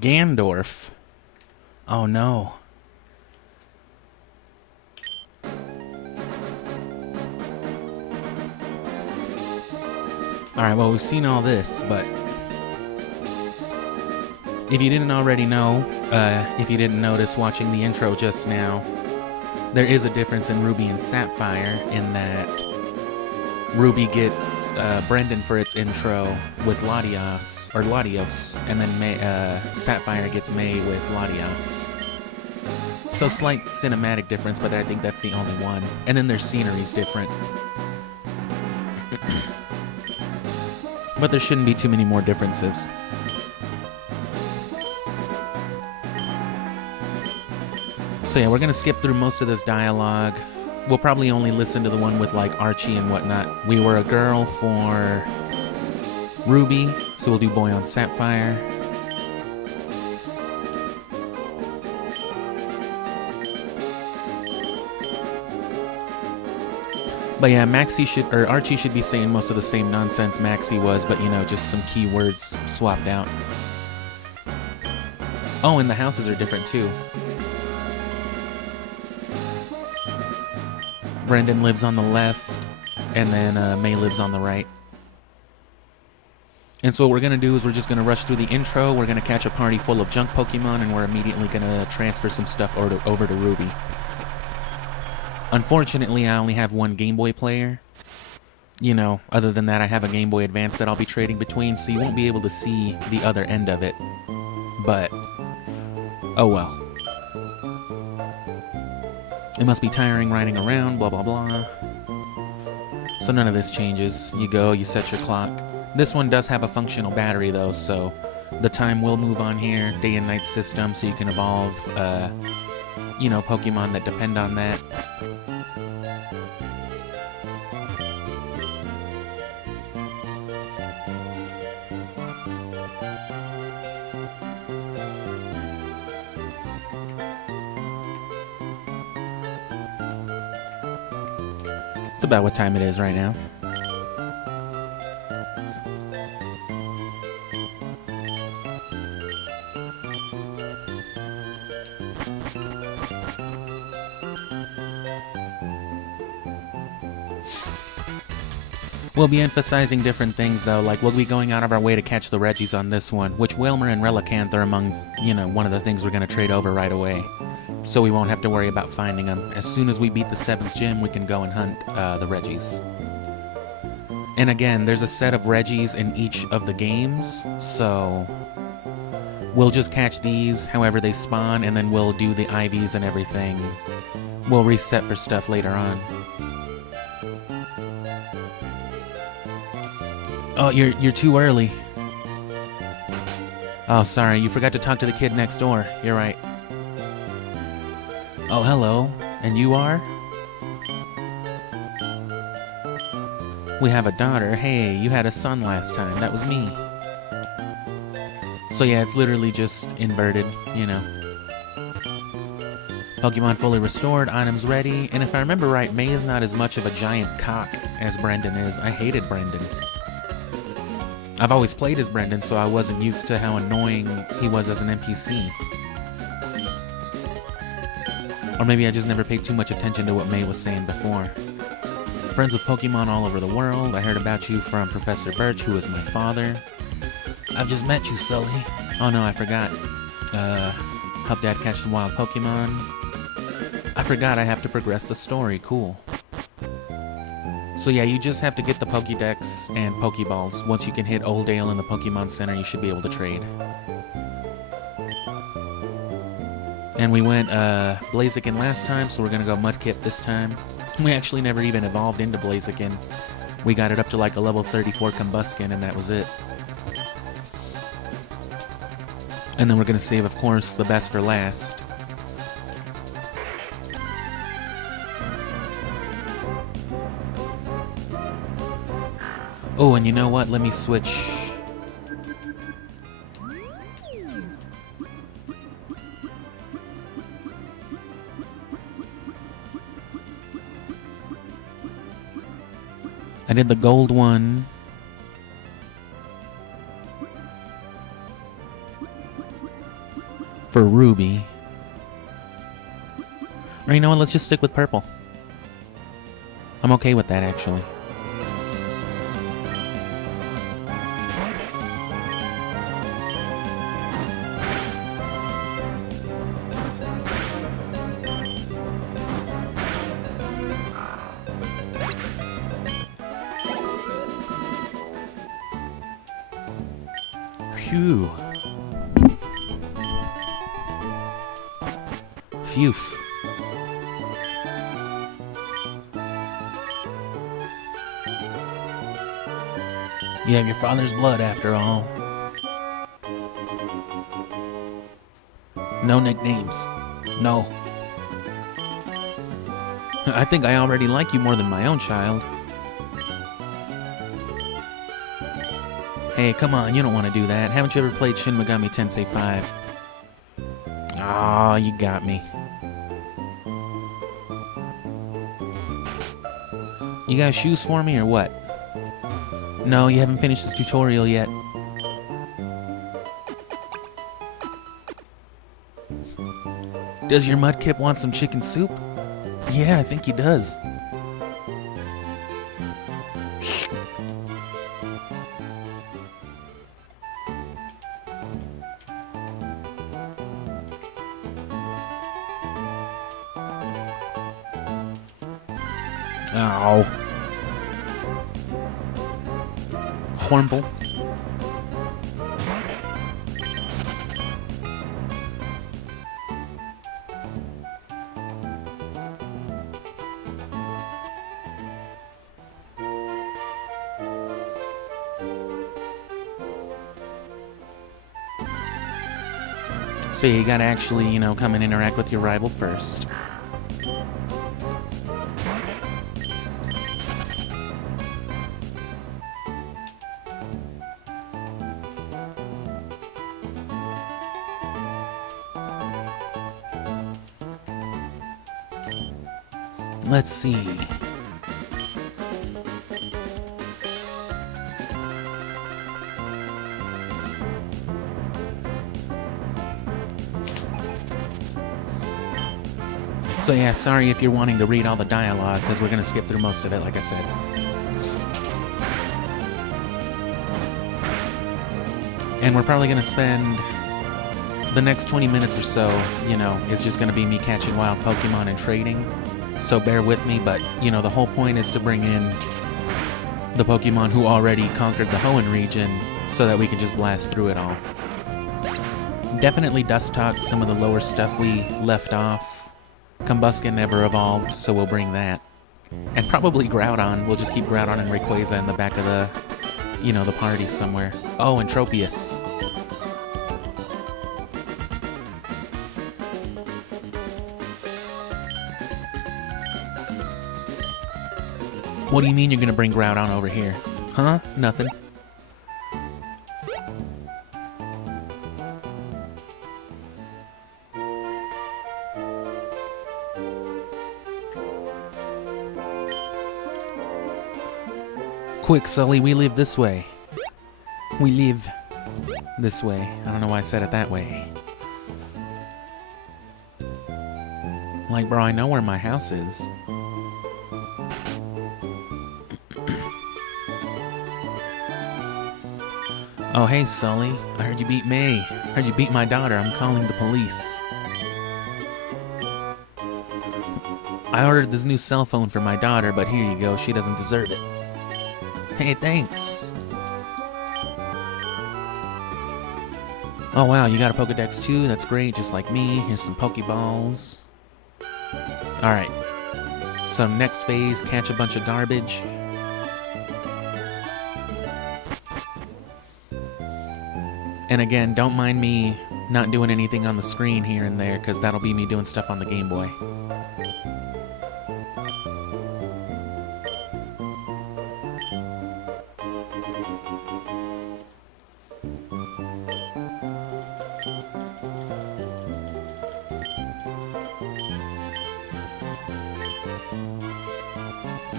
Gandorf. Oh no. Alright, well, we've seen all this, but if you didn't already know, if you didn't notice watching the intro just now, there is a difference in Ruby and Sapphire in that Ruby gets Brendan for its intro with Latios, and then Sapphire gets May with Latios. So slight cinematic difference, but I think that's the only one. And then their scenery's different. But there shouldn't be too many more differences. So yeah, we're gonna skip through most of this dialogue. We'll probably only listen to the one with like Archie and whatnot. We were a girl for Ruby, so we'll do boy on Sapphire. But yeah, Archie should be saying most of the same nonsense Maxie was, but you know, just some key words swapped out. Oh, and the houses are different too. Brendan lives on the left, and then May lives on the right. And so what we're going to do is we're just going to rush through the intro, we're going to catch a party full of junk Pokemon, and we're immediately going to transfer some stuff over to Ruby. Unfortunately, I only have one Game Boy player. You know, other than that, I have a Game Boy Advance that I'll be trading between, so you won't be able to see the other end of it. But, oh well. It must be tiring riding around, blah blah blah. So none of this changes. You go, you set your clock. This one does have a functional battery though, so the time will move on here, day and night system, so you can evolve, you know, Pokemon that depend on that. It's about what time it is right now. We'll be emphasizing different things though, like we'll be going out of our way to catch the Reggies on this one, which Wilmer and Relicanth are among, you know, one of the things we're going to trade over right away. So we won't have to worry about finding them. As soon as we beat the 7th gym, we can go and hunt the Reggies. And again, there's a set of Reggies in each of the games, so we'll just catch these however they spawn, and then we'll do the IVs and everything. We'll reset for stuff later on. Oh, you're too early. Oh, sorry, you forgot to talk to the kid next door. You're right. Oh, hello. And you are? We have a daughter. Hey, you had a son last time. That was me. So yeah, it's literally just inverted, you know. Pokemon fully restored, items ready, and if I remember right, May is not as much of a giant cock as Brendan is. I hated Brendan. I've always played as Brendan, so I wasn't used to how annoying he was as an NPC. Or maybe I just never paid too much attention to what May was saying before. Friends with Pokemon all over the world. I heard about you from Professor Birch, who is my father. I've just met you, Sully. Oh no, I forgot. Help Dad catch some wild Pokemon. I forgot I have to progress the story. Cool. So yeah, you just have to get the Pokédex and Pokeballs. Once you can hit Oldale in the Pokemon Center, you should be able to trade. And we went Blaziken last time, so we're gonna go Mudkip this time. We actually never even evolved into Blaziken. We got it up to like a level 34 Combuskin, and that was it. And then we're gonna save, of course, the best for last. Oh, and you know what? Let me switch. I did the gold one. for Ruby. Or you know what, let's just stick with purple. I'm okay with that, actually. Phew. Phew. You have your father's blood, after all. No nicknames. No. I think I already like you more than my own child. Hey, come on, you don't want to do that. Haven't you ever played Shin Megami Tensei 5? Aw, you got me. You got shoes for me or what? No, you haven't finished the tutorial yet. Does your Mudkip want some chicken soup? Yeah, I think he does. Ow. Hornble. So you gotta actually, you know, come and interact with your rival first. Let's see. So yeah, sorry if you're wanting to read all the dialogue, because we're going to skip through most of it, like I said. And we're probably going to spend the next 20 minutes or so, you know, is just going to be me catching wild Pokemon and trading. So bear with me, but, you know, the whole point is to bring in the Pokemon who already conquered the Hoenn region so that we can just blast through it all. Definitely dust talk some of the lower stuff we left off. Combusken never evolved, so we'll bring that. And probably Groudon. We'll just keep Groudon and Rayquaza in the back of the, you know, the party somewhere. Oh, and Tropius. What do you mean you're gonna bring Groudon over here? Huh? Nothing. Quick, Sully, we live this way. We live this way. I don't know why I said it that way. Like, bro, I know where my house is. Oh, hey, Sully. I heard you beat May. Heard you beat my daughter. I'm calling the police. I ordered this new cell phone for my daughter, but here you go. She doesn't deserve it. Hey, thanks. Oh, wow, you got a Pokedex too? That's great, just like me. Here's some Pokeballs. Alright. So next phase, catch a bunch of garbage. And again, don't mind me not doing anything on the screen here and there, because that'll be me doing stuff on the Game Boy.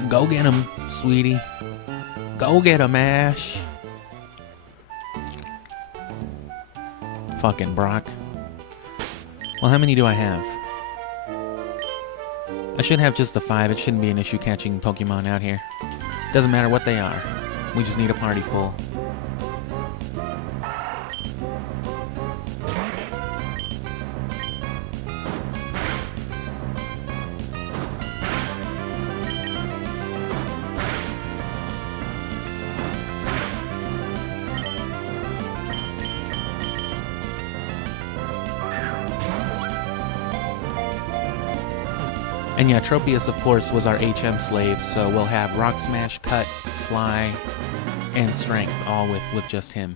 Go get him, sweetie. Go get him, Ash. Fucking Brock. Well, how many do I have? I should have just the 5. It shouldn't be an issue catching Pokemon out here. Doesn't matter what they are. We just need a party full. And yeah, Tropius, of course, was our HM slave, so we'll have Rock Smash, Cut, Fly, and Strength, all with just him.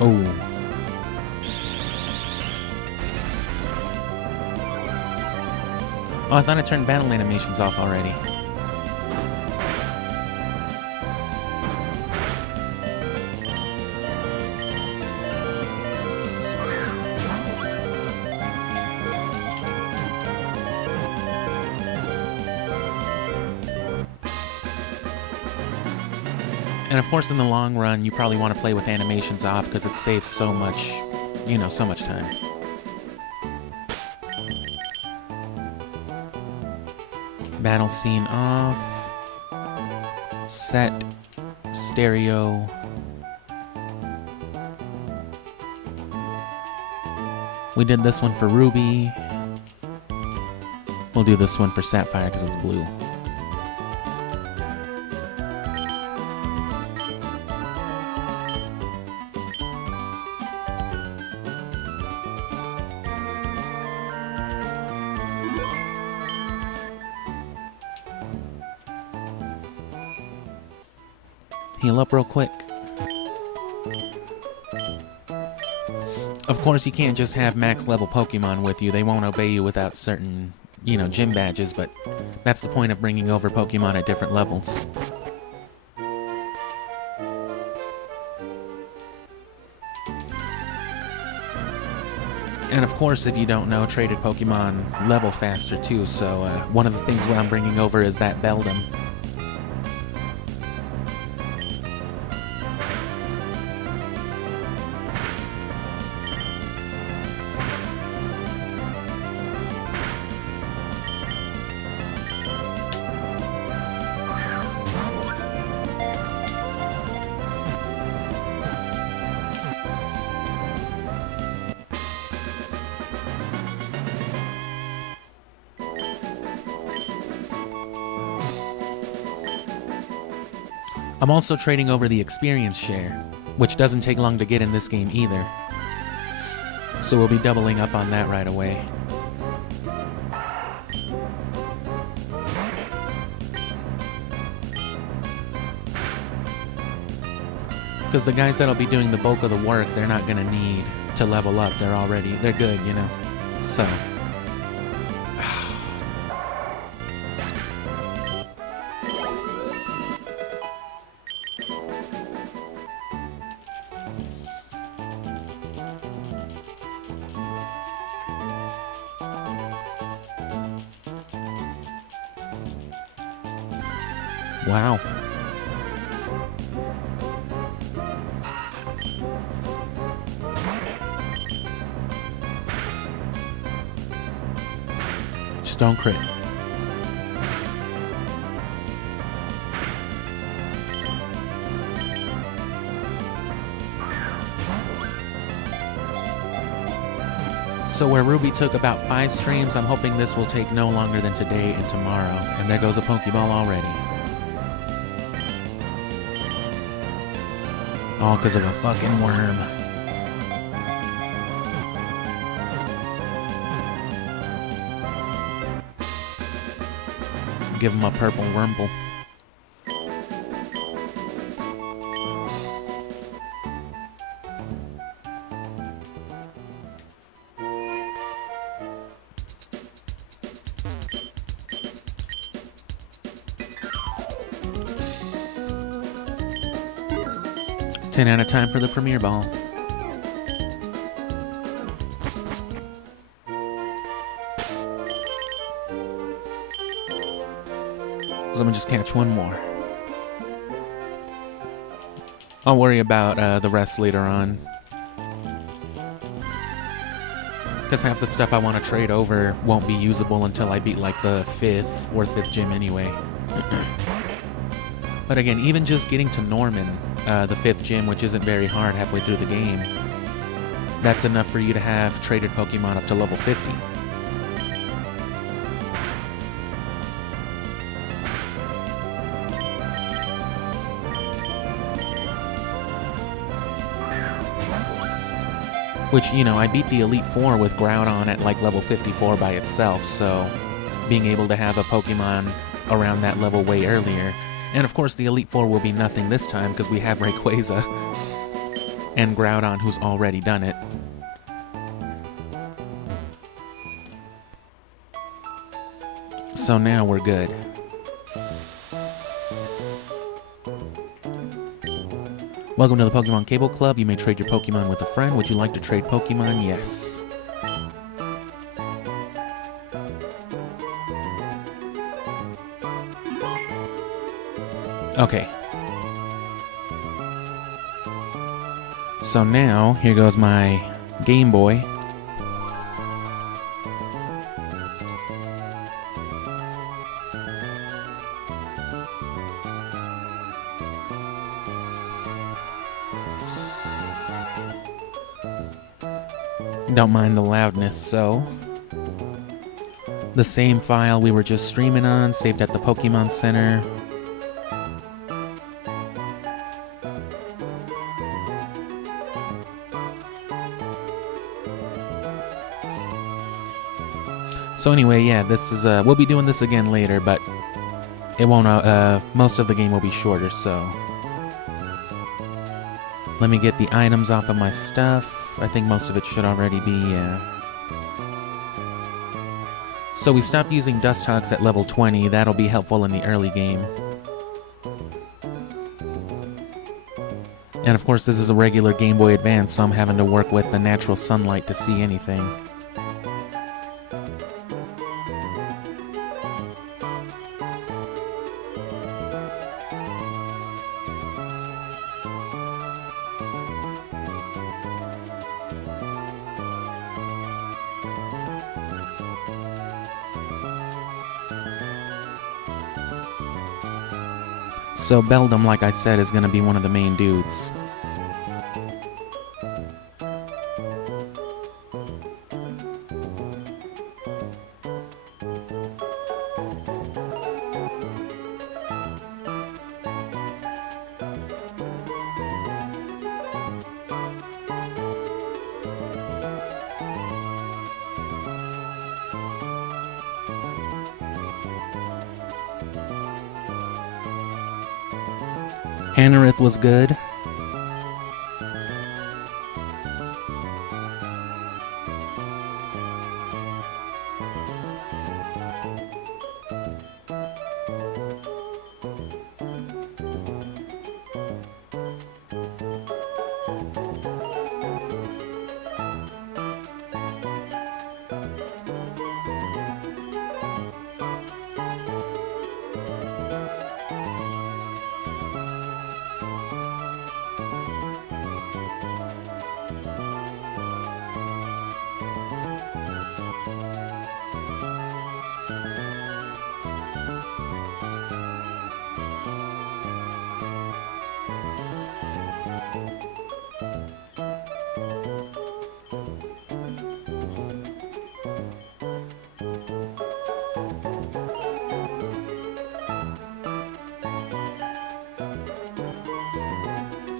Oh. Oh, I thought I turned battle animations off already. And of course, in the long run, you probably want to play with animations off because it saves so much, so much time. Battle scene off. Set. Stereo. We did this one for Ruby. We'll do this one for Sapphire because it's blue. Heal up real quick. Of course, you can't just have max level Pokemon with you. They won't obey you without certain, gym badges, but that's the point of bringing over Pokemon at different levels. And of course, if you don't know, traded Pokemon level faster too, so one of the things I'm bringing over is that Beldum. I'm also trading over the experience share, which doesn't take long to get in this game either. So we'll be doubling up on that right away. Because the guys that'll be doing the bulk of the work, they're not going to need to level up. They're good, So... Wow. Just don't crit. So where Ruby took about 5 streams, I'm hoping this will take no longer than today and tomorrow. And there goes a Pokeball already. All because of a fucking worm. Give him a purple Wurmple. 10 out of time for the premiere ball. So let me just catch one more. I'll worry about the rest later on. Because half the stuff I want to trade over won't be usable until I beat like the 4th, 5th gym anyway. But again, even just getting to Norman, the 5th gym, which isn't very hard halfway through the game, that's enough for you to have traded Pokemon up to level 50. Which, you know, I beat the Elite Four with Groudon at like level 54 by itself, so being able to have a Pokemon around that level way earlier. And of course the Elite Four will be nothing this time because we have Rayquaza and Groudon who's already done it. So now we're good. Welcome to the Pokemon Cable Club. You may trade your Pokemon with a friend. Would you like to trade Pokemon? Yes. Okay. So now, here goes my Game Boy. Don't mind the loudness, so the same file we were just streaming on, saved at the Pokemon Center. So anyway, yeah, this is we'll be doing this again later, but it won't most of the game will be shorter, so let me get the items off of my stuff. I think most of it should already be, So we stopped using Dusthawks at level 20. That'll be helpful in the early game. And of course this is a regular Game Boy Advance, so I'm having to work with the natural sunlight to see anything. So Beldum, like I said, is going to be one of the main dudes. Anorith was good.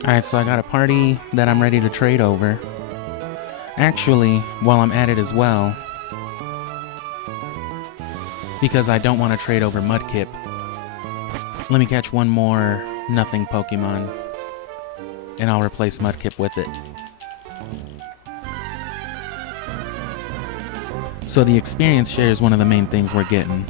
Alright, so I got a party that I'm ready to trade over. Actually, while I'm at it as well, because I don't want to trade over Mudkip, let me catch one more nothing Pokemon, and I'll replace Mudkip with it. So the experience share is one of the main things we're getting.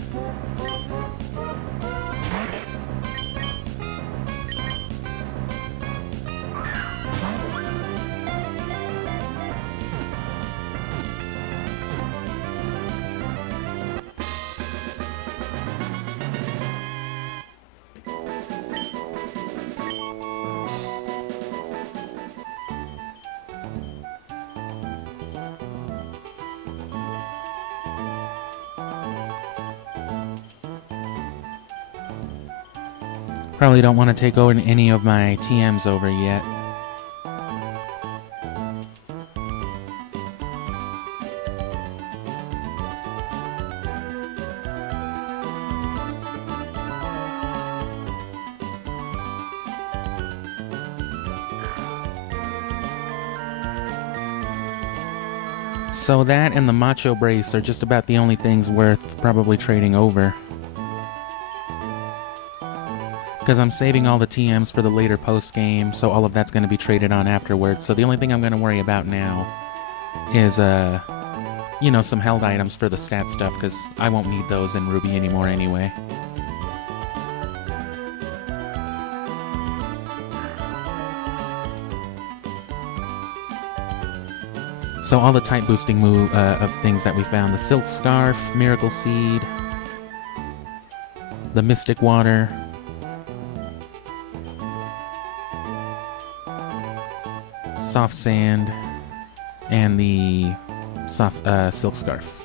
Probably don't want to take over any of my TMs over yet. So that and the Macho Brace are just about the only things worth probably trading over. Because I'm saving all the TMs for the later post-game, so all of that's going to be traded on afterwards. So the only thing I'm going to worry about now is, you know, some held items for the stat stuff, because I won't need those in Ruby anymore anyway. So all the type boosting of things that we found, the Silk Scarf, Miracle Seed, the Mystic Water, Soft Sand, and the Silk Scarf.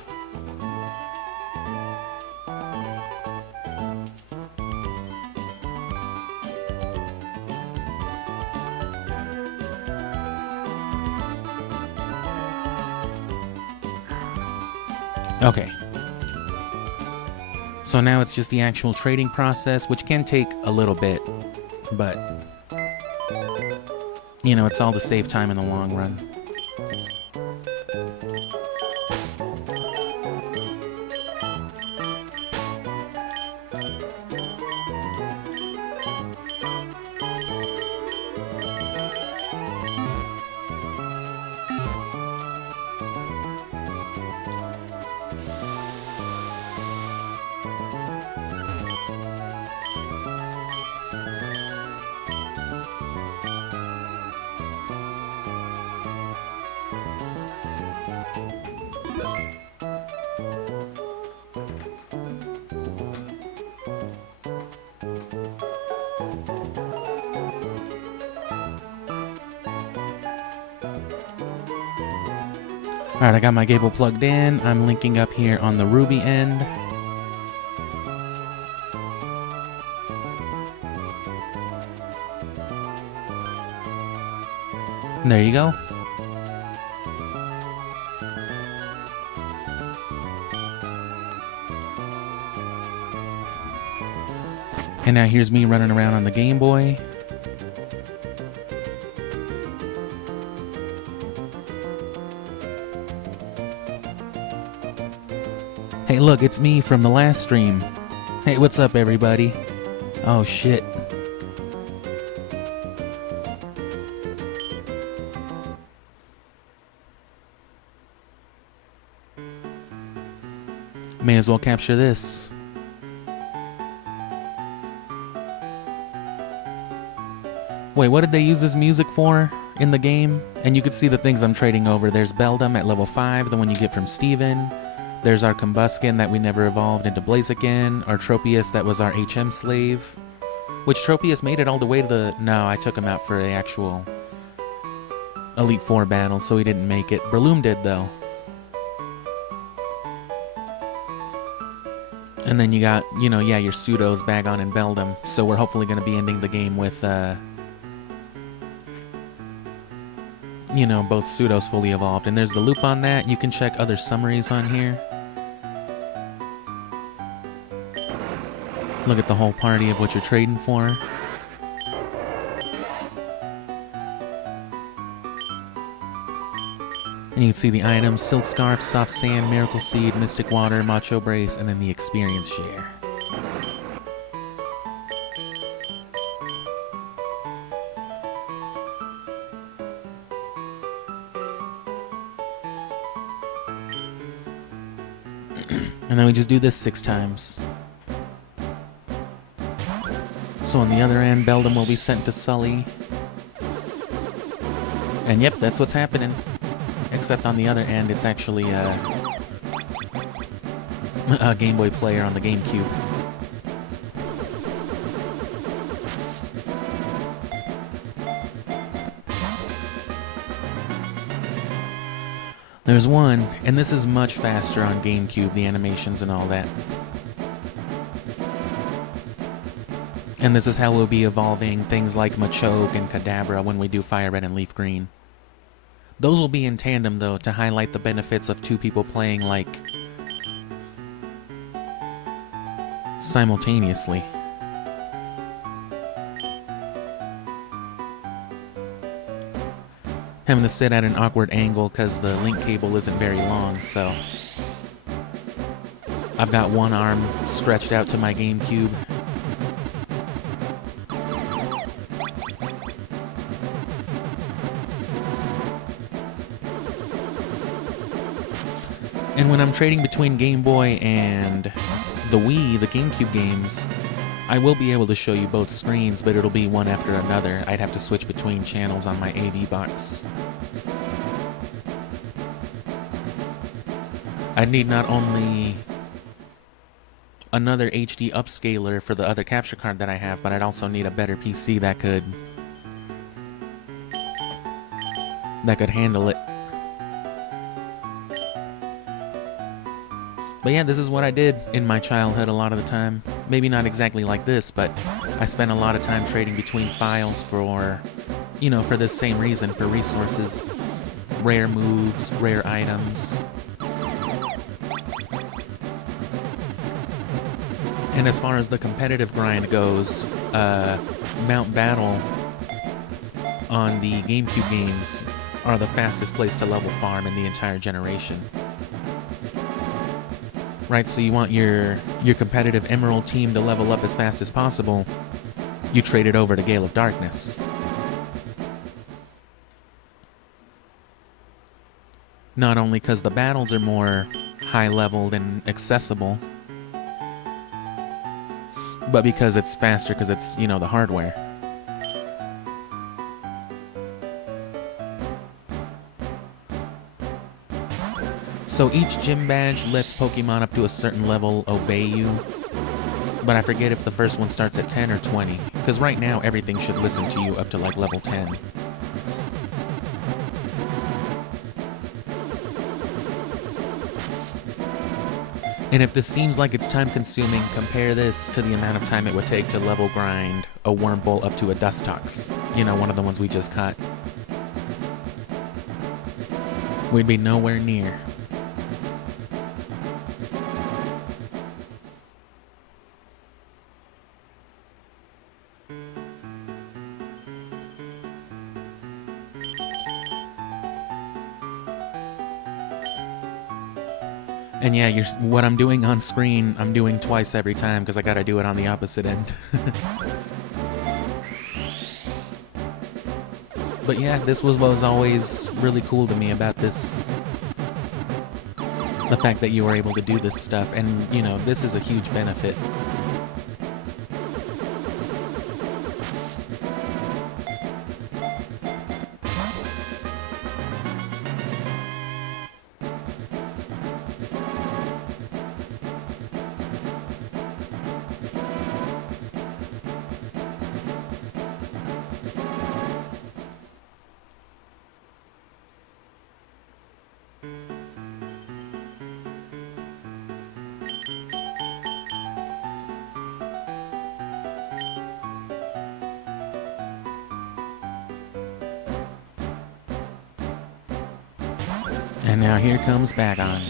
Okay. So now it's just the actual trading process, which can take a little bit, but, you know, it's all to save time in the long run. Alright, I got my cable plugged in. I'm linking up here on the Ruby end. And there you go. And now here's me running around on the Game Boy. Hey, look, it's me from the last stream. Hey, what's up, everybody? Oh, shit. May as well capture this. Wait, what did they use this music for in the game? And you could see the things I'm trading over. There's Beldum at level 5, the one you get from Steven. There's our Combuskin that we never evolved into Blaziken. Our Tropius that was our HM slave. Which Tropius made it all the way to the... No, I took him out for the actual Elite Four battle, so he didn't make it. Breloom did, though. And then you got, you know, yeah, your Pseudos, Bagon, and Beldum. So we're hopefully going to be ending the game with, you know, both Pseudos fully evolved. And there's the loop on that. You can check other summaries on here. Look at the whole party of what you're trading for. And you can see the items: Silk Scarf, Soft Sand, Miracle Seed, Mystic Water, Macho Brace, and then the Experience Share. And then we just do this 6 times. So on the other end, Beldum will be sent to Sully. And yep, that's what's happening. Except on the other end, it's actually a Game Boy player on the GameCube. There's one, and this is much faster on GameCube, the animations and all that. And this is how we'll be evolving things like Machoke and Kadabra when we do Fire Red and Leaf Green. Those will be in tandem, though, to highlight the benefits of two people playing, like, simultaneously. Having to sit at an awkward angle because the link cable isn't very long, so I've got one arm stretched out to my GameCube. And when I'm trading between Game Boy and the Wii, the GameCube games, I will be able to show you both screens, but it'll be one after another. I'd have to switch between channels on my AV box. I'd need not only another HD upscaler for the other capture card that I have, but I'd also need a better PC that could handle it. But yeah, this is what I did in my childhood a lot of the time. Maybe not exactly like this, but I spent a lot of time trading between files for, you know, for this same reason, for resources. Rare moves, rare items. And as far as the competitive grind goes, Mount Battle on the GameCube games are the fastest place to level farm in the entire generation. Right, so you want your competitive Emerald team to level up as fast as possible, you trade it over to Gale of Darkness. Not only because the battles are more high-leveled and accessible, but because it's faster because it's, you know, the hardware. So each gym badge lets Pokemon up to a certain level obey you, but I forget if the first one starts at 10 or 20, because right now everything should listen to you up to like level 10. And if this seems like it's time consuming, compare this to the amount of time it would take to level grind a Wurmple up to a Dustox. You know, one of the ones we just caught. We'd be nowhere near. And yeah, what I'm doing on screen, I'm doing twice every time because I gotta do it on the opposite end. But yeah, this was what was always really cool to me about this. The fact that you were able to do this stuff, and you know, this is a huge benefit. And now here comes Bagon.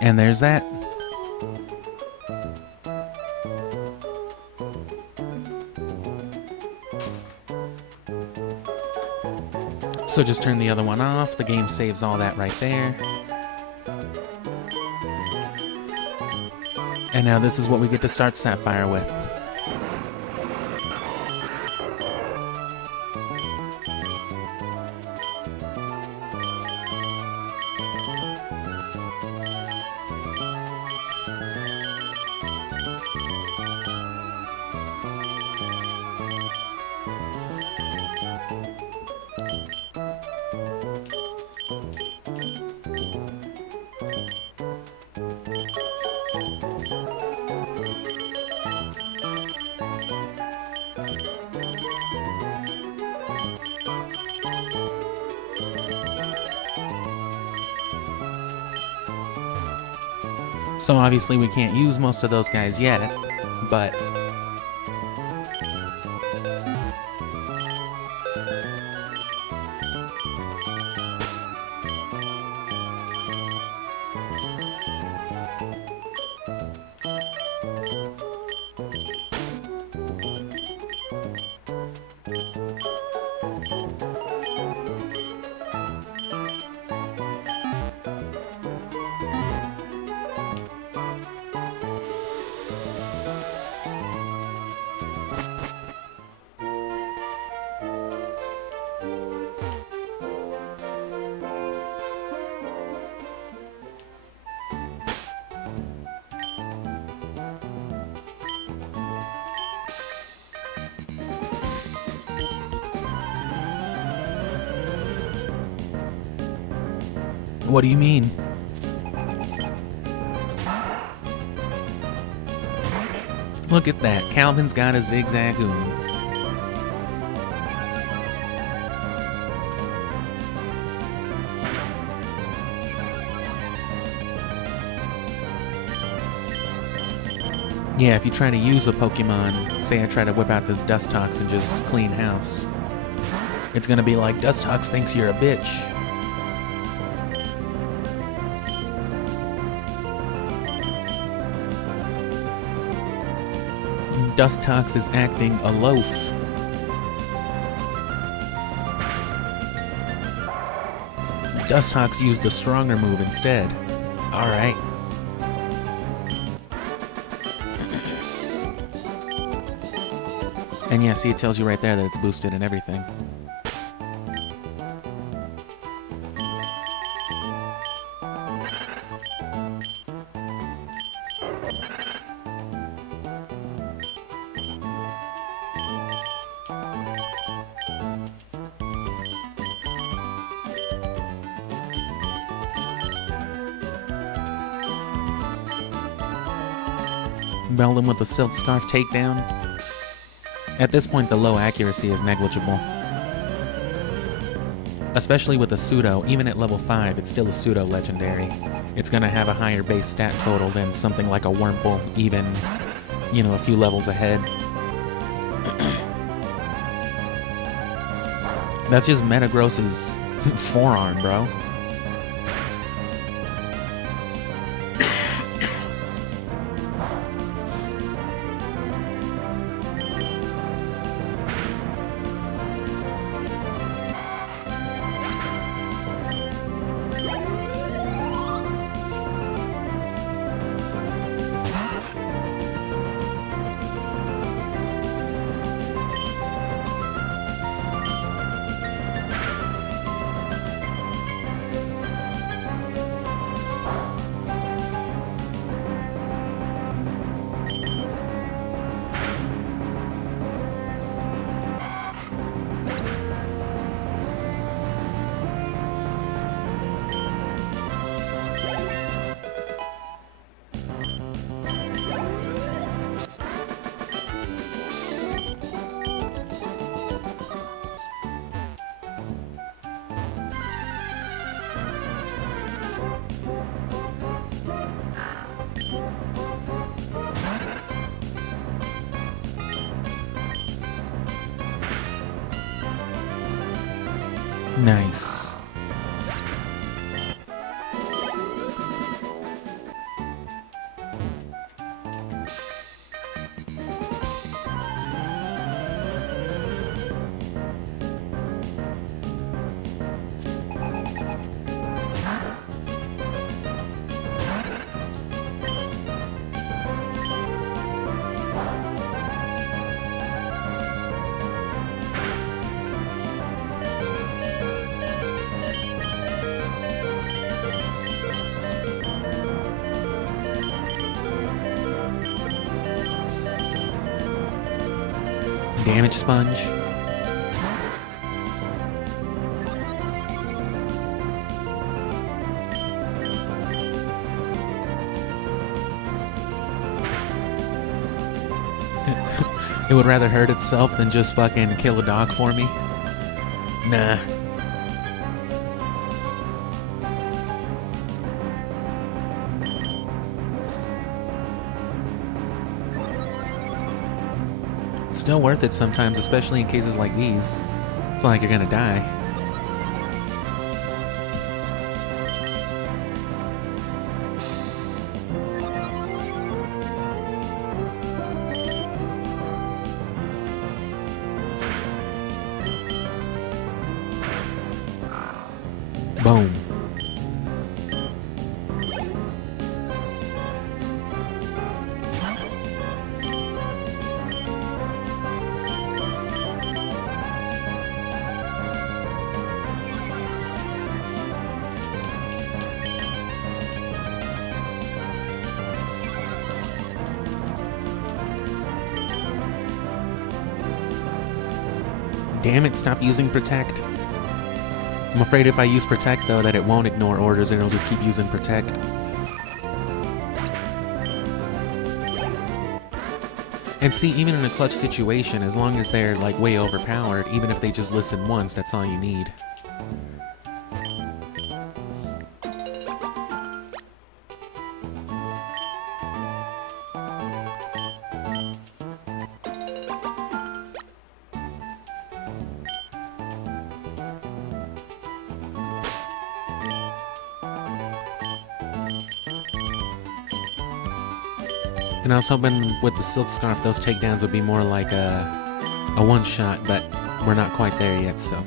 And there's that. So just turn the other one off. The game saves all that right there. And now this is what we get to start Sapphire with. So obviously we can't use most of those guys yet, but what do you mean? Look at that, Calvin's got a zigzagoon. Yeah, if you try to use a Pokemon, say I try to whip out this Dustox and just clean house, it's gonna be like, Dustox thinks you're a bitch. Dustox is acting aloof. Dustox used a stronger move instead. Alright. And yeah, see, it tells you right there that it's boosted and everything. Belled him with the Silk Scarf takedown. At this point, the low accuracy is negligible. Especially with a pseudo, even at level 5, it's still a pseudo legendary. It's gonna have a higher base stat total than something like a Wurmple, even, you know, a few levels ahead. That's just Metagross's forearm, bro. Nice. damage sponge. It would rather hurt itself than just fucking kill a dog for me. Nah. It's still worth it sometimes, especially in cases like these. It's not like you're gonna die. Boom. Damn it, stop using Protect. I'm afraid if I use Protect, though, that it won't ignore orders and it'll just keep using Protect. And see, even in a clutch situation, as long as they're, like, way overpowered, even if they just listen once, that's all you need. And I was hoping with the Silk Scarf those takedowns would be more like a one-shot, but we're not quite there yet, so.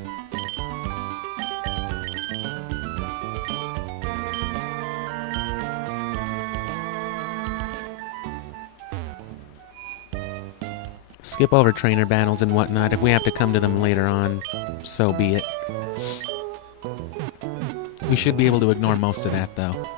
Skip over trainer battles and whatnot. If we have to come to them later on, so be it. We should be able to ignore most of that, though.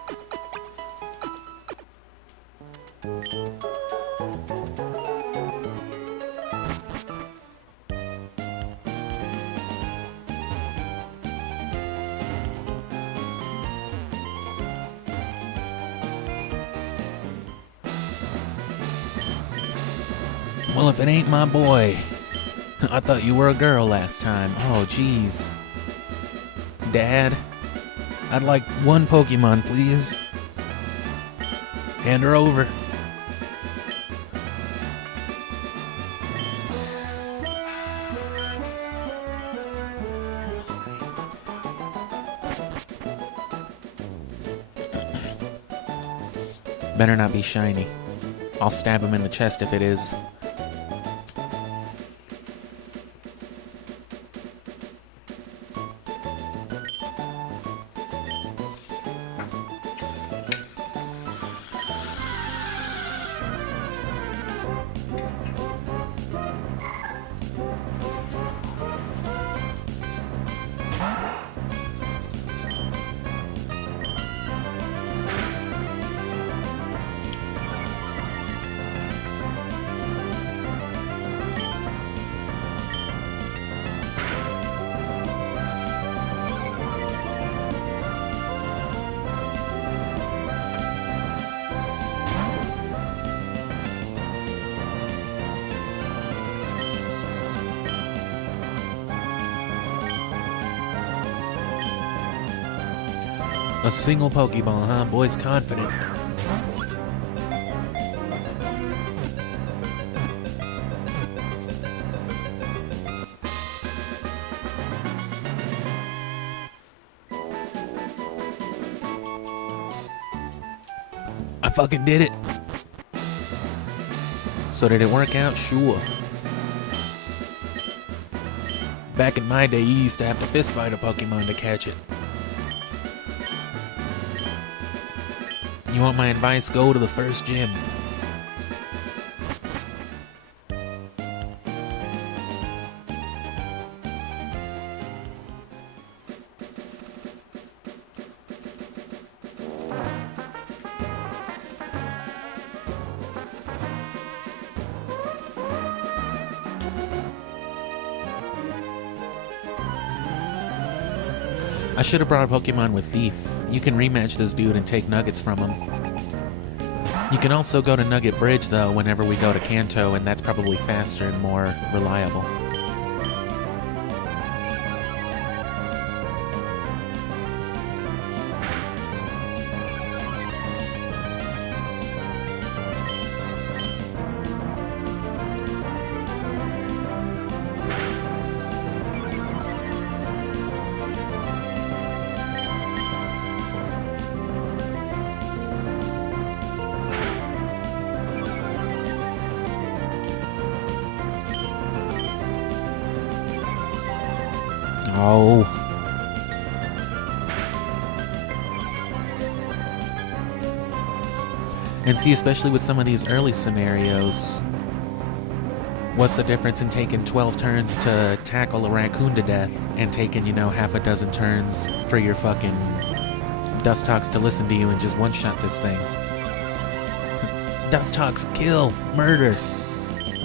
Well, if it ain't my boy. I thought you were a girl last time. Oh, jeez. Dad, I'd like one Pokemon, please. Hand her over. Better not be shiny. I'll stab him in the chest if it is. A single Pokeball, huh? Boy's confident. I fucking did it. So did it work out? Sure. Back in my day, you used to have to fist fight a Pokemon to catch it. You want my advice? Go to the first gym. I should have brought a Pokemon with Thief. You can rematch this dude and take nuggets from him. You can also go to Nugget Bridge, though, whenever we go to Kanto, and that's probably faster and more reliable. Oh. And see, especially with some of these early scenarios, what's the difference in taking 12 turns to tackle a raccoon to death and taking, half a dozen turns for your fucking Dustox to listen to you and just one-shot this thing? Dustox, kill, murder,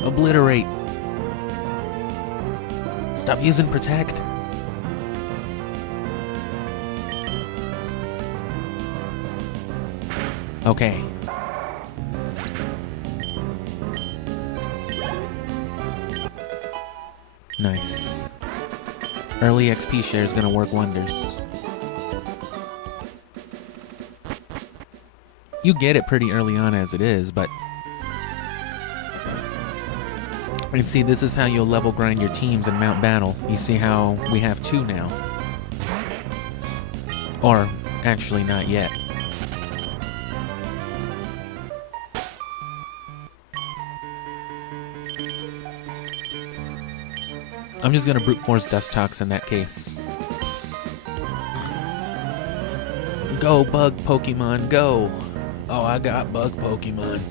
obliterate. Stop using Protect. Okay. Nice. Early XP share is gonna work wonders. You get it pretty early on as it is, but... And see, this is how you'll level grind your teams in Mount Battle. You see how we have 2 now. Or, actually not yet. I'm just gonna brute force Dustox in that case. Go, bug Pokemon, go! Oh, I got bug Pokemon.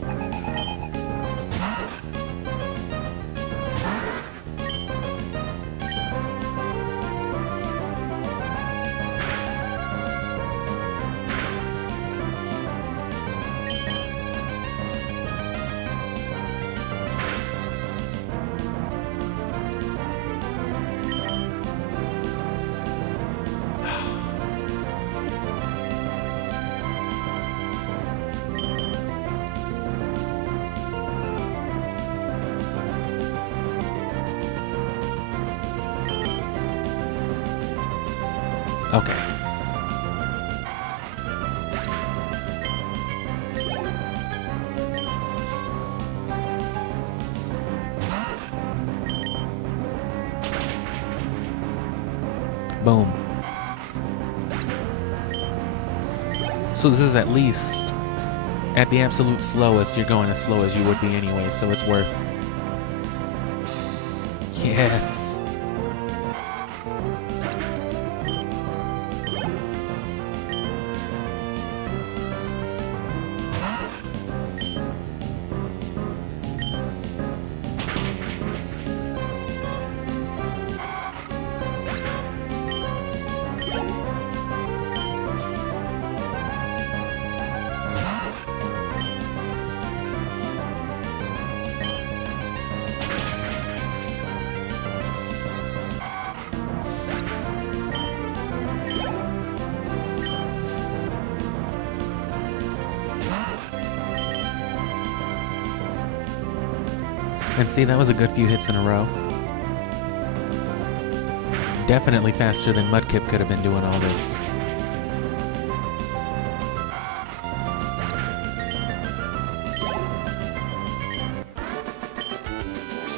Okay. Boom. So this is at least, at the absolute slowest, you're going as slow as you would be anyway, so it's worth... Yes. And see, that was a good few hits in a row. Definitely faster than Mudkip could have been doing all this.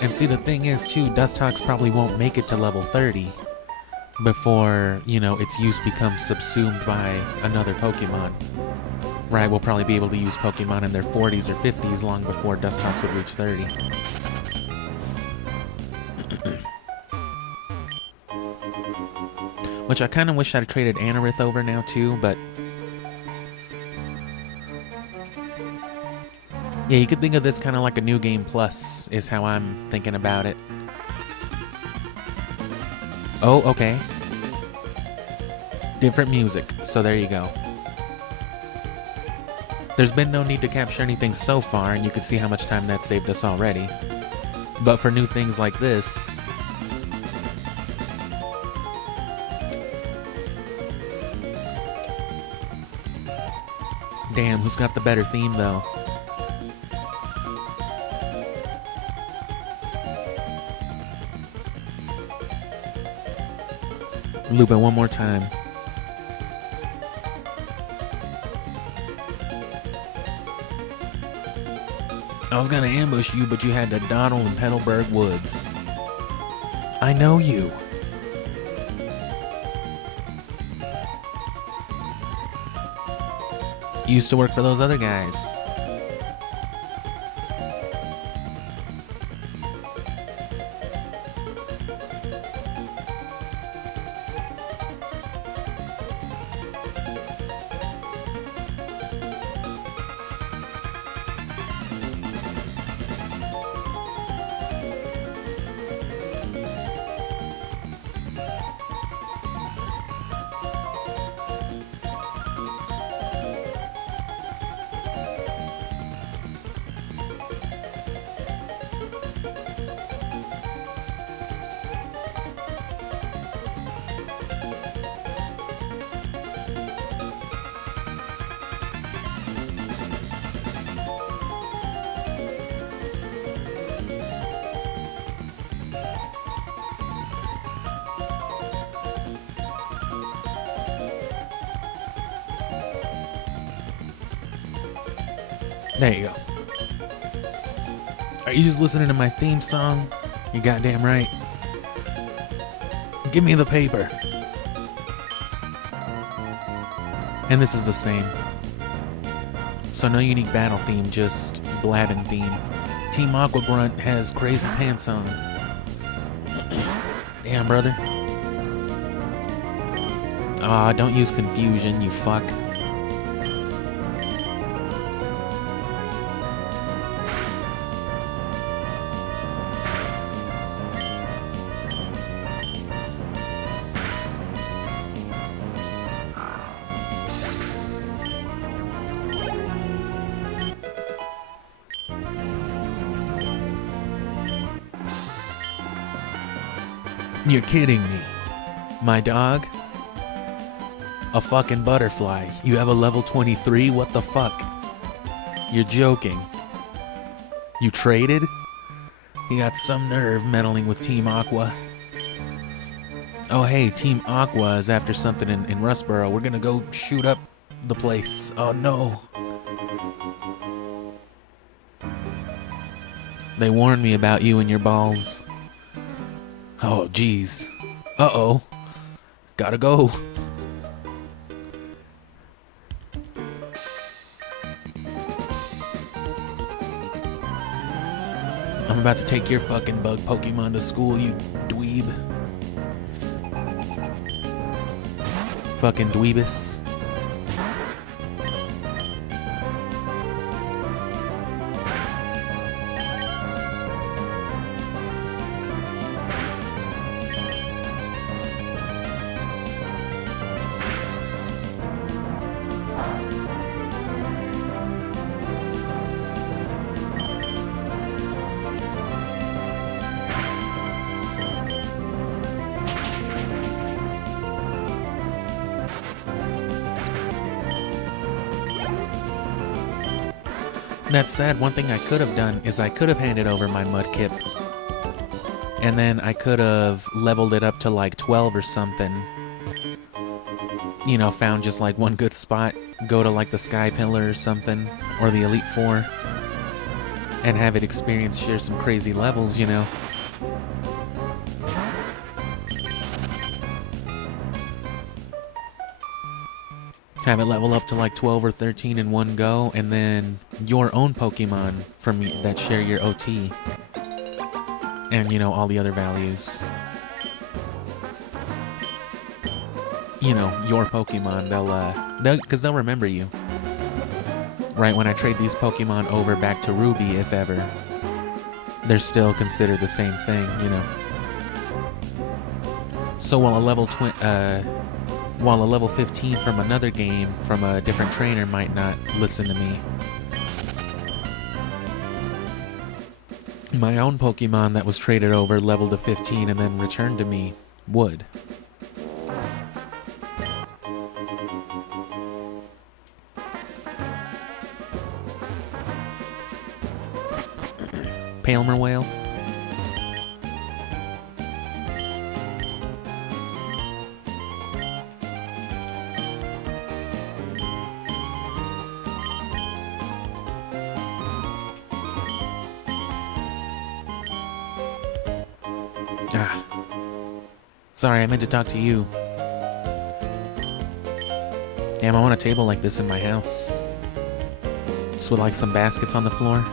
And see, the thing is, too, Dustox probably won't make it to level 30 before, its use becomes subsumed by another Pokemon. Right, we'll probably be able to use Pokemon in their 40s or 50s long before Dustox would reach 30. Which I kind of wish I'd traded Anorith over now too, but... Yeah, you could think of this kind of like a New Game Plus, is how I'm thinking about it. Oh, okay. Different music, so there you go. There's been no need to capture anything so far, and you can see how much time that saved us already. But for new things like this... Damn, who's got the better theme, though? Loop it one more time. I was gonna ambush you, but you had to dawdle in Petalburg Woods. I know you. You used to work for those other guys. There you go. Are you just listening to my theme song? You're goddamn right. Give me the paper. And this is the same. So no unique battle theme, just blabbing theme. Team Aqua Grunt has crazy pants on. Damn, brother. Aw, don't use confusion, you fuck. You're kidding me. My dog? A fucking butterfly. You have a level 23? What the fuck? You're joking. You traded? You got some nerve meddling with Team Aqua. Oh hey, Team Aqua is after something in Rustboro. We're gonna go shoot up the place. Oh no. They warned me about you and your balls. Oh, jeez. Uh-oh. Gotta go. I'm about to take your fucking bug Pokemon to school, you dweeb. Fucking dweebus. That's sad. One thing I could have done is I could have handed over my Mudkip. And then I could have leveled it up to like 12 or something. You know, found just like one good spot. Go to like the Sky Pillar or something. Or the Elite Four. And have it share some crazy levels, you know. Have it level up to like 12 or 13 in one go, and then your own Pokemon from that share your OT. And, you know, all the other values. You know, your Pokemon, because they'll remember you. Right, when I trade these Pokemon over back to Ruby, if ever, they're still considered the same thing, you know. So while a level 15 from another game from a different trainer might not listen to me, my own Pokemon that was traded over leveled to 15 and then returned to me would. Palmer whale. Ah. Sorry, I meant to talk to you. Damn, I want a table like this in my house. Just with like some baskets on the floor.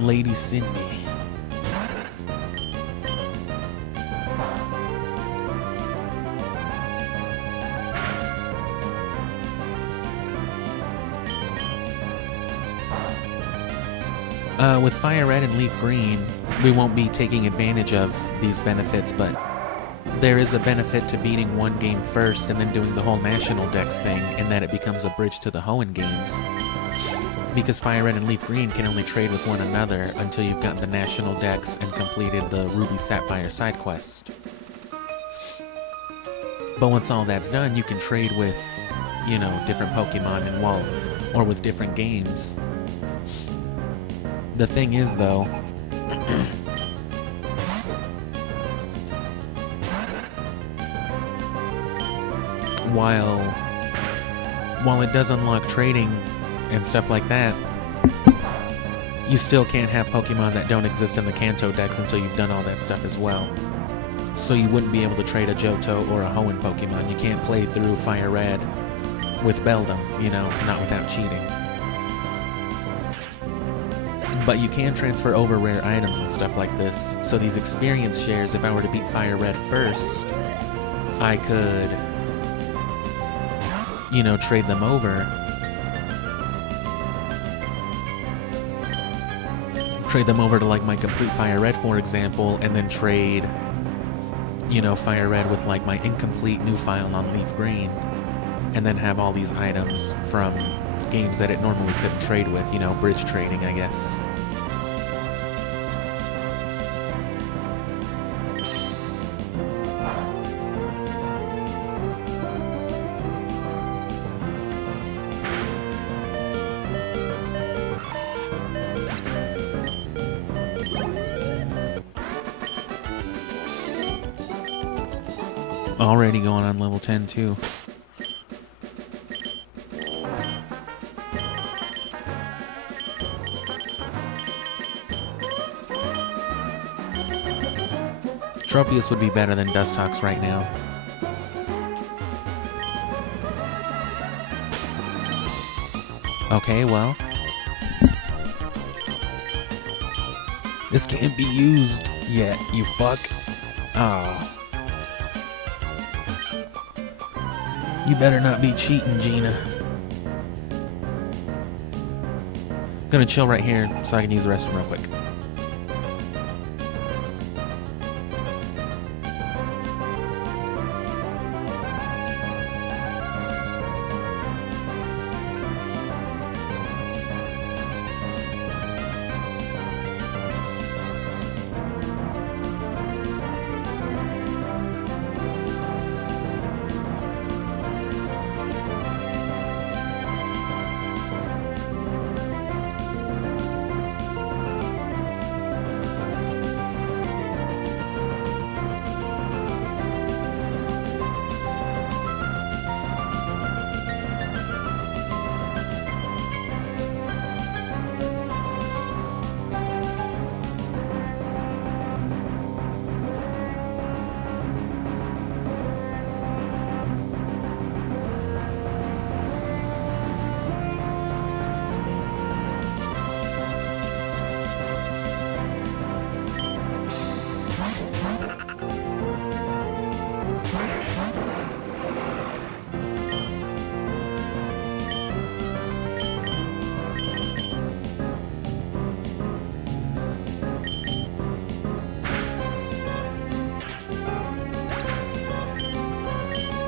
Lady Cindy. With Fire Red and Leaf Green, we won't be taking advantage of these benefits, but there is a benefit to beating one game first and then doing the whole National Dex thing, in that it becomes a bridge to the Hoenn games. Because Fire Red and Leaf Green can only trade with one another until you've gotten the National Dex and completed the Ruby Sapphire side quest. But once all that's done, you can trade with, you know, different Pokemon and or with different games. The thing is, though, while it does unlock trading and stuff like that, you still can't have Pokemon that don't exist in the Kanto Dex until you've done all that stuff as well. So you wouldn't be able to trade a Johto or a Hoenn Pokemon. You can't play through Fire Red with Beldum, you know, not without cheating. But you can transfer over rare items and stuff like this. So these experience shares, if I were to beat Fire Red first, I could, you know, trade them over. Trade them over to like my complete Fire Red, for example, and then trade, you know, Fire Red with like my incomplete new file on Leaf Green, and then have all these items from games that it normally couldn't trade with, you know, bridge trading, I guess. Already going on level 10 too. Tropius would be better than Dustox right now. Okay, well. This can't be used yet, you fuck. Oh. You better not be cheating, Gina. I'm gonna chill right here so I can use the restroom real quick.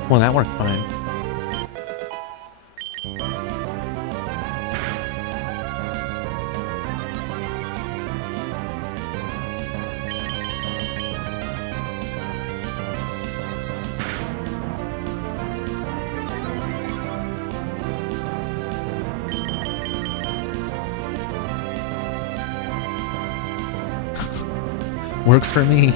Well, that worked fine. Works for me.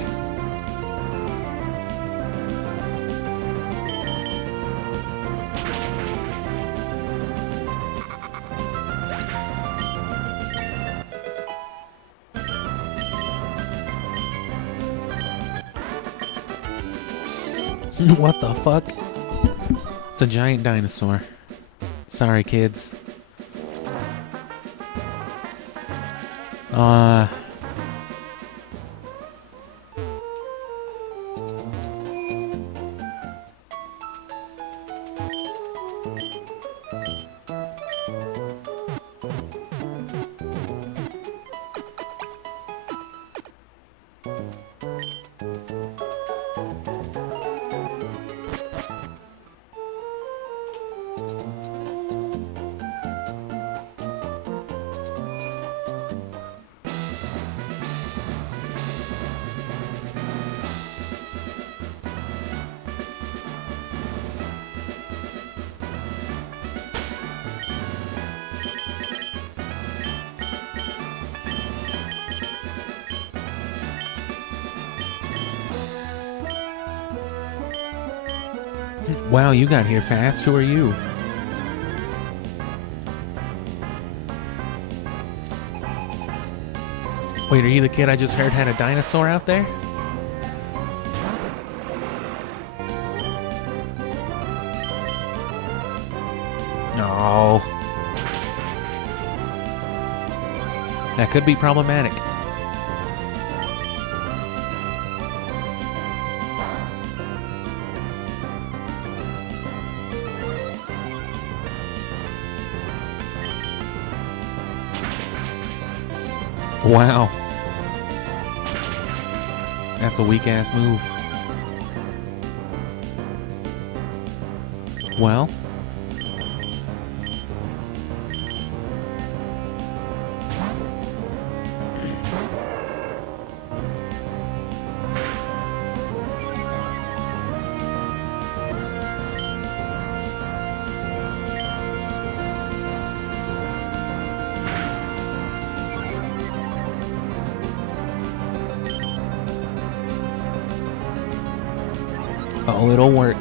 What the fuck? It's a giant dinosaur. Sorry, kids. Wow, you got here fast. Who are you? Wait, are you the kid I just heard had a dinosaur out there? No. That could be problematic. Wow. That's a weak-ass move. Well. Oh, it'll work.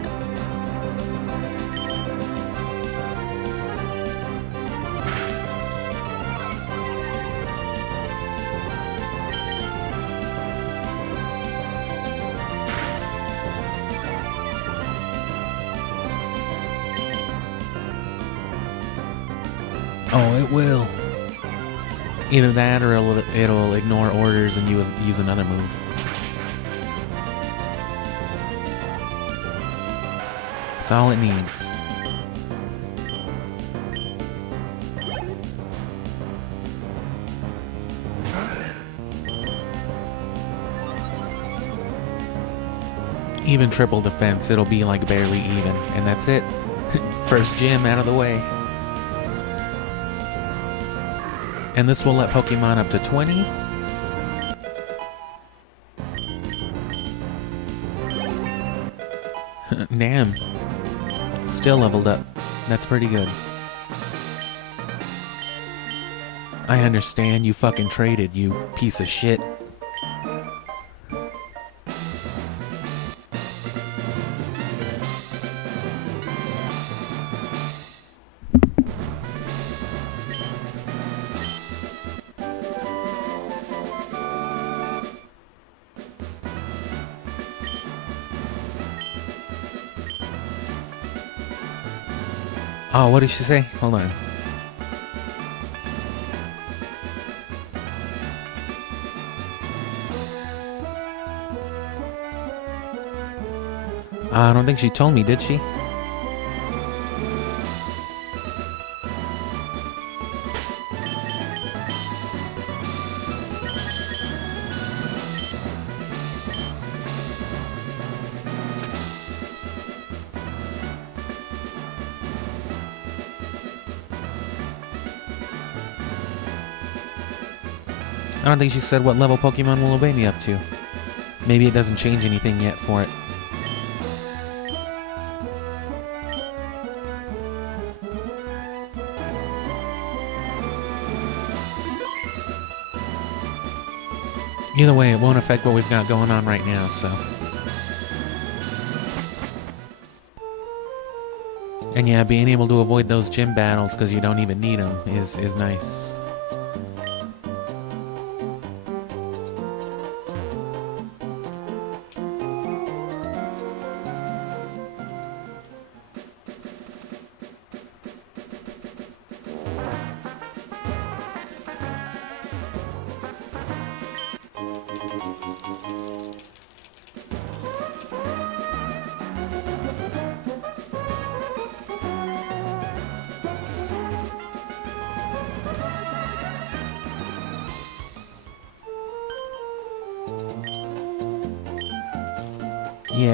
Oh, it will. Either that or it'll ignore orders and use another move. That's all it needs. Even triple defense, it'll be like barely even, and that's it. First gym out of the way. And this will let Pokemon up to 20. Damn. Still leveled up. That's pretty good. I understand you fucking traded, you piece of shit. Oh, what did she say? Hold on. I don't think she told me, did she? I don't think she said what level Pokemon will obey me up to. Maybe it doesn't change anything yet for it. Either way, it won't affect what we've got going on right now, so... And yeah, being able to avoid those gym battles because you don't even need them is nice.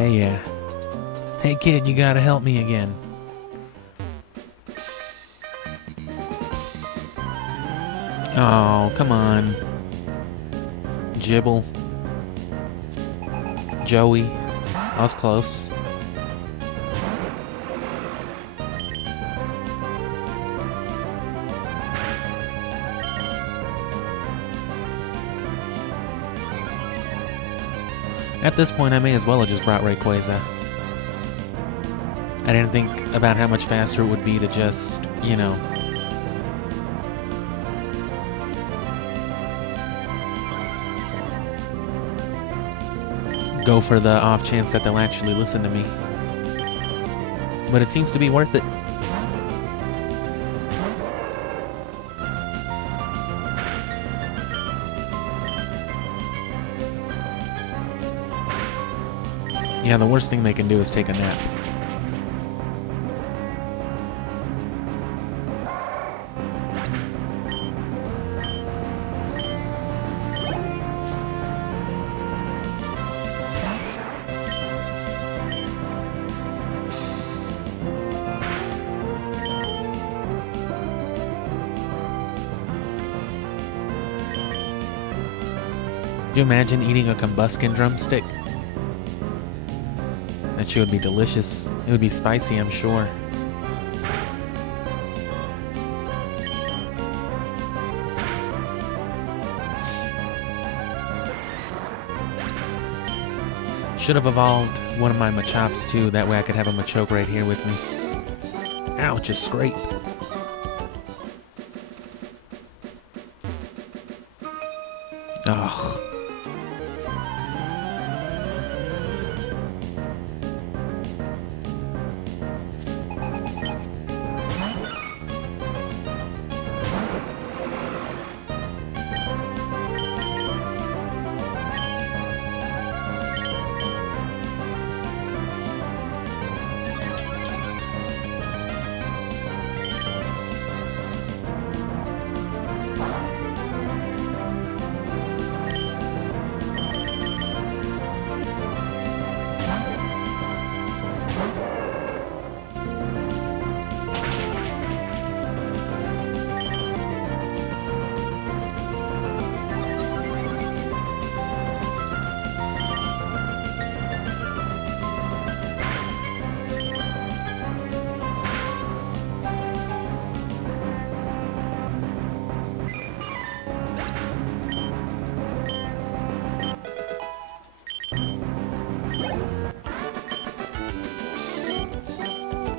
Yeah. Hey kid, you gotta help me again. Oh, come on. Gibble. Joey. I was close. At this point, I may as well have just brought Rayquaza. I didn't think about how much faster it would be to just, you know... go for the off chance that they'll actually listen to me. But it seems to be worth it. Yeah, the worst thing they can do is take a nap. Could you imagine eating a combustion drumstick? That shit would be delicious. It would be spicy, I'm sure. Should have evolved one of my Machops too, that way I could have a Machoke right here with me. Ouch, a scrape. Ugh.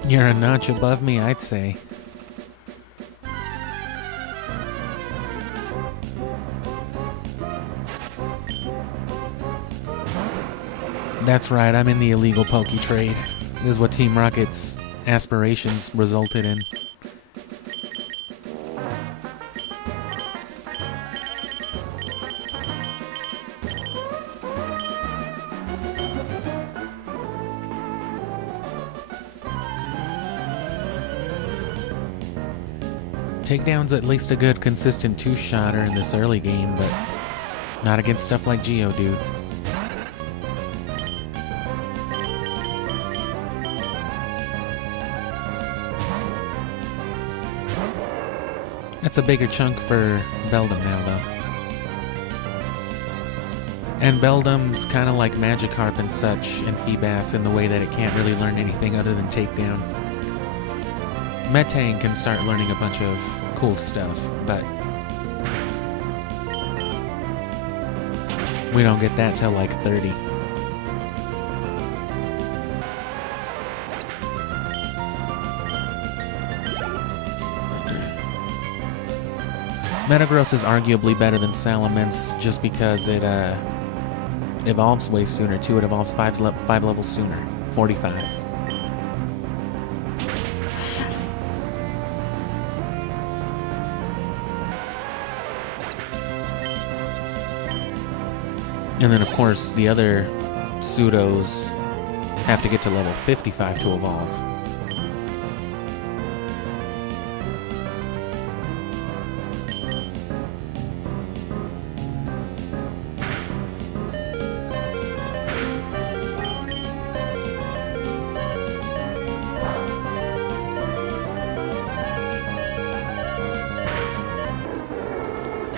You're a notch above me, I'd say. That's right, I'm in the illegal Poke trade. This is what Team Rocket's aspirations resulted in. Takedown's at least a good, consistent two-shotter in this early game, but not against stuff like Geodude. That's a bigger chunk for Beldum now, though. And Beldum's kind of like Magikarp and such, and Feebas in the way that it can't really learn anything other than Takedown. Metang can start learning a bunch of cool stuff, but we don't get that till like 30. Metagross is arguably better than Salamence just because it evolves way sooner too. It evolves 5 levels sooner, 45. And then of course the other pseudos have to get to level 55 to evolve.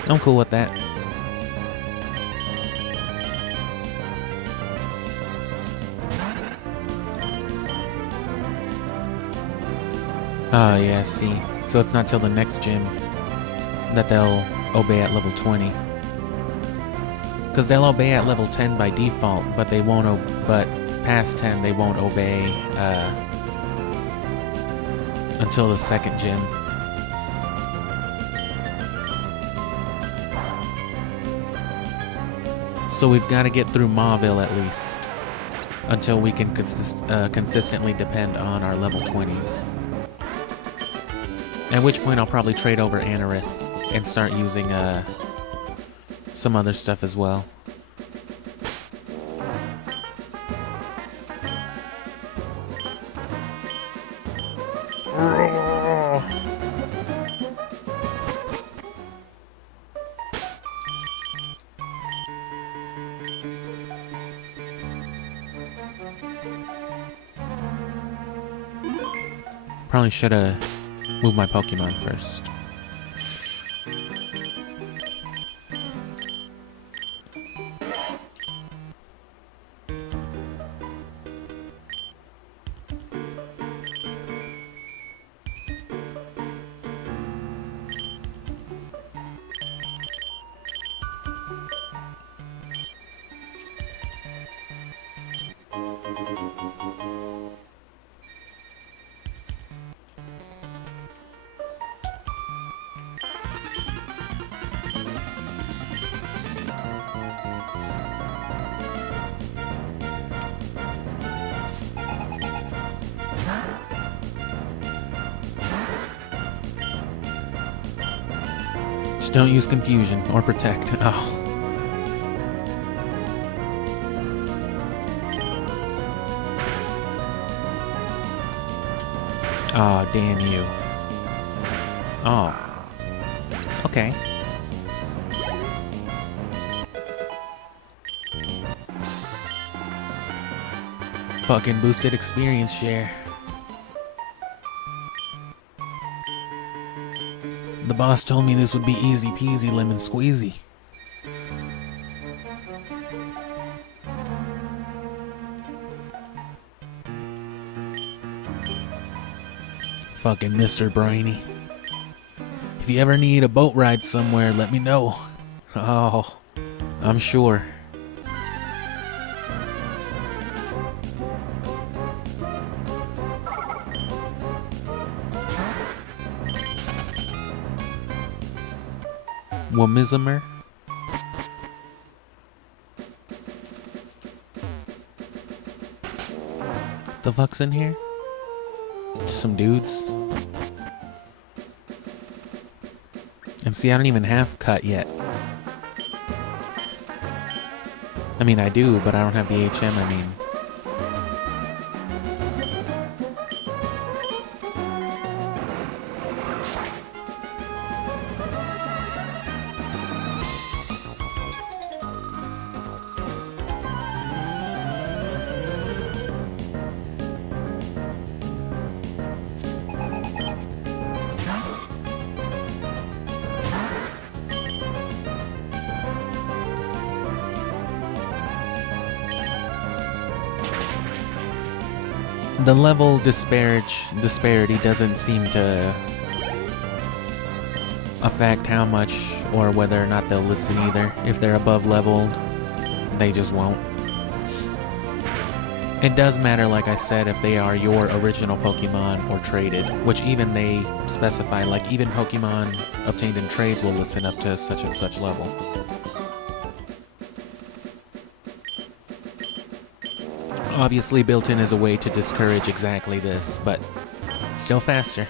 I'm cool with that. Oh yeah, see. So it's not till the next gym that they'll obey at level 20. Because they'll obey at level 10 by default, but they won't but past 10 they won't obey until the second gym. So we've got to get through Mauville at least until we can consistently depend on our level 20s. At which point I'll probably trade over Anorith and start using some other stuff as well. Probably should have moved my Pokemon first. Just don't use confusion or protect. Oh. Oh, damn you. Oh. Okay. Fucking boosted experience share. The boss told me this would be easy peasy lemon squeezy. Fucking Mr. Brainy. If you ever need a boat ride somewhere, let me know. Oh, I'm sure. Wamizimer? The fuck's in here? Just some dudes. And see, I don't even have cut yet. I mean, I do, but I don't have the HM, I mean. The level disparity doesn't seem to affect how much or whether or not they'll listen either. If they're above leveled, they just won't. It does matter, like I said, if they are your original Pokemon or traded, which even they specify, like even Pokemon obtained in trades will listen up to such and such level. Obviously built in as a way to discourage exactly this, but still faster.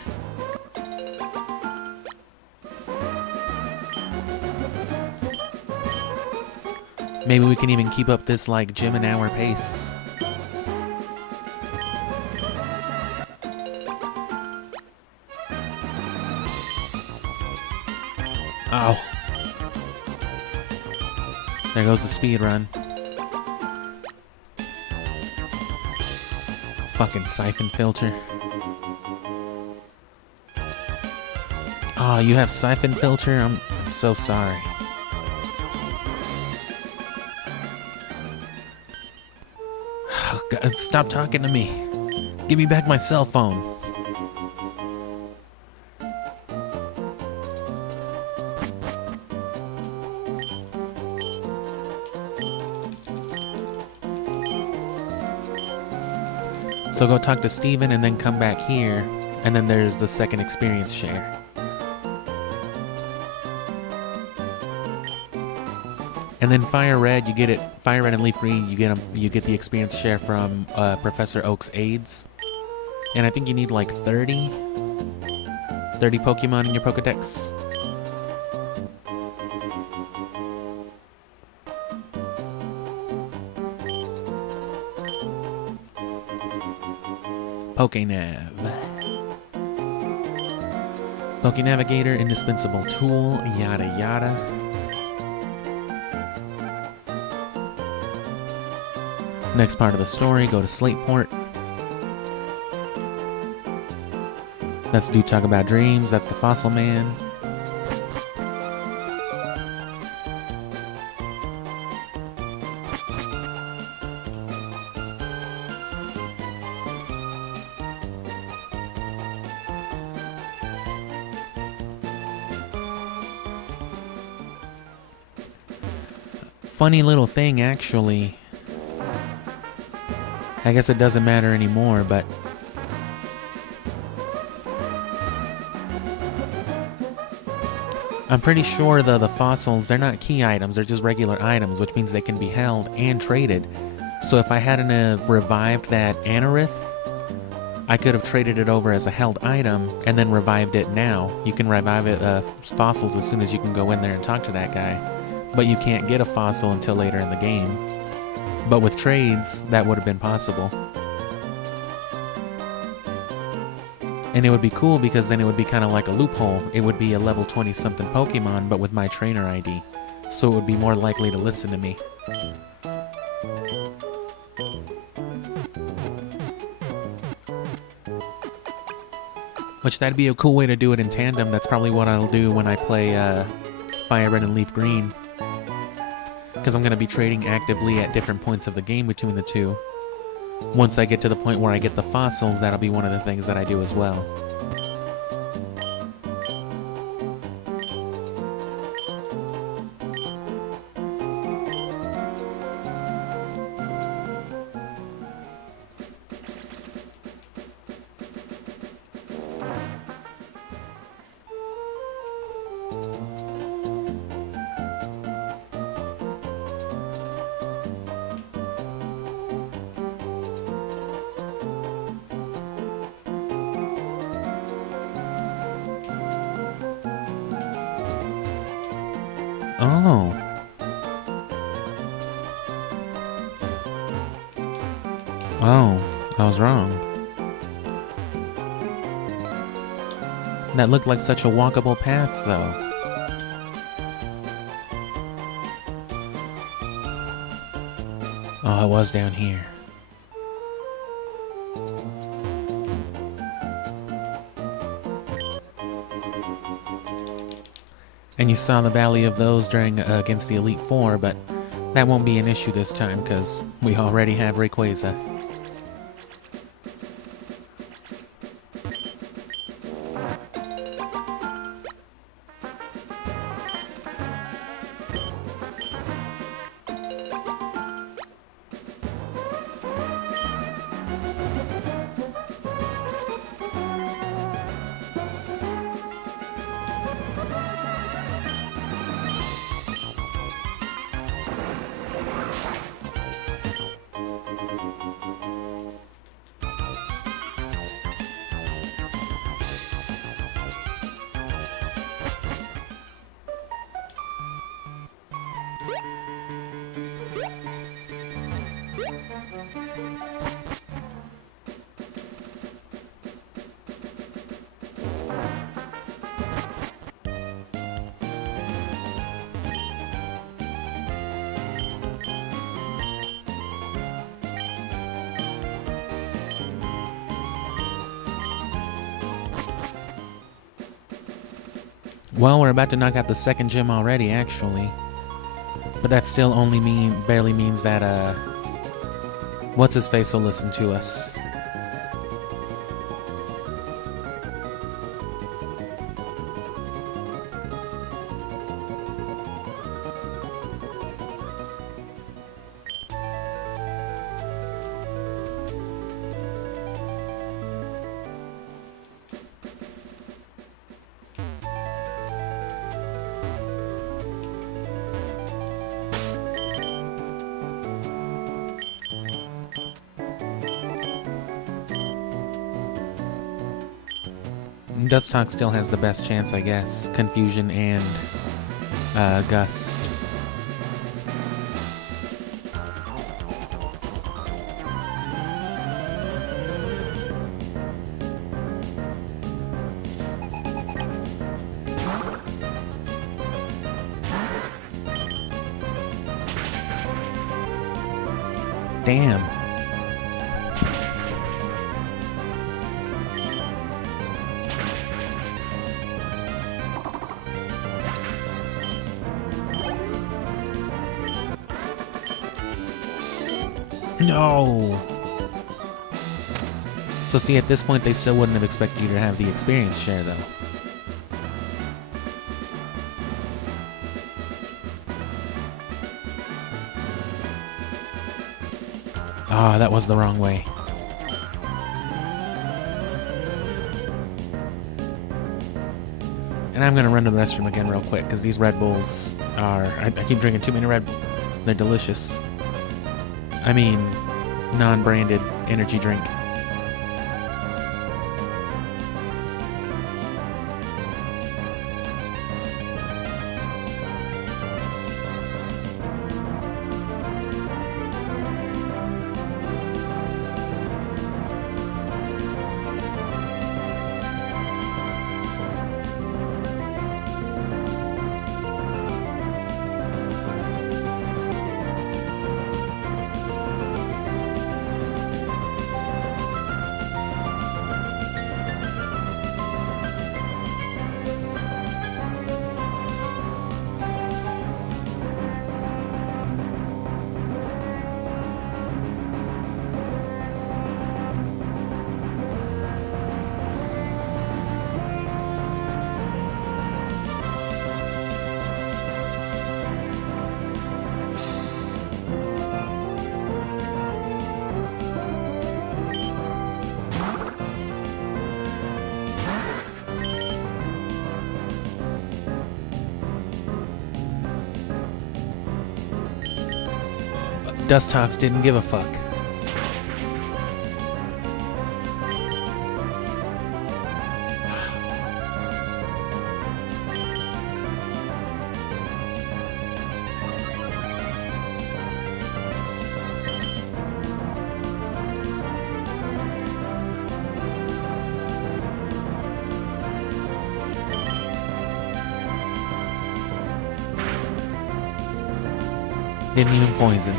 Maybe we can even keep up this like gym an hour pace. Oh. There goes the speed run. Fucking siphon filter. Oh, you have siphon filter? I'm so sorry. Oh, God, stop talking to me. Give me back my cell phone. So go talk to Steven and then come back here, and then there's the second experience share. And then Fire Red, you get it. Fire Red and Leaf Green, you get the experience share from Professor Oak's aids. And I think you need like 30 Pokemon in your Pokedex. Pokenav. Pokenavigator, indispensable tool, yada yada. Next part of the story, go to Slateport. That's Do Talk About Dreams, that's the Fossil Man. Funny little thing, actually. I guess it doesn't matter anymore, but I'm pretty sure the fossils, they're not key items, they're just regular items, which means they can be held and traded. So if I hadn't have revived that Anorith, I could have traded it over as a held item and then revived it now. You can revive it fossils as soon as you can go in there and talk to that guy. But you can't get a fossil until later in the game. But with trades, that would have been possible. And it would be cool because then it would be kind of like a loophole. It would be a level 20 something Pokemon, but with my trainer ID. So it would be more likely to listen to me. Which that'd be a cool way to do it in tandem. That's probably what I'll do when I play Fire Red and Leaf Green. Because I'm going to be trading actively at different points of the game between the two. Once I get to the point where I get the fossils, that'll be one of the things that I do as well. Oh. Oh, I was wrong. That looked like such a walkable path, though. Oh, it was down here. And you saw the Valley of those during against the Elite Four, but that won't be an issue this time because we already have Rayquaza. Well, we're about to knock out the second gym already, actually. But that still only barely means that, what's-his-face will listen to us. Dust Talk still has the best chance, I guess. Confusion and Gust. Damn. No. So see, at this point, they still wouldn't have expected you to have the experience share, though. Ah, that was the wrong way. And I'm gonna run to the restroom again real quick, because these Red Bulls are... I keep drinking too many Red Bulls. They're delicious. I mean, non-branded energy drink. Dust Talks didn't give a fuck. Didn't even poison.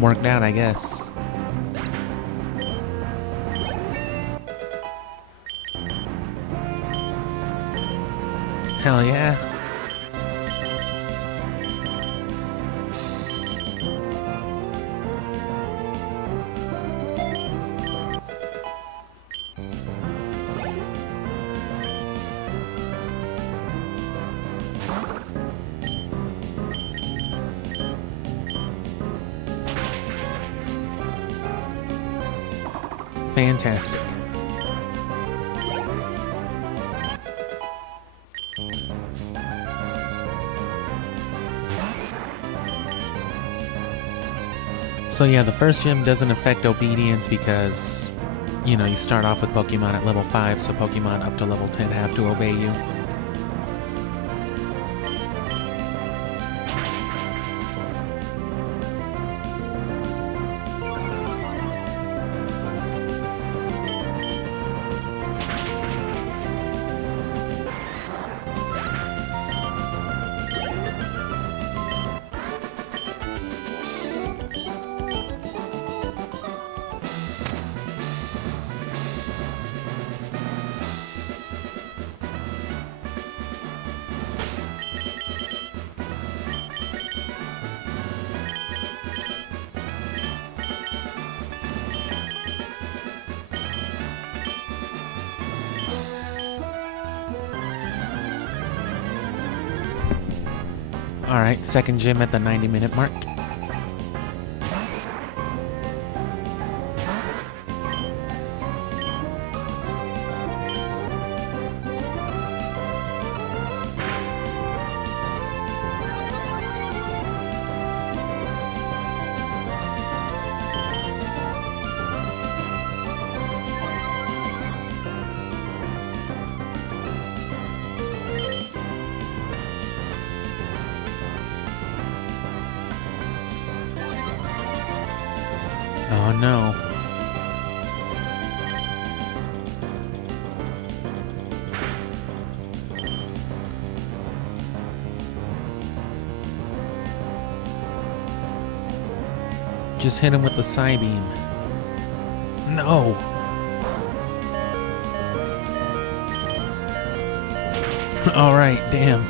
Worked out, I guess. Hell yeah. Fantastic. So yeah, the first gym doesn't affect obedience because, you know, you start off with Pokemon at level 5, so Pokemon up to level 10 have to obey you. Alright, second gym at the 90-minute mark. Oh no. Just hit him with the Psy Beam. No. Alright, damn.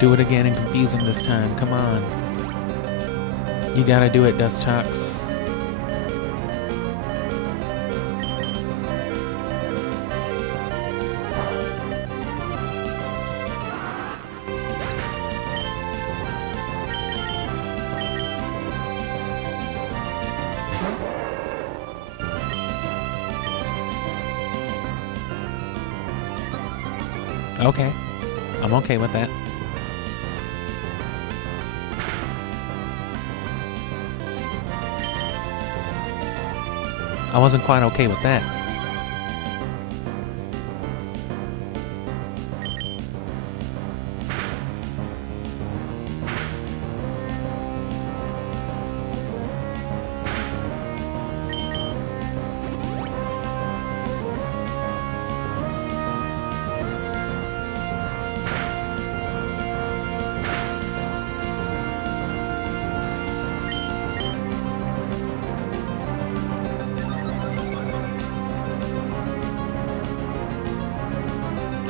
Do it again and confuse him this time. Come on. You gotta do it, Dustox. Okay. I'm okay with that. I wasn't quite okay with that.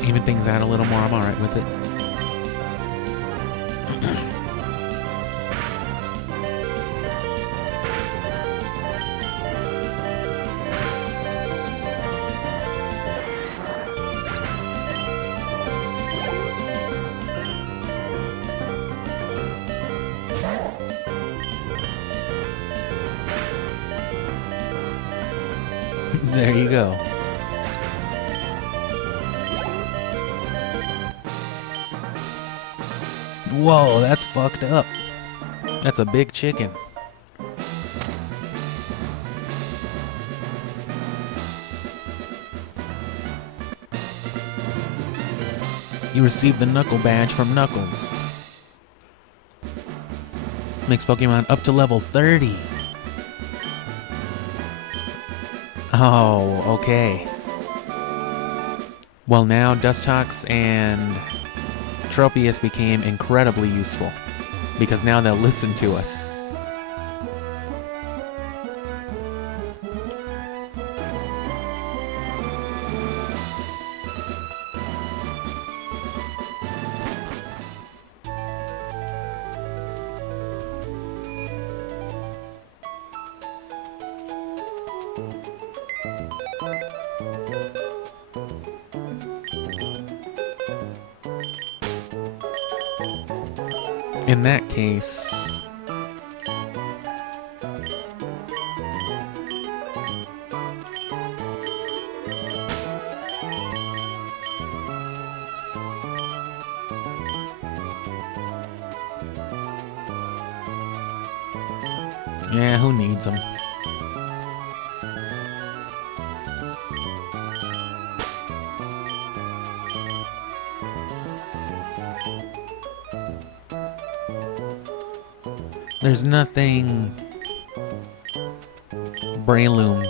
Even things out a little more, I'm alright with it. There you go. Whoa, that's fucked up. That's a big chicken. You received the Knuckle badge from Knuckles. Makes Pokemon up to level 30. Oh, okay. Well, now Dustox and Tropius became incredibly useful because now they'll listen to us. In that case, yeah, who needs them? There's nothing Breloom.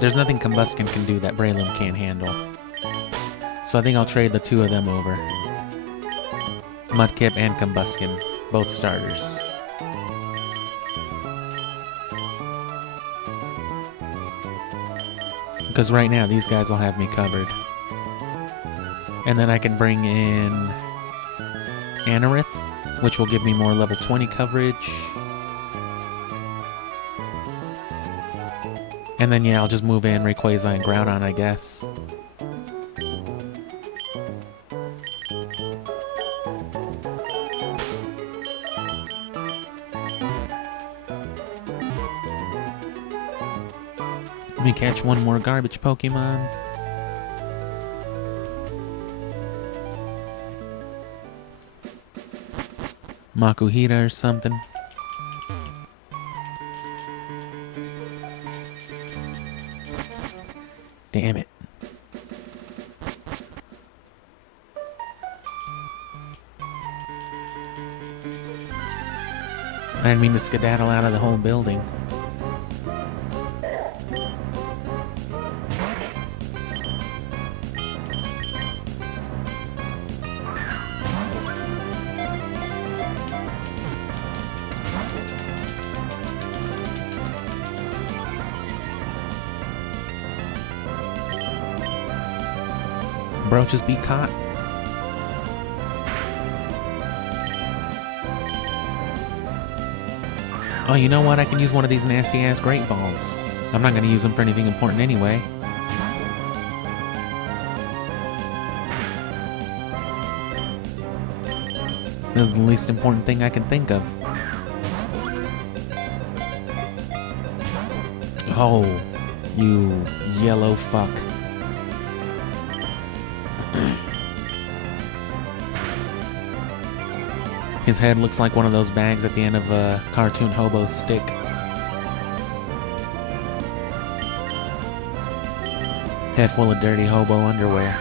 There's nothing Combuskin can do that Breloom can't handle. So I think I'll trade the two of them over. Mudkip and Combuskin, both starters. Because right now these guys will have me covered. And then I can bring in Anorith, which will give me more level 20 coverage. And then, yeah, I'll just move in Rayquaza and Groudon, I guess. Let me catch one more garbage Pokemon. Makuhita or something. Damn it. I didn't mean to skedaddle out of the whole building. Bro, just be caught. Oh, you know what? I can use one of these nasty-ass Great Balls. I'm not going to use them for anything important anyway. This is the least important thing I can think of. Oh, you yellow fuck. His head looks like one of those bags at the end of a cartoon hobo's stick. Head full of dirty hobo underwear.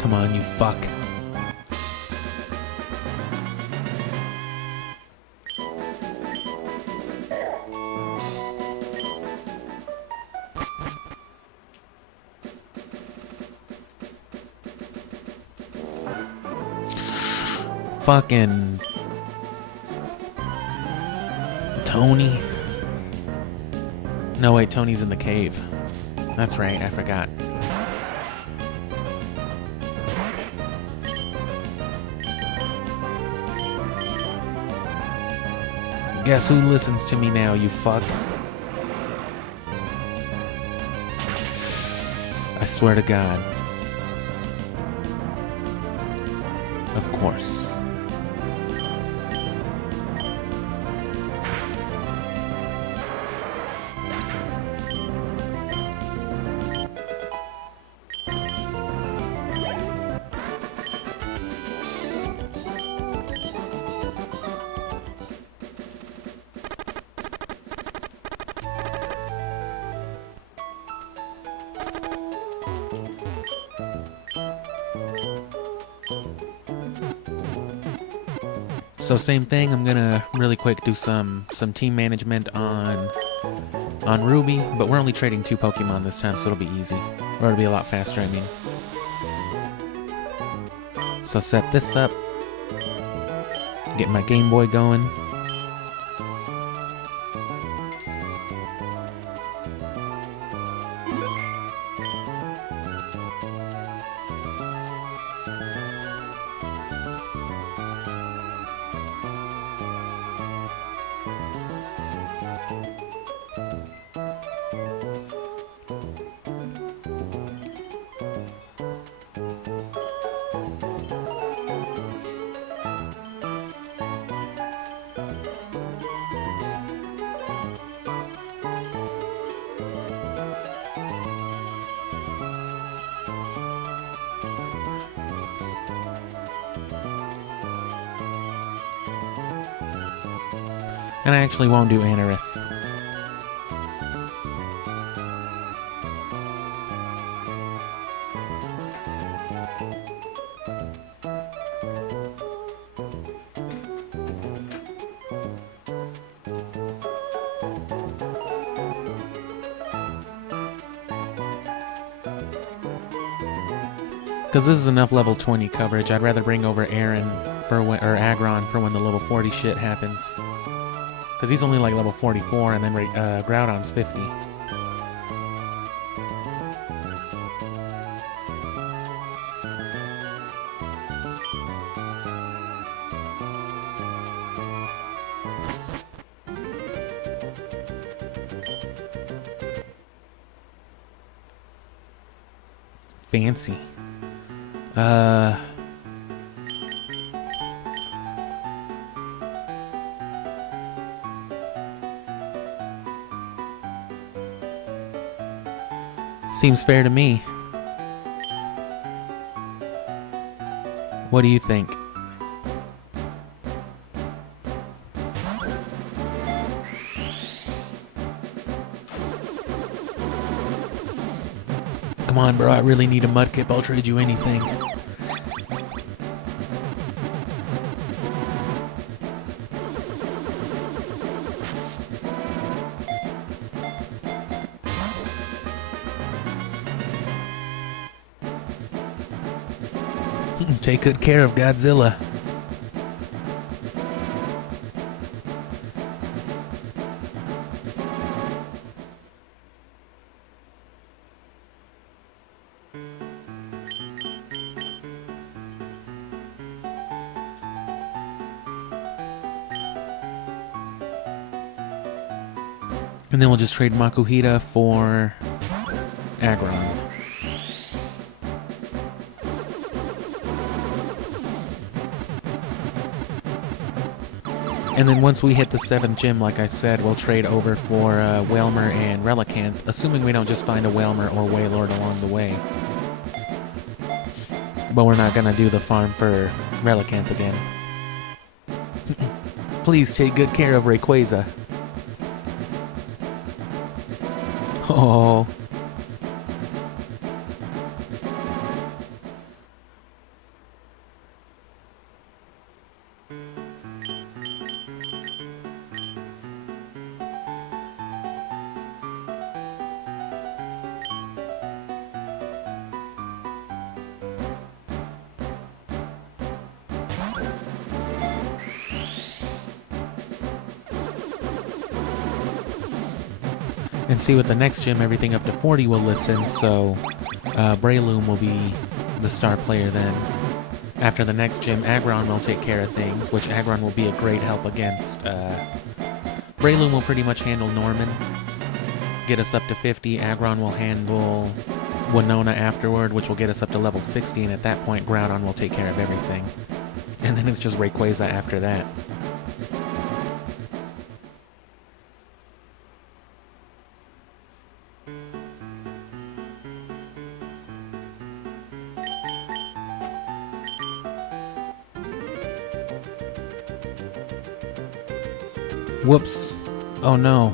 Come on, you fuck. Fucking Tony. No, wait, Tony's in the cave. That's right, I forgot. Guess who listens to me now, you fuck? I swear to God. Of course. So same thing, I'm gonna really quick do some team management on Ruby, but we're only trading 2 Pokemon this time, so it'll be easy. Or it'll be a lot faster, I mean. So set this up. Get my Game Boy going. And I actually won't do Anorith. Because this is enough level 20 coverage, I'd rather bring over Aaron for when, or Aggron for when the level 40 shit happens. Because he's only like level 44, and then Groudon's 50. Fancy. Seems fair to me. What do you think? Come on, bro, I really need a mudkip. I'll trade you anything. Take good care of Godzilla. And then we'll just trade Makuhita for Aggron. And then once we hit the 7th gym, like I said, we'll trade over for Wailmer and Relicanth, assuming we don't just find a Wailmer or Wailord along the way. But we're not gonna do the farm for Relicanth again. Please take good care of Rayquaza. Oh. And see, with the next gym, everything up to 40 will listen, so Breloom will be the star player then. After the next gym, Aggron will take care of things, which Aggron will be a great help against. Breloom will pretty much handle Norman, get us up to 50. Aggron will handle Winona afterward, which will get us up to level 60, and at that point, Groudon will take care of everything. And then it's just Rayquaza after that. Whoops. Oh no.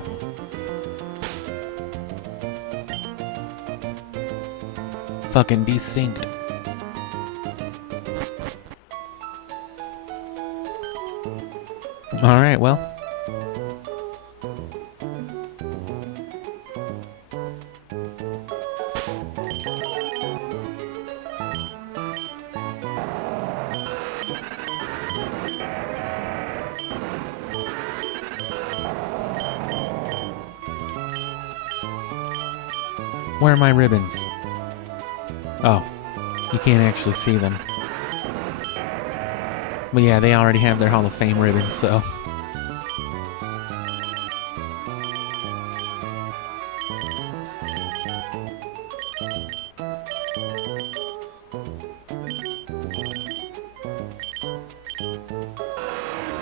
Fucking desynced. Alright, well. Where are my ribbons? Oh, you can't actually see them. But yeah, they already have their Hall of Fame ribbons, so.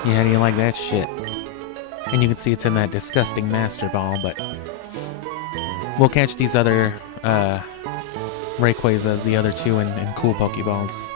Yeah, how do you like that shit? And you can see it's in that disgusting Master Ball, but we'll catch these other Rayquazas, the other two, in cool Pokeballs.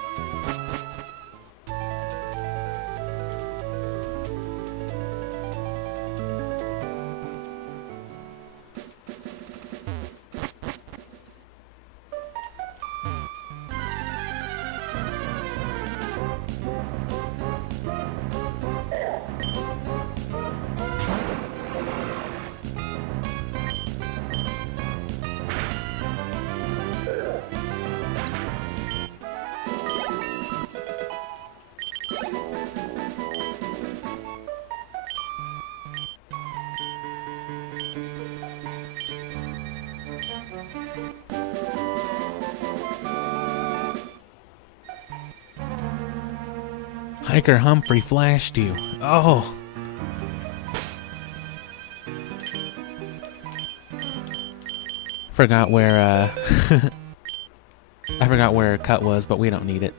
Hiker Humphrey flashed you. Oh. Forgot where, I forgot where Cut was, but we don't need it.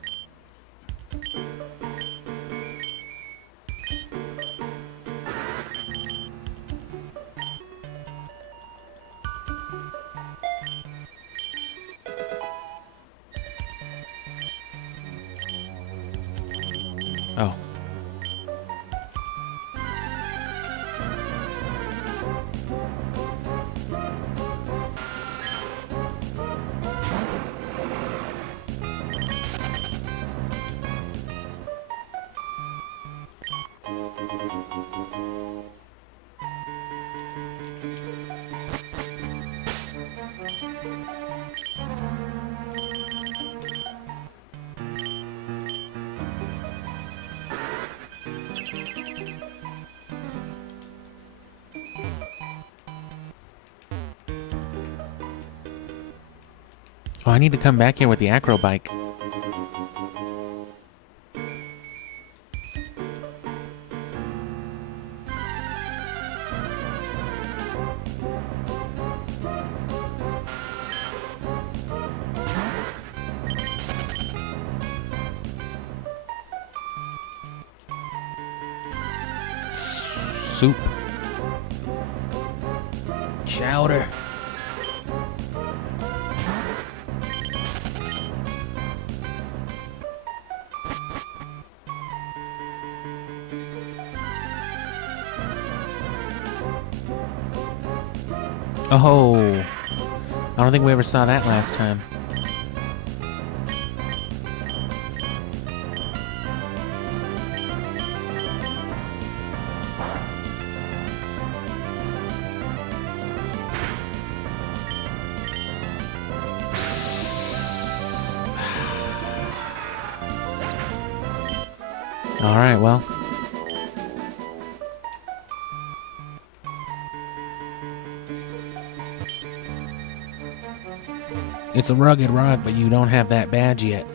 Oh. Oh, I need to come back here with the acro bike. Soup. Chowder. Oh, I don't think we ever saw that last time. All right, well. It's a rugged rock, but you don't have that badge yet.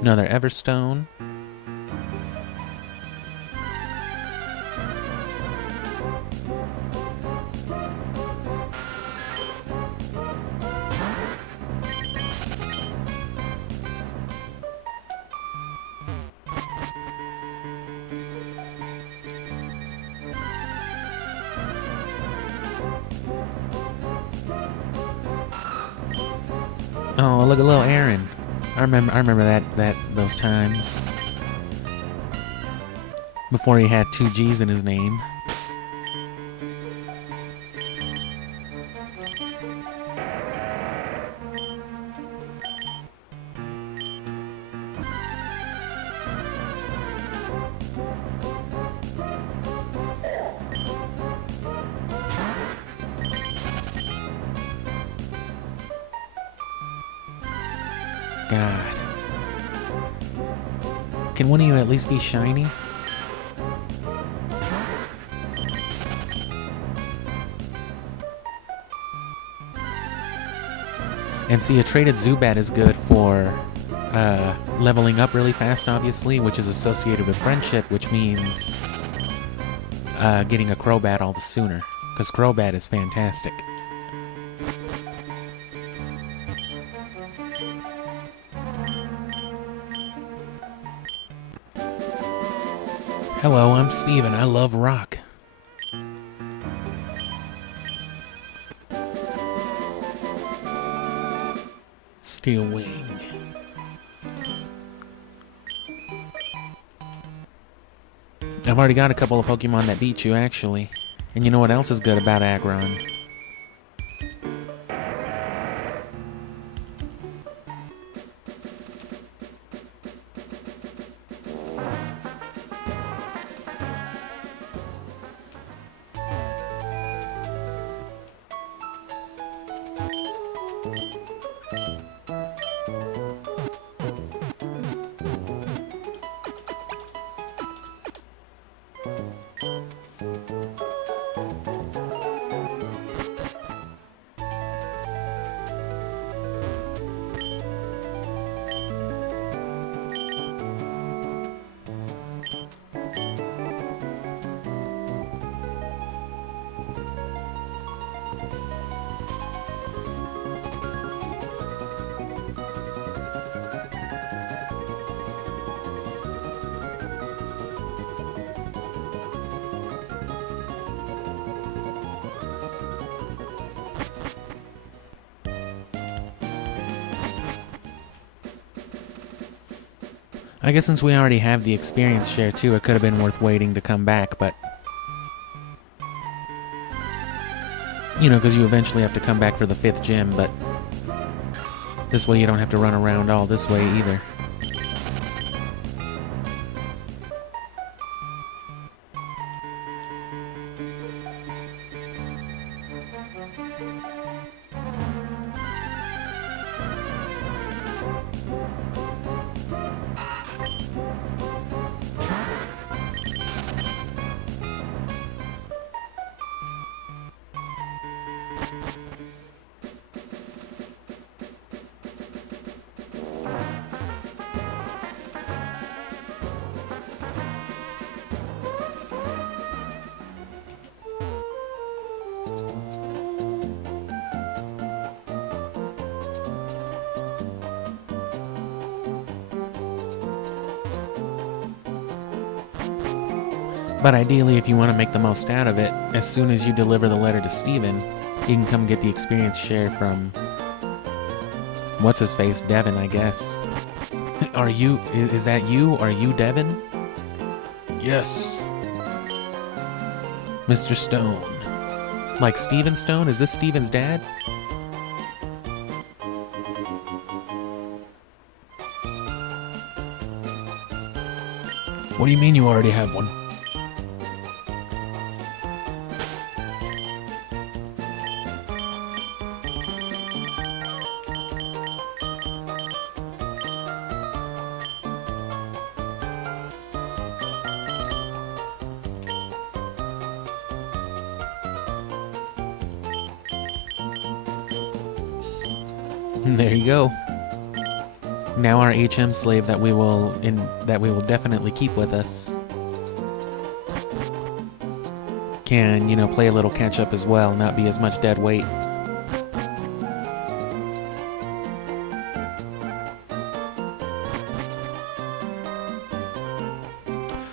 Another Everstone. Oh, look at little Aaron. I remember those times. Before he had 2 G's in his name. God. Can one of you at least be shiny? And see, a traded Zubat is good for leveling up really fast, obviously, which is associated with friendship, which means getting a Crobat all the sooner, because Crobat is fantastic. Hello, I'm Steven. I love rock. Steel Wing. I've already got a couple of Pokemon that beat you, actually. And you know what else is good about Aggron? I guess since we already have the experience share too, it could have been worth waiting to come back, but... You know, because you eventually have to come back for the 5th gym, but... This way you don't have to run around all this way either. But ideally, if you want to make the most out of it, as soon as you deliver the letter to Steven, you can come get the experience share from... What's-his-face? Devin, I guess. Are you... Is that you? Are you Devin? Yes. Mr. Stone. Like Steven Stone? Is this Steven's dad? What do you mean you already have one? There you go. Now our HM slave that we will definitely keep with us can, you know, play a little catch up as well, not be as much dead weight.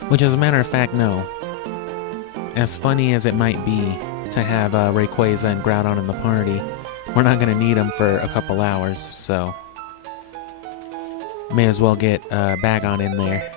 Which, as a matter of fact, no. As funny as it might be to have Rayquaza and Groudon in the party, we're not going to need them for a couple hours, so may as well get Bagon in there.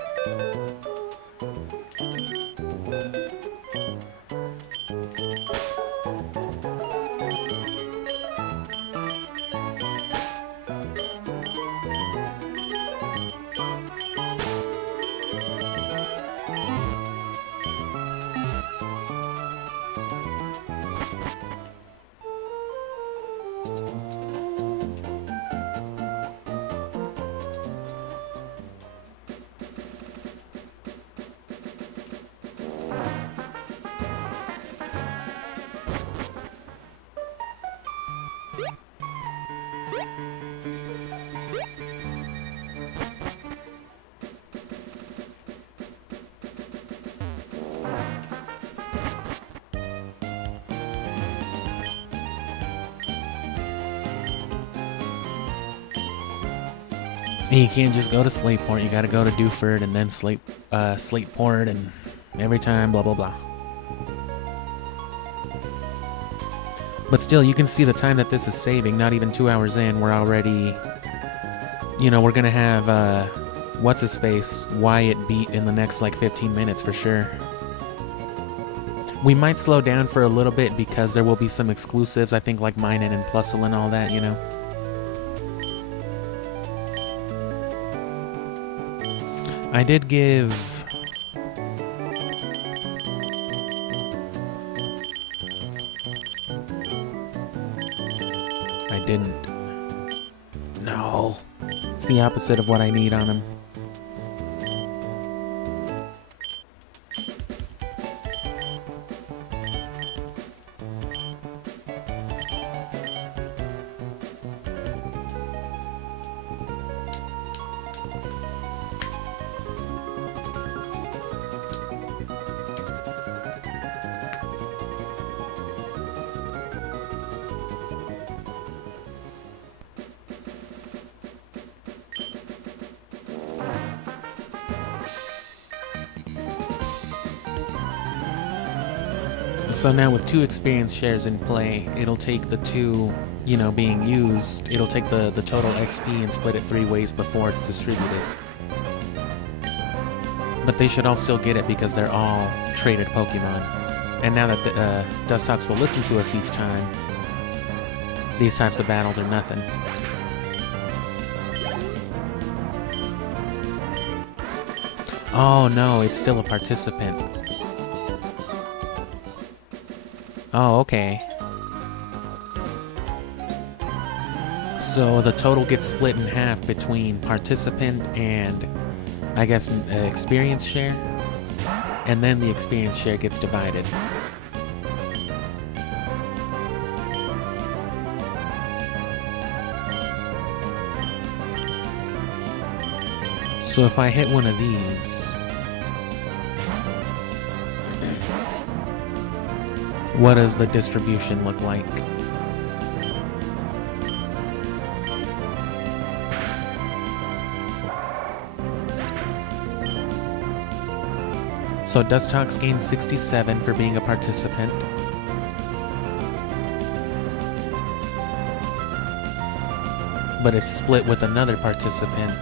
And you can't just go to Slateport, you gotta go to Dewford and then Slateport, and every time, blah blah blah. But still, you can see the time that this is saving. Not even 2 hours in, we're already, you know, we're gonna have, what's-his-face, Wyatt beat in the next, like, 15 minutes for sure. We might slow down for a little bit because there will be some exclusives, I think, like Minun and Plusle and all that, you know. I did give... I didn't. No. It's the opposite of what I need on him. So now with 2 experience shares in play, it'll take the 2, you know, being used, it'll take the total XP and split it 3 ways before it's distributed. But they should all still get it because they're all traded Pokemon. And now that the Dustox will listen to us each time, these types of battles are nothing. Oh no, it's still a participant. Oh, okay. So the total gets split in half between participant and, I guess, experience share? And then the experience share gets divided. So if I hit one of these, what does the distribution look like? So Dustox gains 67 for being a participant. But it's split with another participant.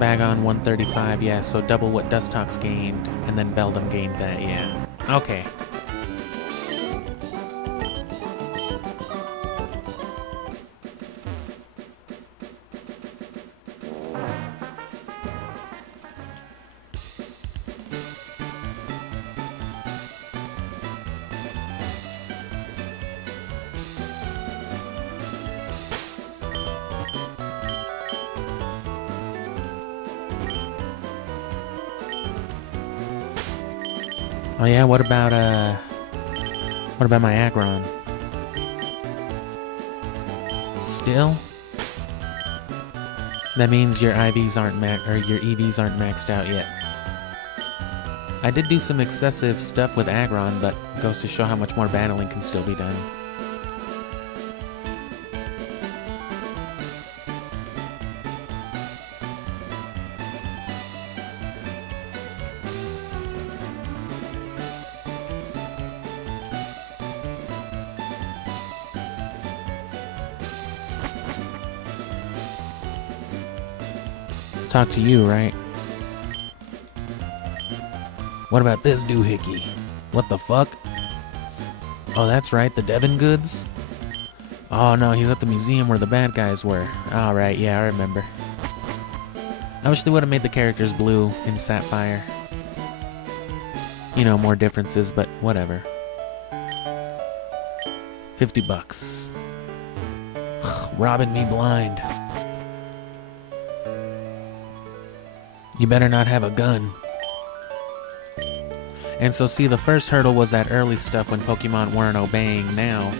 Bagon 135, yeah, so double what Dustox gained, and then Beldum gained that, yeah. Okay. Oh yeah, what about my Aggron? Still? That means your IVs aren't your EVs aren't maxed out yet. I did do some excessive stuff with Aggron, but goes to show how much more battling can still be done. Talk to you, right? What about this doohickey? What the fuck? Oh, that's right, the Devon goods? Oh no, he's at the museum where the bad guys were. Alright, yeah, I remember. I wish they would have made the characters blue in Sapphire. You know, more differences, but whatever. 50 bucks. Robbing me blind. You better not have a gun. And so see, the first hurdle was that early stuff when Pokemon weren't obeying. Now,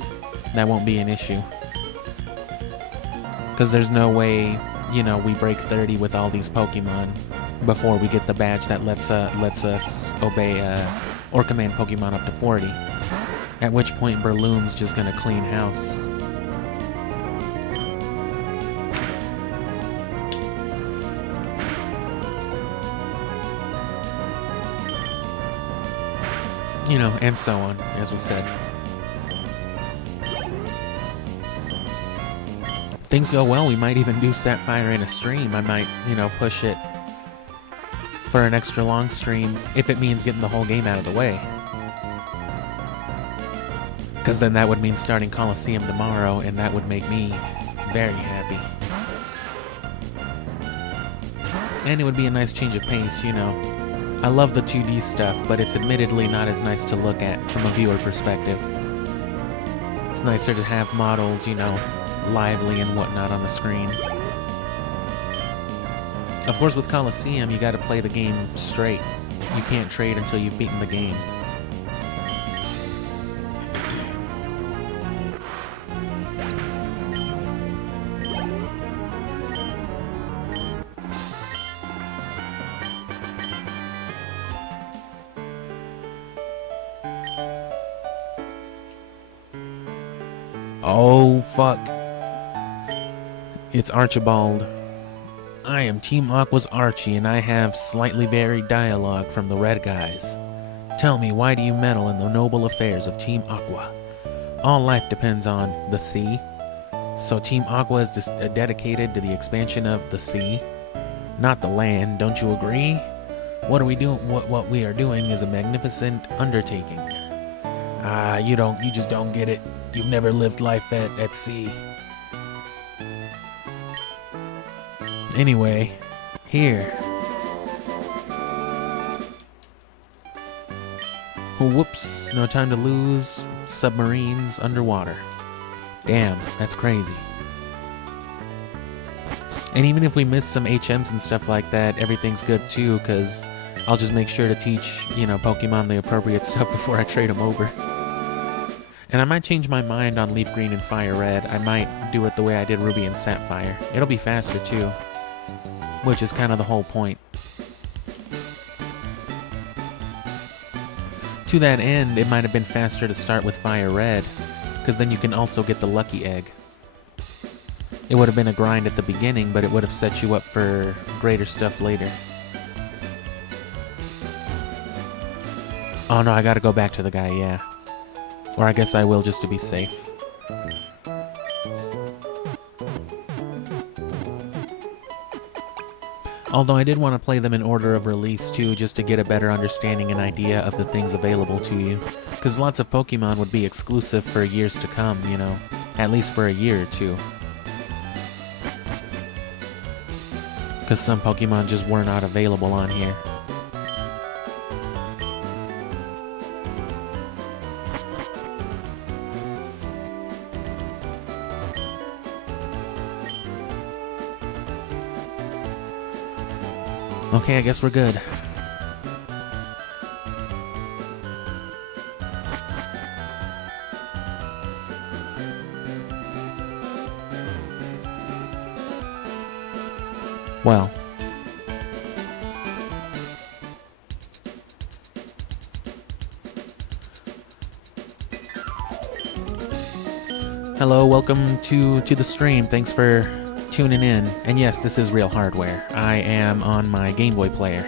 that won't be an issue. Because there's no way, you know, we break 30 with all these Pokemon before we get the badge that lets us obey or command Pokemon up to 40. At which point Breloom's just gonna clean house. You know, and so on, as we said. If things go well, we might even do Sapphire in a stream. I might, you know, push it for an extra long stream if it means getting the whole game out of the way. Because then that would mean starting Coliseum tomorrow, and that would make me very happy. And it would be a nice change of pace, you know. I love the 2D stuff, but it's admittedly not as nice to look at from a viewer perspective. It's nicer to have models, you know, lively and whatnot on the screen. Of course, with Coliseum, you gotta play the game straight. You can't trade until you've beaten the game. Oh, fuck. It's Archibald. I am Team Aqua's Archie, and I have slightly varied dialogue from the Red Guys. Tell me, why do you meddle in the noble affairs of Team Aqua? All life depends on the sea. So Team Aqua is dedicated to the expansion of the sea, not the land. Don't you agree? What are we doing? What we are doing is a magnificent undertaking. You just don't get it. You've never lived life at sea. Anyway, here. Oh, whoops, no time to lose. Submarines underwater. Damn, that's crazy. And even if we miss some HMs and stuff like that, everything's good too, because I'll just make sure to teach, Pokemon the appropriate stuff before I trade them over. And I might change my mind on Leaf Green and Fire Red. I might do it the way I did Ruby and Sapphire. It'll be faster too, which is kind of the whole point. To that end, it might have been faster to start with Fire Red, because then you can also get the Lucky Egg. It would have been a grind at the beginning, but it would have set you up for greater stuff later. Oh no, I gotta go back to the guy, yeah. Or I guess I will just to be safe. Although I did want to play them in order of release too, just to get a better understanding and idea of the things available to you. Because lots of Pokemon would be exclusive for years to come, at least for a year or two. Because some Pokemon just were not available on here. Okay, I guess we're good. Well. Hello, welcome to the stream. Thanks for tuning in. And yes, this is real hardware. I am on my Game Boy player.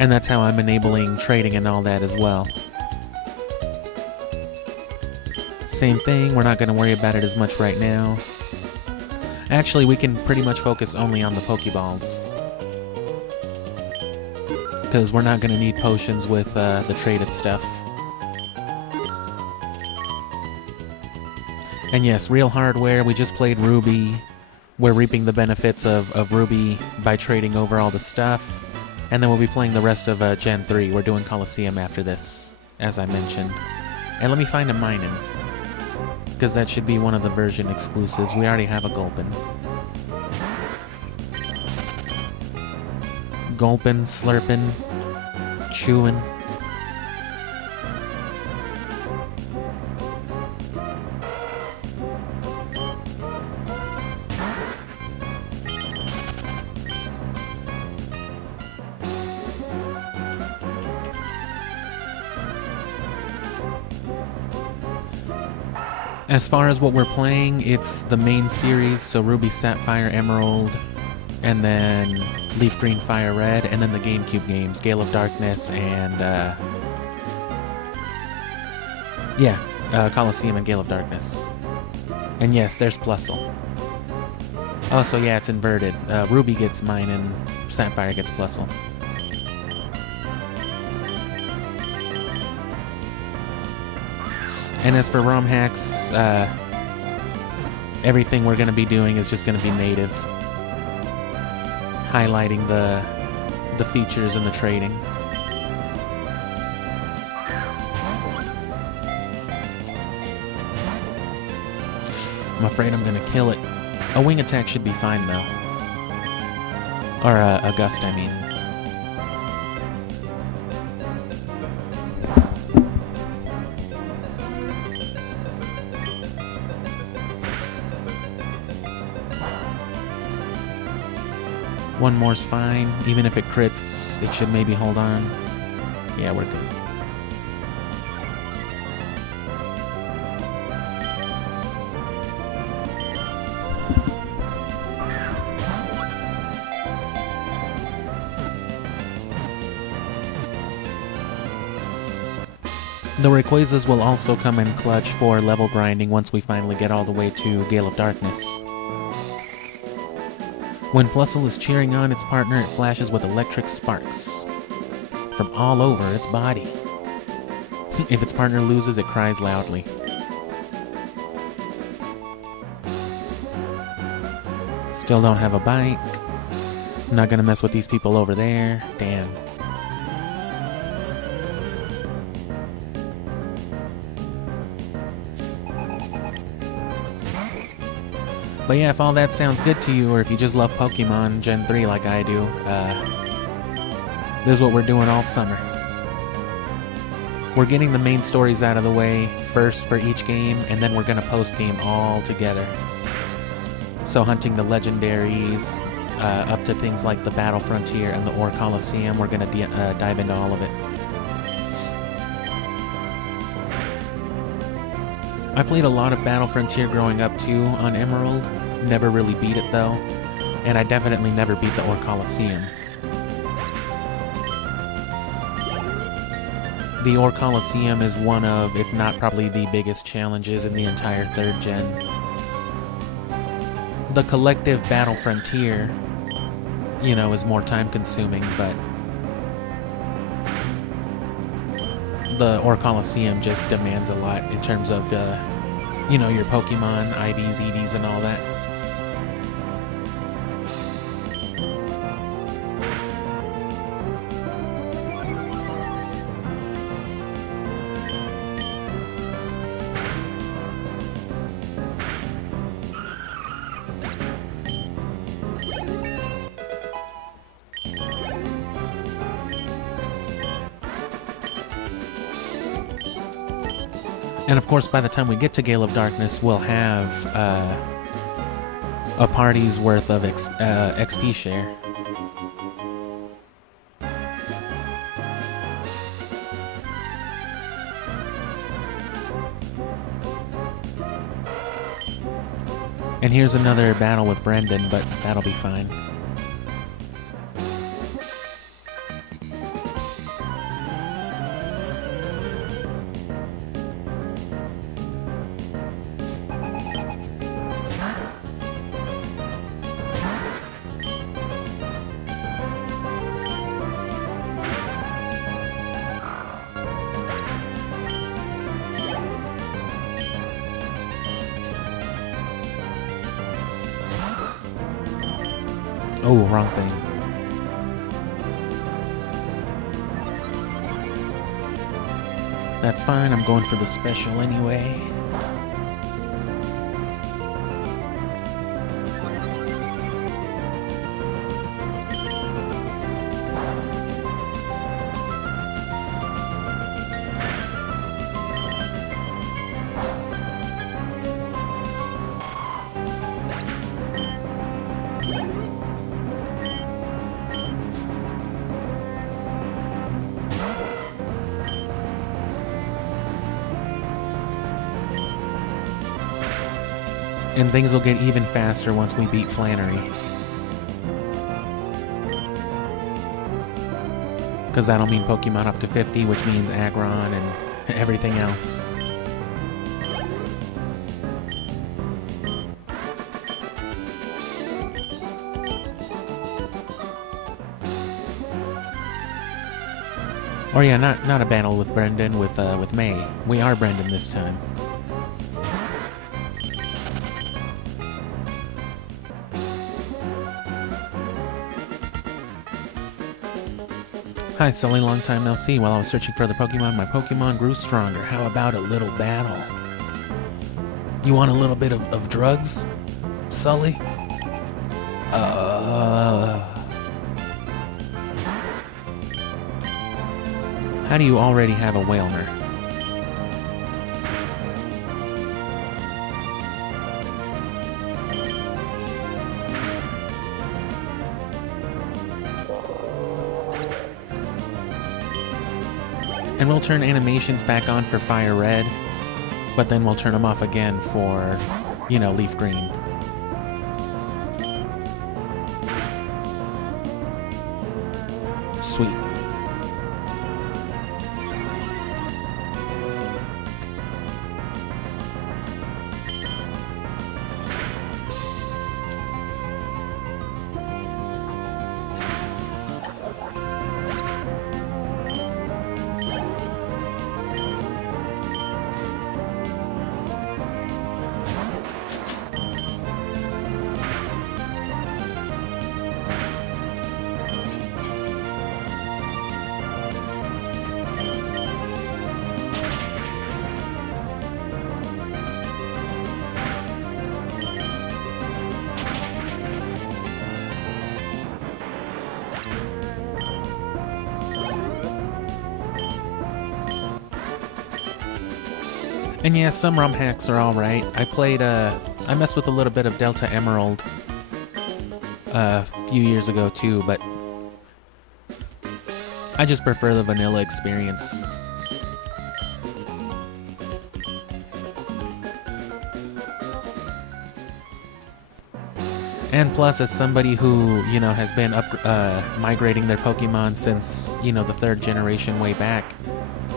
And that's how I'm enabling trading and all that as well. Same thing, we're not going to worry about it as much right now. Actually, we can pretty much focus only on the Pokeballs. Because we're not going to need potions with the traded stuff. And yes, real hardware, we just played Ruby. We're reaping the benefits of Ruby by trading over all the stuff. And then we'll be playing the rest of Gen 3. We're doing Coliseum after this, as I mentioned. And let me find a Minun, because that should be one of the version exclusives. We already have a Gulpin. Gulpin, slurping, chewing. As far as what we're playing, it's the main series, so Ruby, Sapphire, Emerald, and then Leaf Green, Fire Red, and then the GameCube games, Gale of Darkness, and, Coliseum and Gale of Darkness. And yes, there's Plusle. Oh, so yeah, it's inverted. Ruby gets mine, and Sapphire gets Plusle. And as for ROM hacks, everything we're going to be doing is just going to be native. Highlighting the features and the trading. I'm afraid I'm going to kill it. A wing attack should be fine, though. Or a gust, I mean. One more's fine. Even if it crits, it should maybe hold on. Yeah, we're good. The Rayquazas will also come in clutch for level grinding once we finally get all the way to Gale of Darkness. When Plusle is cheering on its partner, it flashes with electric sparks from all over its body. If its partner loses, it cries loudly. Still don't have a bike. Not gonna mess with these people over there. Damn. But yeah, if all that sounds good to you, or if you just love Pokemon Gen 3 like I do, this is what we're doing all summer. We're getting the main stories out of the way first for each game, and then we're gonna post-game all together. So hunting the legendaries, up to things like the Battle Frontier and the Ore Coliseum, we're gonna dive into all of it. I played a lot of Battle Frontier growing up too on Emerald, never really beat it though, and I definitely never beat the Ore Coliseum. The Ore Coliseum is one of, if not probably the biggest challenges in the entire 3rd gen. The collective Battle Frontier, you know, is more time consuming, but the Ore Coliseum just demands a lot in terms of, you know, your Pokemon, IVs, EVs, and all that. And of course, by the time we get to Gale of Darkness, we'll have a party's worth of XP share. And here's another battle with Brendan, but that'll be fine. Oh, wrong thing. That's fine, I'm going for the special anyway. And things will get even faster once we beat Flannery. Because that'll mean Pokemon up to 50, which means Aggron and everything else. Or yeah, not a battle with Brendan, with May. We are Brendan this time. Hi, Sully, long time no see. While I was searching for other Pokemon, my Pokemon grew stronger. How about a little battle? You want a little bit of drugs, Sully? How do you already have a Wailmer? And we'll turn animations back on for Fire Red, but then we'll turn them off again for, you know, Leaf Green. Sweet. And yeah, some ROM hacks are alright. I messed with a little bit of Delta Emerald a few years ago too, but I just prefer the vanilla experience. And plus, as somebody who, has been migrating their Pokemon since, the 3rd generation way back,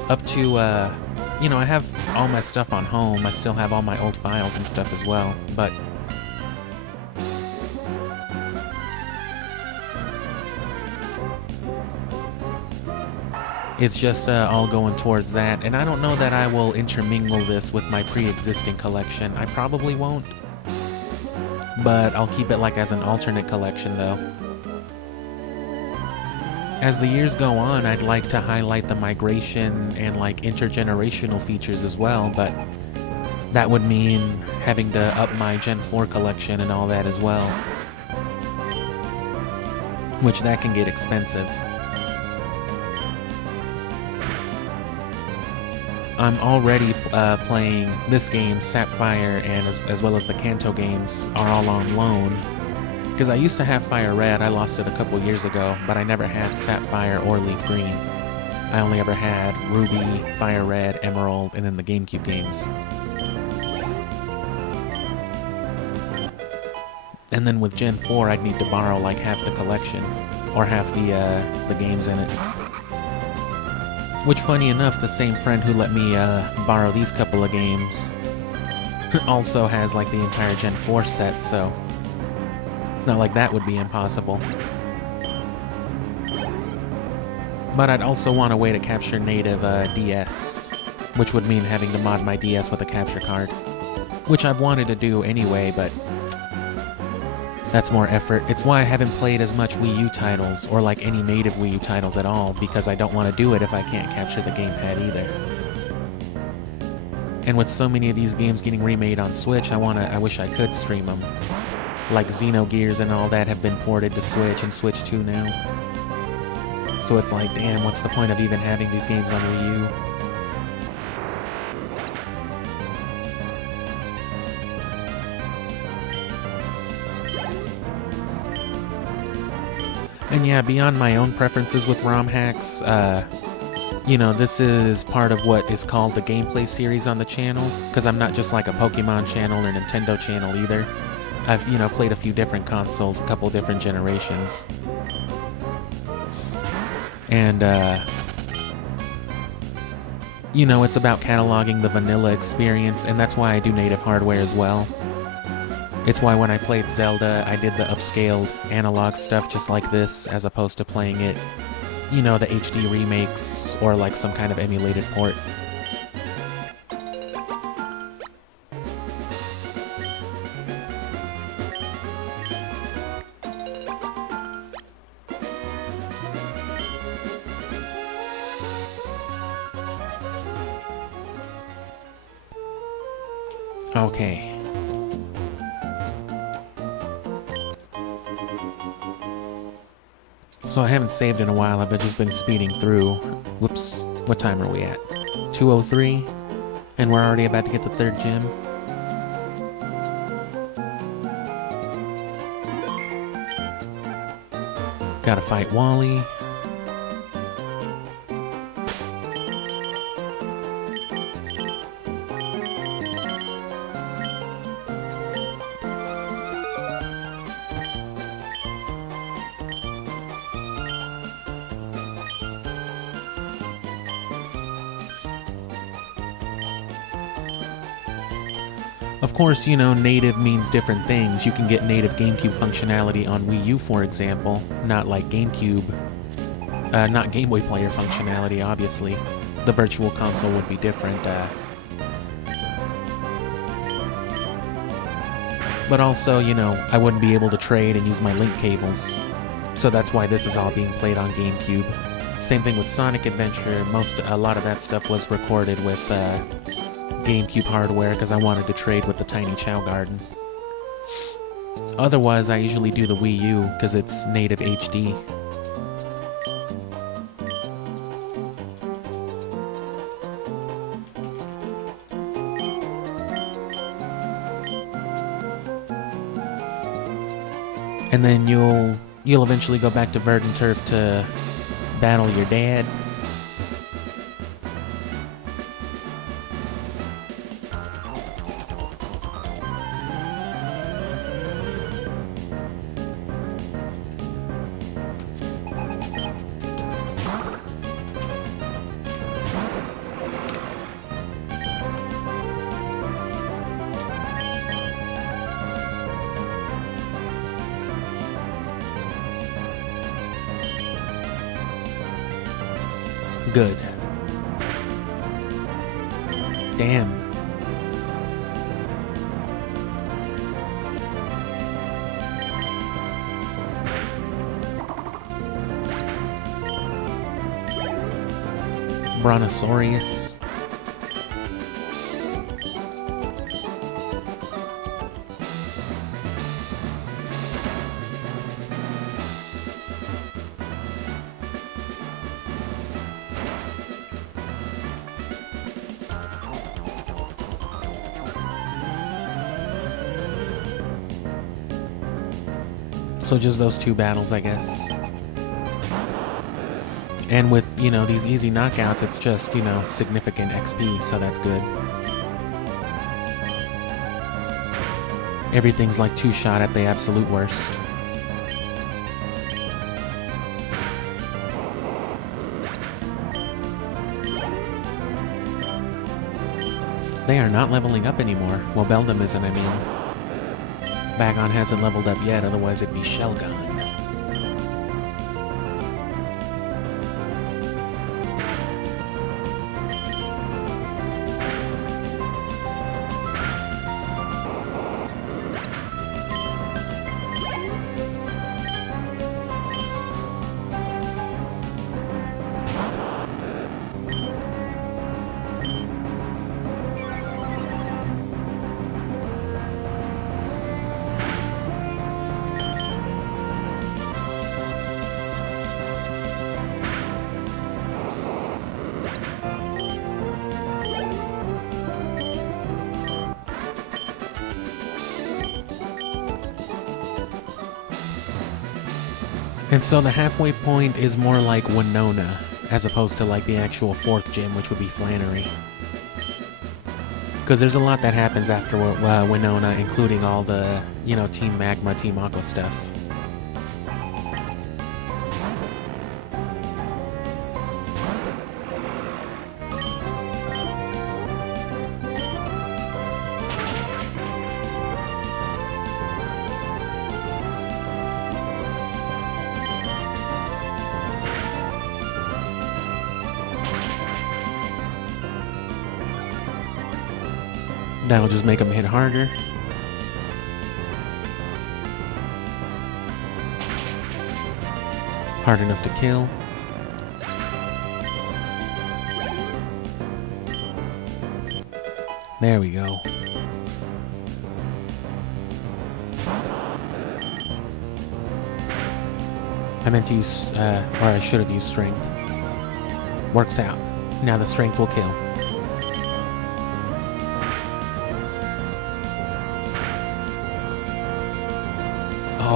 up to, I have all my stuff on home. I still have all my old files and stuff as well, but it's just all going towards that. And I don't know that I will intermingle this with my pre-existing collection. I probably won't. But I'll keep it like as an alternate collection though. As the years go on, I'd like to highlight the migration and like intergenerational features as well, but that would mean having to up my Gen 4 collection and all that as well. Which that can get expensive. I'm already playing this game, Sapphire, and as well as the Kanto games are all on loan. Because I used to have Fire Red, I lost it a couple years ago, but I never had Sapphire or Leaf Green. I only ever had Ruby, Fire Red, Emerald, and then the GameCube games. And then with Gen 4, I'd need to borrow like half the collection, or half the games in it. Which, funny enough, the same friend who let me borrow these couple of games also has like the entire Gen 4 set, so it's not like that would be impossible. But I'd also want a way to capture native DS, which would mean having to mod my DS with a capture card. Which I've wanted to do anyway, but that's more effort. It's why I haven't played as much Wii U titles, or like any native Wii U titles at all, because I don't want to do it if I can't capture the gamepad either. And with so many of these games getting remade on Switch, I wish I could stream them. Like Xenogears and all that have been ported to Switch and Switch 2 now. So it's like, damn, what's the point of even having these games on Wii U? And yeah, beyond my own preferences with ROM hacks, this is part of what is called the gameplay series on the channel, because I'm not just like a Pokemon channel or Nintendo channel either. I've, played a few different consoles, a couple different generations. And, it's about cataloging the vanilla experience, and that's why I do native hardware as well. It's why when I played Zelda, I did the upscaled analog stuff just like this, as opposed to playing it, the HD remakes or like some kind of emulated port. Okay. So I haven't saved in a while, I've just been speeding through. Whoops, what time are we at? 2:03? And we're already about to get the 3rd gym? Gotta fight Wally. Of course, native means different things. You can get native GameCube functionality on Wii U, for example, not like GameCube, not Game Boy Player functionality, obviously. The Virtual Console would be different. But also, I wouldn't be able to trade and use my link cables. So that's why this is all being played on GameCube. Same thing with Sonic Adventure. A lot of that stuff was recorded with GameCube hardware because I wanted to trade with the tiny Chao Garden. Otherwise, I usually do the Wii U because it's native HD. And then you'll eventually go back to Verdant Turf to battle your dad. Good. Damn. Brontosaurus. So just those two battles, I guess. And with, you know, these easy knockouts, it's just, you know, significant XP, so that's good. Everything's like two-shot at the absolute worst. They are not leveling up anymore. Well, Beldum isn't, I mean. Bagon hasn't leveled up yet, otherwise it'd be Shelgon. And so the halfway point is more like Winona, as opposed to like the actual fourth gym, which would be Flannery. Because there's a lot that happens after Winona, including all the, you know, Team Magma, Team Aqua stuff. That'll just make them hit harder. Hard enough to kill. There we go. I meant to use, or I should have used strength. Works out. Now the strength will kill.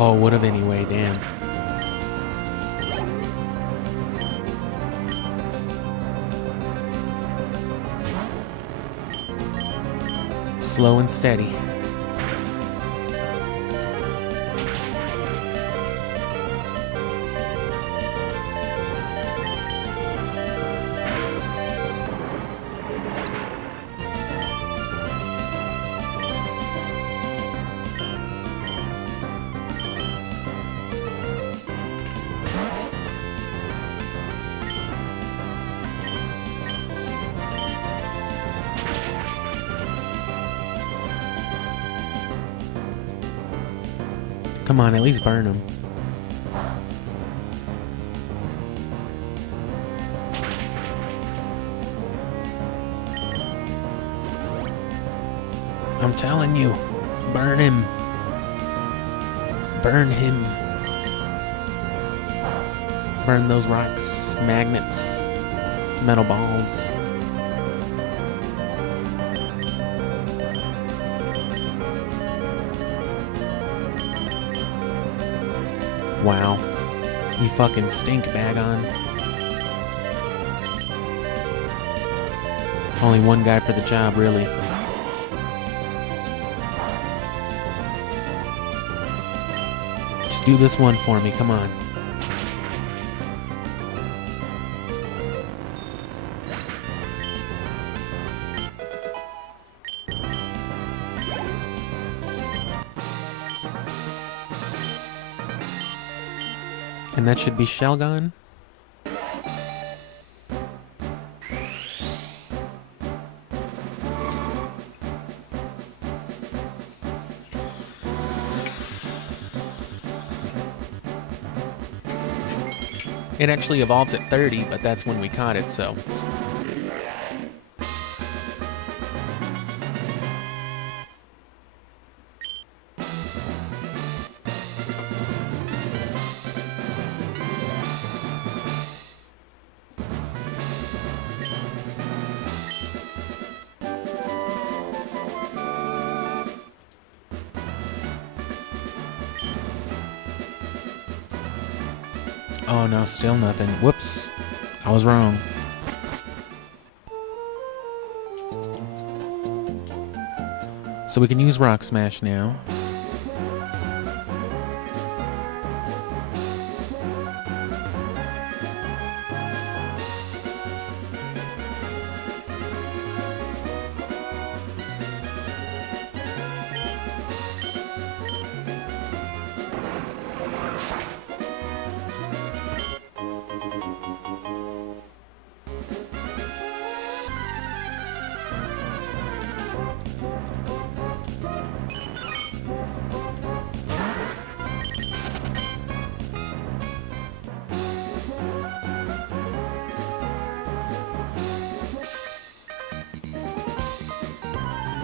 Oh, would have anyway, damn. Slow and steady. Come on, at least burn him. I'm telling you, burn him. Burn him. Burn those rocks, magnets, metal balls. Wow. You fucking stink, Bagon. Only one guy for the job, really. Just do this one for me, come on. And that should be Shelgon. It actually evolves at 30, but that's when we caught it, so. Oh no, still nothing. Whoops. I was wrong. So we can use Rock Smash now.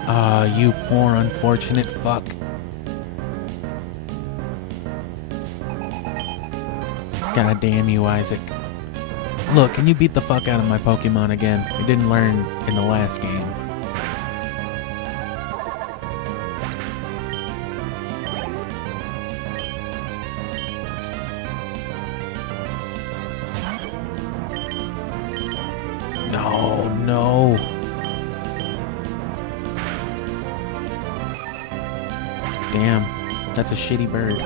Ah, you poor unfortunate fuck. God damn you, Isaac. Look, can you beat the fuck out of my Pokemon again? I didn't learn in the last game. No, no. Damn, that's a shitty bird.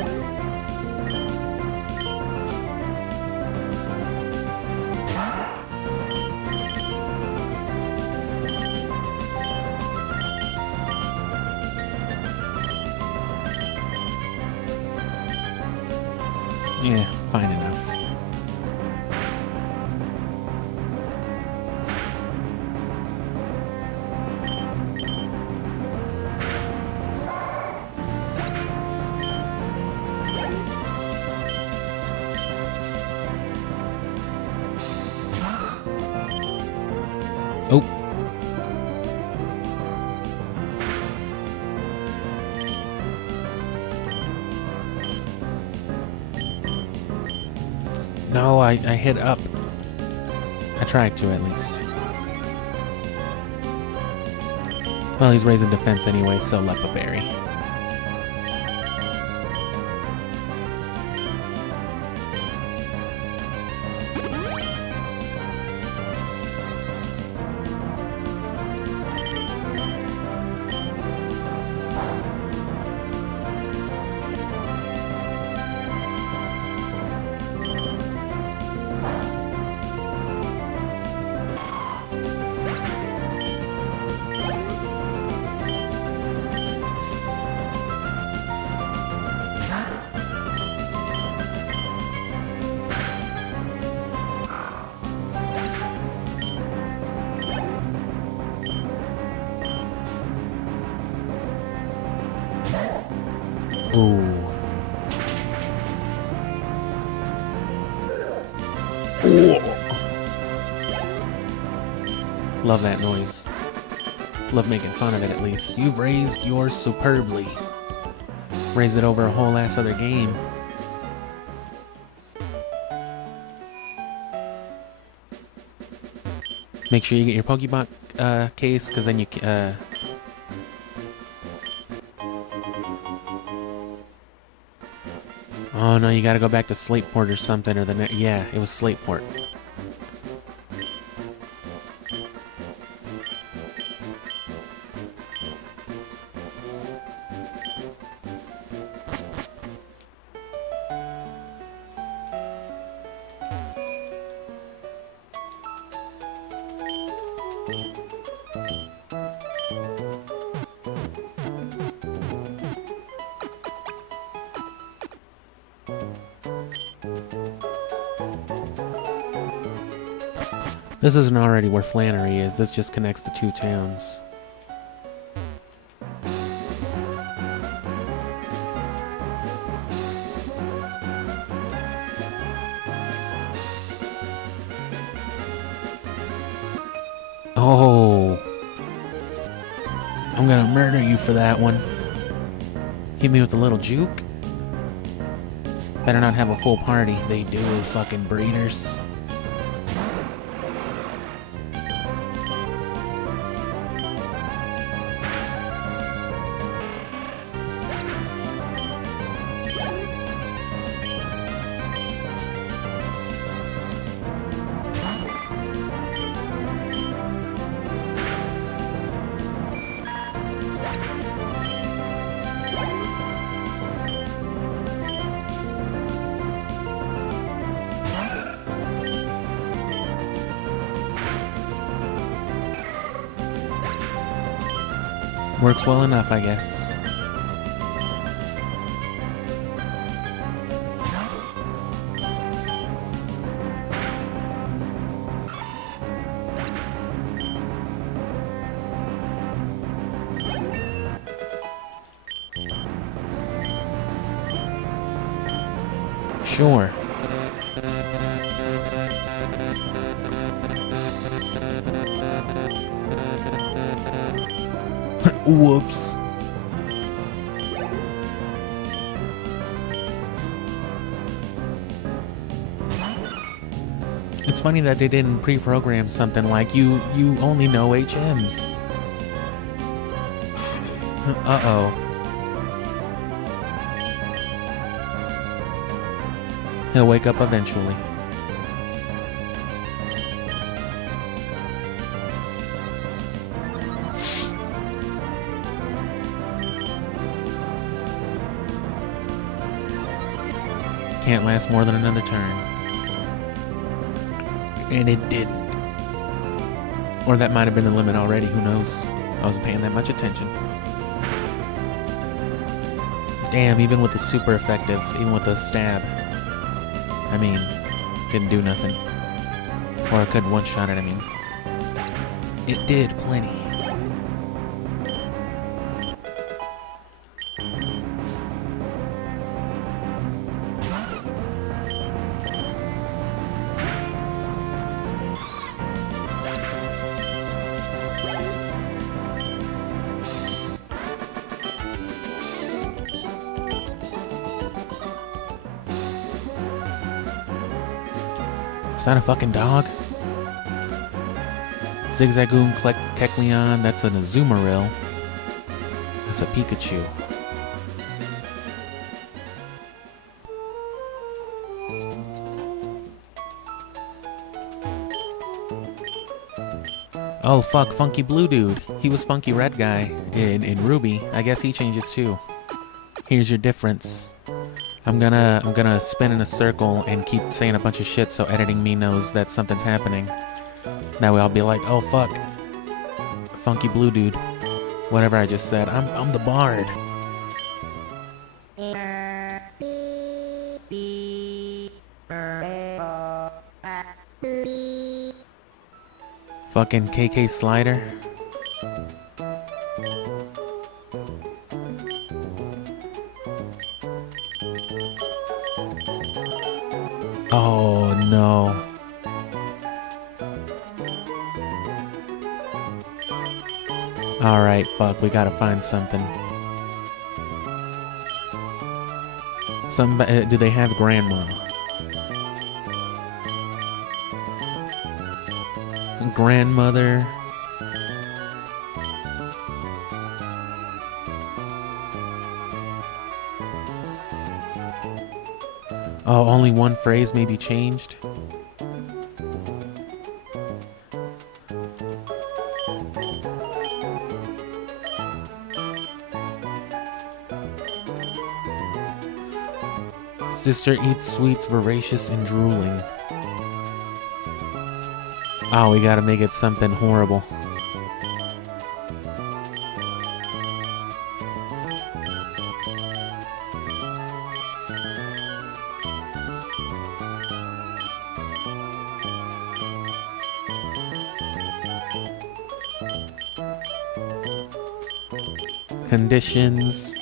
Yeah, fine enough. Oh. No, I hit up. I tried to, at least. Well, he's raising defense anyway, so Lepa Berry. Ooh. Ooh. Love that noise. Love making fun of it, at least. You've raised yours superbly. Raised it over a whole ass other game. Make sure you get your Pokeball case, because then you Oh no, you gotta go back to Slateport or something, or yeah, it was Slateport. This isn't already where Flannery is, this just connects the two towns. Oh. I'm gonna murder you for that one. Hit me with a little juke. Better not have a full party. They do, fucking breeders. Works well enough, I guess. Sure. Whoops. It's funny that they didn't pre-program something like you only know HMs. Uh-oh. He'll wake up eventually. Can't last more than another turn. And it didn't. Or that might have been the limit already, who knows? I wasn't paying that much attention. Damn, even with the super effective, even with the stab. I mean, didn't do nothing. Or I could one-shot it, I mean. It did plenty. Is that a fucking dog? Zigzagoon, Kecleon, that's an Azumarill. That's a Pikachu. Oh fuck, Funky Blue Dude. He was Funky Red Guy in Ruby. I guess he changes too. Here's your difference. I'm gonna spin in a circle and keep saying a bunch of shit so editing me knows that something's happening. That way I'll be like, oh fuck, Funky Blue Dude, whatever I just said. I'm the bard. Fucking KK Slider. Oh no. Alright, fuck, we gotta find something. Do they have grandma? Grandmother? Oh, only one phrase may be changed? Sister eats sweets, voracious and drooling. Oh, we gotta make it something horrible. Conditions.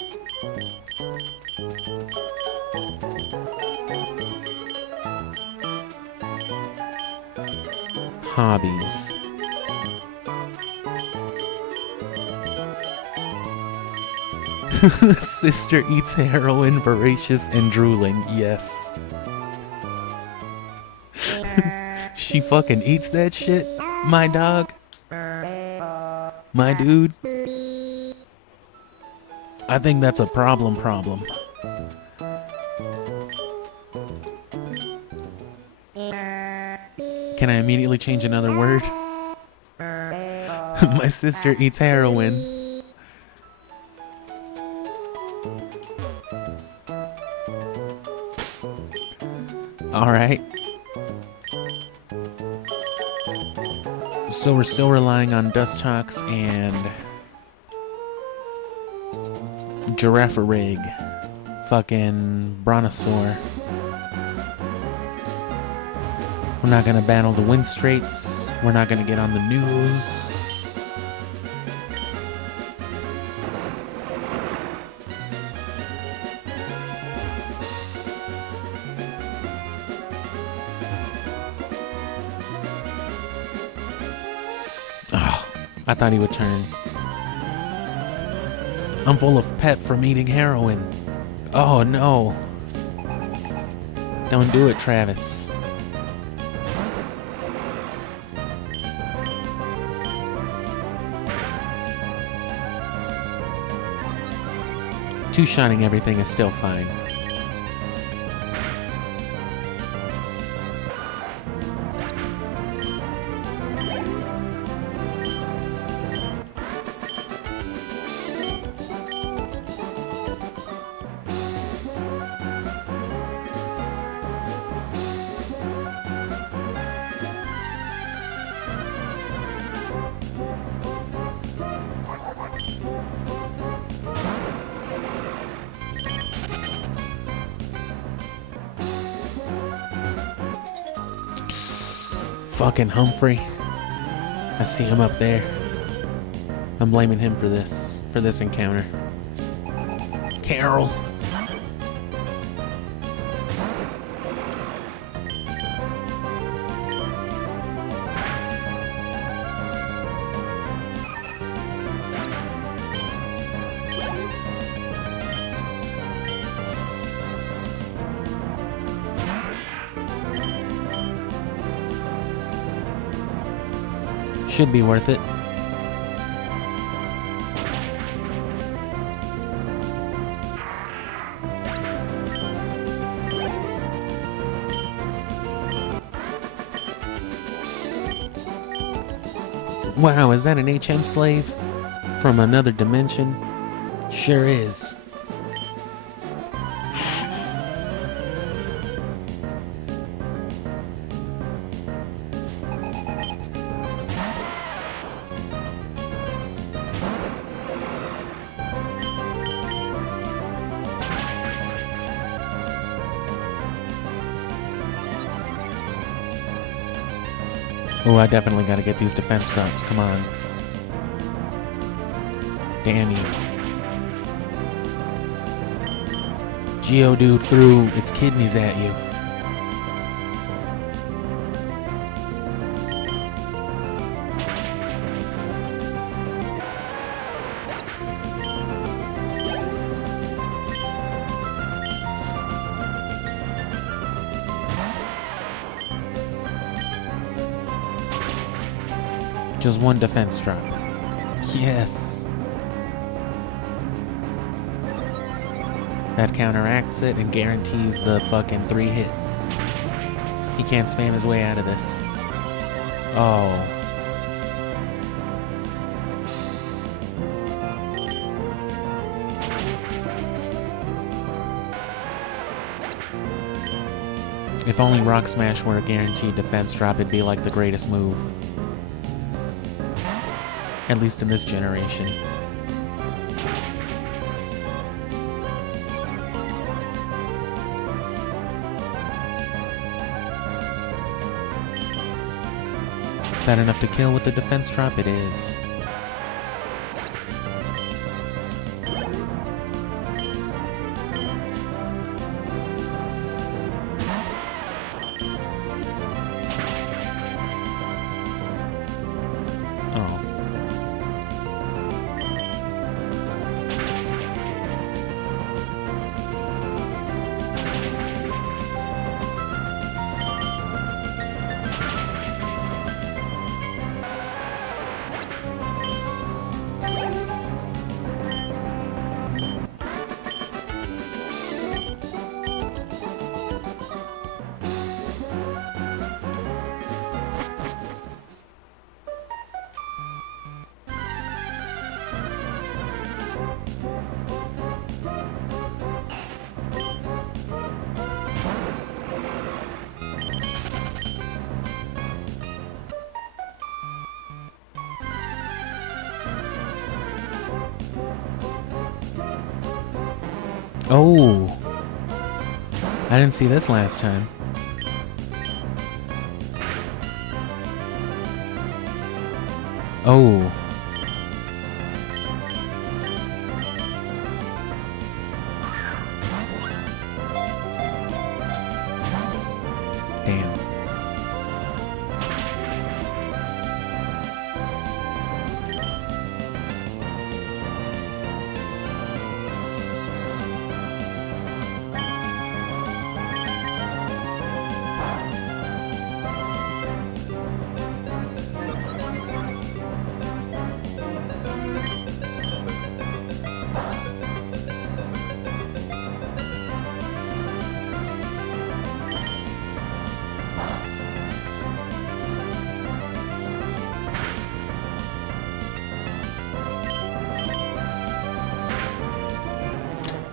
Hobbies. Sister eats heroin, voracious and drooling. Yes. She fucking eats that shit, my dog. My dude. I think that's a problem. Can I immediately change another word? My sister eats heroin. Alright. So we're still relying on dust hawks and giraffe rig. Fucking brontosaur. We're not gonna battle the wind straits. We're not gonna get on the news. Oh, I thought he would turn. I'm full of pep from eating heroin. Oh no. Don't do it, Travis. Two-shotting everything is still fine. Fucking Humphrey. I see him up there. I'm blaming him for this encounter. Carol. Should be worth it. Wow, is that an HM slave from another dimension? Sure is. Oh, I definitely gotta get these defense drops. Come on. Damn you. Geodude threw its kidneys at you. Just one defense drop. Yes. That counteracts it and guarantees the fucking 3-hit. He can't spam his way out of this. Oh. If only Rock Smash were a guaranteed defense drop, it'd be like the greatest move. At least in this generation. Is that enough to kill with the defense drop? It is. Oh, I didn't see this last time. Oh. Damn.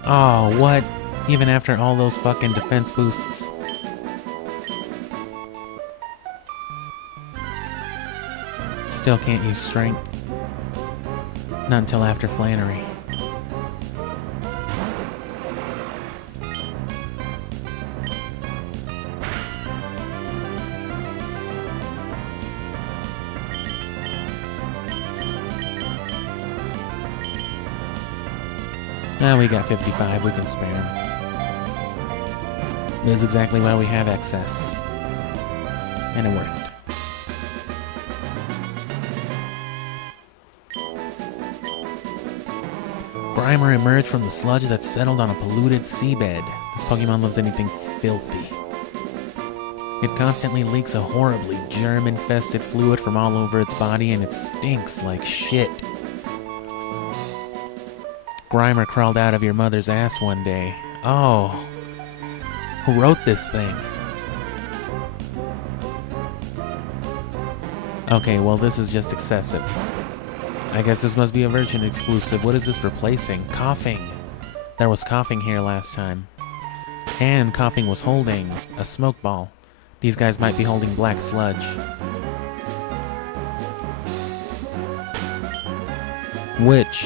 Oh, what? Even after all those fucking defense boosts. Still can't use strength. Not until after Flannery. Now we got 55, we can spare him. This is exactly why we have excess. And it worked. Grimer emerged from the sludge that settled on a polluted seabed. This Pokemon loves anything filthy. It constantly leaks a horribly germ-infested fluid from all over its body, and it stinks like shit. Grimer crawled out of your mother's ass one day. Oh. Who wrote this thing? Okay, well this is just excessive. I guess this must be a Virgin exclusive. What is this replacing? Coughing. There was Coughing here last time. And Coughing was holding a smoke ball. These guys might be holding black sludge. Which...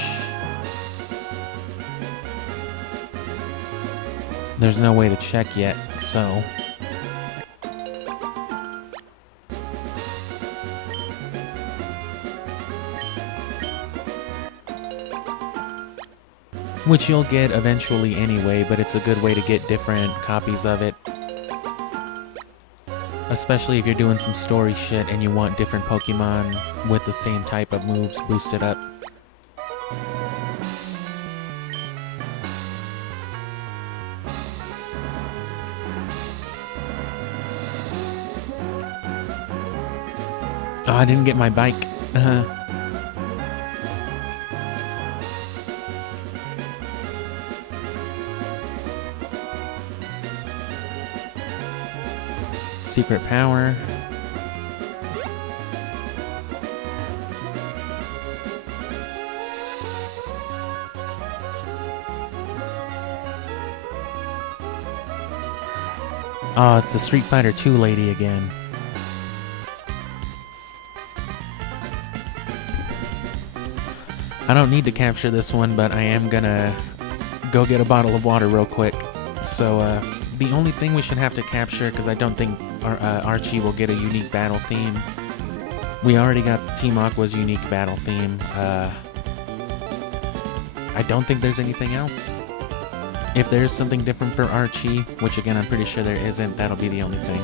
there's no way to check yet, so... which you'll get eventually anyway, but it's a good way to get different copies of it. Especially if you're doing some story shit and you want different Pokemon with the same type of moves boosted up. Oh, I didn't get my bike. Secret power. Oh, it's the Street Fighter 2 lady again. I don't need to capture this one, but I am gonna go get a bottle of water real quick. So, the only thing we should have to capture, because I don't think Archie will get a unique battle theme. We already got Team Aqua's unique battle theme. I don't think there's anything else. If there's something different for Archie, which again I'm pretty sure there isn't, that'll be the only thing.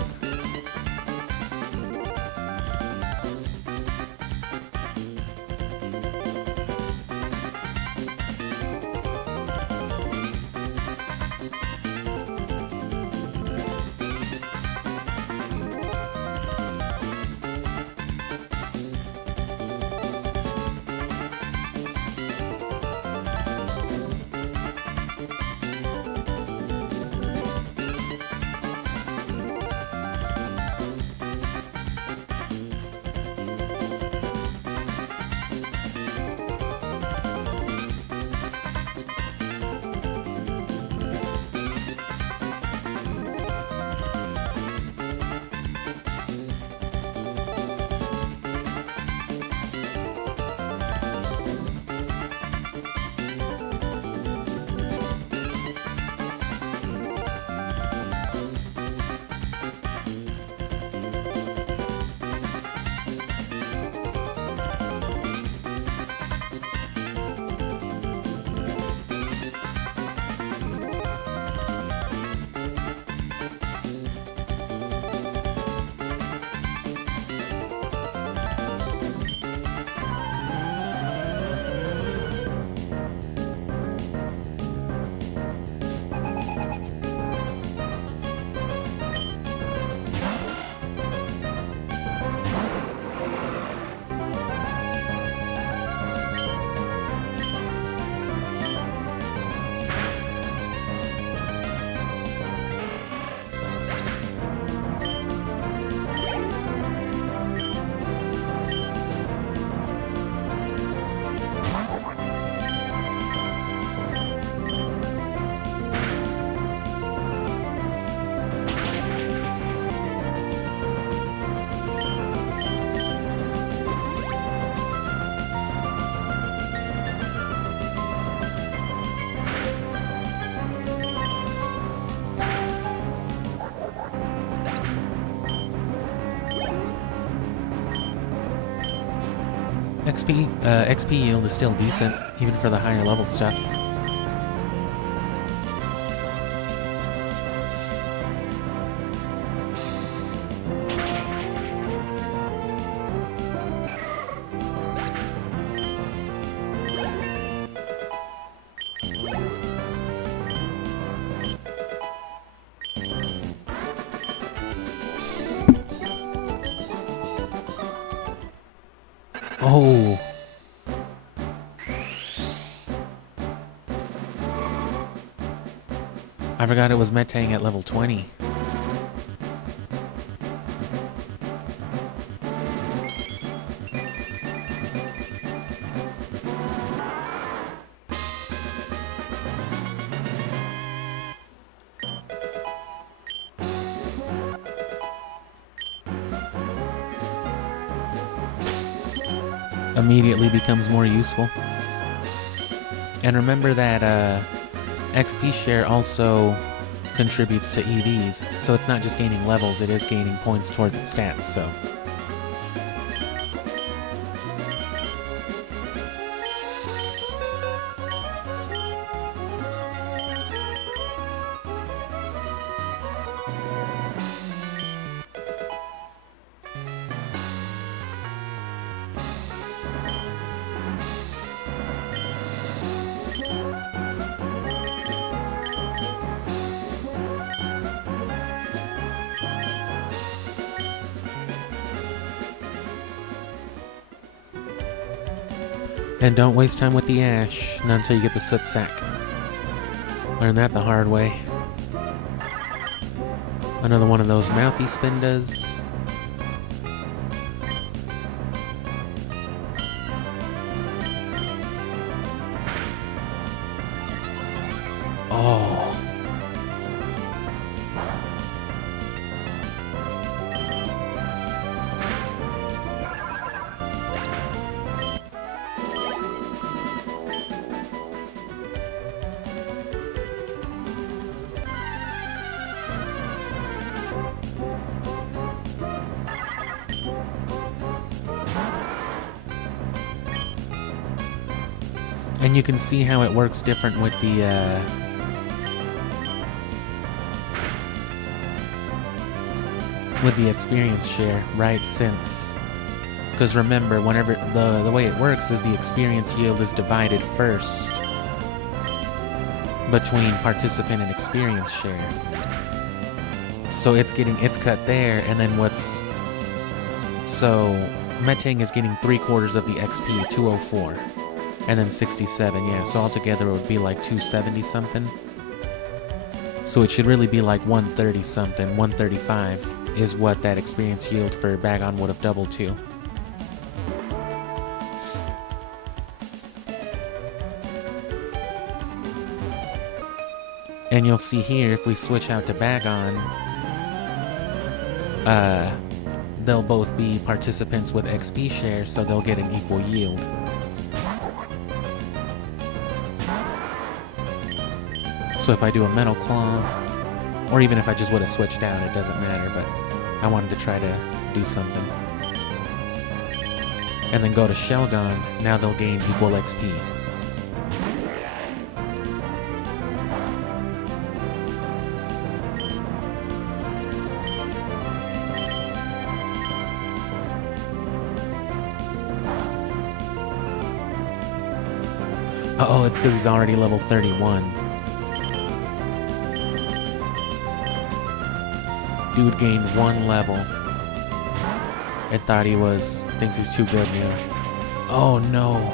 XP yield is still decent, even for the higher level stuff. Oh! I forgot it was Metang at level 20. Immediately becomes more useful. And remember that XP share also contributes to EVs, so it's not just gaining levels, it is gaining points towards its stats, so. And don't waste time with the Ash, not until you get the Soot Sack. Learn that the hard way. Another one of those mouthy spindas. Oh. And you can see how it works different with the experience share, right? Since, because remember, whenever the way it works is the experience yield is divided first between participant and experience share. So it's cut there, and then so Metang is getting 3/4 of the XP, 204. And then 67, yeah, so altogether it would be like 270 something. So it should really be like 130 something, 135 is what that experience yield for Bagon would have doubled to. And you'll see here, if we switch out to Bagon, they'll both be participants with XP share, so they'll get an equal yield. So if I do a Metal Claw, or even if I just would have switched out, it doesn't matter, but I wanted to try to do something. And then go to Shelgon, now they'll gain equal XP. Oh, it's because he's already level 31. Dude gained 1 level. I thought thinks he's too good now. Oh no.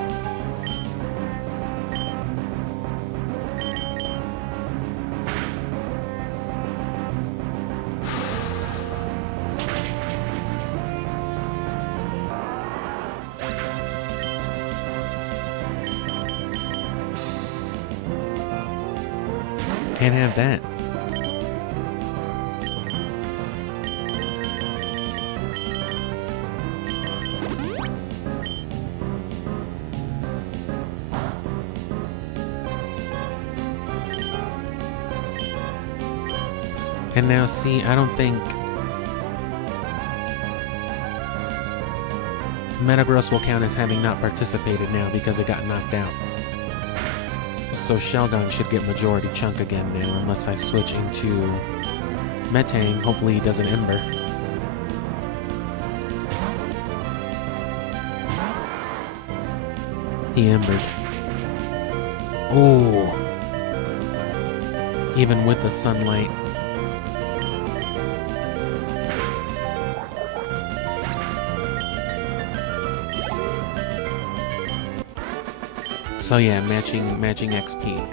Can't have that. And now see, I don't think Metagross will count as having not participated now because it got knocked out. So Shelgon should get majority chunk again now, unless I switch into Metang. Hopefully he does an Ember. He Embered. Oh! Even with the sunlight. So yeah, matching XP.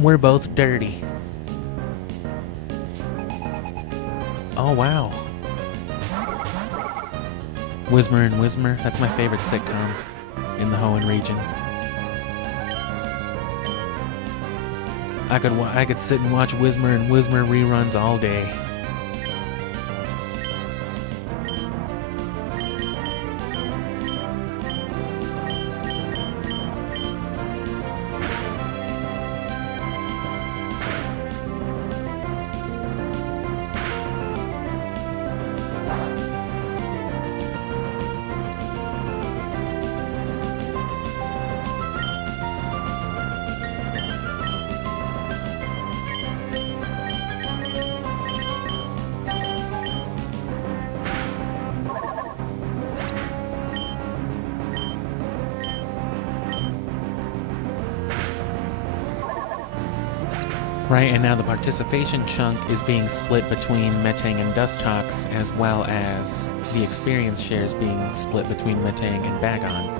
We're both dirty. Oh, wow. Whismer and Whismer, that's my favorite sitcom in the Hoenn region. I could sit and watch Whismer and Whismer reruns all day. Right, and now the participation chunk is being split between Metang and Dustox, as well as the experience shares being split between Metang and Bagon.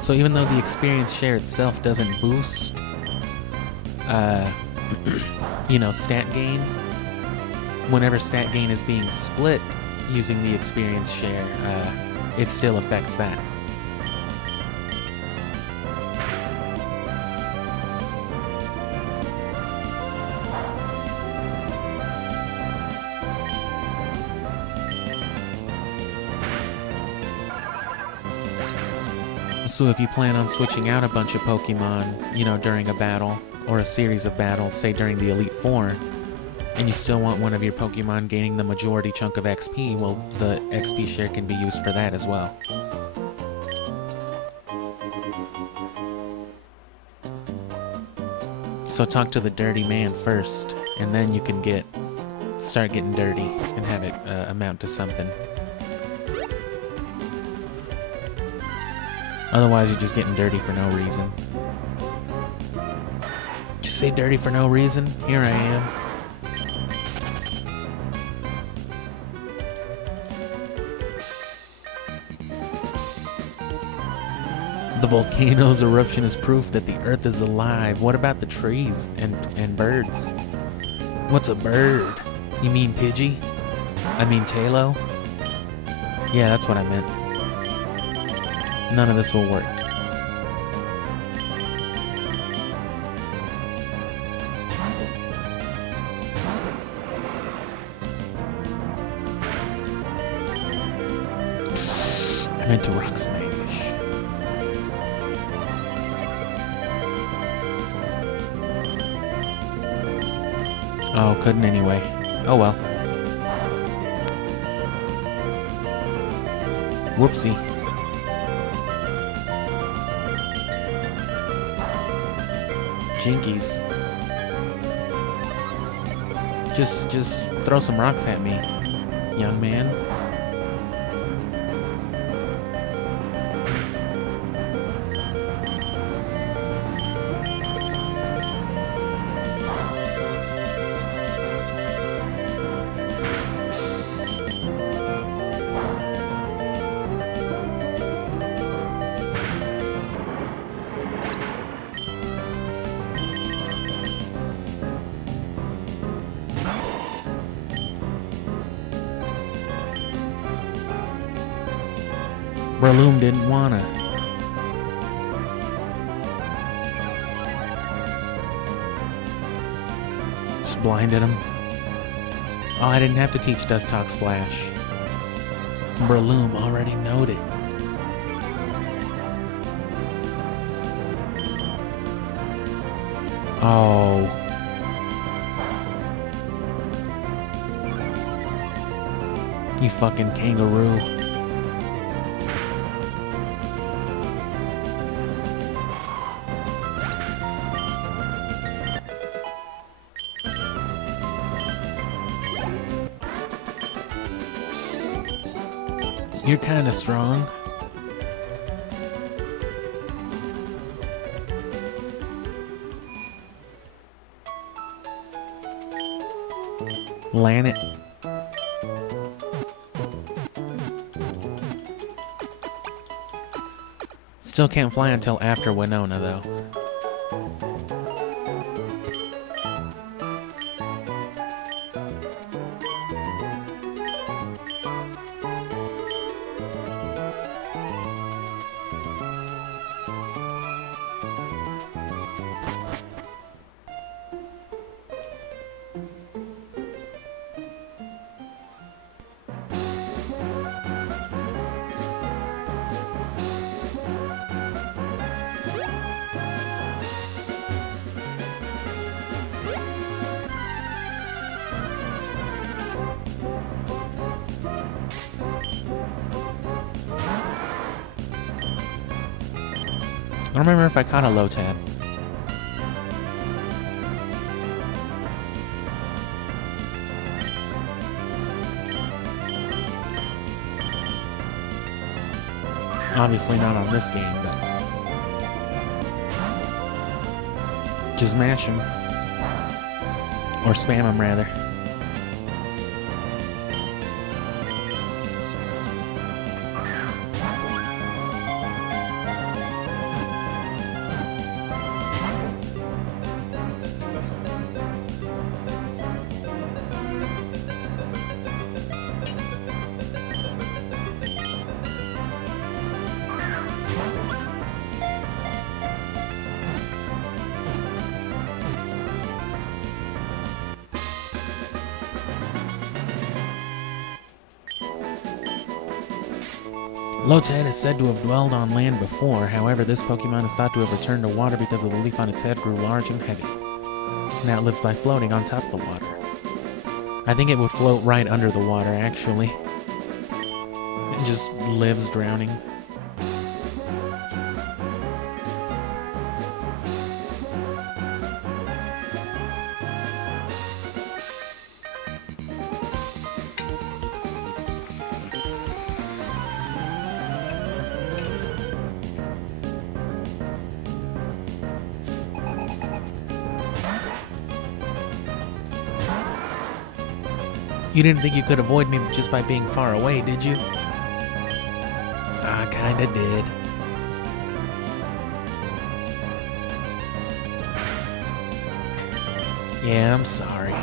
So even though the experience share itself doesn't boost stat gain, whenever stat gain is being split using the experience share, it still affects that. So if you plan on switching out a bunch of Pokemon, during a battle, or a series of battles, say during the Elite Four, and you still want one of your Pokemon gaining the majority chunk of XP, well, the XP share can be used for that as well. So talk to the dirty man first, and then you can start getting dirty and have it amount to something. Otherwise, you're just getting dirty for no reason. Did you say dirty for no reason? Here I am. The volcano's eruption is proof that the earth is alive. What about the trees and birds? What's a bird? You mean Pidgey? I mean Talo? Yeah, that's what I meant. None of this will work. I meant to rock smash. Oh, couldn't anyway. Oh well. Whoopsie. Jinkies. Just throw some rocks at me, young man. Breloom didn't wanna. Just blinded him. Oh, I didn't have to teach Dustox Flash. Breloom already knowed it. Oh. You fucking kangaroo. You're kinda strong. Land it. Still can't fly until after Winona, though. I don't remember if I caught a low tab. Obviously not on this game, but just mash them. Or spam them, rather. Lotad is said to have dwelled on land before, however this Pokemon is thought to have returned to water because of the leaf on its head grew large and heavy. Now it lives by floating on top of the water. I think it would float right under the water, actually. It just lives drowning. You didn't think you could avoid me just by being far away, did you? I kinda did. Yeah, I'm sorry.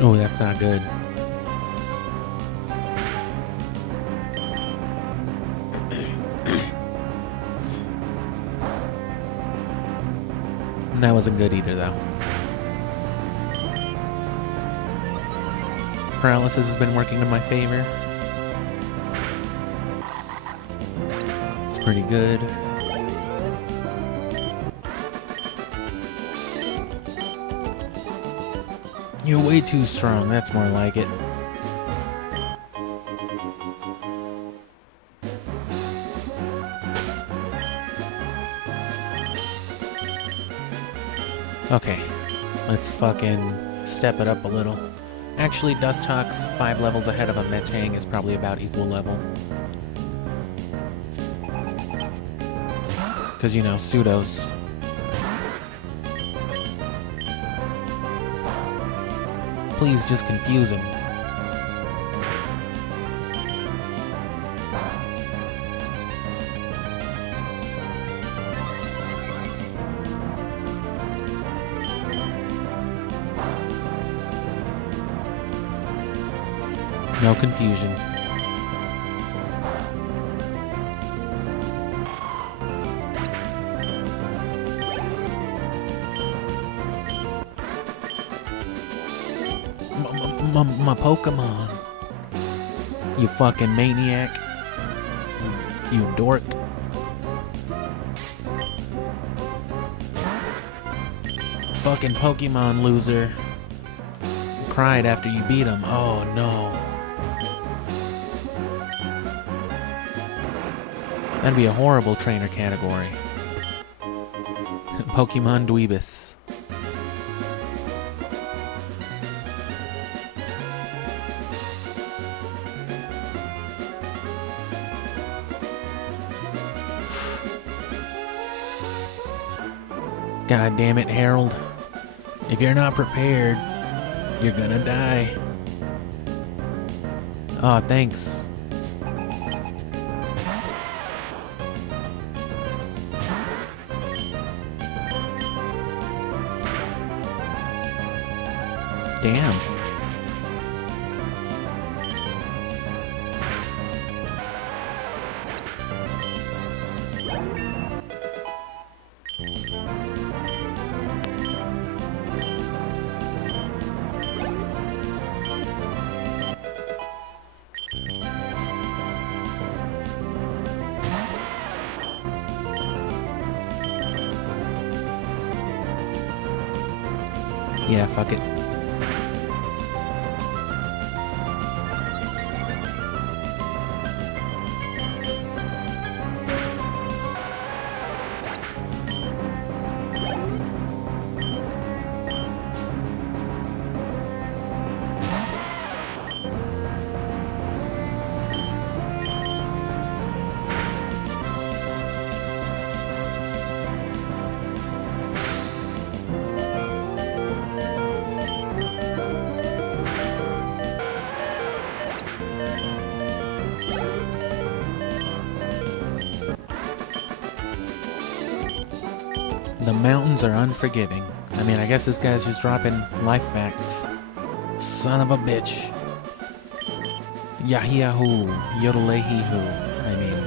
Oh, that's not good. That wasn't good either, though. Paralysis has been working to my favor. It's pretty good. You're way too strong, that's more like it. Okay, let's fucking step it up a little. Actually, Dusthawk's 5 levels ahead of a Metang is probably about equal level. Because, you know, pseudos. Please just confuse him. No confusion. My Pokemon. You fucking maniac. You dork. Fucking Pokemon loser. Cried after you beat him. Oh no. That'd be a horrible trainer category. Pokemon Dweebus. God damn it, Harold. If you're not prepared, you're gonna die. Aw, thanks. Damn. Yeah, fuck it. The mountains are unforgiving. I mean, I guess this guy's just dropping life facts. Son of a bitch. Yahiyahu, yodelehihu. I mean,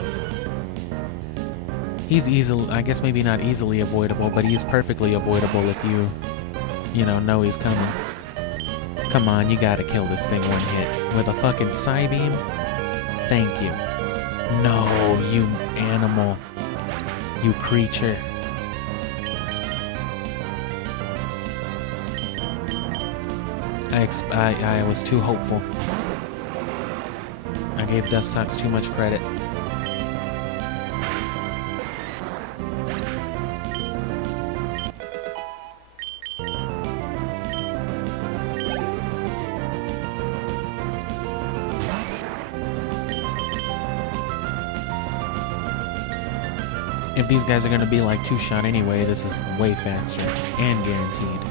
he's easily, I guess maybe not easily avoidable, but he's perfectly avoidable if you know he's coming. Come on, you gotta kill this thing one hit. With a fucking Psybeam? Thank you. No, you animal. You creature. I was too hopeful. I gave Dustox too much credit. If these guys are going to be like two-shot anyway, this is way faster and guaranteed.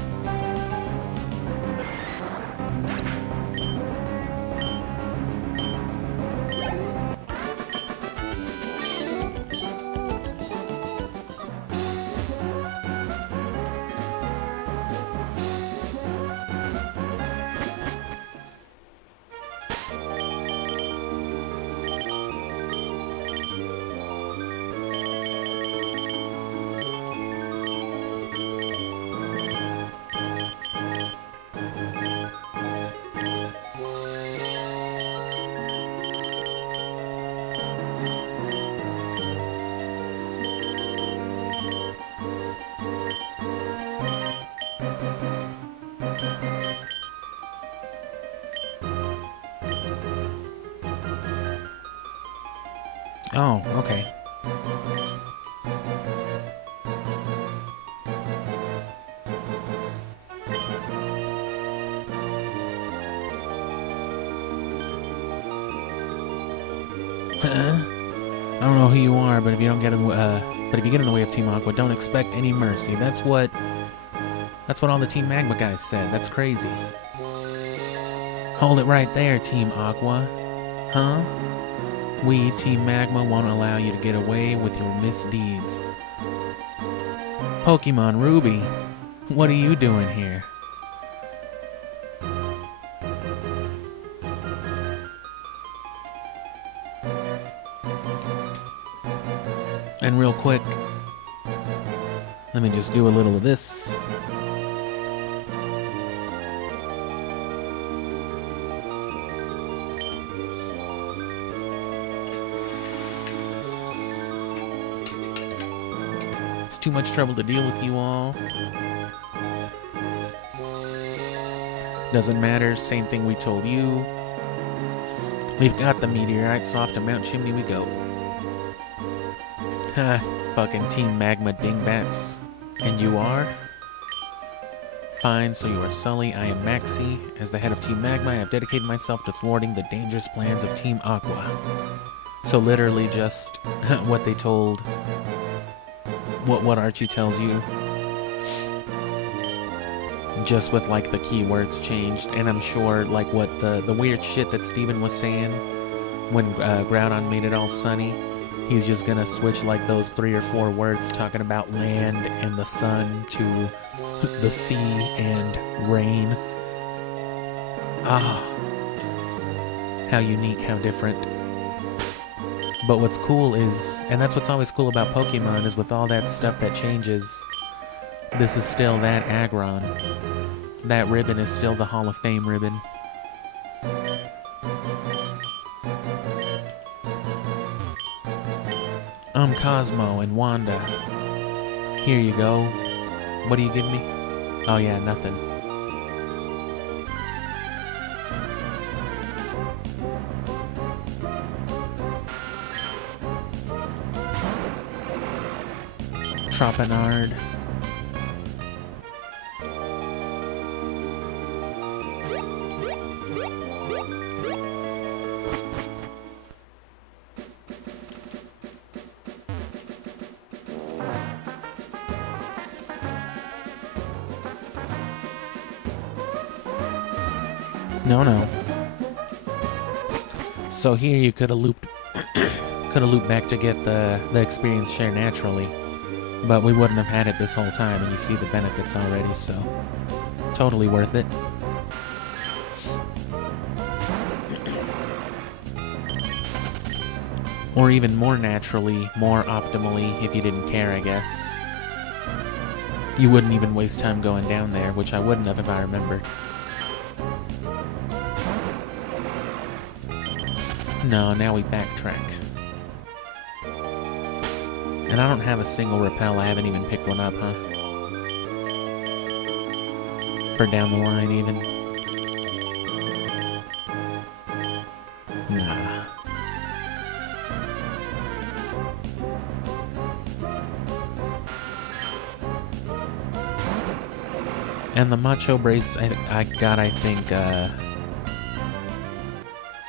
Oh, okay. I don't know who you are, but if you don't get in, but if you get in the way of Team Aqua, don't expect any mercy. That's what all the Team Magma guys said. That's crazy. Hold it right there, Team Aqua. Huh? We, Team Magma, won't allow you to get away with your misdeeds. Pokemon Ruby, what are you doing here? And real quick, let me just do a little of this. It's too much trouble to deal with you all. Doesn't matter, same thing we told you. We've got the meteorites, so off to Mount Chimney we go. Ha, fucking Team Magma dingbats. And you are? Fine, so you are Sully, I am Maxie. As the head of Team Magma, I have dedicated myself to thwarting the dangerous plans of Team Aqua. So literally just what they told, what Archie tells you. Just with like the keywords changed, and I'm sure like what the weird shit that Steven was saying when Groudon made it all sunny. He's just gonna switch like those 3 or 4 words talking about land and the sun to the sea and rain. Ah, how unique, how different. But what's cool is, and that's what's always cool about Pokemon, is with all that stuff that changes, this is still that Aggron. That ribbon is still the Hall of Fame ribbon. I'm Cosmo and Wanda. Here you go. What do you give me? Oh yeah, nothing. Tropinard. No. So here you could have looped back to get the experience share naturally, but we wouldn't have had it this whole time, and you see the benefits already, so totally worth it. Or even more naturally, more optimally, if you didn't care, I guess. You wouldn't even waste time going down there, which I wouldn't have if I remembered. No, now we backtrack. And I don't have a single repel. I haven't even picked one up, huh? For down the line, even. Nah. And the Macho Brace I got, I think,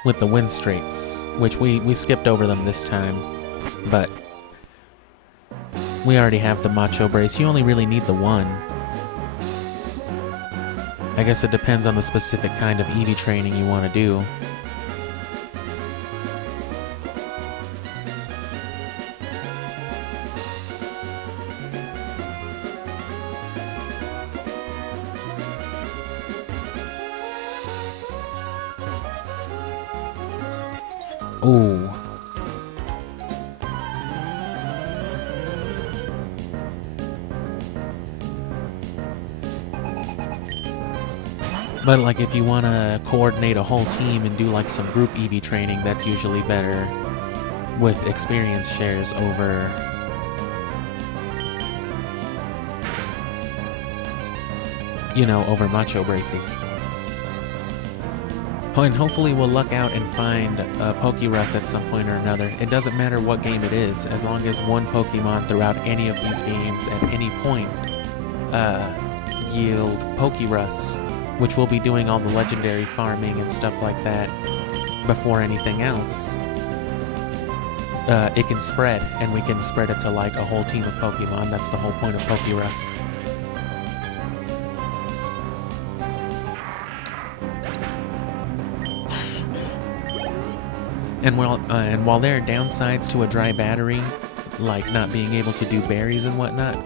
with the wind straights, which we skipped over them this time, but we already have the Macho Brace. You only really need the one. I guess it depends on the specific kind of Eevee training you want to do. Ooh. But like if you want to coordinate a whole team and do like some group Eevee training, that's usually better with experience shares over over Macho Braces. Oh, and hopefully we'll luck out and find a Pokerus at some point or another. It doesn't matter what game it is, as long as one Pokemon throughout any of these games at any point yield Pokerus, which we'll be doing all the legendary farming and stuff like that before anything else. It can spread, and we can spread it to like a whole team of Pokemon. That's the whole point of Pokerus. And while there are downsides to a dry battery, like not being able to do berries and whatnot,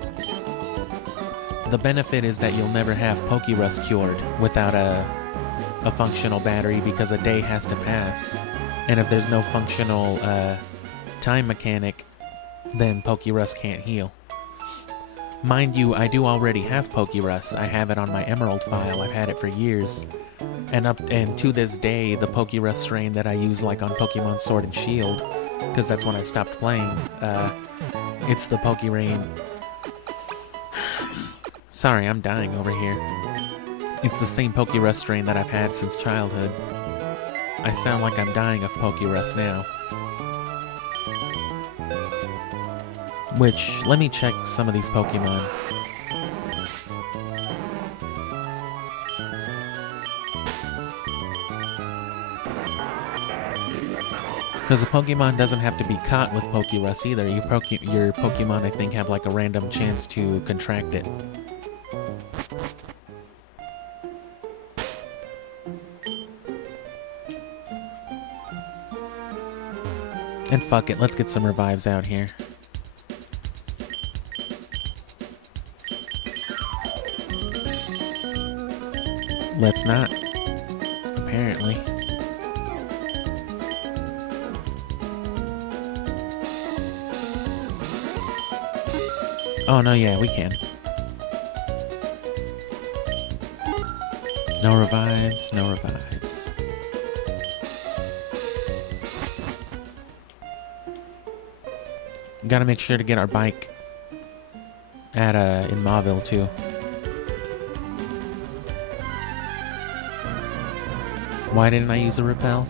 the benefit is that you'll never have Pokerus cured without a functional battery, because a day has to pass. And if there's no functional time mechanic, then Pokerus can't heal. Mind you, I do already have Pokerus. I have it on my Emerald file. I've had it for years. And to this day, the Pokerus strain that I use like on Pokemon Sword and Shield, because that's when I stopped playing, it's the Pokerain. Sorry, I'm dying over here. It's the same Pokerus strain that I've had since childhood. I sound like I'm dying of Pokerus now. Which, let me check some of these Pokemon. Because a Pokemon doesn't have to be caught with Pokerus either. Your Pokemon, I think, have like a random chance to contract it. And fuck it, let's get some revives out here. Let's not. Apparently. Oh, no, yeah, we can. No revives, no revives. Gotta make sure to get our bike at in Mauville too. Why didn't I use a repel?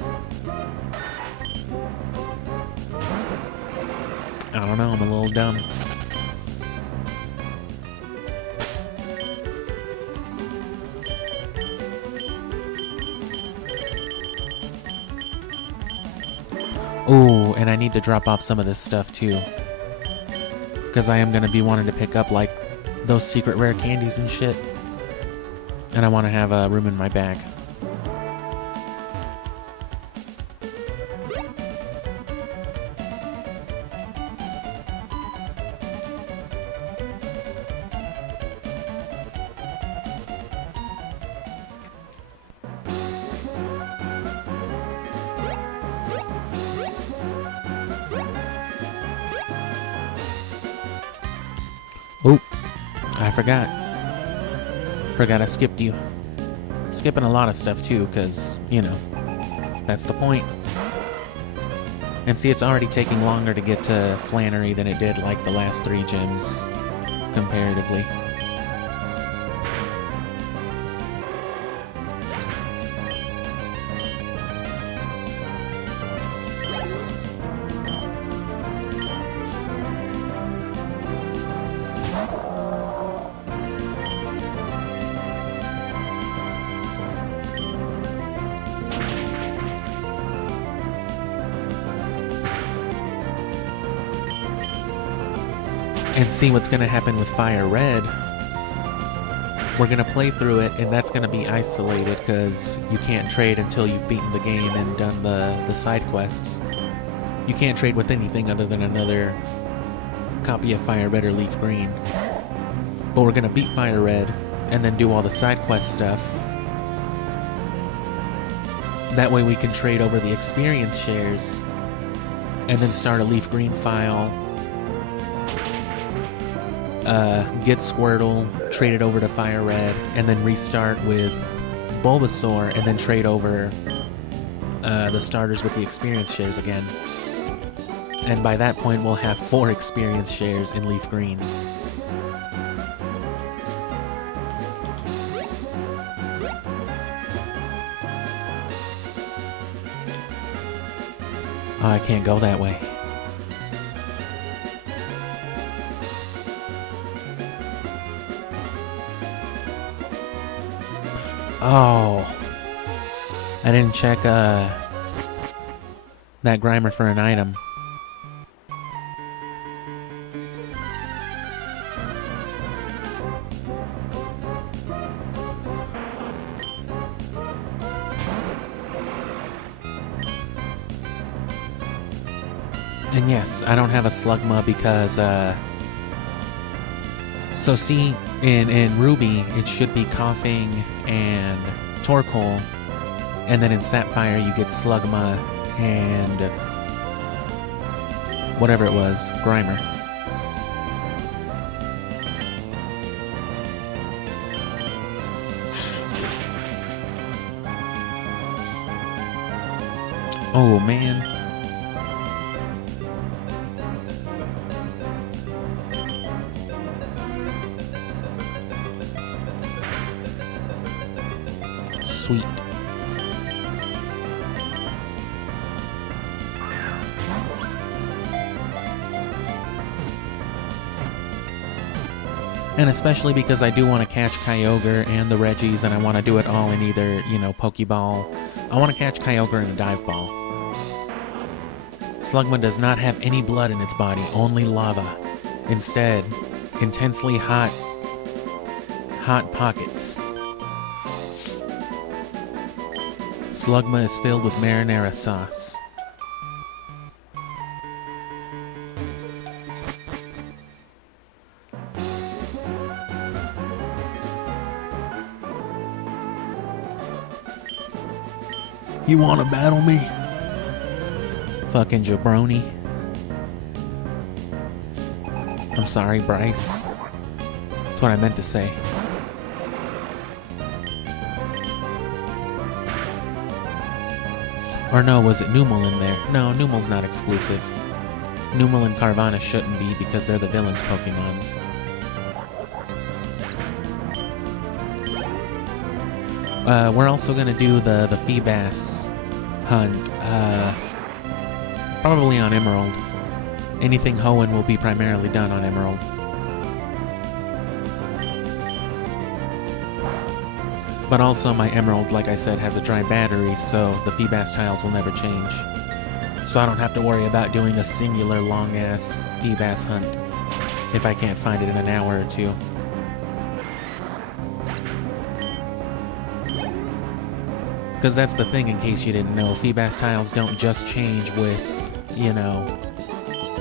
I don't know, I'm a little dumb. Oh, and I need to drop off some of this stuff too. Because I am going to be wanting to pick up like those secret rare candies and shit. And I want to have room in my bag. Oh, I forgot. Forgot I skipped you. Skipping a lot of stuff too, because, you know, that's the point. And see, it's already taking longer to get to Flannery than it did like the last 3 gyms, comparatively. And see what's going to happen with Fire Red. We're going to play through it, and that's going to be isolated because you can't trade until you've beaten the game and done the side quests. You can't trade with anything other than another copy of Fire Red or Leaf Green. But we're going to beat Fire Red and then do all the side quest stuff. That way we can trade over the experience shares and then start a Leaf Green file. Get Squirtle, trade it over to Fire Red, and then restart with Bulbasaur, and then trade over the starters with the experience shares again. And by that point, we'll have 4 experience shares in Leaf Green. Oh, I can't go that way. Oh, I didn't check that Grimer for an item. And yes, I don't have a Slugma because so see, in Ruby, it should be Coughing and Torkoal, and then in Sapphire you get Slugma and whatever it was, Grimer. Oh man. Sweet. And especially because I do want to catch Kyogre and the Reggies, and I want to do it all in either, you know, Pokeball. I want to catch Kyogre in a Dive Ball. Slugma does not have any blood in its body, only lava. Instead, intensely hot pockets. Slugma is filled with marinara sauce. You wanna battle me? Fucking jabroni. I'm sorry, Bryce. That's what I meant to say. Or no, was it Numel in there? No, Numel's not exclusive. Numel and Carvana shouldn't be because they're the villain's Pokemons. We're also gonna do the Feebas hunt, probably on Emerald. Anything Hoenn will be primarily done on Emerald. But also my Emerald, like I said, has a dry battery, so the Feebas tiles will never change. So I don't have to worry about doing a singular long-ass Feebas hunt if I can't find it in an hour or two. Because that's the thing, in case you didn't know, Feebas tiles don't just change with, you know,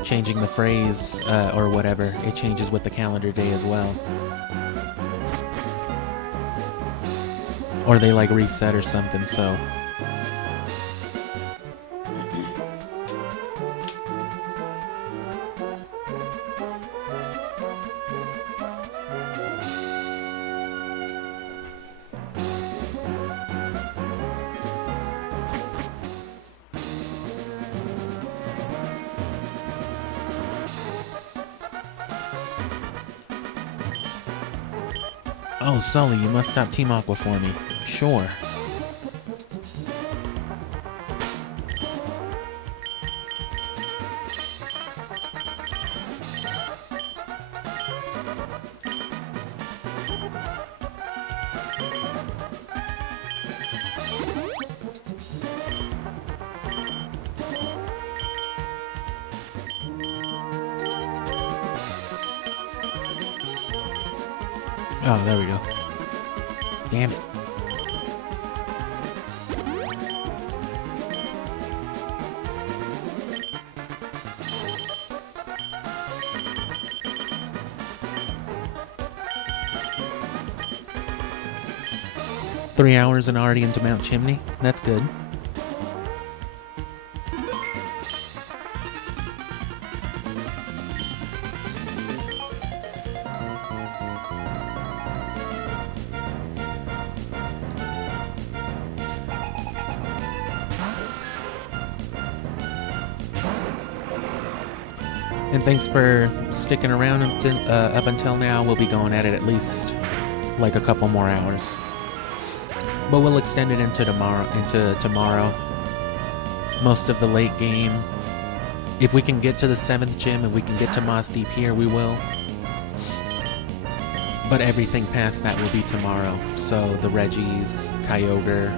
changing the phrase or whatever. It changes with the calendar day as well. Or they like reset or something, so... Oh, Sully, you must stop Team Aqua for me. Sure. Oh, there we go. Damn it. Three hours and already into Mount Chimney? That's good. And thanks for sticking around up until now. We'll be going at it at least like a couple more hours. But we'll extend it into tomorrow. Most of the late game. If we can get to the 7th gym, if we can get to Moss Deep here, we will. But everything past that will be tomorrow. So the Reggies, Kyogre,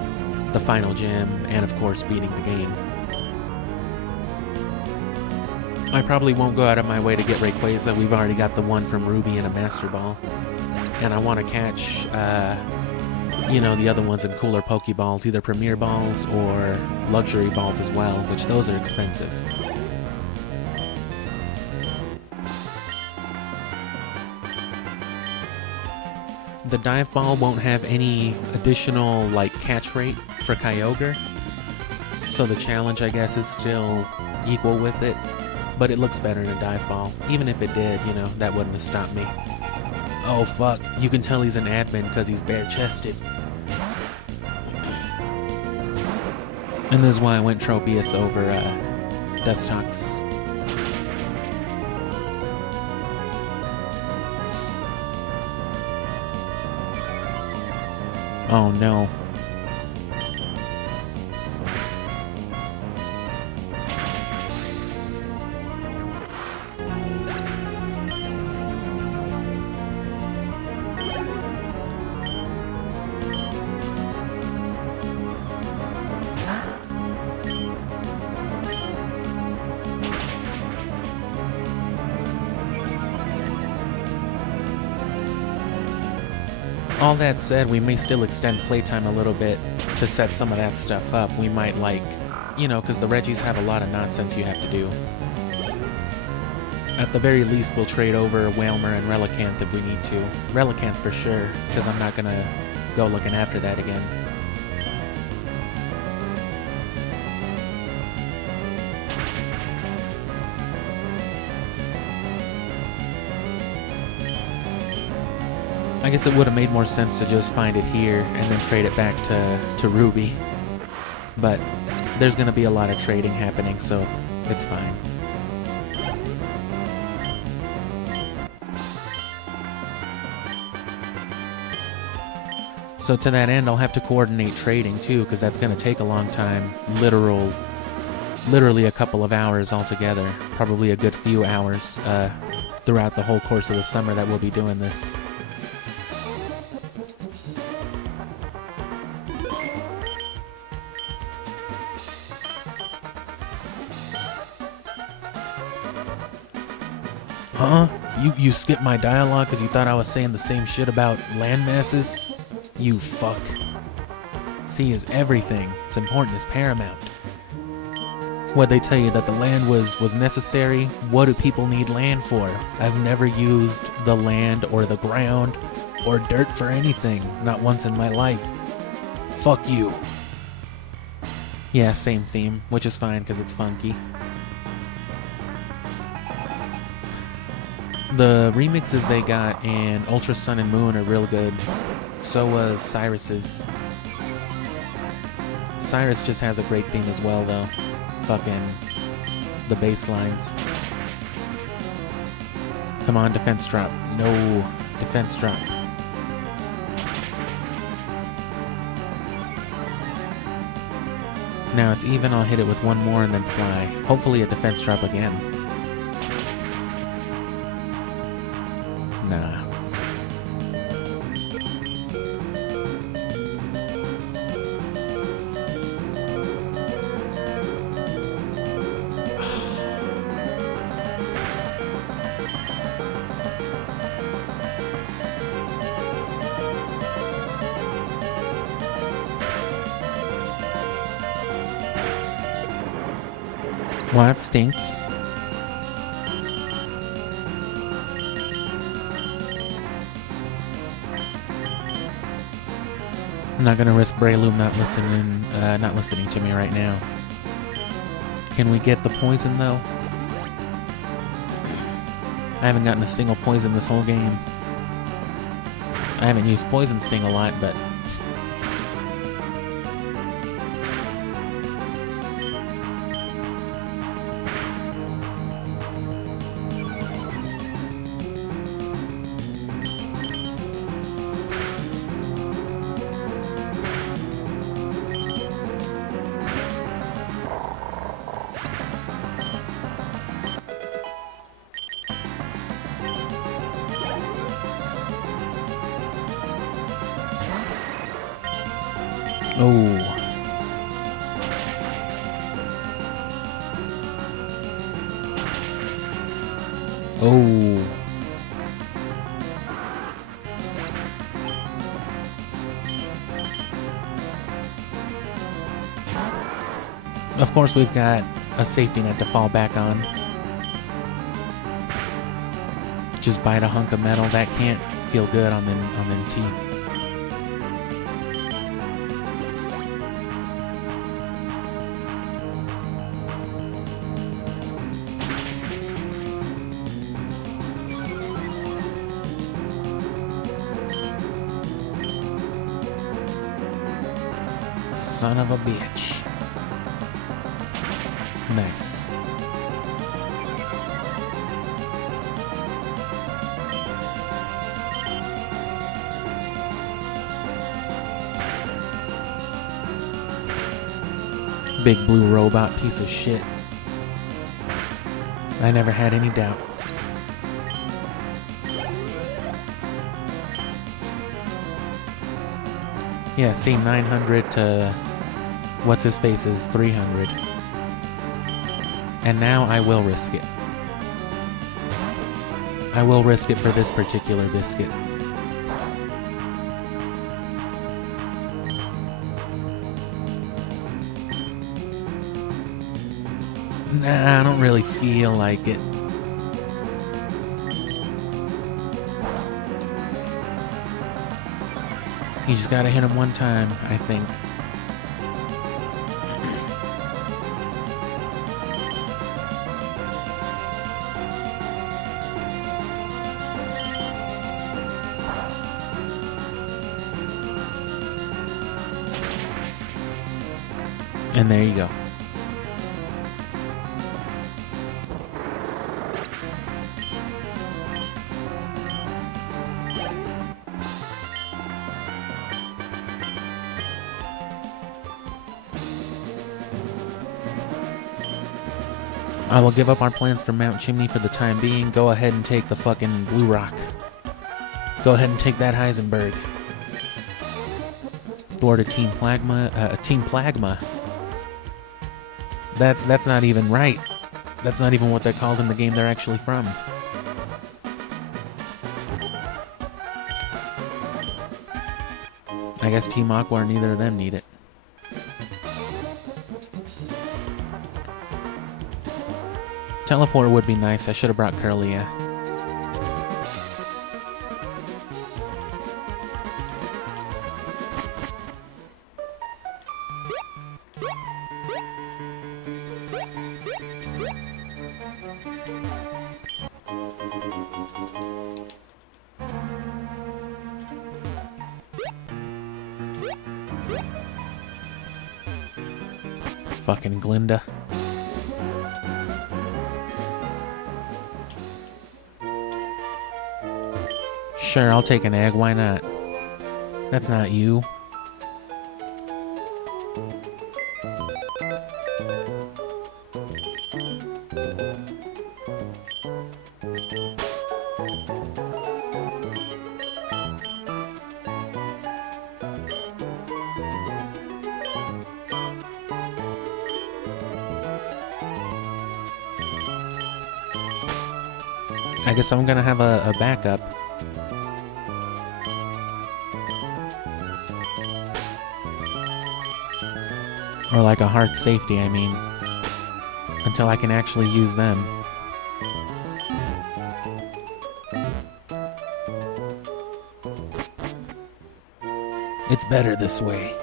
the final gym, and of course beating the game. I probably won't go out of my way to get Rayquaza. We've already got the one from Ruby and a Master Ball. And I want to catch, you know, the other ones in cooler Pokeballs, either Premier Balls or Luxury Balls as well, which those are expensive. The Dive Ball won't have any additional, like, catch rate for Kyogre. So the challenge, I guess, is still equal with it. But it looks better in a Dive Ball. Even if it did, you know, that wouldn't have stopped me. Oh, fuck. You can tell he's an admin because he's bare-chested. And this is why I went Tropius over Dustox. Oh, no. All that said, we may still extend playtime a little bit to set some of that stuff up. We might, like, you know, because the Reggies have a lot of nonsense you have to do. At the very least, we'll trade over Wailmer and Relicanth if we need to. Relicanth for sure, because I'm not going to go looking after that again. I guess it would have made more sense to just find it here and then trade it back to Ruby. But there's going to be a lot of trading happening, so it's fine. So to that end, I'll have to coordinate trading too, because that's going to take a long time. Literally a couple of hours altogether. Probably a good few hours throughout the whole course of the summer that we'll be doing this. Huh? You skipped my dialogue because you thought I was saying the same shit about land masses? You fuck. Sea is everything. It's important, it's paramount. What'd they tell you, that the land was necessary? What do people need land for? I've never used the land or the ground or dirt for anything. Not once in my life. Fuck you. Yeah, same theme, which is fine because it's funky. The remixes they got in Ultra Sun and Moon are real good. So was Cyrus's. Cyrus just has a great theme as well, though. Fucking the bass lines. Come on, defense drop. No, defense drop. Now it's even, I'll hit it with one more and then fly. Hopefully a defense drop again. Nah. Well, that stinks. I'm not gonna risk Breloom not listening to me right now. Can we get the poison though? I haven't gotten a single poison this whole game. I haven't used Poison Sting a lot, but oh. Of course, we've got a safety net to fall back on. Just bite a hunk of metal. That can't feel good on them teeth. Son of a bitch. Nice. Big blue robot piece of shit. I never had any doubt. Yeah, see, 900 to what's his face is 300. And now I will risk it. I will risk it for this particular biscuit. Nah, I don't really feel like it. You just gotta hit him one time, I think. And there you go. I will give up our plans for Mount Chimney for the time being. Go ahead and take the fucking Blue Rock. Go ahead and take that Heisenberg. Thwart a Team Plagma. That's not even right. That's not even what they're called in the game they're actually from. I guess Team Aqua or neither of them need it. Teleport would be nice. I should have brought Curlia. Fucking Glinda. Sure, I'll take an egg. Why not? That's not you. I guess I'm gonna have a backup. Or like a heart safety, I mean. Until I can actually use them. It's better this way.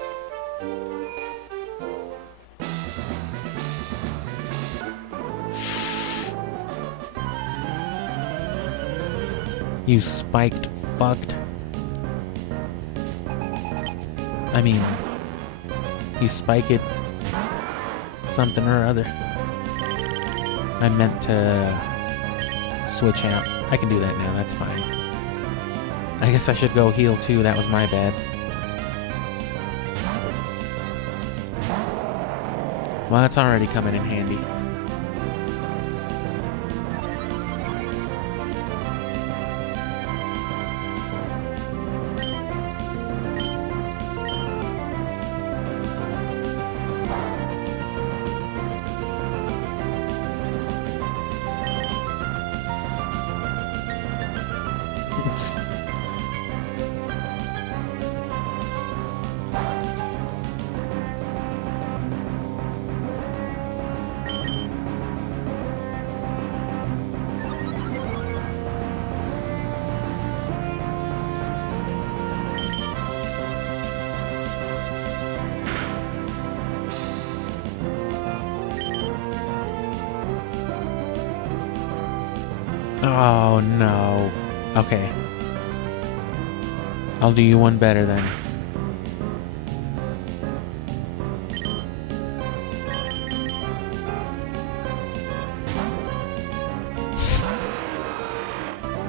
You spiked fucked. I mean, you spike it something or other. I meant to switch out. I can do that now, that's fine. I guess I should go heal too, that was my bad. Well, it's already coming in handy. Oh no. Okay. I'll do you one better then.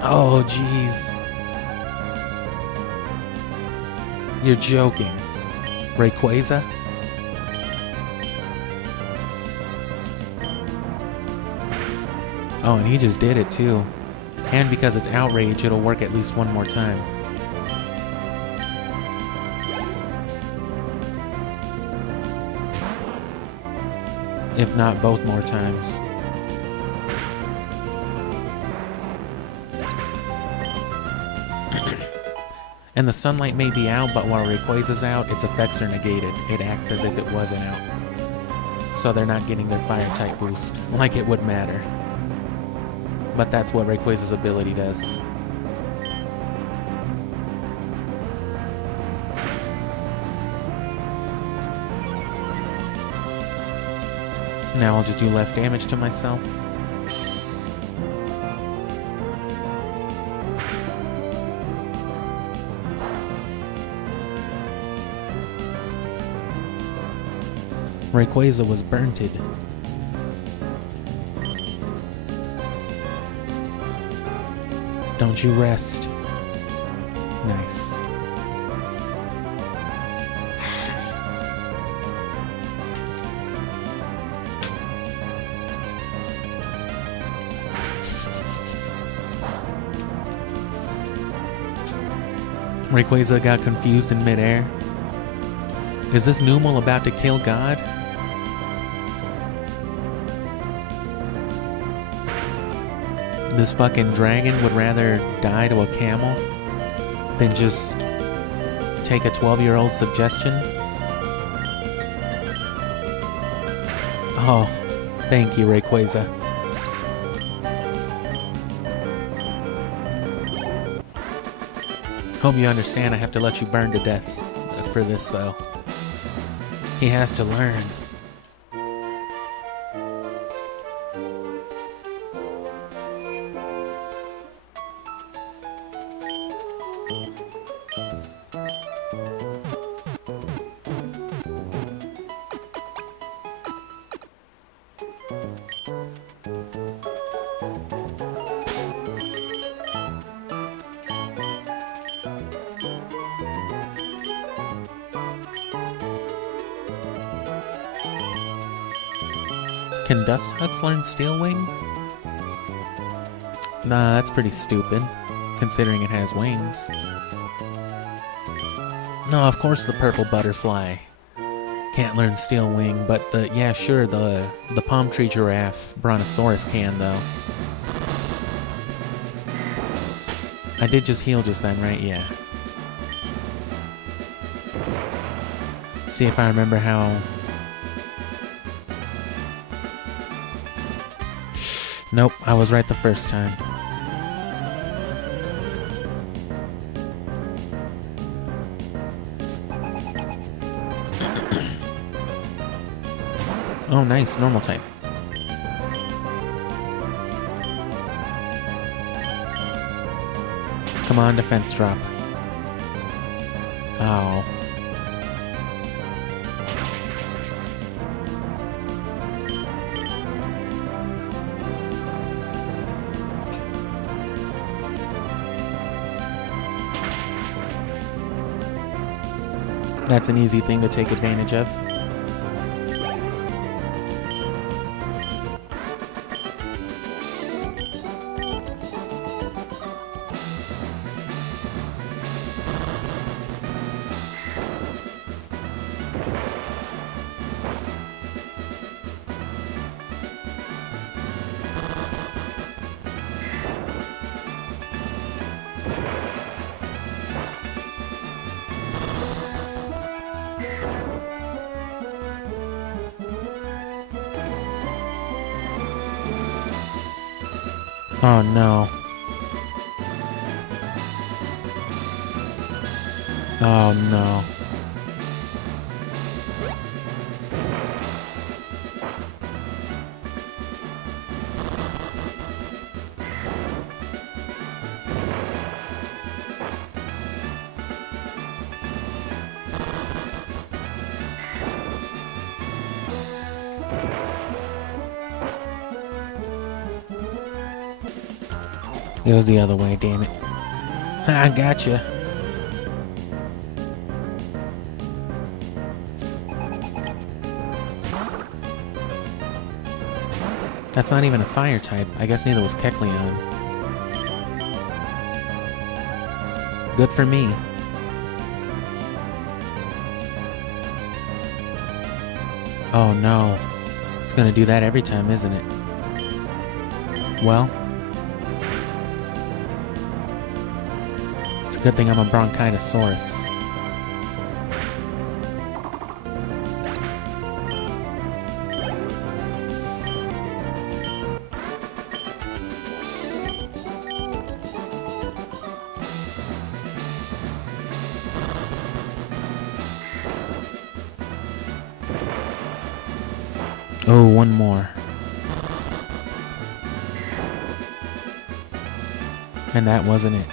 Oh jeez. You're joking. Rayquaza? Oh, and he just did it too. And because it's Outrage, it'll work at least one more time. If not both more times. And the sunlight may be out, but while Rayquaza's out, its effects are negated. It acts as if it wasn't out. So they're not getting their fire type boost, like it would matter. But that's what Rayquaza's ability does. Now I'll just do less damage to myself. Rayquaza was burnted. Don't you rest. Nice. Rayquaza got confused in midair. Is this Numel about to kill God? This fucking dragon would rather die to a camel than just take a 12-year-old suggestion? Oh, thank you, Rayquaza. Hope you understand I have to let you burn to death for this, though. He has to learn. Can Dustox learn Steel Wing? Nah, that's pretty stupid, considering it has wings. No, of course the purple butterfly can't learn Steel Wing, but yeah, sure, the palm tree giraffe brontosaurus can, though. I did just heal just then, right? Yeah. Let's see if I remember how... Nope, I was right the first time. Oh, nice, normal type. Come on, defense drop. Oh. That's an easy thing to take advantage of. Oh no. Oh no. It was the other way, damn it. I gotcha. That's not even a fire type. I guess neither was Kecleon. Good for me. Oh no. It's gonna do that every time, isn't it? Well. It's a good thing I'm a Bronchitosaurus. Oh, one more. And that wasn't it.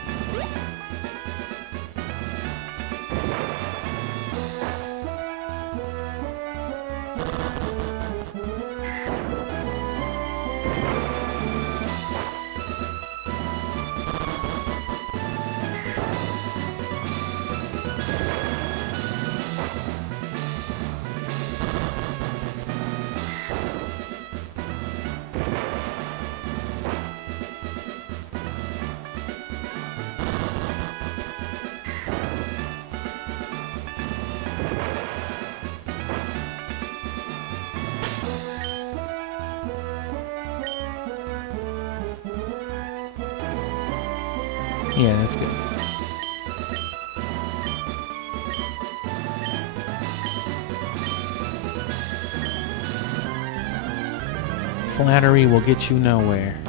Yeah, that's good. Flattery will get you nowhere.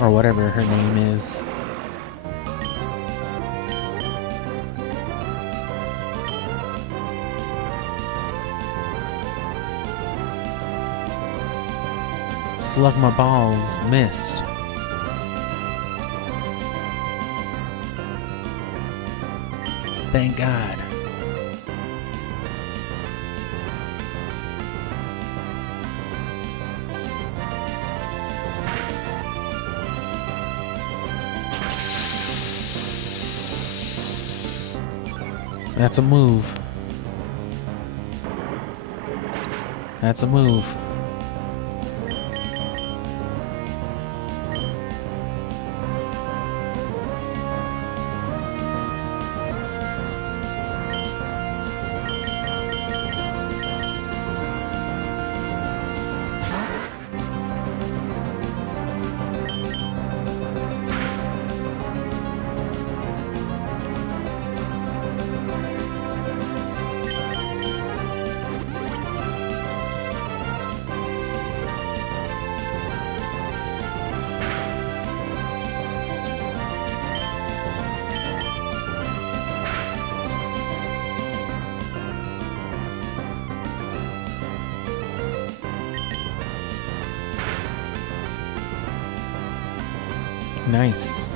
Or whatever her name is. Slug my balls, missed. Thank God. That's a move. That's a move. Nice.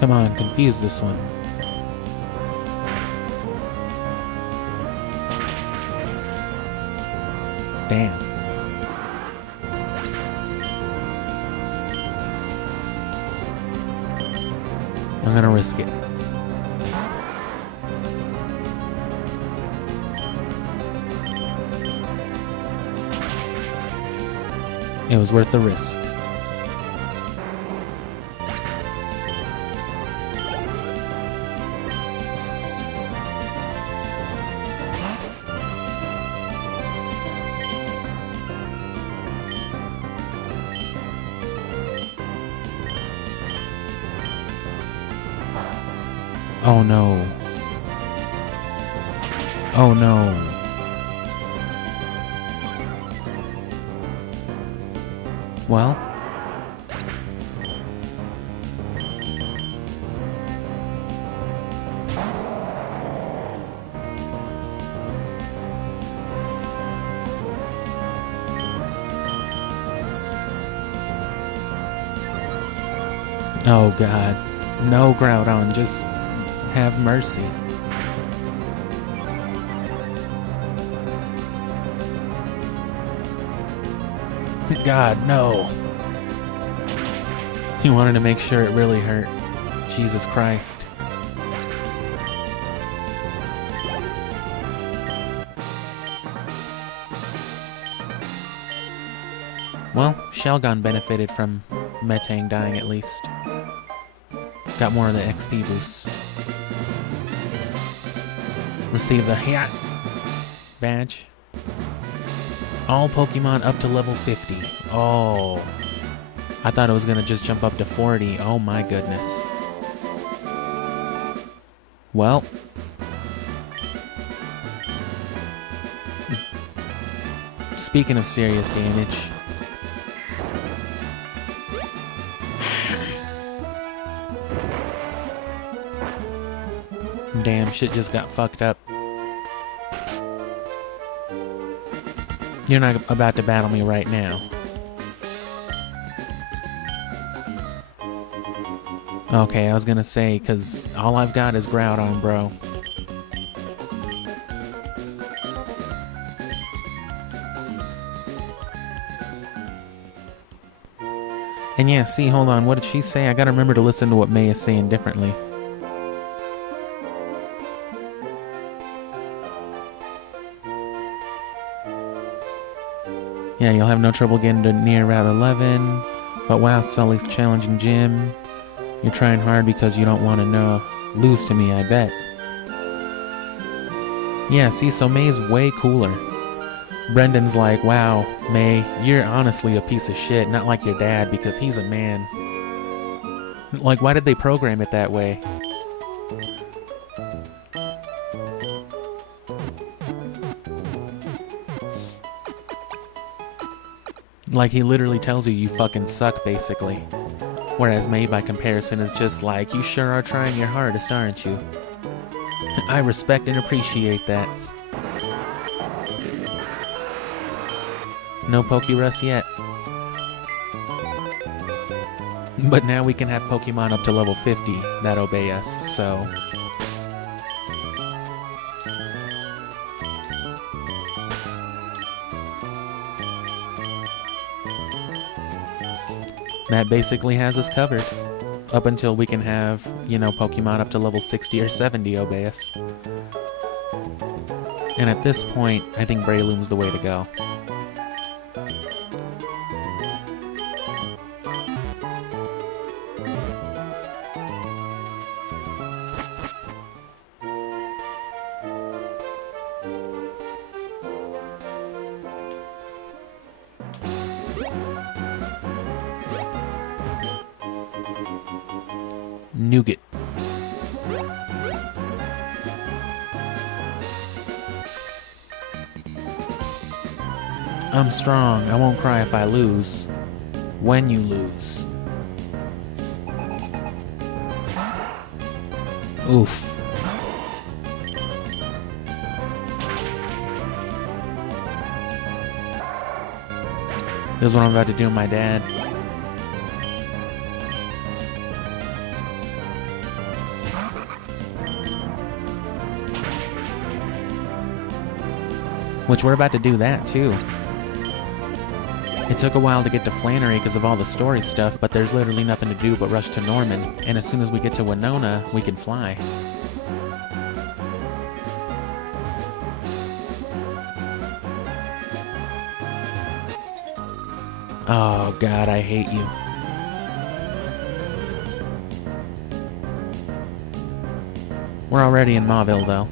Come on, confuse this one. Damn. I'm gonna risk it. It was worth the risk. Oh no. Oh no. Well. Oh God. No Groudon, just have mercy. God, no. He wanted to make sure it really hurt. Jesus Christ. Well, Shelgon benefited from Metang dying at least. Got more of the XP boost. Receive the hat badge. All Pokemon up to level 50. Oh. I thought it was gonna just jump up to 40. Oh my goodness. Well. Speaking of serious damage. Damn, shit just got fucked up. You're not about to battle me right now. Okay, I was gonna say, because all I've got is Groudon, bro. And yeah, see, hold on, what did she say? I gotta remember to listen to what May is saying differently. Yeah, you'll have no trouble getting to near Route 11. But wow, Sully's challenging Jim. You're trying hard because you don't want to lose to me, I bet. Yeah, see, so May's way cooler. Brendan's like, wow, May, you're honestly a piece of shit, not like your dad, because he's a man. Like, why did they program it that way? Like, he literally tells you fucking suck, basically. Whereas May, by comparison, is just like, you sure are trying your hardest, aren't you? I respect and appreciate that. No Pokerus yet. But now we can have Pokemon up to level 50 that obey us, so... that basically has us covered. Up until we can have, you know, Pokemon up to level 60 or 70 obey us. And at this point, I think Breloom's the way to go. Nougat. I'm strong. I won't cry if I lose. When you lose. Oof. This is what I'm about to do to my dad. Which we're about to do that too. It took a while to get to Flannery because of all the story stuff, but there's literally nothing to do but rush to Norman, and as soon as we get to Winona, we can fly. Oh god, I hate you. We're already in Mauville though.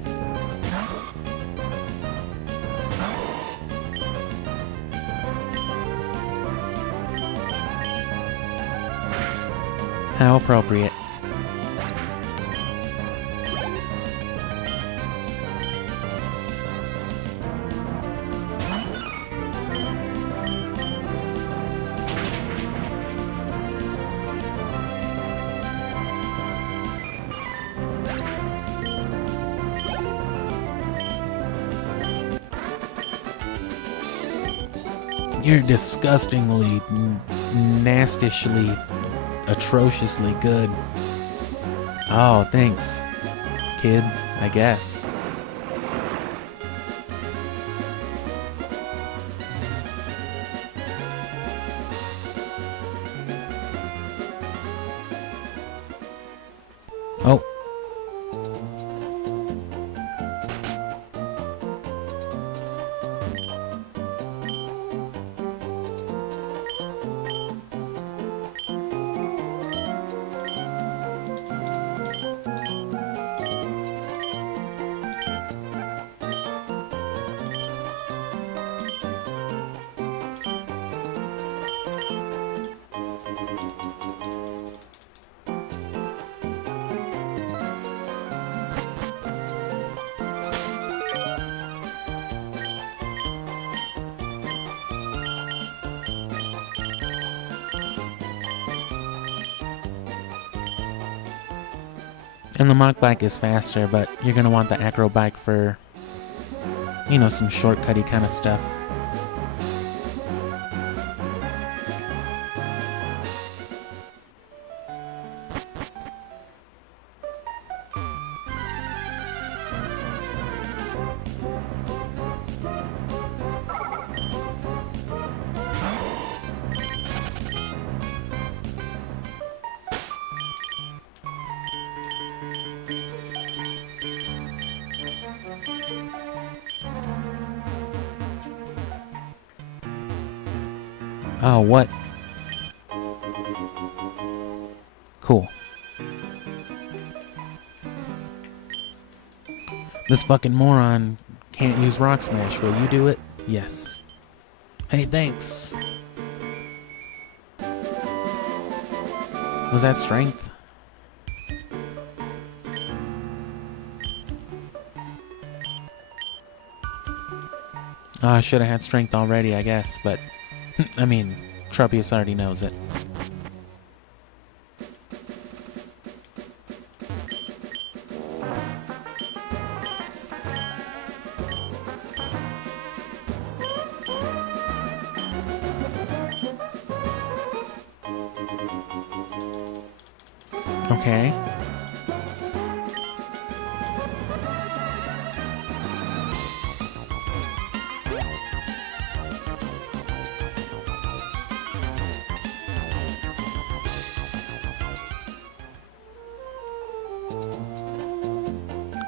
How appropriate. You're disgustingly, nastishly, atrociously good. Oh, thanks, kid, I guess. Oh. And the Mach Bike is faster, but you're going to want the Acro Bike for, you know, some shortcutty kind of stuff. Oh, what? Cool. This fucking moron can't use Rock Smash. Will you do it? Yes. Hey, thanks. Was that strength? Oh, I should have had strength already, I guess, but... I mean, Tropius already knows it. Okay.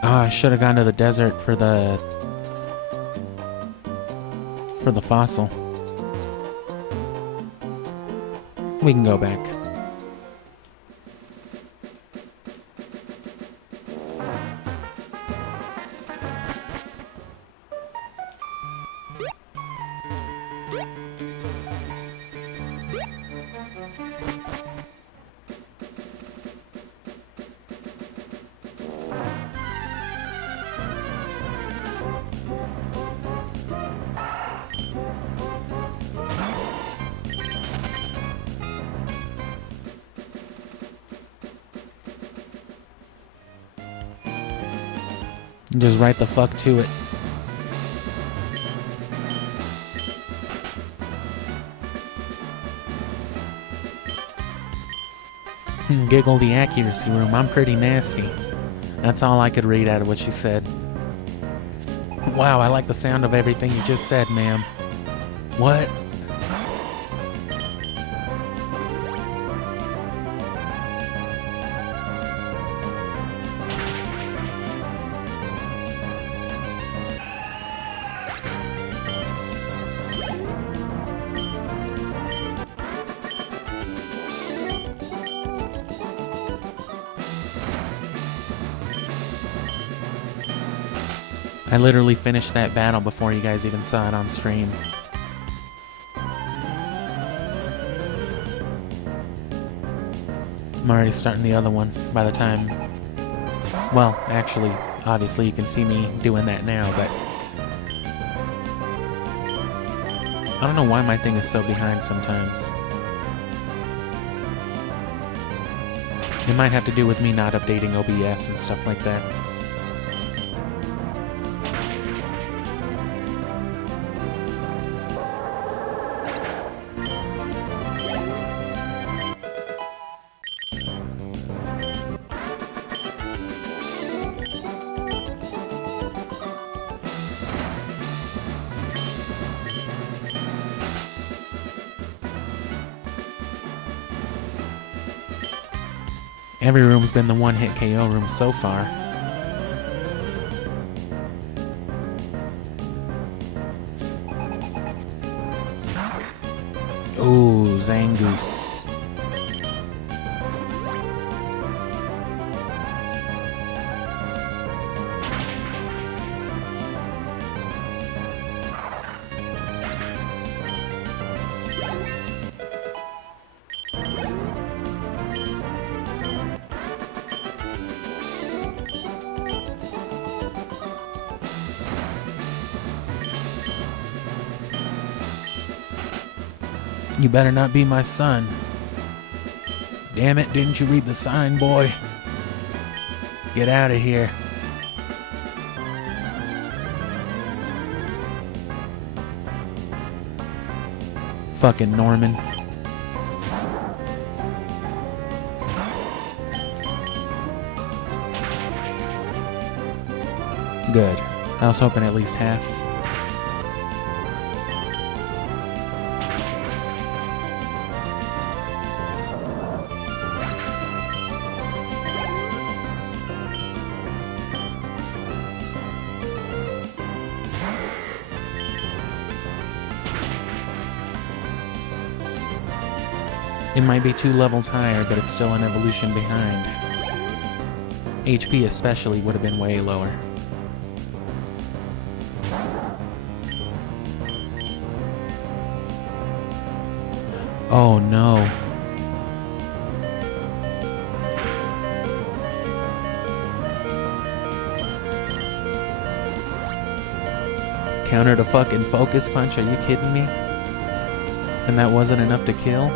Oh, I should have gone to the desert for the fossil. We can go back. Just right the fuck to it. Giggle the accuracy room. I'm pretty nasty. That's all I could read out of what she said. Wow, I like the sound of everything you just said, ma'am. What? I literally finished that battle before you guys even saw it on stream. I'm already starting the other one by the time... Well, actually, obviously you can see me doing that now, but... I don't know why my thing is so behind sometimes. It might have to do with me not updating OBS and stuff like that. Every room's been the one-hit KO room so far. Ooh, Zangoose. You better not be my son. Damn it, didn't you read the sign, boy? Get out of here. Fucking Norman. Good. I was hoping at least half. It might be 2 levels higher, but it's still an evolution behind. HP especially would have been way lower. Oh no. Counter to fucking focus punch, are you kidding me? And that wasn't enough to kill?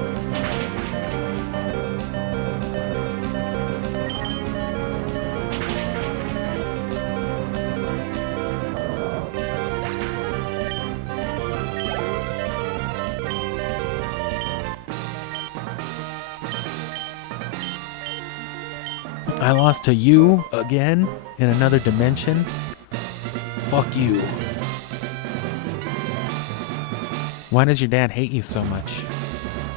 I lost to you again in another dimension? Fuck you. Why does your dad hate you so much?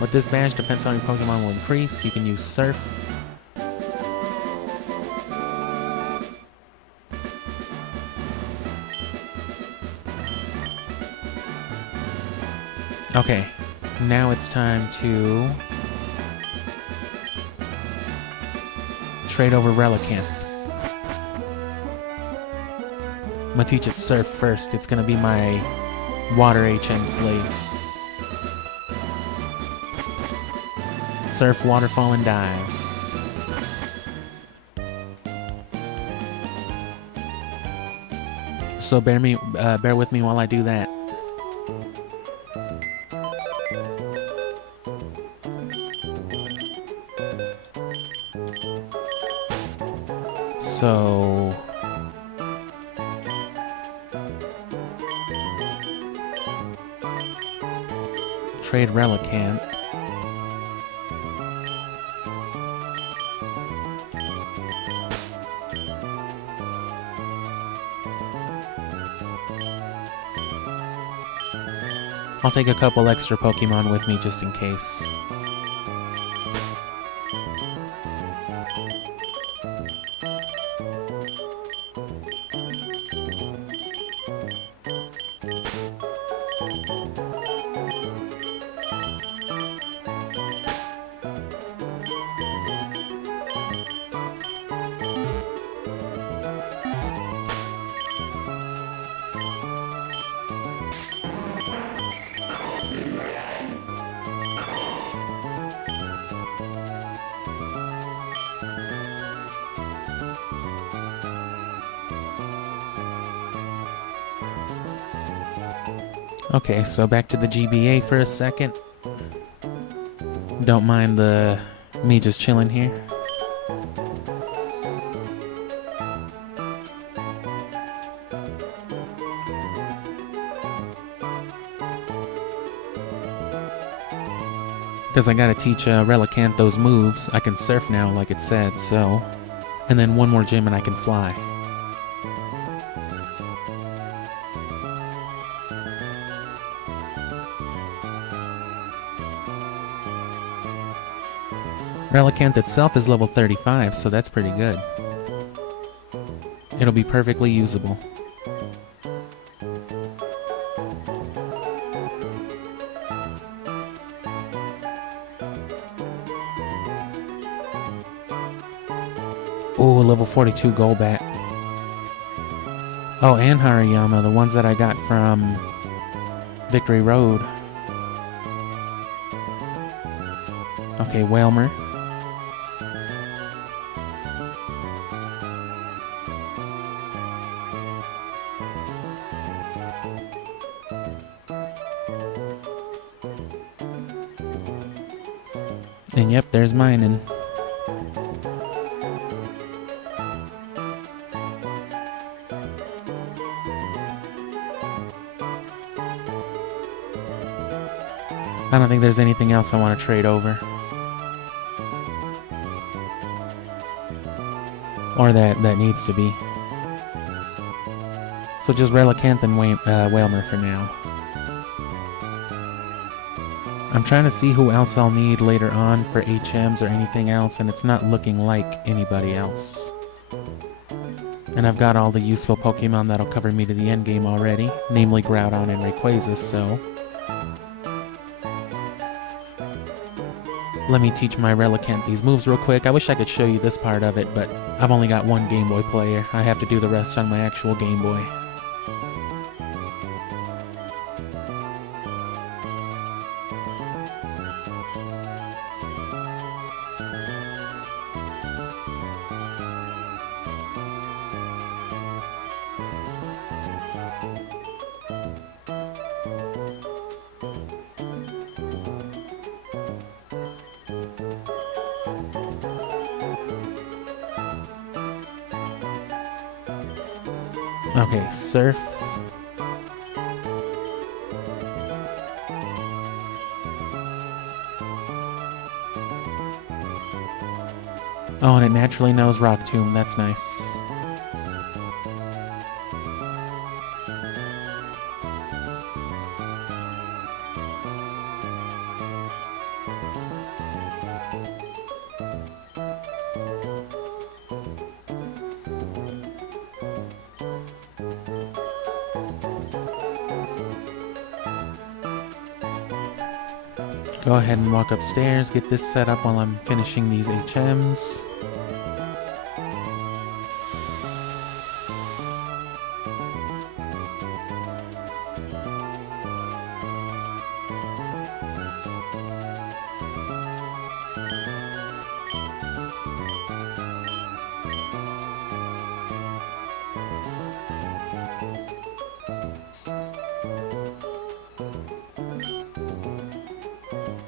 With this badge, defense on your Pokemon will increase. You can use Surf. Okay, now it's time to trade over Relicanth. I'm gonna teach it Surf first. It's gonna be my Water HM slave. Surf, Waterfall, and Dive. So bear with me while I do that. So trade Relicanth. I'll take a couple extra Pokemon with me just in case. Okay, so back to the GBA for a second. Don't mind me just chilling here. Because I gotta teach Relicanth those moves. I can surf now, like it said, so. And then one more gym and I can fly. Relicanth itself is level 35, so that's pretty good. It'll be perfectly usable. Ooh, level 42 Golbat. Oh, and Hariyama, the ones that I got from Victory Road. Okay, Wailmer. And yep, there's Minun. I don't think there's anything else I want to trade over. Or that needs to be. So just Relicanth and Wailmer for now. I'm trying to see who else I'll need later on for HMs or anything else, and it's not looking like anybody else. And I've got all the useful Pokemon that'll cover me to the end game already, namely Groudon and Rayquaza, so let me teach my Relicanth these moves real quick. I wish I could show you this part of it, but I've only got one Game Boy player. I have to do the rest on my actual Game Boy. Okay, surf. Oh, and it naturally knows Rock Tomb. That's nice. Go ahead and walk upstairs, get this set up while I'm finishing these HMs.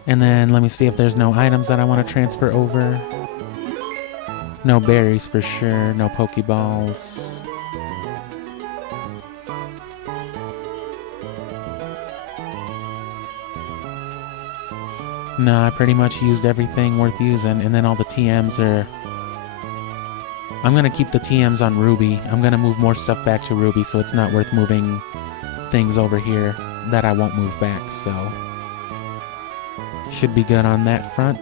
And then let me see if there's no items that I want to transfer over. No berries for sure, no Pokeballs. No, I pretty much used everything worth using, and then all the TMs are... I'm going to keep the TMs on Ruby. I'm going to move more stuff back to Ruby, so it's not worth moving things over here that I won't move back, so... Should be good on that front.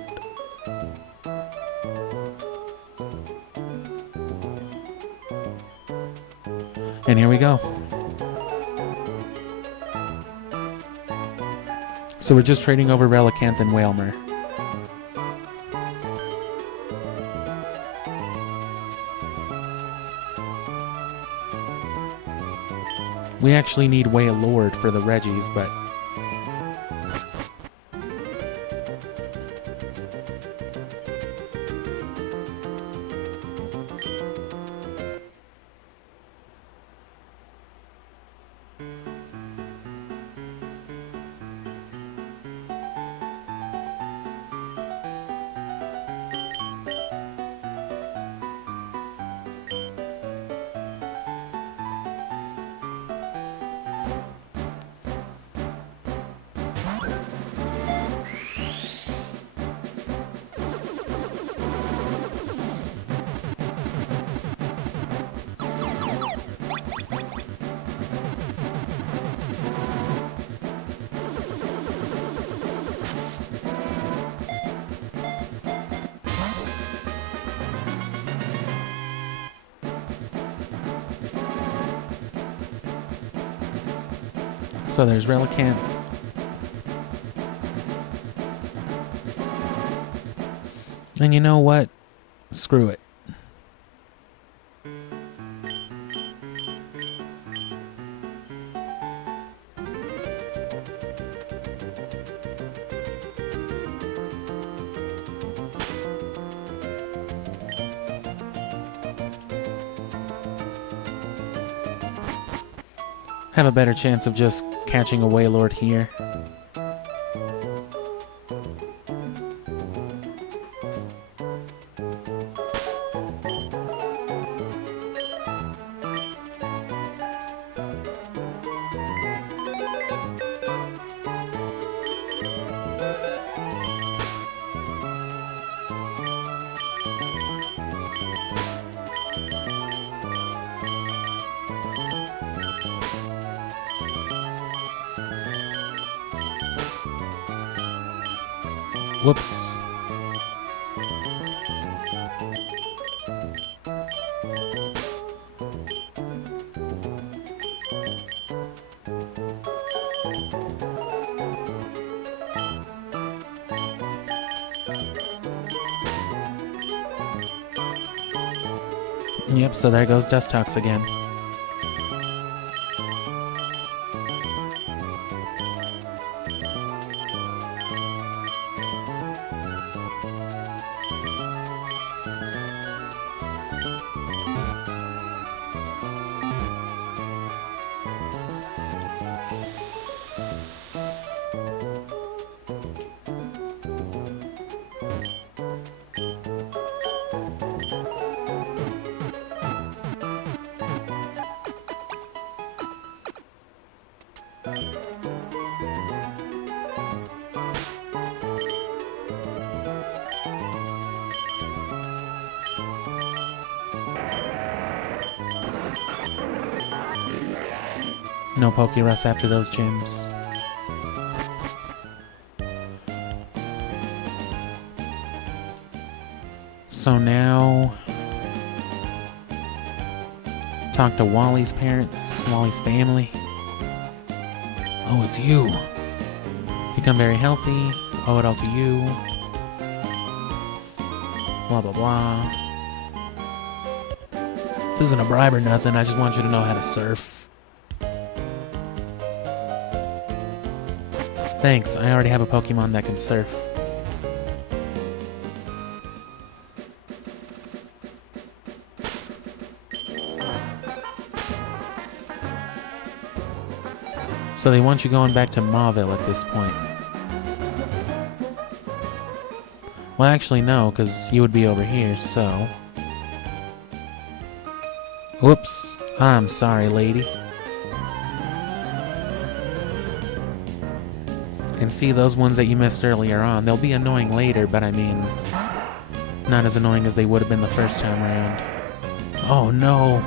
And here we go. So we're just trading over Relicanth and Wailmer. We actually need Wailord for the Reggies, but... So there's Relicanth. And you know what? Screw it. Have a better chance of just catching a Wailord here. Whoops. Yep, so there goes Dustox again. No Pokerus after those gyms. So now... talk to Wally's parents, Wally's family. Oh, it's you. Become very healthy. Owe it all to you. Blah, blah, blah. This isn't a bribe or nothing. I just want you to know how to surf. Thanks, I already have a Pokemon that can surf. So they want you going back to Mauville at this point. Well, actually, no, because you would be over here, so... Whoops. I'm sorry, lady. And see, those ones that you missed earlier on, they'll be annoying later, but I mean... not as annoying as they would have been the first time around. Oh, no.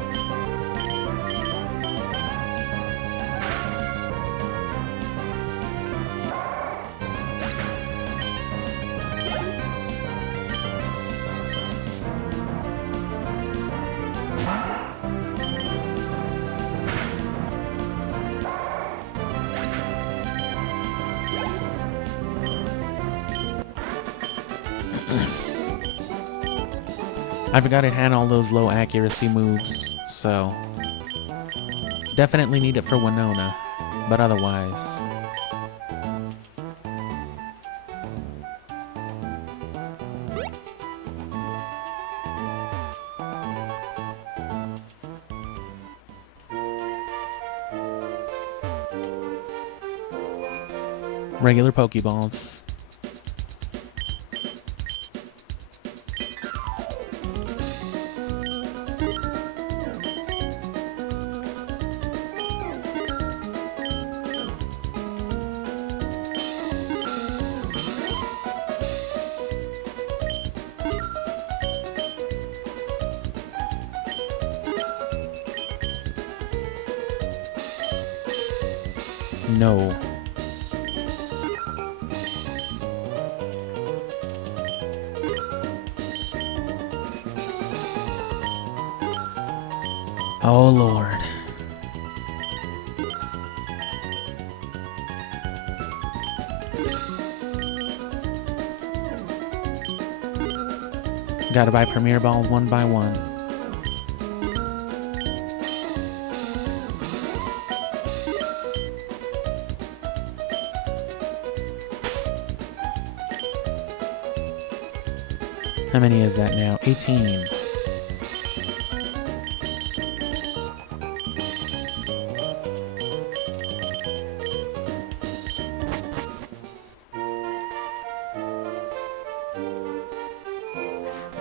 I forgot it had all those low accuracy moves, so... definitely need it for Winona, but otherwise... regular Pokeballs. No. Oh, Lord. Gotta buy Premier Balls one by one. How many is that now? 18.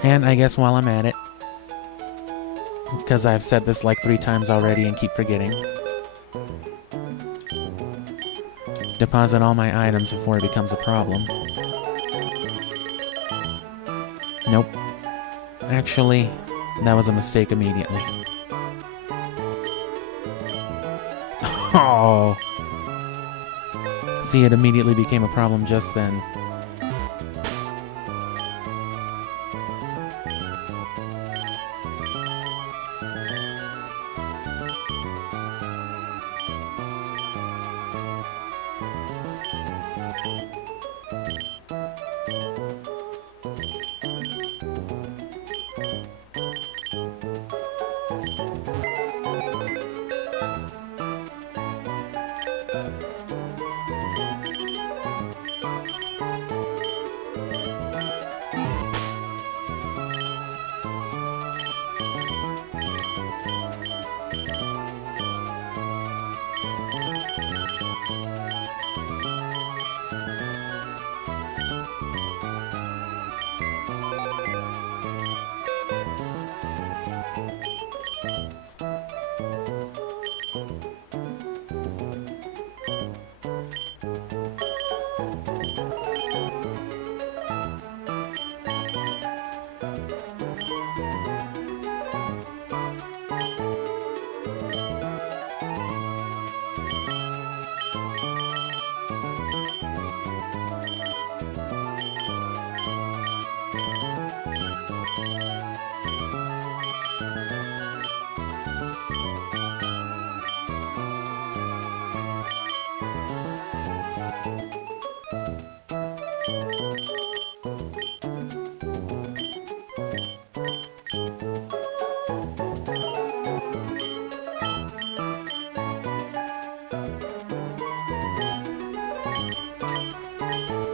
And I guess while I'm at it, because I've said this like 3 times already and keep forgetting, deposit all my items before it becomes a problem. Nope. Actually, that was a mistake immediately. Oh. See, it immediately became a problem just then.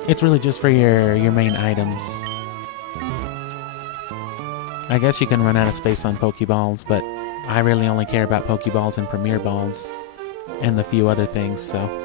It's really just for your main items. I guess you can run out of space on Pokeballs, but I really only care about Pokeballs and Premier Balls and the few other things, so...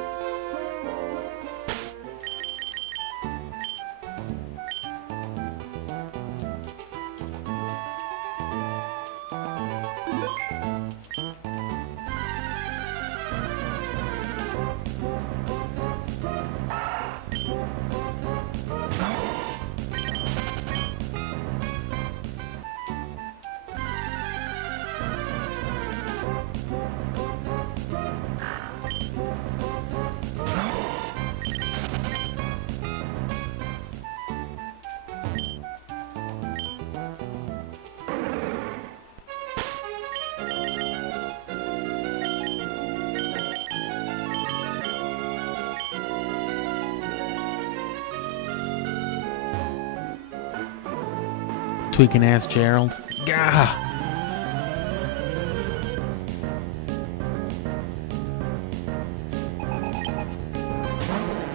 Tweaking ass Gerald. Gah!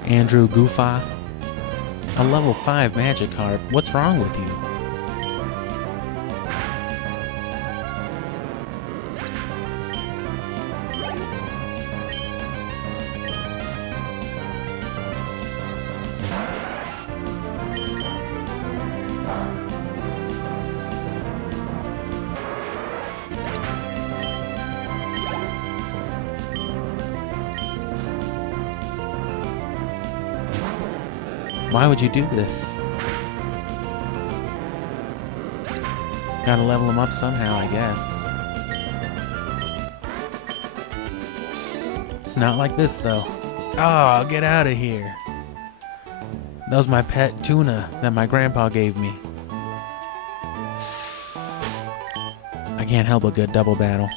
Andrew Goofa. A level 5 Magikarp. What's wrong with you? Why would you do this? Gotta level him up somehow, I guess. Not like this, though. Oh, get out of here. That was my pet tuna that my grandpa gave me. I can't help a good double battle.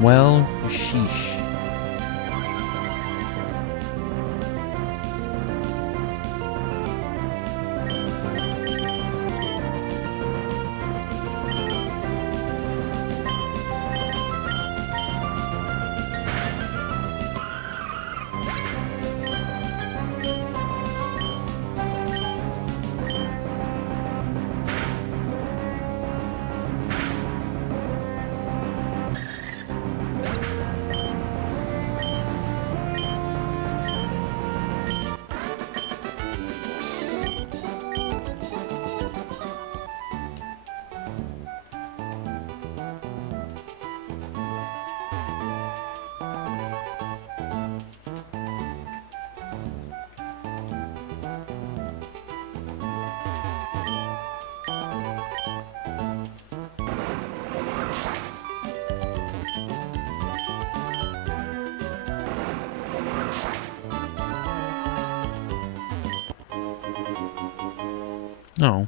Well, sheesh. Oh.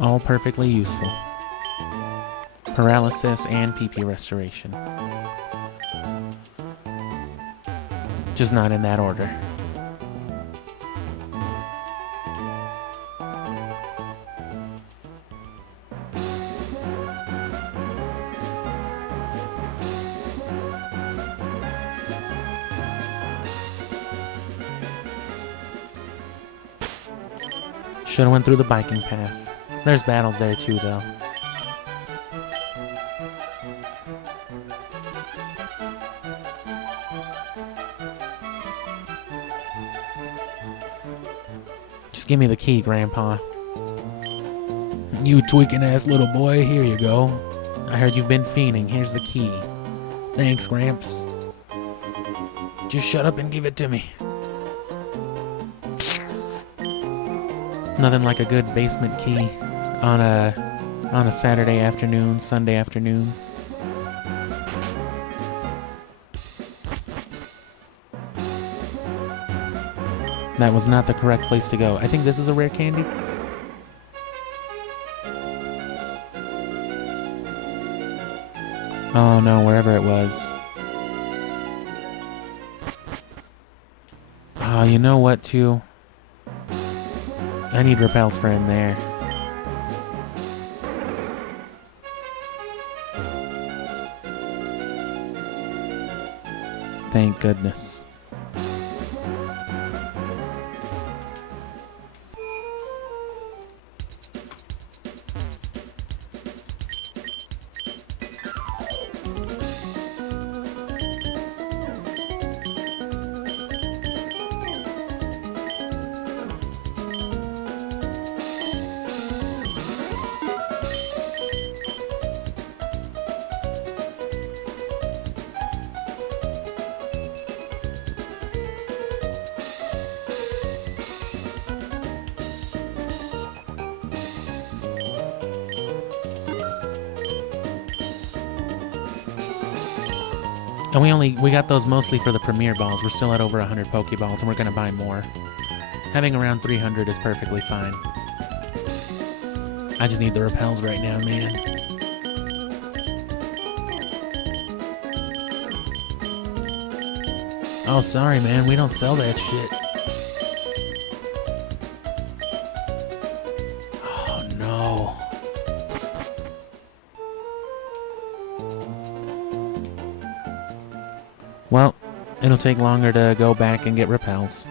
All perfectly useful. Paralysis and PP restoration. Just not in that order. Should've went through the biking path. There's battles there too, though. Just give me the key, Grandpa. You tweaking ass little boy, here you go. I heard you've been fiending. Here's the key. Thanks, Gramps. Just shut up and give it to me. Nothing like a good basement key on a Saturday afternoon, Sunday afternoon. That was not the correct place to go. I think this is a rare candy. Oh no, wherever it was. Oh, you know what, too? I need repels for in there. Thank goodness. And we got those mostly for the premiere balls. We're still at over 100 Pokeballs, and we're gonna buy more. Having around 300 is perfectly fine. I just need the repels right now, man. Oh, sorry, man. We don't sell that shit. Oh, no. Well, it'll take longer to go back and get repels.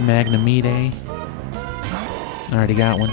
Magnamide. Already got one.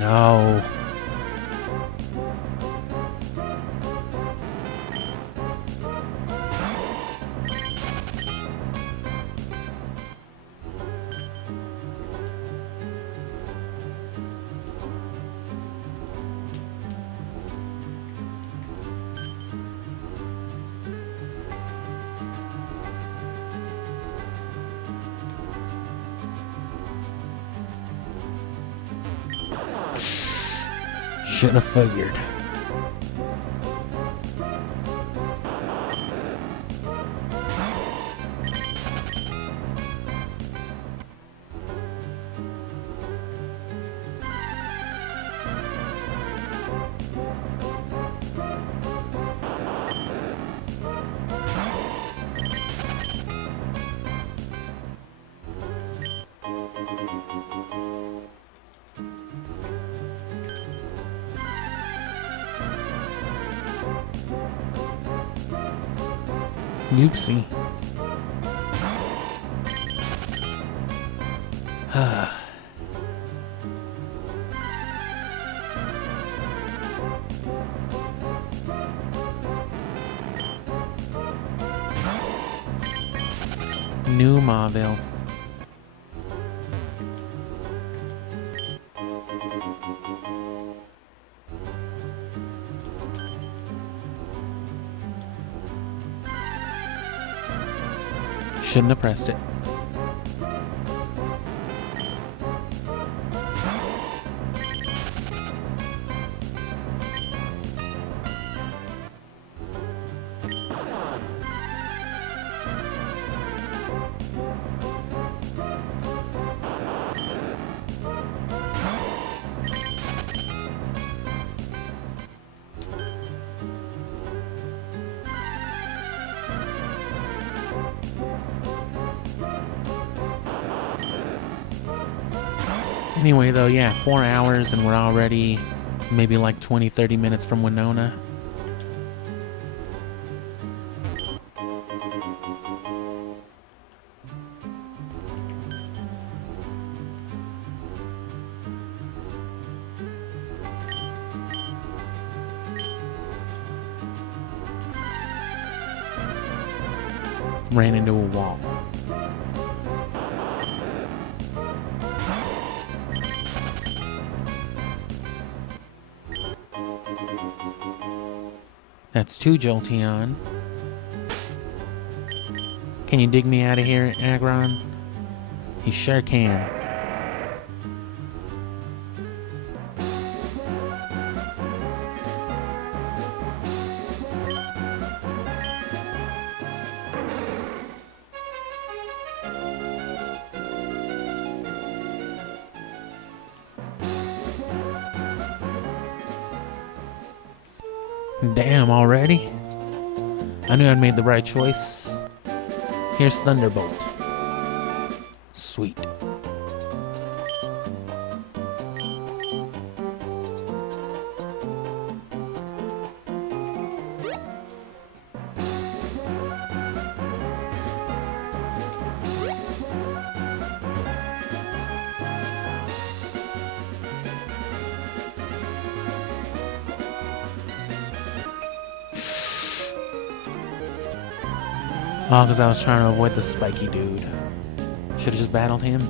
No. Should have figured. Oopsie. New Mauville. Shouldn't have pressed it. Anyway, though, yeah, 4 hours and we're already maybe like 20-30 minutes from Winona. Ran into a wall. That's 2 Jolteon. Can you dig me out of here, Aggron? He sure can. Damn, already? I knew I'd made the right choice. Here's Thunderbolt. Sweet. Oh, because I was trying to avoid the spiky dude. Should've just battled him.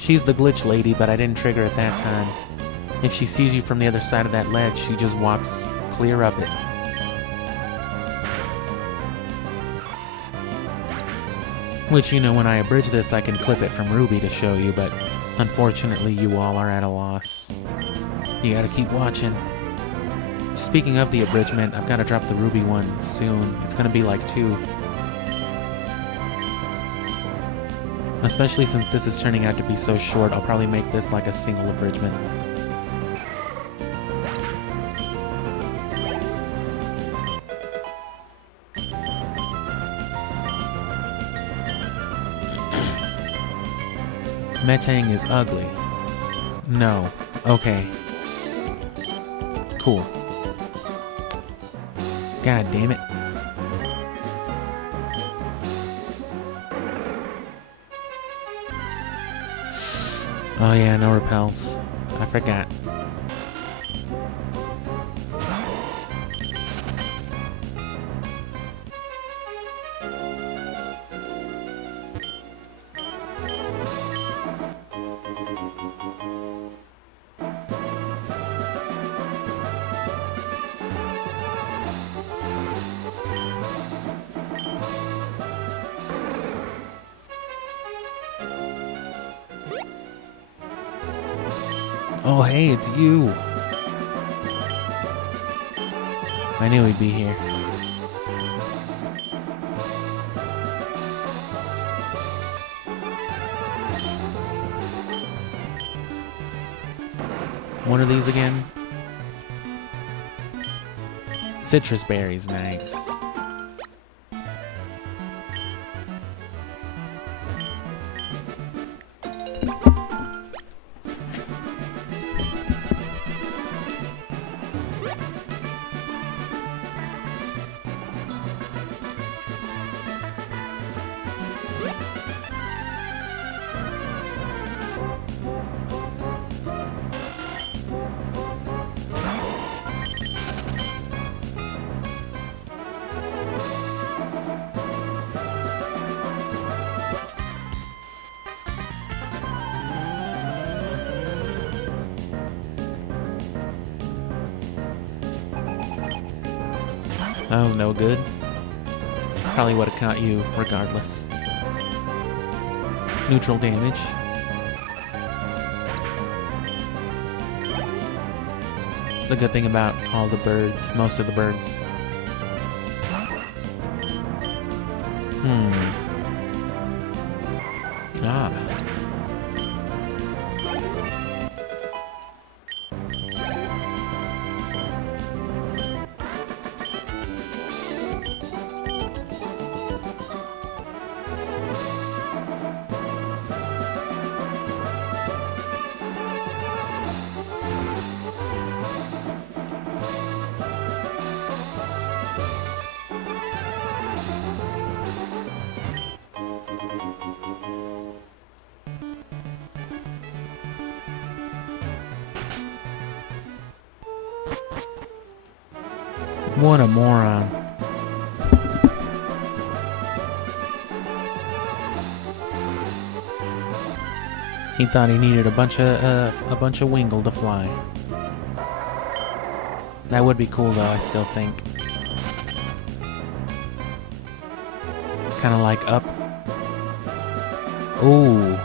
She's the glitch lady, but I didn't trigger at that time. If she sees you from the other side of that ledge, she just walks clear up it. Which, you know, when I abridge this, I can clip it from Ruby to show you, but unfortunately you all are at a loss. You gotta keep watching. Speaking of the abridgment, I've got to drop the Ruby one soon. It's going to be like 2. Especially since this is turning out to be so short, I'll probably make this like a single abridgment. Metang is ugly. No. Okay. Cool. God damn it. Oh yeah, no repels. I forgot. Oh, hey, it's you. I knew he'd be here. One of these again. Citrus berries, nice. That was no good. Probably would have caught you regardless. Neutral damage. It's a good thing about all the birds, most of the birds. Ah. What a moron. He thought he needed a bunch of wingle to fly. That would be cool though, I still think. Kind of like up. Ooh,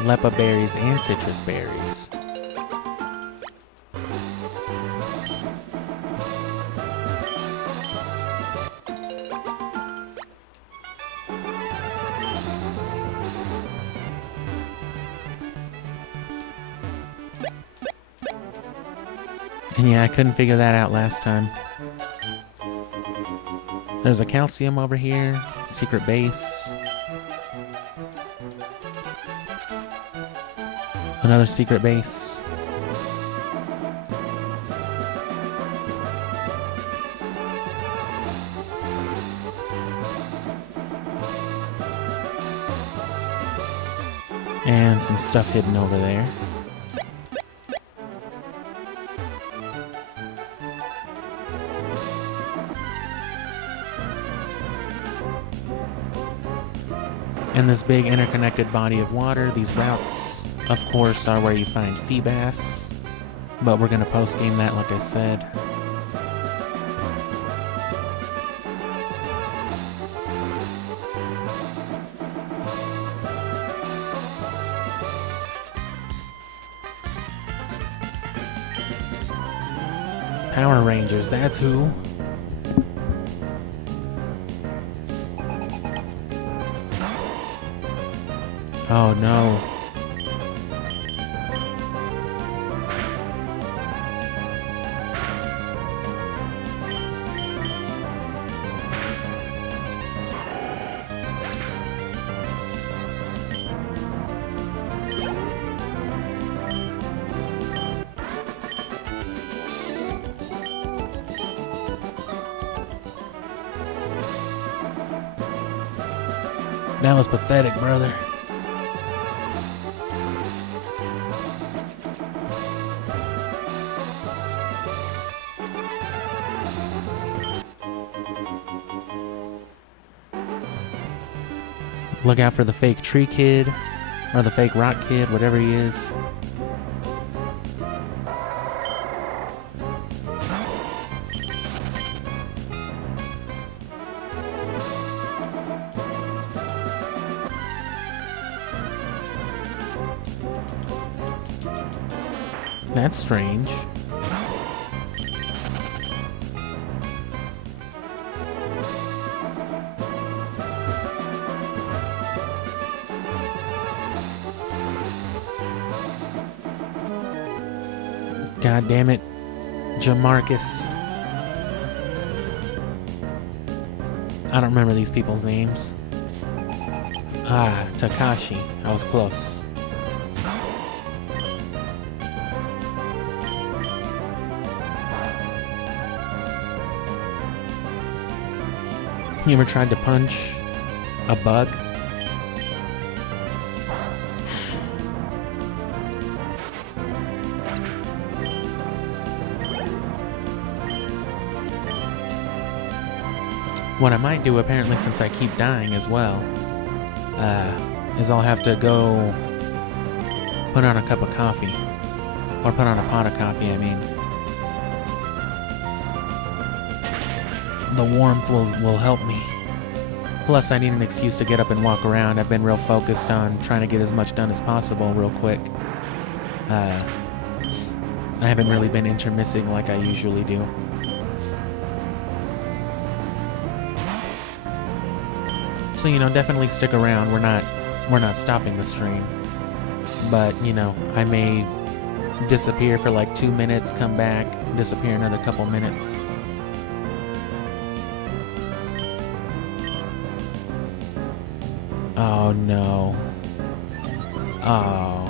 lepa berries and citrus berries. And yeah, I couldn't figure that out last time. There's a calcium over here, secret base. Another secret base. And some stuff hidden over there. And this big interconnected body of water, these routes, of course, are where you find Feebas, but we're going to post-game that, like I said. Power Rangers, that's who. Oh no. That was pathetic, brother. Look out for the fake tree kid, or the fake rock kid, whatever he is. That's strange. God damn it, Jamarcus. I don't remember these people's names. Ah, Takashi. I was close. You ever tried to punch a bug? What I might do, apparently, since I keep dying as well, is I'll have to go put on a cup of coffee. Or put on a pot of coffee, I mean. The warmth will help me. Plus, I need an excuse to get up and walk around. I've been real focused on trying to get as much done as possible real quick. I haven't really been intermissing like I usually do. So, you know, definitely stick around. We're not stopping the stream. But, you know, I may disappear for like 2 minutes, come back, disappear another couple minutes. Oh no. Oh.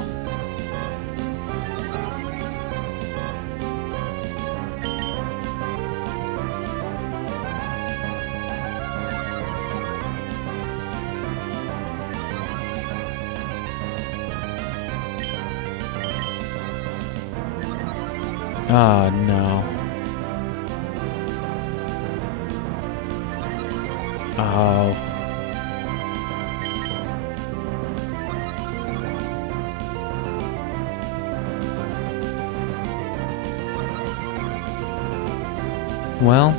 Oh no. Oh. Well,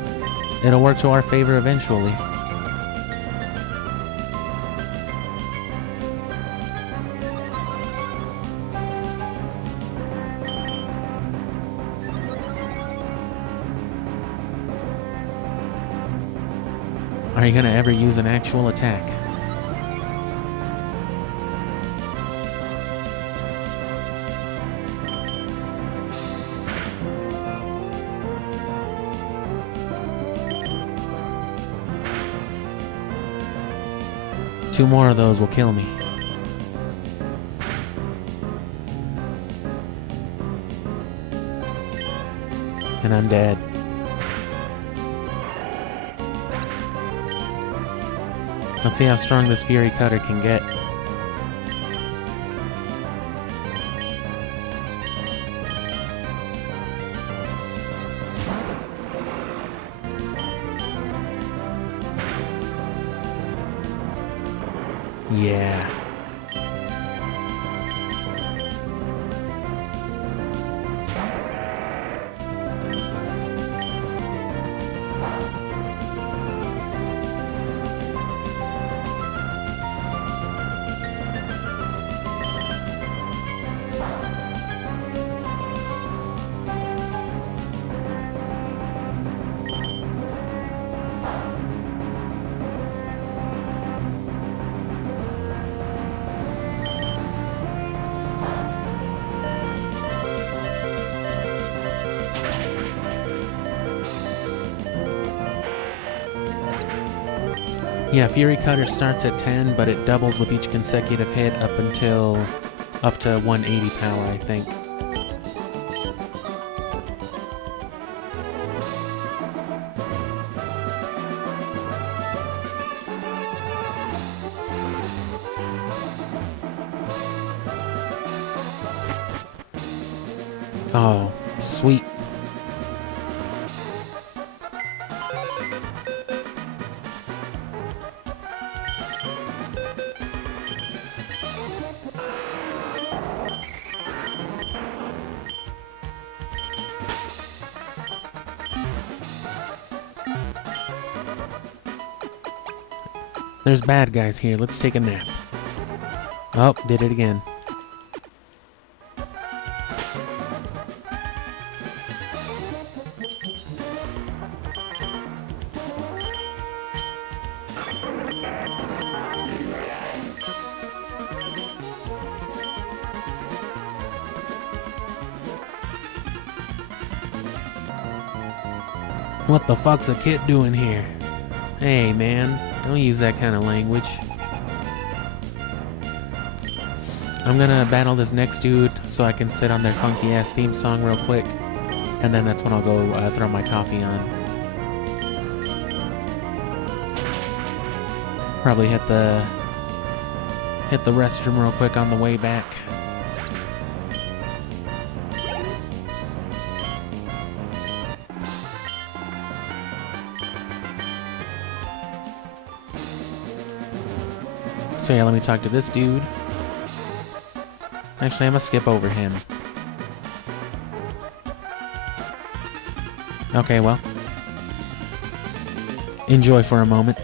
it'll work to our favor eventually. Are you gonna ever use an actual attack? Two more of those will kill me. And I'm dead. Let's see how strong this Fury Cutter can get. Yeah. Yeah, Fury Cutter starts at 10, but it doubles with each consecutive hit up to 180 power, I think. Oh, sweet. There's bad guys here. Let's take a nap. Oh, did it again. What the fuck's a kid doing here? Hey, man. Don't use that kind of language. I'm gonna battle this next dude so I can sit on their funky ass theme song real quick, and then that's when I'll go throw my coffee on. Probably hit the restroom real quick on the way back. So yeah, let me talk to this dude. Actually, I'm gonna skip over him. Okay, well. Enjoy for a moment.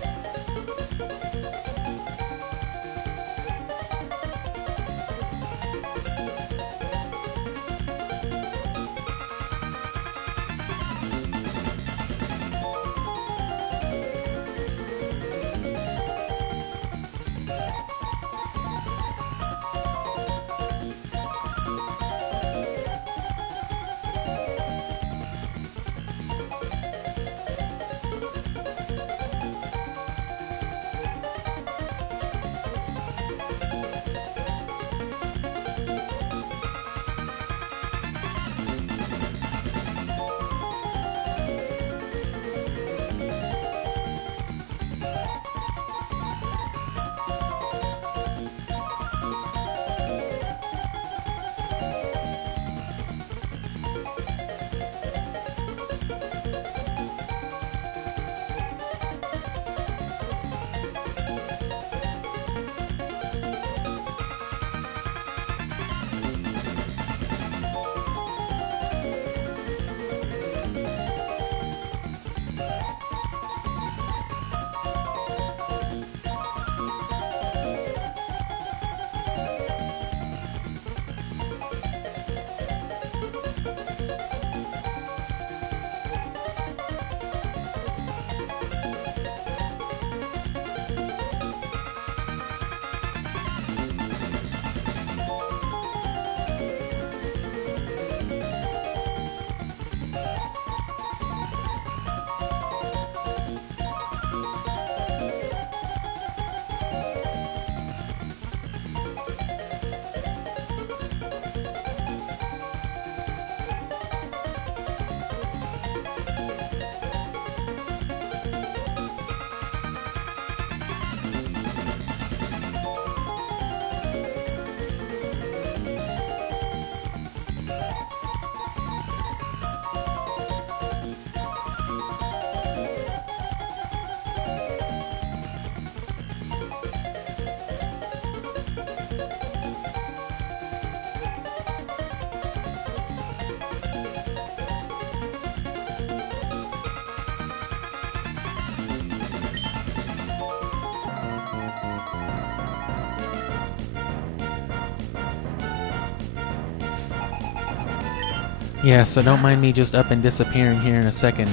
Yeah, so don't mind me just up and disappearing here in a second,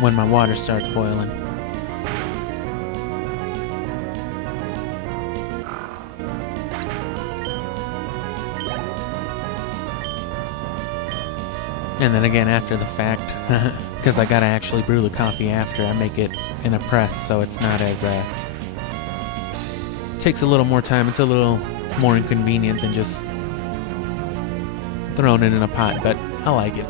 when my water starts boiling. And then again after the fact, because I gotta actually brew the coffee after, I make it in a press, so it's not as, takes a little more time, it's a little more inconvenient than just throwing it in a pot, but I like it.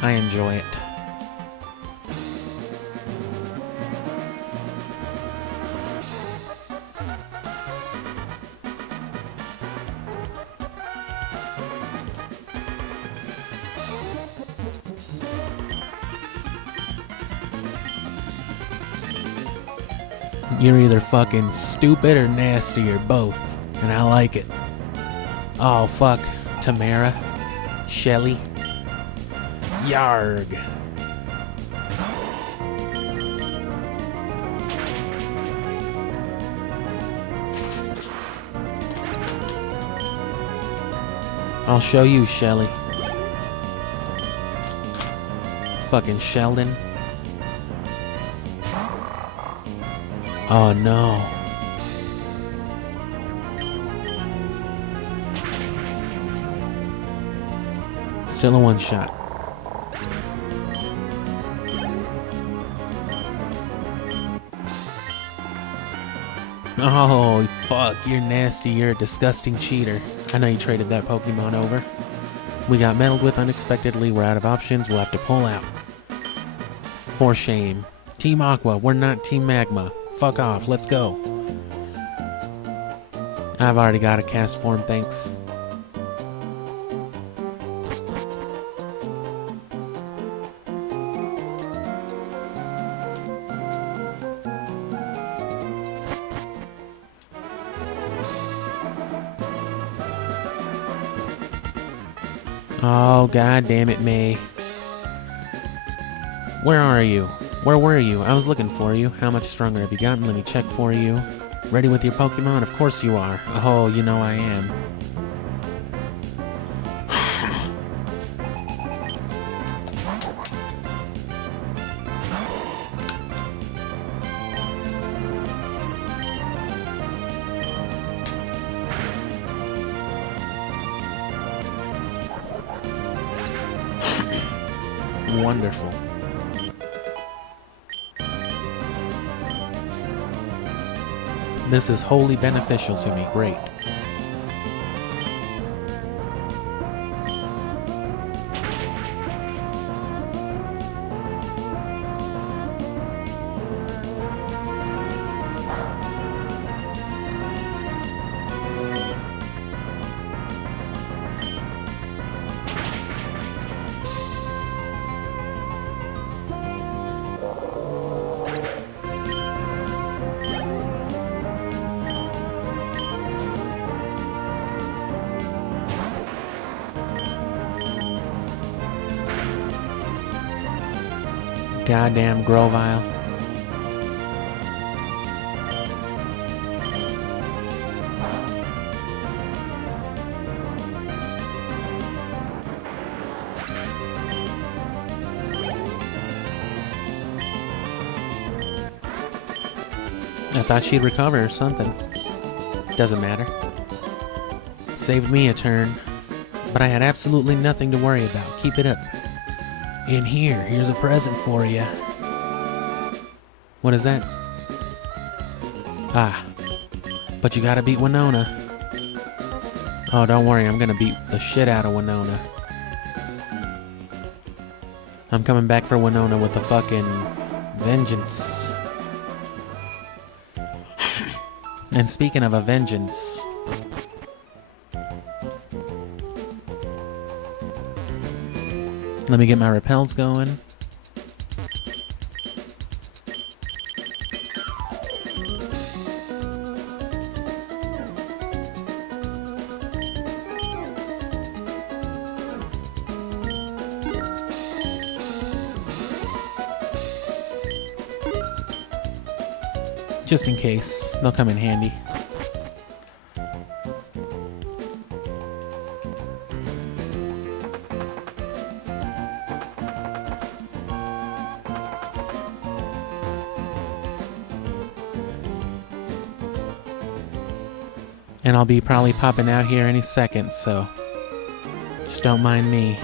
I enjoy it. You're either fucking stupid or nasty or both, and I like it. Oh fuck, Tamara, Shelly, Yarg. I'll show you, Shelly. Fucking Sheldon. Oh no. Still a one shot. Oh, fuck. You're nasty. You're a disgusting cheater. I know you traded that Pokemon over. We got meddled with unexpectedly. We're out of options. We'll have to pull out. For shame. Team Aqua. We're not Team Magma. Fuck off. Let's go. I've already got a cast form, thanks. Oh, god damn it, May. Where are you? Where were you? I was looking for you. How much stronger have you gotten? Let me check for you. Ready with your Pokemon? Of course you are. Oh, you know I am. Wonderful. This is wholly beneficial to me. Great. Goddamn Grovile. I thought she'd recover or something. Doesn't matter. Saved me a turn. But I had absolutely nothing to worry about. Keep it up. In here, here's a present for you. What is that? Ah. But you gotta beat Winona. Oh, don't worry, I'm gonna beat the shit out of Winona. I'm coming back for Winona with a fucking vengeance. And speaking of a vengeance... Let me get my repels going. Just in case, they'll come in handy. And I'll be probably popping out here any second, so just don't mind me.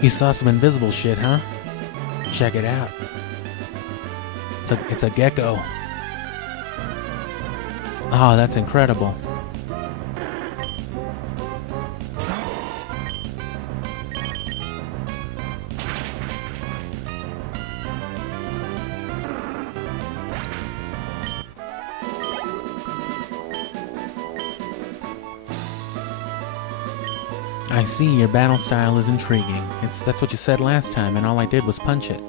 You saw some invisible shit, huh? Check it out. It's a gecko. Oh, that's incredible. I see, your battle style is intriguing. That's what you said last time, and all I did was punch it.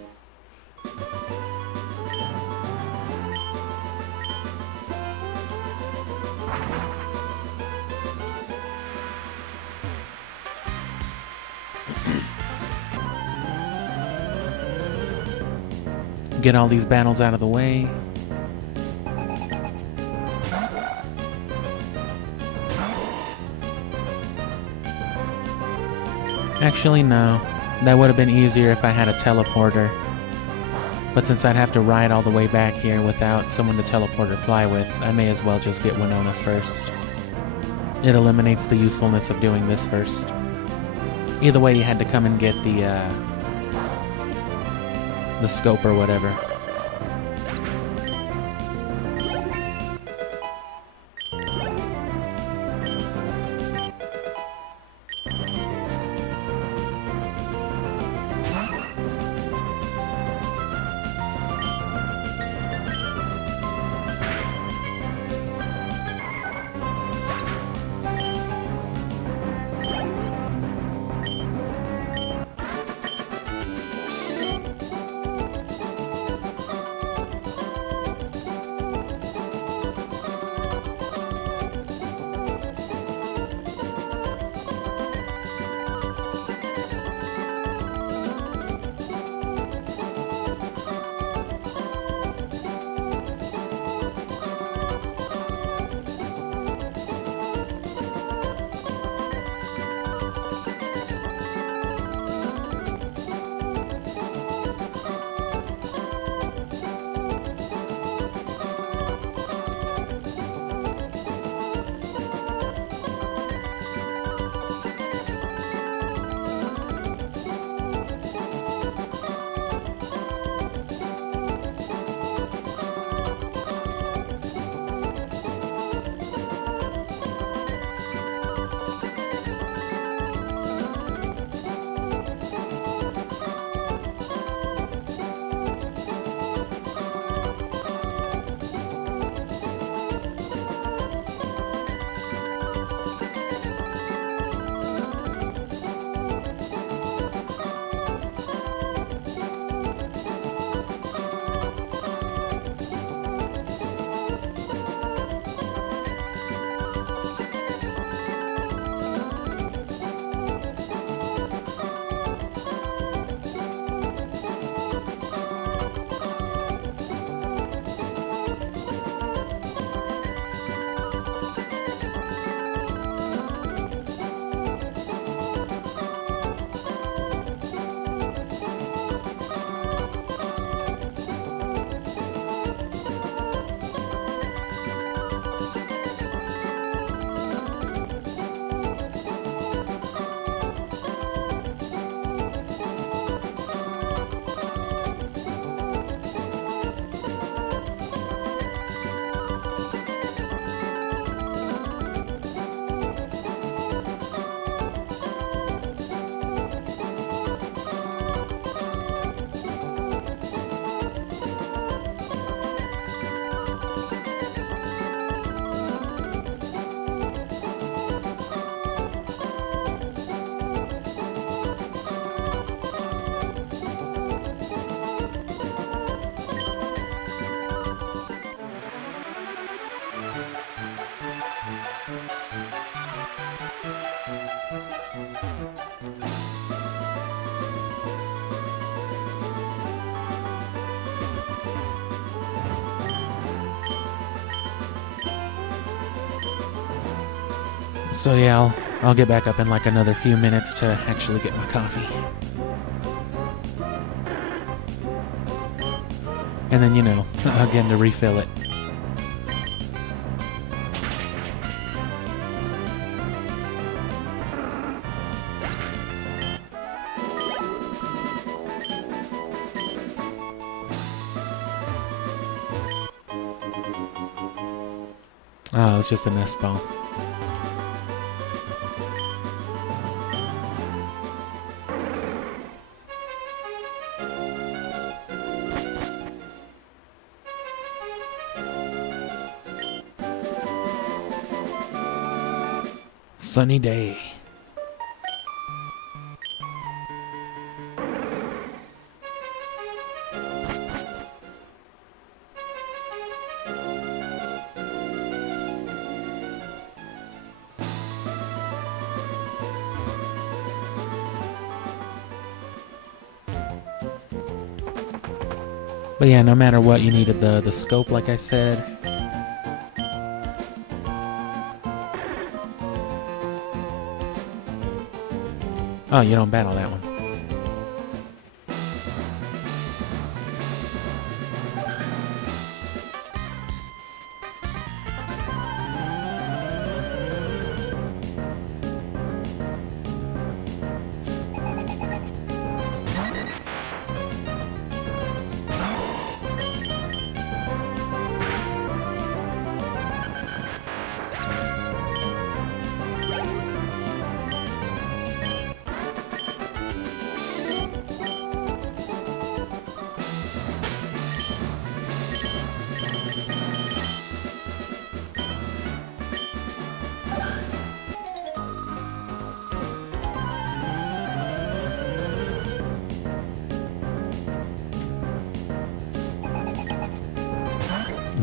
Get all these battles out of the way. Actually, no. That would have been easier if I had a teleporter. But since I'd have to ride all the way back here without someone to teleport or fly with, I may as well just get Winona first. It eliminates the usefulness of doing this first. Either way, you had to come and get the scope or whatever. So yeah, I'll get back up in like another few minutes to actually get my coffee. And then, again to refill it. Oh, it's just a nest ball. Sunny day. But yeah, no matter what, you needed the scope, like I said. Oh, you don't battle that one.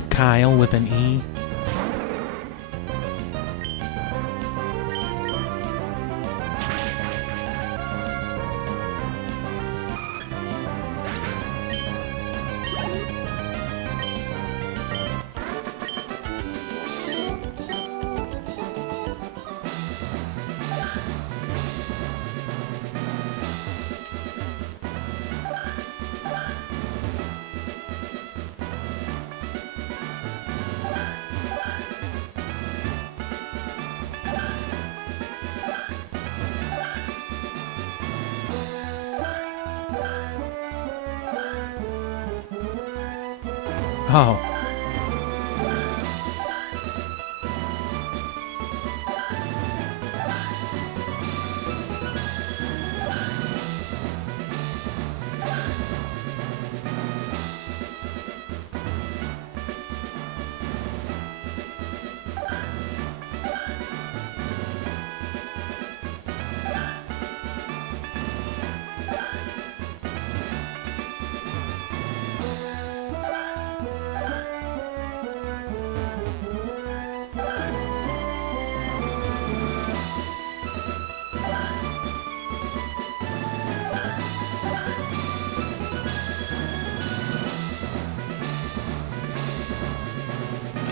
Kyle with an E. Oh.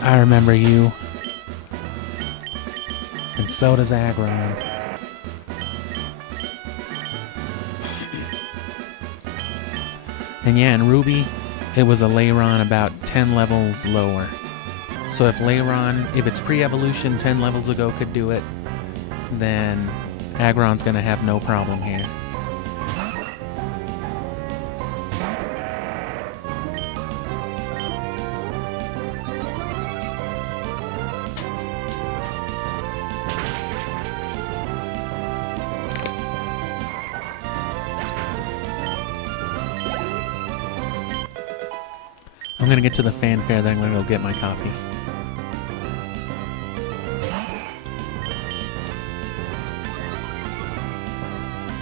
I remember you. And so does Agron. And yeah, in Ruby, it was a Leyron about 10 levels lower. So if Leyron, if its pre-evolution 10 levels ago could do it, then Agron's gonna have no problem here. I'm gonna get to the fanfare, then I'm gonna go get my coffee.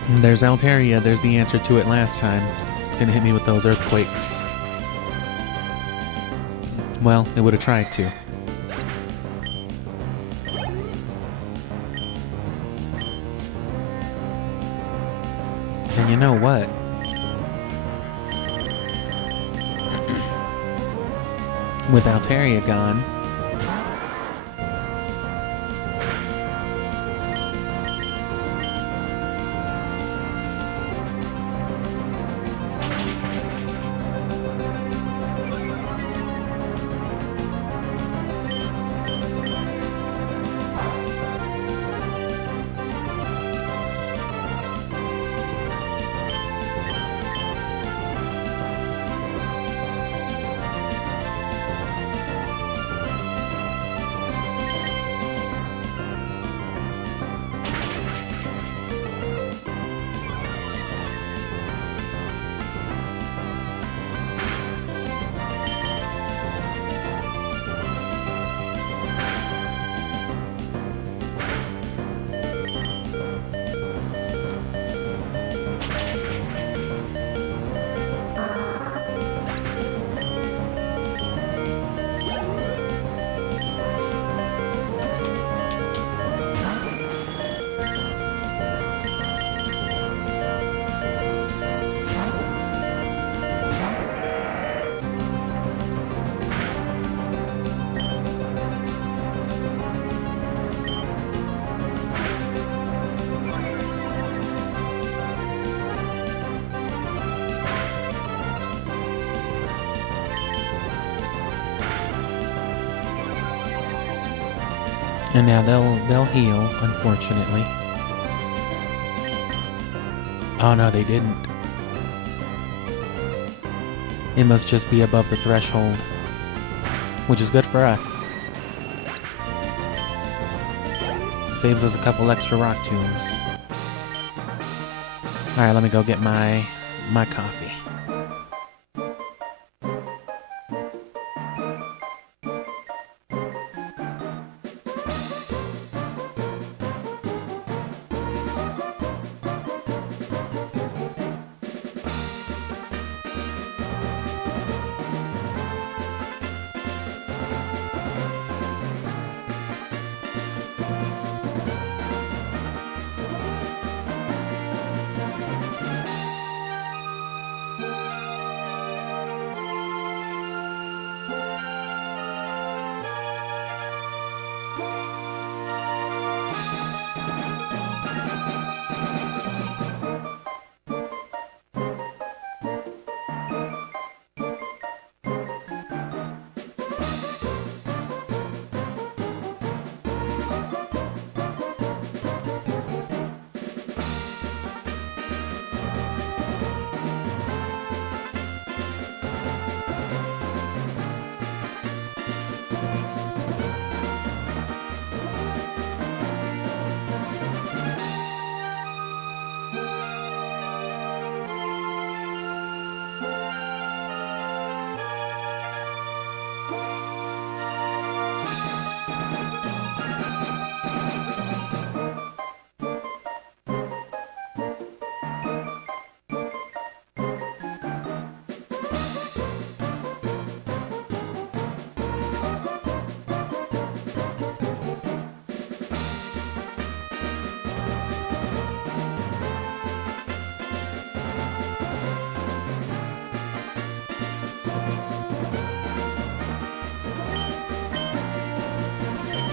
And there's Altaria, there's the answer to it last time. It's gonna hit me with those earthquakes. Well, it would have tried to. And you know what? With Altaria gone, And now they'll heal, unfortunately. Oh no, they didn't. It must just be above the threshold, which is good for us. Saves us a couple extra rock tombs. Alright, let me go get my coffee.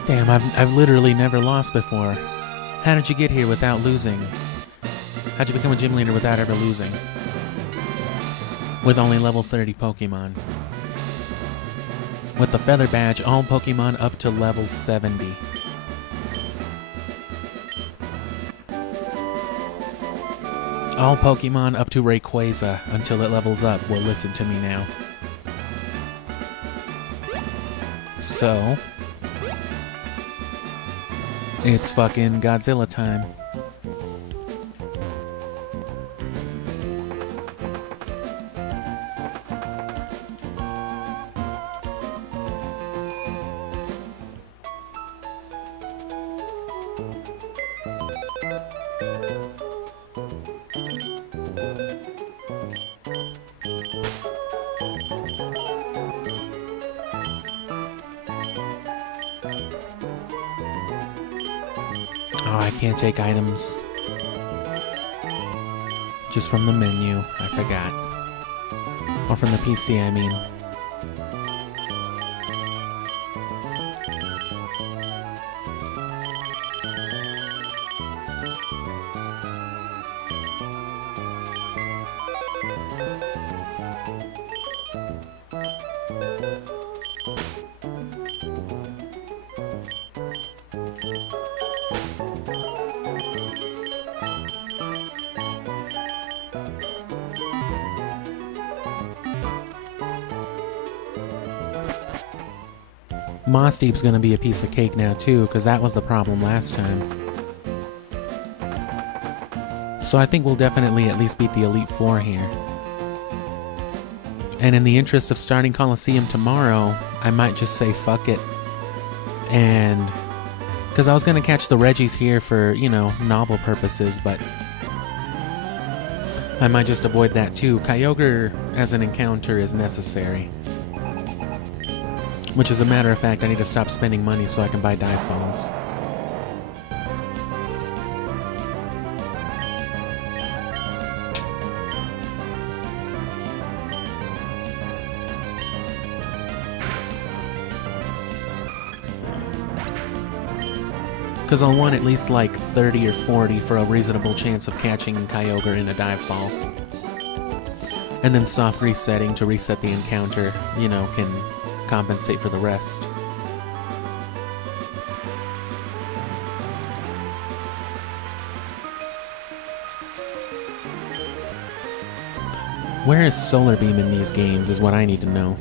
Damn, I've literally never lost before. How did you get here without losing? How'd you become a gym leader without ever losing? With only level 30 Pokemon. With the Feather Badge, all Pokemon up to level 70. All Pokemon up to Rayquaza until it levels up will listen to me now. So, it's fucking Godzilla time. Oh, I can't take items. Just from the menu, I forgot. Or from the PC, I mean. Moss Deep's gonna be a piece of cake now too, because that was the problem last time. So I think we'll definitely at least beat the Elite Four here. And in the interest of starting Coliseum tomorrow, I might just say fuck it. And... because I was gonna catch the Reggies here for, you know, novel purposes, but... I might just avoid that too. Kyogre as an encounter is necessary. Which, as a matter of fact, I need to stop spending money so I can buy dive balls. Because I'll want at least like 30 or 40 for a reasonable chance of catching Kyogre in a dive ball. And then soft resetting to reset the encounter, you know, can compensate for the rest. Where is Solar Beam in these games is what I need to know.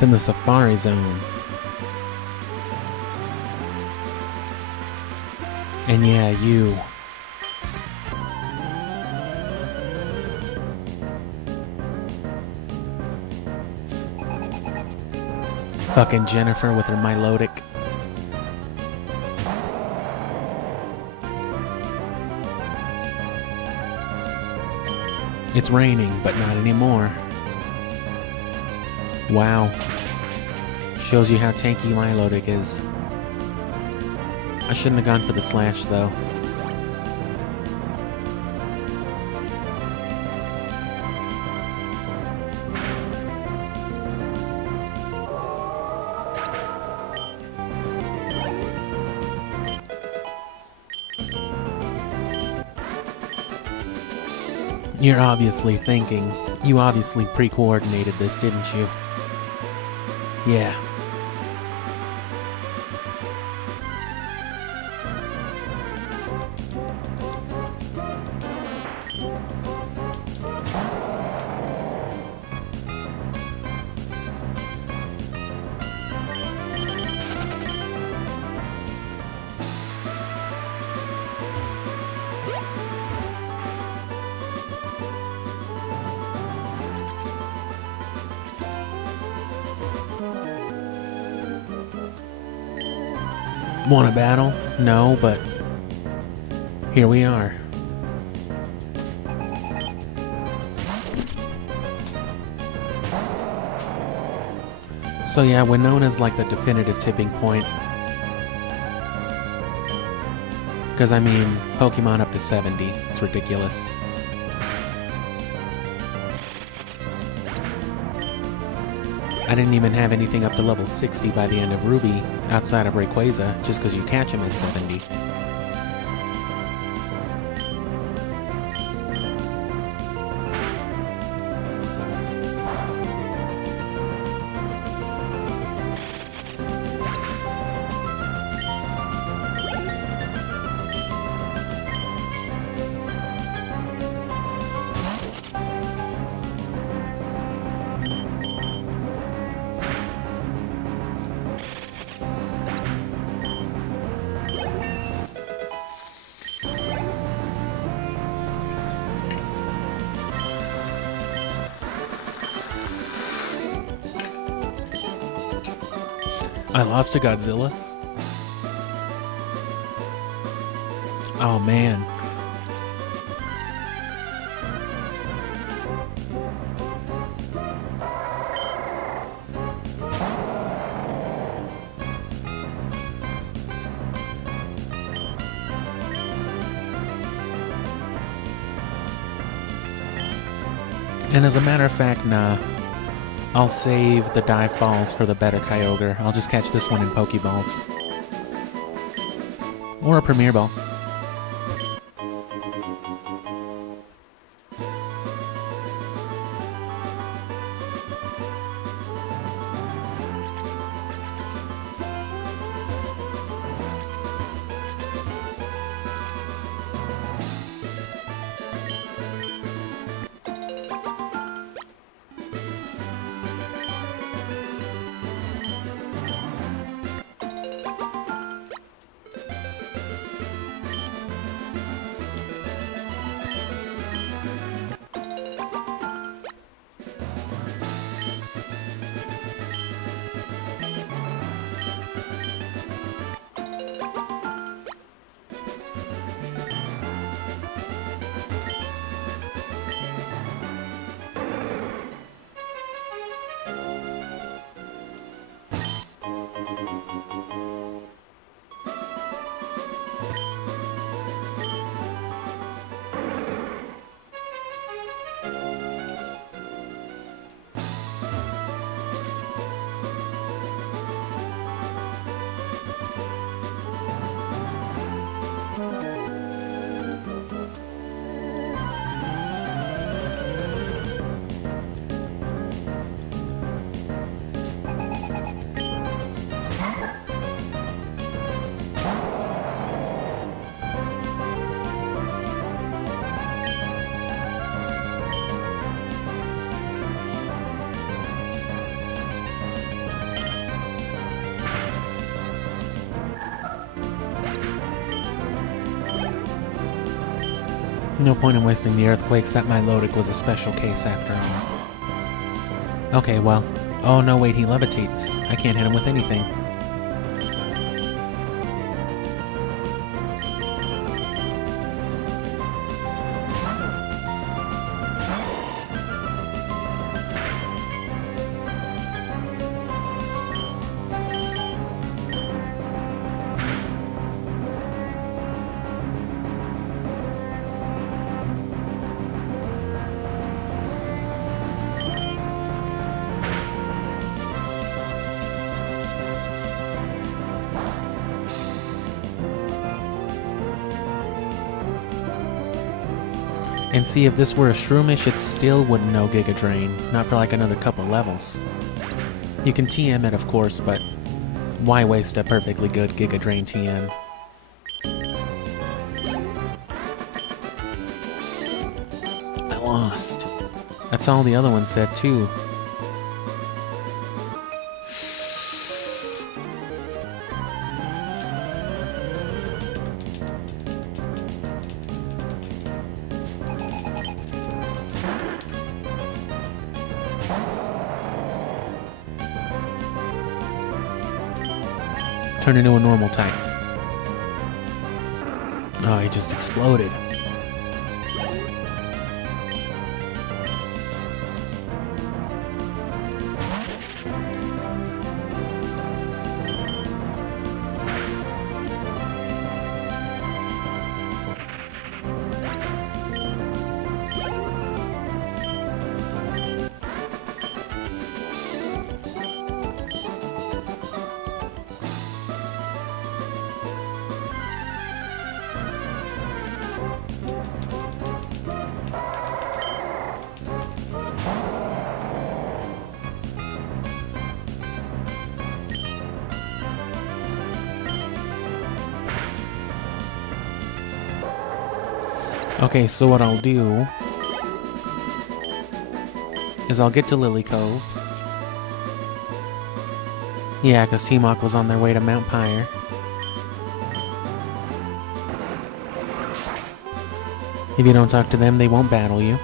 It's in the Safari Zone. And yeah, you. Fucking Jennifer with her Milotic. It's raining, but not anymore. Wow. Shows you how tanky Milotic is. I shouldn't have gone for the slash, though. You're obviously thinking. You obviously pre-coordinated this, didn't you? Yeah. Want a battle? No, but here we are. So yeah, Winona's like the definitive tipping point. Because I mean, Pokemon up to 70. It's ridiculous. I didn't even have anything up to level 60 by the end of Ruby, outside of Rayquaza, just because you catch him at 70. I lost to Godzilla? Oh man. And as a matter of fact, nah. I'll save the dive balls for the better Kyogre. I'll just catch this one in Pokeballs. Or a Premier Ball. No point in wasting the earthquakes. That Milotic was a special case after all. Okay, well. Oh no, wait, he levitates. I can't hit him with anything. And see, if this were a Shroomish, it still wouldn't know Giga Drain. Not for like another couple levels. You can TM it, of course, but why waste a perfectly good Giga Drain TM? I lost. That's all the other one said, too. Turn into a normal type. Oh, he just exploded. Okay, so what I'll do is I'll get to Lily Cove. Yeah, because Team Aqua's on their way to Mount Pyre. If you don't talk to them, they won't battle you.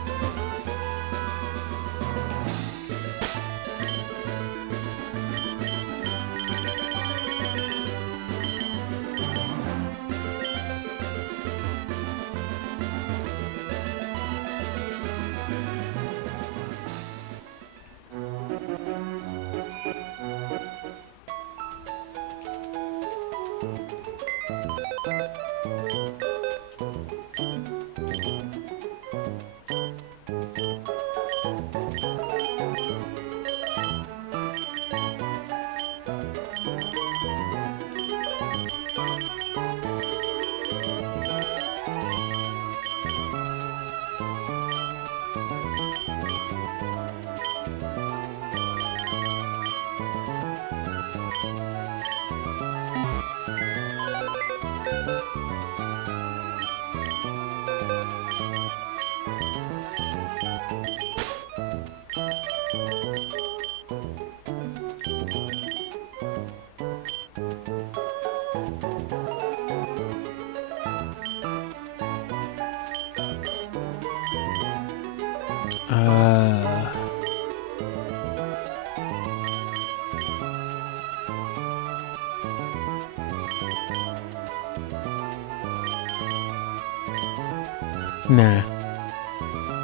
Nah.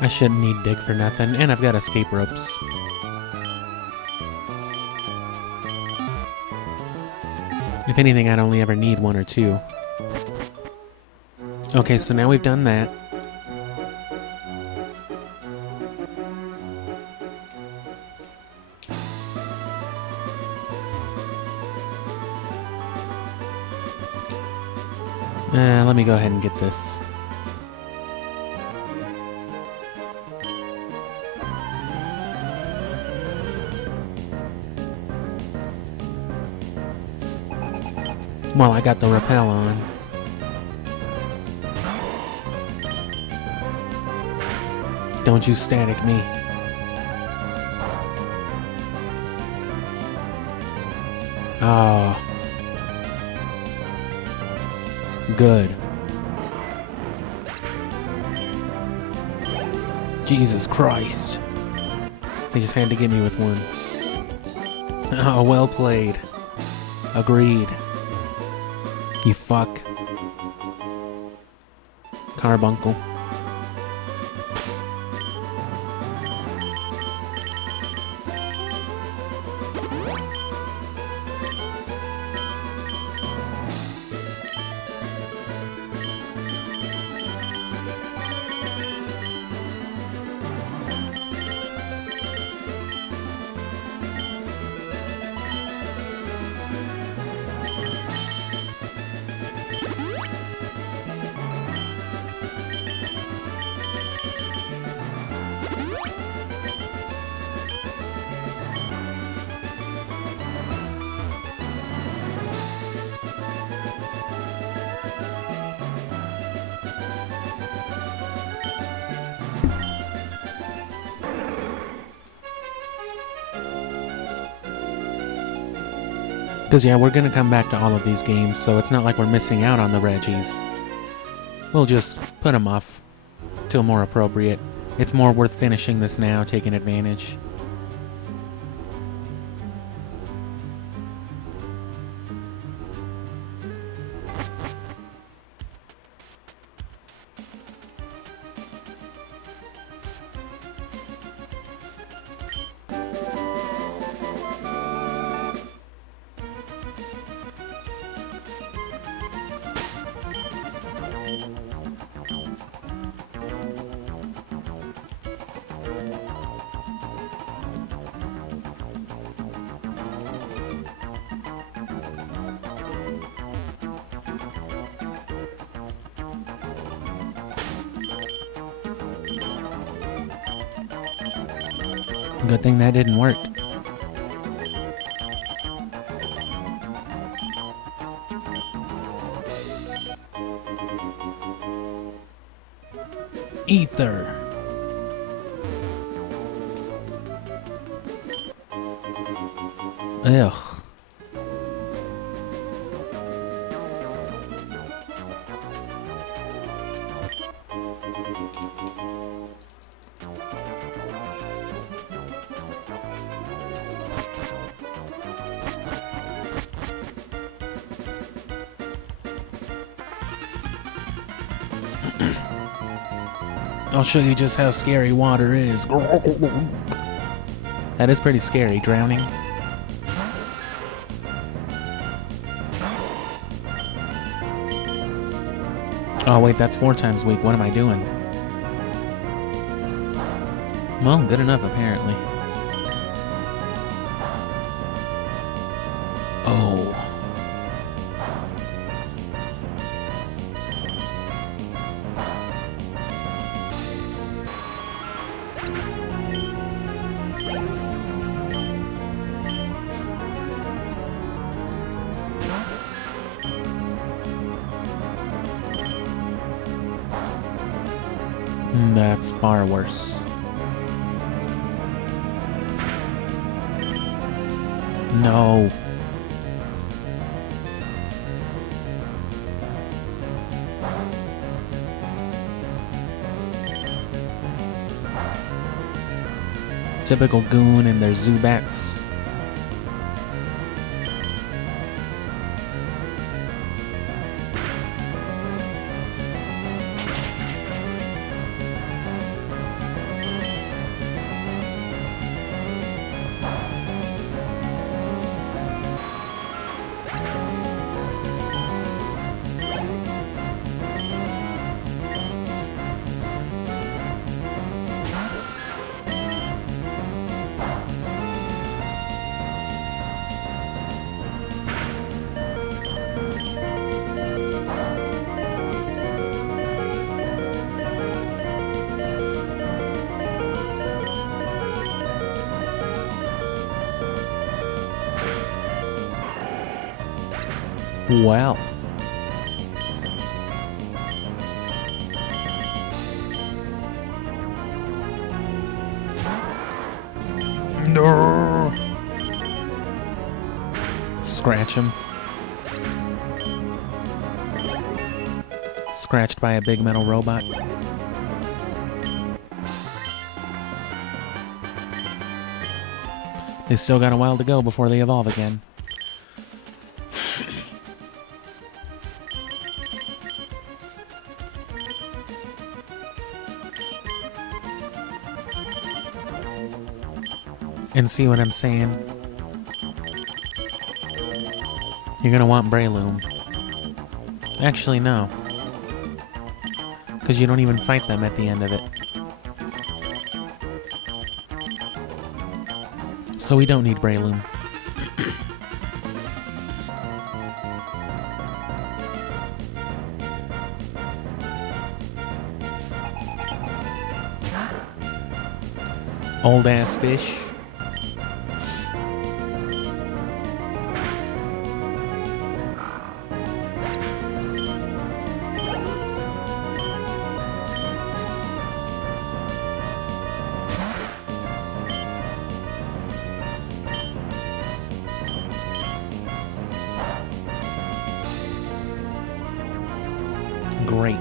I shouldn't need dig for nothing, and I've got escape ropes. If anything, I'd only ever need one or two. Okay, so now we've done that. Let me go ahead and get this. Well, I got the rappel on. Don't you static me. Oh. Good. Jesus Christ. They just had to get me with one. Oh, well played. Agreed. You fuck. Carbuncle. Because, yeah, we're going to come back to all of these games, so it's not like we're missing out on the Reggies. We'll just put them off till more appropriate. It's more worth finishing this now, taking advantage. Good thing that didn't work. Ether. Ugh. I'll show you just how scary water is. That is pretty scary, drowning. Oh wait, that's 4 times weak. What am I doing? Well, good enough apparently. Oh. That's far worse. No. Typical goon and their Zubats. Wow. No. Scratch him. Scratched by a big metal robot. They still got a while to go before they evolve again. And see what I'm saying? You're gonna want Breloom. Actually, no. Because you don't even fight them at the end of it. So we don't need Breloom. Old ass fish. Great.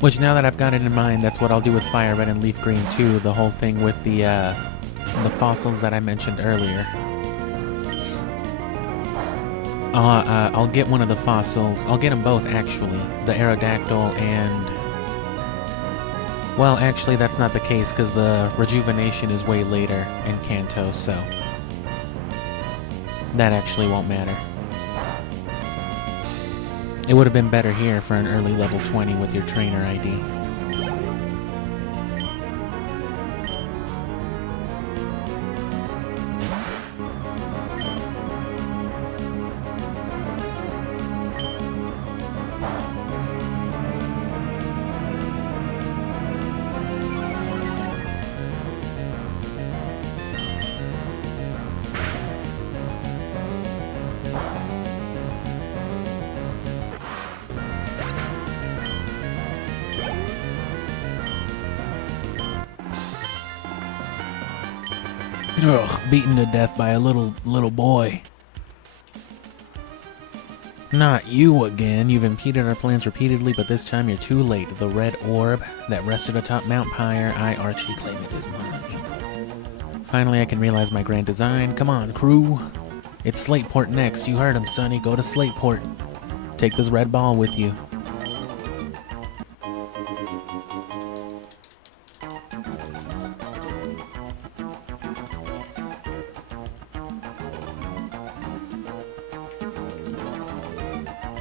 Which, now that I've got it in mind, that's what I'll do with Fire Red and Leaf Green too. The whole thing with the fossils that I mentioned earlier. I'll get one of the fossils. I'll get them both, actually. The Aerodactyl and... Well, actually, that's not the case, because the rejuvenation is way later in Kanto, so... That actually won't matter. It would have been better here for an early level 20 with your trainer ID. Ugh, beaten to death by a little boy. Not you again. You've impeded our plans repeatedly, but this time you're too late. The red orb that rested atop Mount Pyre, I archly claim it is mine. Finally, I can realize my grand design. Come on, crew. It's Slateport next. You heard him, Sonny. Go to Slateport. Take this red ball with you.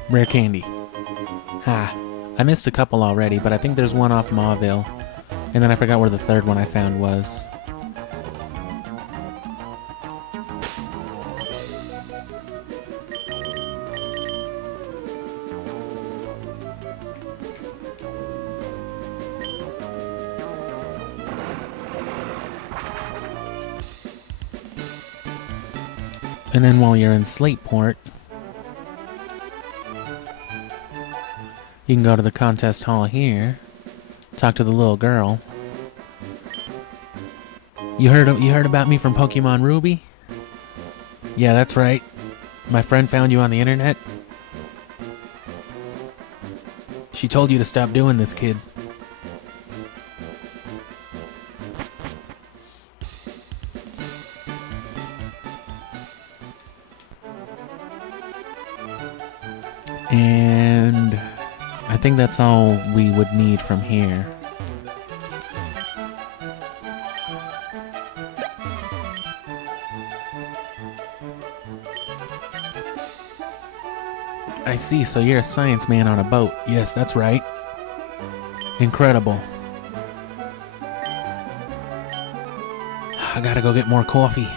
Rare candy. Ha. I missed a couple already, but I think there's one off Mauville. And then I forgot where the third one I found was. And then while you're in Slateport, you can go to the contest hall here, talk to the little girl. You heard about me from Pokemon Ruby? Yeah, that's right. My friend found you on the internet. She told you to stop doing this, kid. And I think that's all we would need from here. I see, so you're a science man on a boat. Yes, that's right. Incredible. I gotta go get more coffee.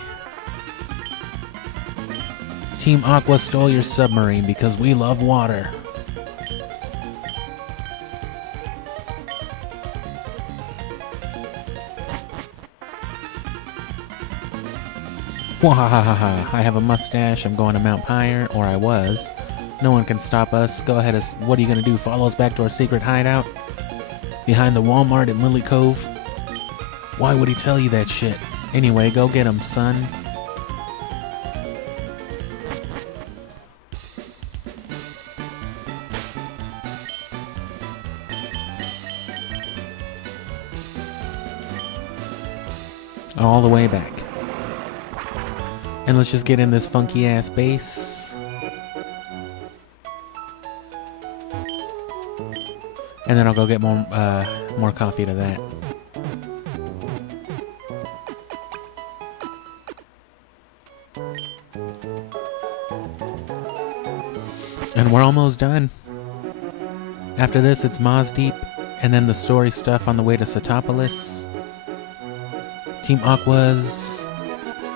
Team Aqua stole your submarine because we love water. Wahahaha, I have a mustache, I'm going to Mount Pyre, or I was. No one can stop us. Go ahead, what are you gonna do? Follow us back to our secret hideout? Behind the Walmart in Lily Cove? Why would he tell you that shit? Anyway, go get him, son. All the way back. And let's just get in this funky ass base. And then I'll go get more coffee to that. And we're almost done. After this, it's Maz Deep, and then the story stuff on the way to Satopolis. Team Aqua's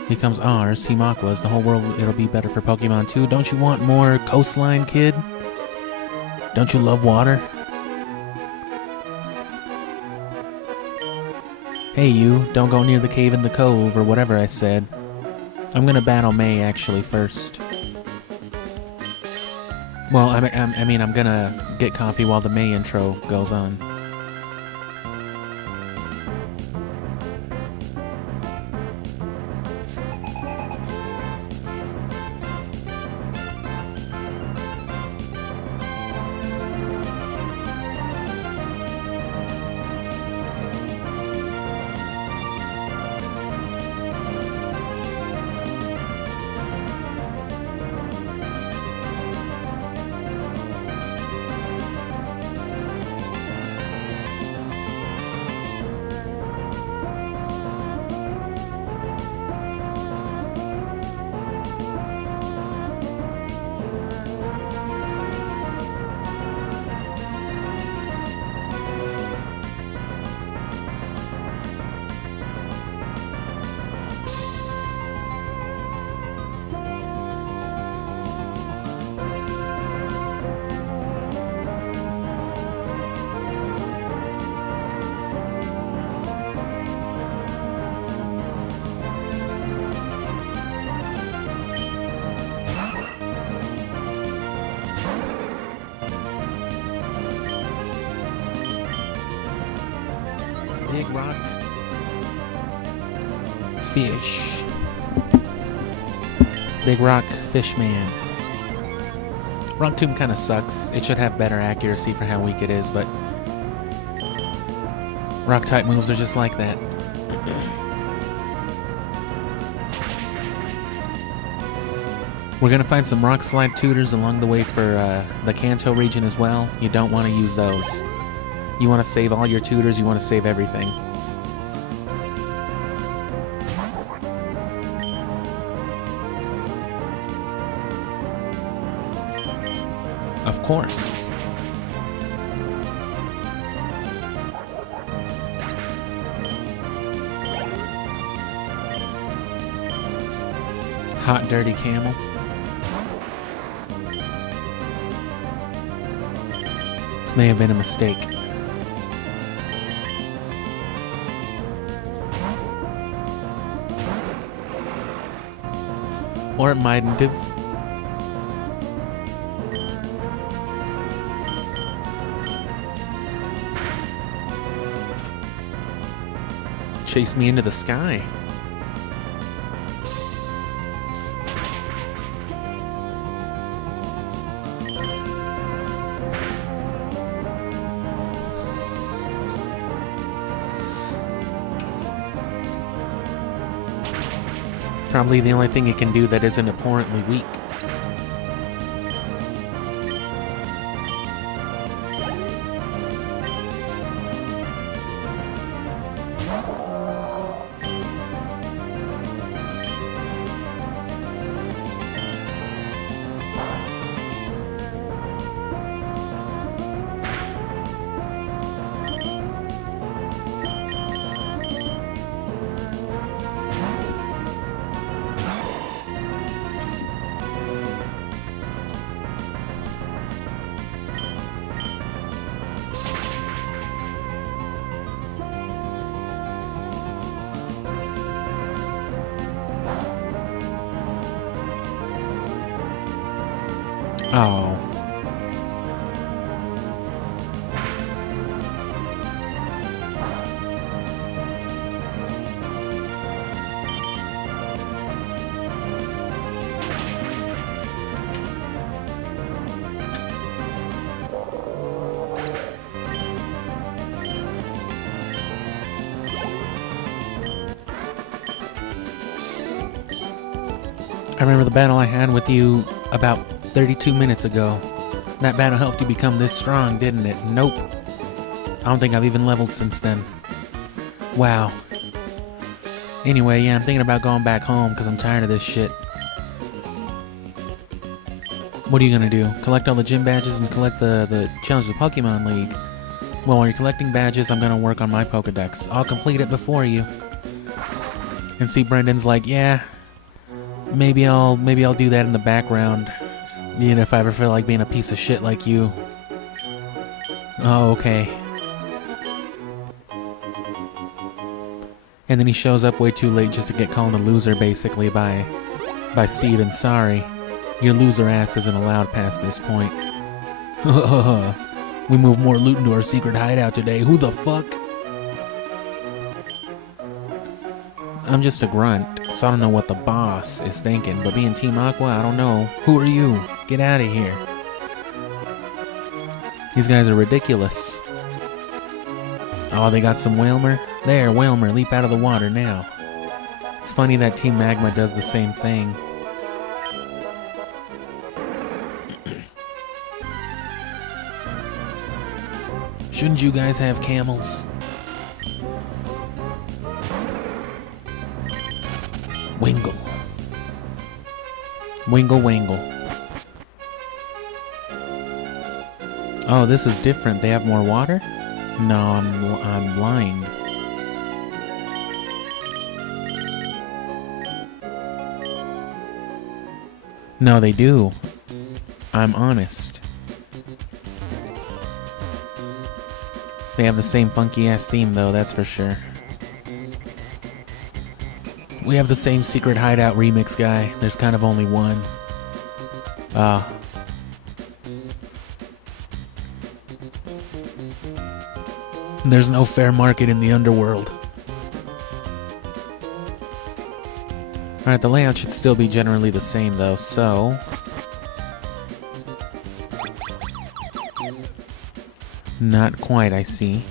becomes ours. Team Aqua's. The whole world, it'll be better for Pokemon too. Don't you want more coastline, kid? Don't you love water? Hey you, don't go near the cave in the cove, or whatever I said. I'm gonna battle May, actually, first. Well, I mean, I'm gonna get coffee while the May intro goes on. Big rock. Fish. Big rock fish man. Rock Tomb kind of sucks. It should have better accuracy for how weak it is, but rock type moves are just like that. We're gonna find some rock slide tutors along the way for the Kanto region as well. You don't want to use those. You want to save all your tutors, you want to save everything. Of course. Hot, dirty camel. This may have been a mistake. Or it mightn't have. Chase me into the sky. Probably the only thing it can do that isn't abhorrently weak. Oh. I remember the battle I had with you about 32 minutes ago. That battle helped you become this strong, didn't it? Nope. I don't think I've even leveled since then. Wow. Anyway, yeah, I'm thinking about going back home because I'm tired of this shit. What are you gonna do? Collect all the gym badges and collect the Challenge of the Pokemon League? Well, while you're collecting badges, I'm gonna work on my Pokedex. I'll complete it before you. And see, Brendan's like, yeah, maybe I'll do that in the background. You know, if I ever feel like being a piece of shit like you. Oh, okay. And then he shows up way too late just to get called a loser, basically, by Steven. Sorry. Your loser ass isn't allowed past this point. We moved more loot into our secret hideout today. Who the fuck? I'm just a grunt, so I don't know what the boss is thinking, but being Team Aqua, I don't know. Who are you? Get out of here. These guys are ridiculous. Oh, they got some Whalmer? There, Whalmer, leap out of the water now. It's funny that Team Magma does the same thing. Shouldn't you guys have camels? Wingle. Wingle wangle. Oh, this is different. They have more water? No, I'm blind. No, they do. I'm honest. They have the same funky-ass theme, though, that's for sure. We have the same secret hideout remix guy. There's kind of only one. There's no fair market in the underworld. Alright, the layout should still be generally the same, though, so... Not quite, I see.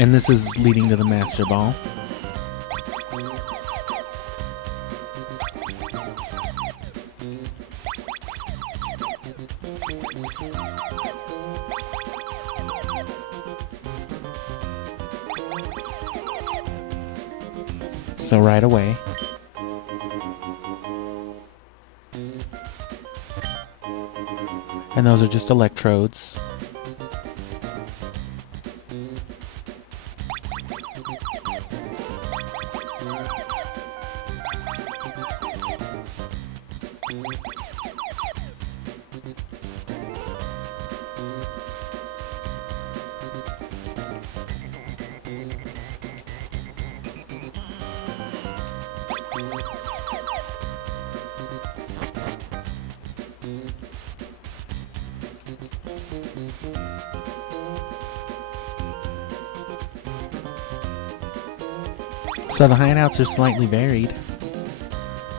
And this is leading to the Master Ball. So right away. And those are just electrodes. So the hideouts are slightly varied,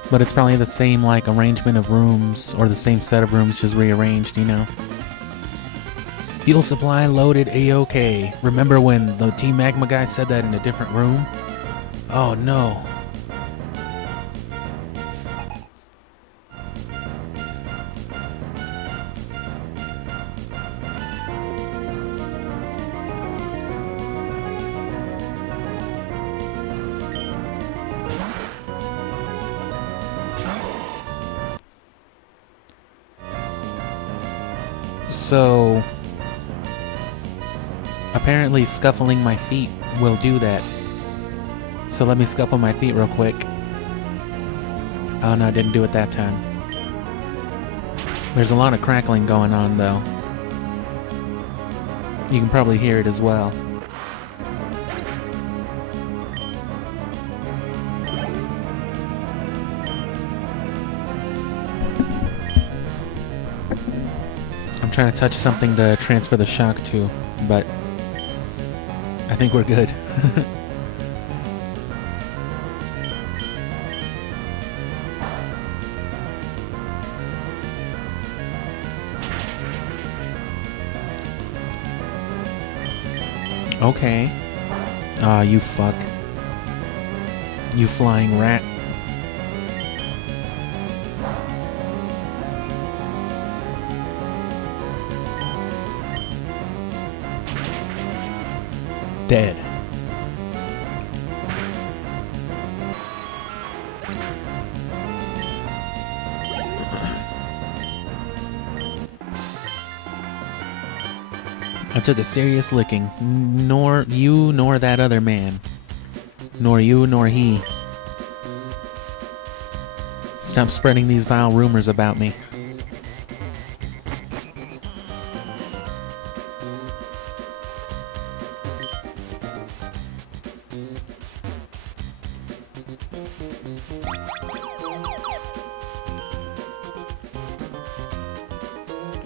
but it's probably the same like arrangement of rooms, or the same set of rooms just rearranged, you know. Fuel supply loaded A-OK. Remember when the Team Magma guy said that in a different room? Oh no. So, apparently scuffling my feet will do that. So let me scuffle my feet real quick. Oh no, I didn't do it that time. There's a lot of crackling going on though. You can probably hear it as well. I'm trying to touch something to transfer the shock to, but I think we're good. Okay. Aw, you fuck. You flying rat. Dead. I took a serious licking. Nor you, nor that other man. Nor you, nor he. Stop spreading these vile rumors about me.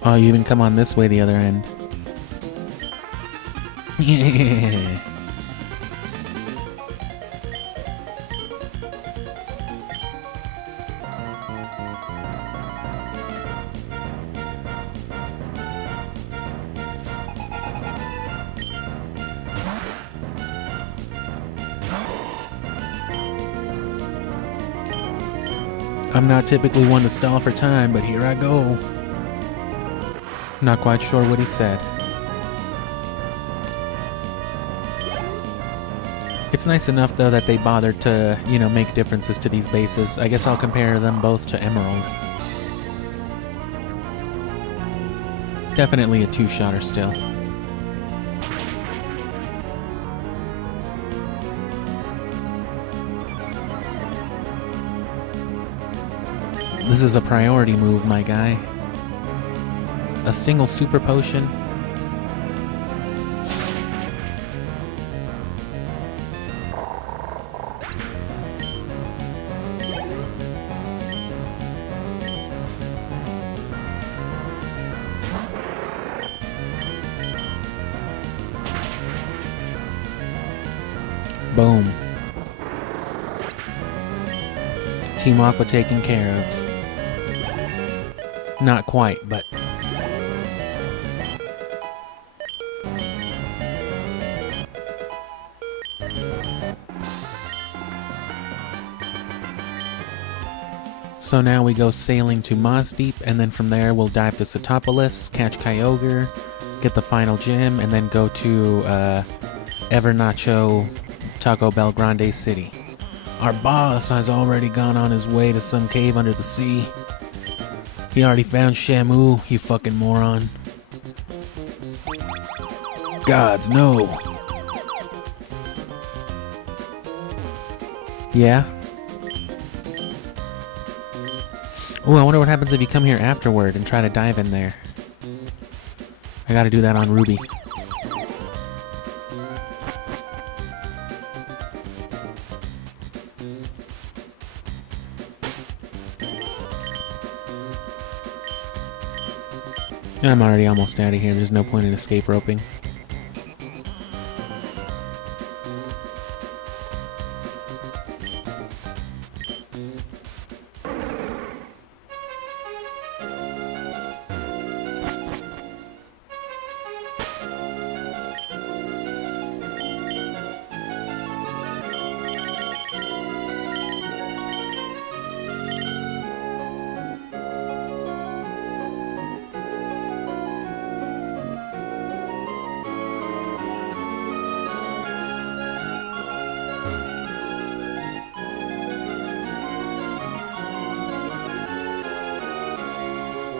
Oh, you even come on this way, the other end. Yeah. I'm not typically one to stall for time, but here I go. Not quite sure what he said. It's nice enough, though, that they bothered to, you know, make differences to these bases. I guess I'll compare them both to Emerald. Definitely a two-shotter still. This is a priority move, my guy. A single super potion. Boom. Team Aqua taken care of. Not quite, but... So now we go sailing to Mazdeep, and then from there we'll dive to Satopolis, catch Kyogre, get the final gem, and then go to Evernacho Taco Bell Grande City. Our boss has already gone on his way to some cave under the sea. He already found Shamu, you fucking moron. Gods, no. Yeah? Ooh, I wonder what happens if you come here afterward and try to dive in there. I gotta do that on Ruby. I'm already almost out of here. There's no point in escape roping.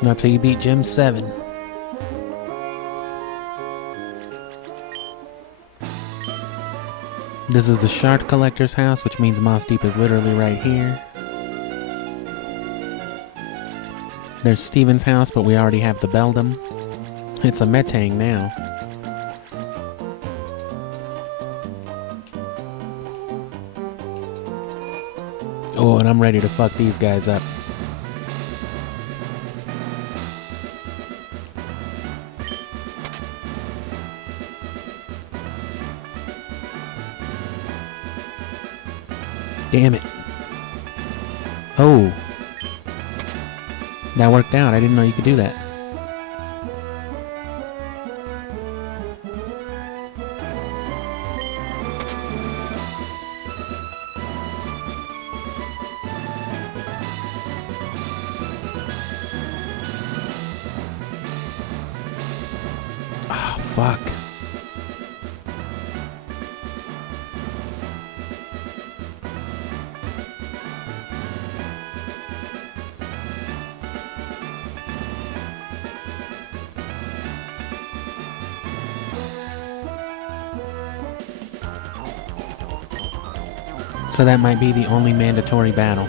Not till you beat Gym 7. This is the Shard Collector's house, which means Mazdeep is literally right here. There's Steven's house, but we already have the Beldum. It's a Metang now. Oh, and I'm ready to fuck these guys up. Damn it. Oh. That worked out. I didn't know you could do that. Oh, fuck. So that might be the only mandatory battle.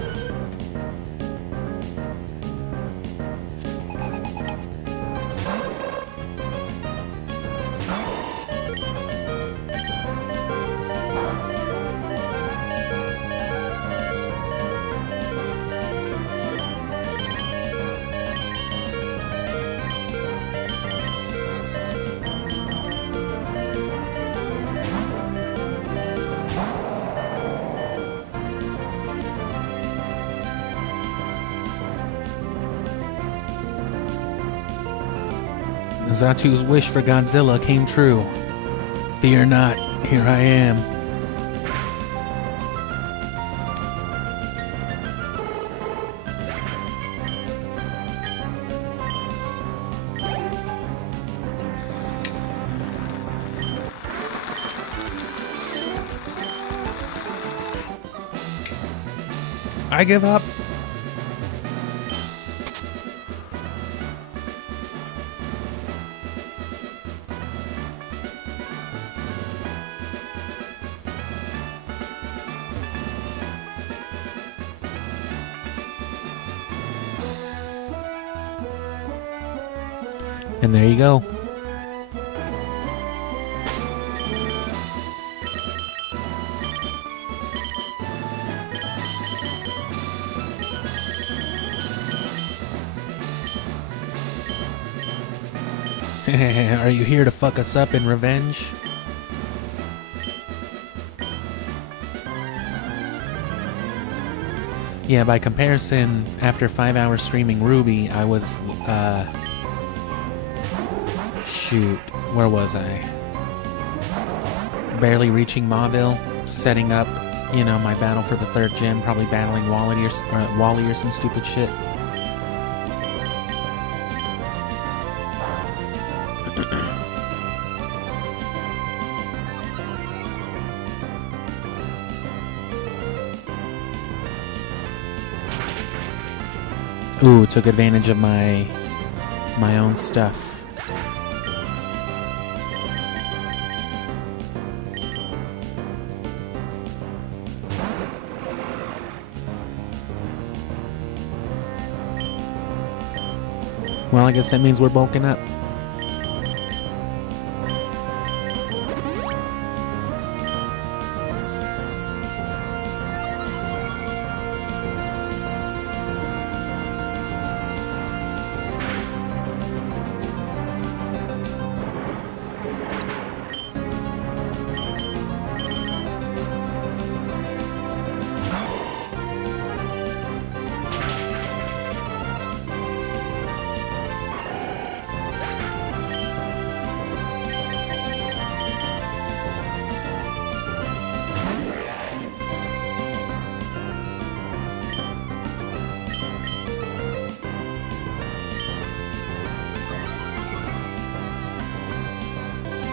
Zatu's wish for Godzilla came true. Fear not, here I am. I give up. And there you go. Are you here to fuck us up in revenge? Yeah, by comparison, after 5 hours streaming Ruby, I was, shoot, where was I? Barely reaching Mauville, setting up, you know, my battle for the 3rd gen, probably battling Wally or some stupid shit. Ooh, took advantage of my own stuff. Well, I guess that means we're bulking up.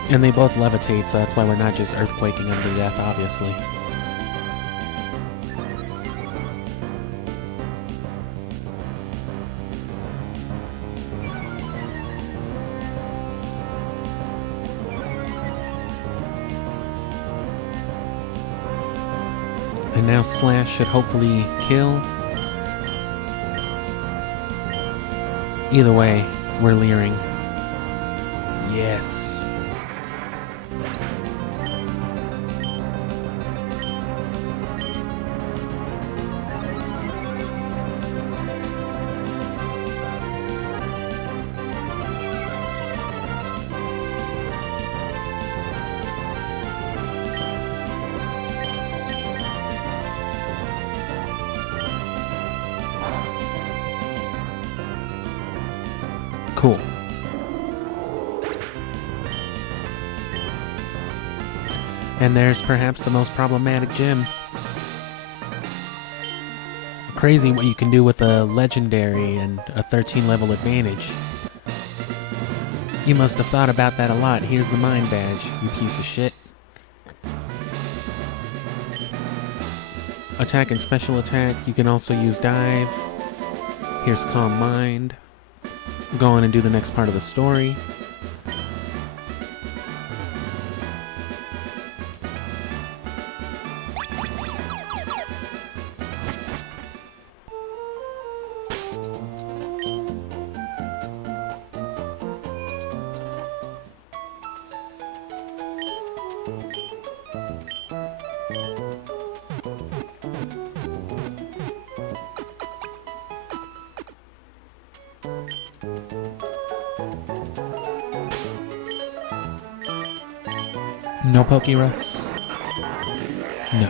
And they both levitate, so that's why we're not just earthquaking them to death, obviously. And now Slash should hopefully kill. Either way, we're leering. Yes. And there's perhaps the most problematic gym. Crazy what you can do with a legendary and a 13 level advantage. You must have thought about that a lot. Here's the mind badge, you piece of shit. Attack and special attack. You can also use dive. Here's calm mind. Go on and do the next part of the story. No Pokerus? No.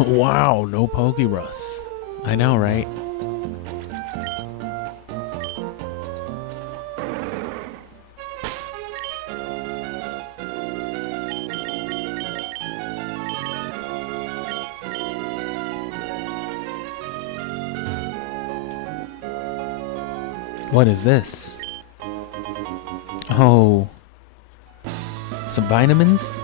Wow, no Pokerus. I know, right? What is this? Oh. Some vitamins?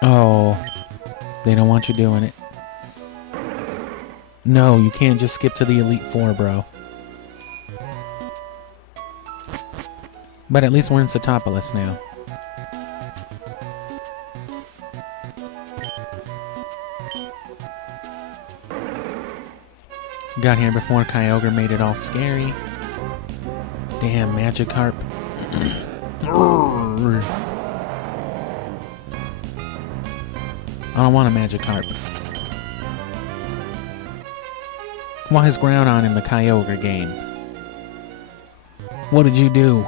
Oh, they don't want you doing it. No, you can't just skip to the Elite Four, bro. But at least we're in Satopolis now. Got here before Kyogre made it all scary. Damn, Magikarp. I don't want a Magikarp. Why is Groudon in the Kyogre game? What did you do?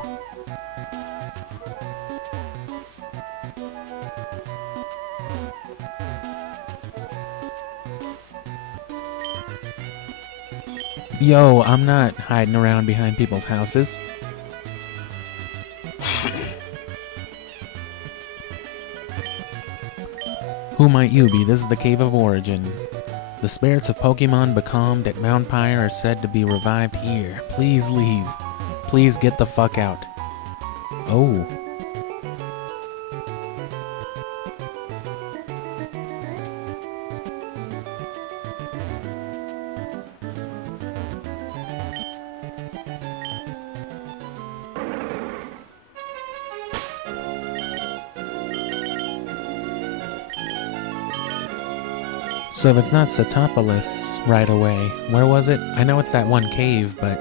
Yo, I'm not hiding around behind people's houses. Who might you be? This is the Cave of Origin. The spirits of Pokemon becalmed at Mount Pyre are said to be revived here. Please leave. Please get the fuck out. Oh. So if it's not Satopolis right away, where was it? I know it's that one cave, but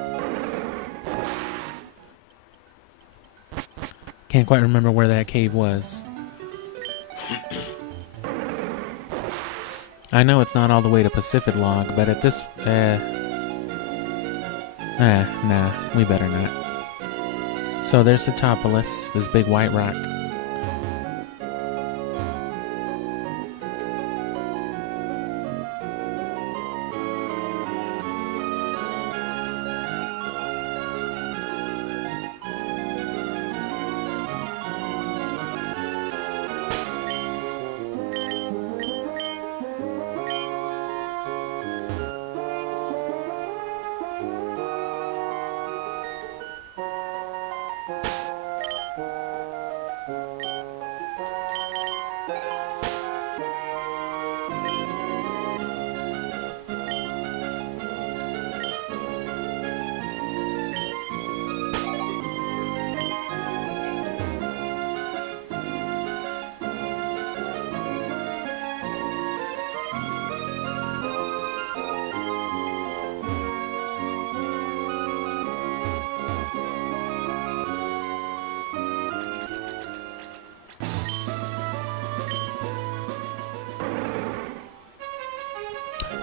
can't quite remember where that cave was. I know it's not all the way to Pacific Log, but at this, nah, we better not. So there's Satopolis, this big white rock.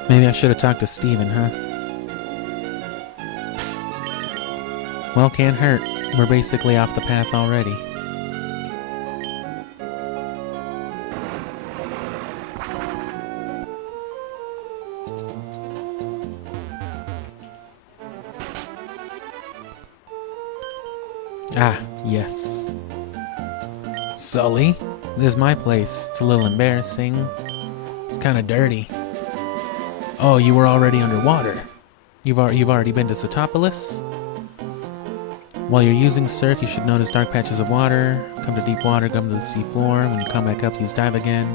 Maybe I should have talked to Steven, huh? Well, can't hurt. We're basically off the path already. Ah, yes. Sully, this is my place. It's a little embarrassing. It's kind of dirty. Oh, you were already underwater. You've already been to Sotopolis? While you're using surf, you should notice dark patches of water. Come to deep water, come to the sea floor. When you come back up, use dive again.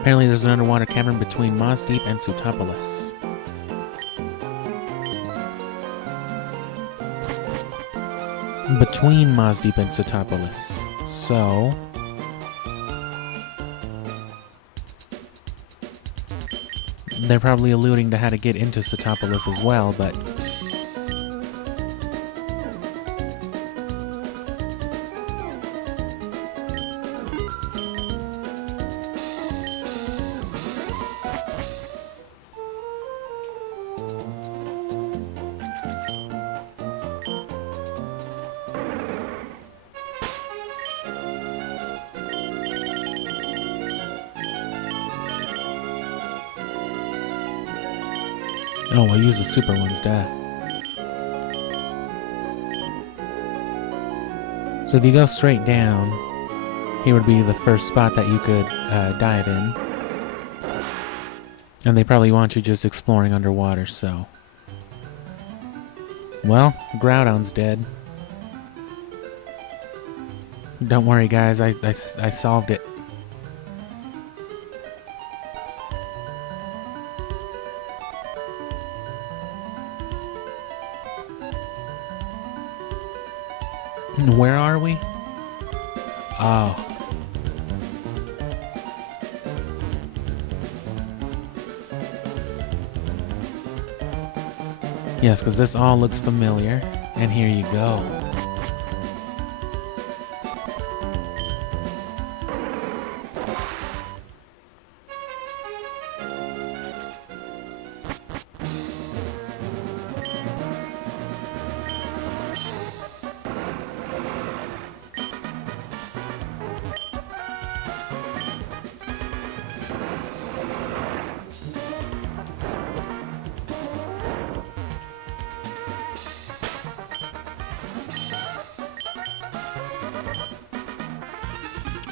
Apparently there's an underwater cavern between Moss Deep and Sotopolis. Between Moss Deep and Sotopolis. So... they're probably alluding to how to get into Sotopolis as well, but... oh, we'll use the super ones, duh. So if you go straight down, here would be the first spot that you could dive in. And they probably want you just exploring underwater, so... well, Groudon's dead. Don't worry, guys, I solved it. Where are we? Oh. Yes, because this all looks familiar. And here you go.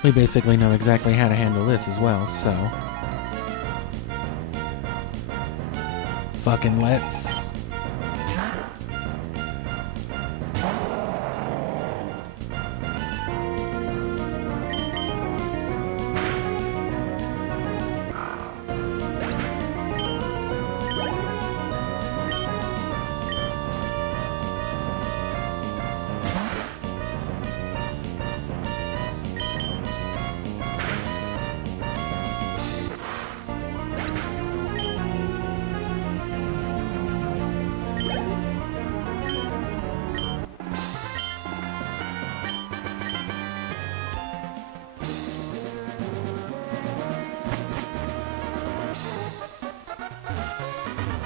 We basically know exactly how to handle this as well, so... fucking let's...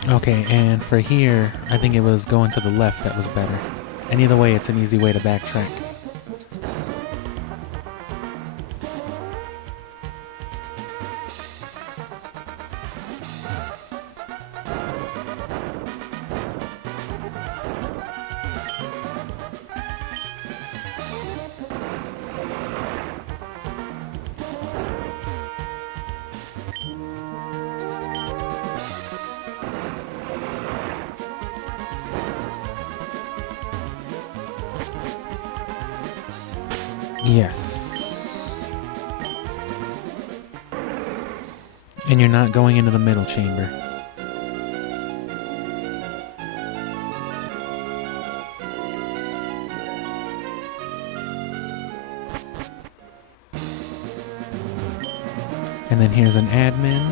Okay, and for here, I think it was going to the left that was better. And either way, it's an easy way to backtrack. Yes. And you're not going into the middle chamber. And then here's an admin.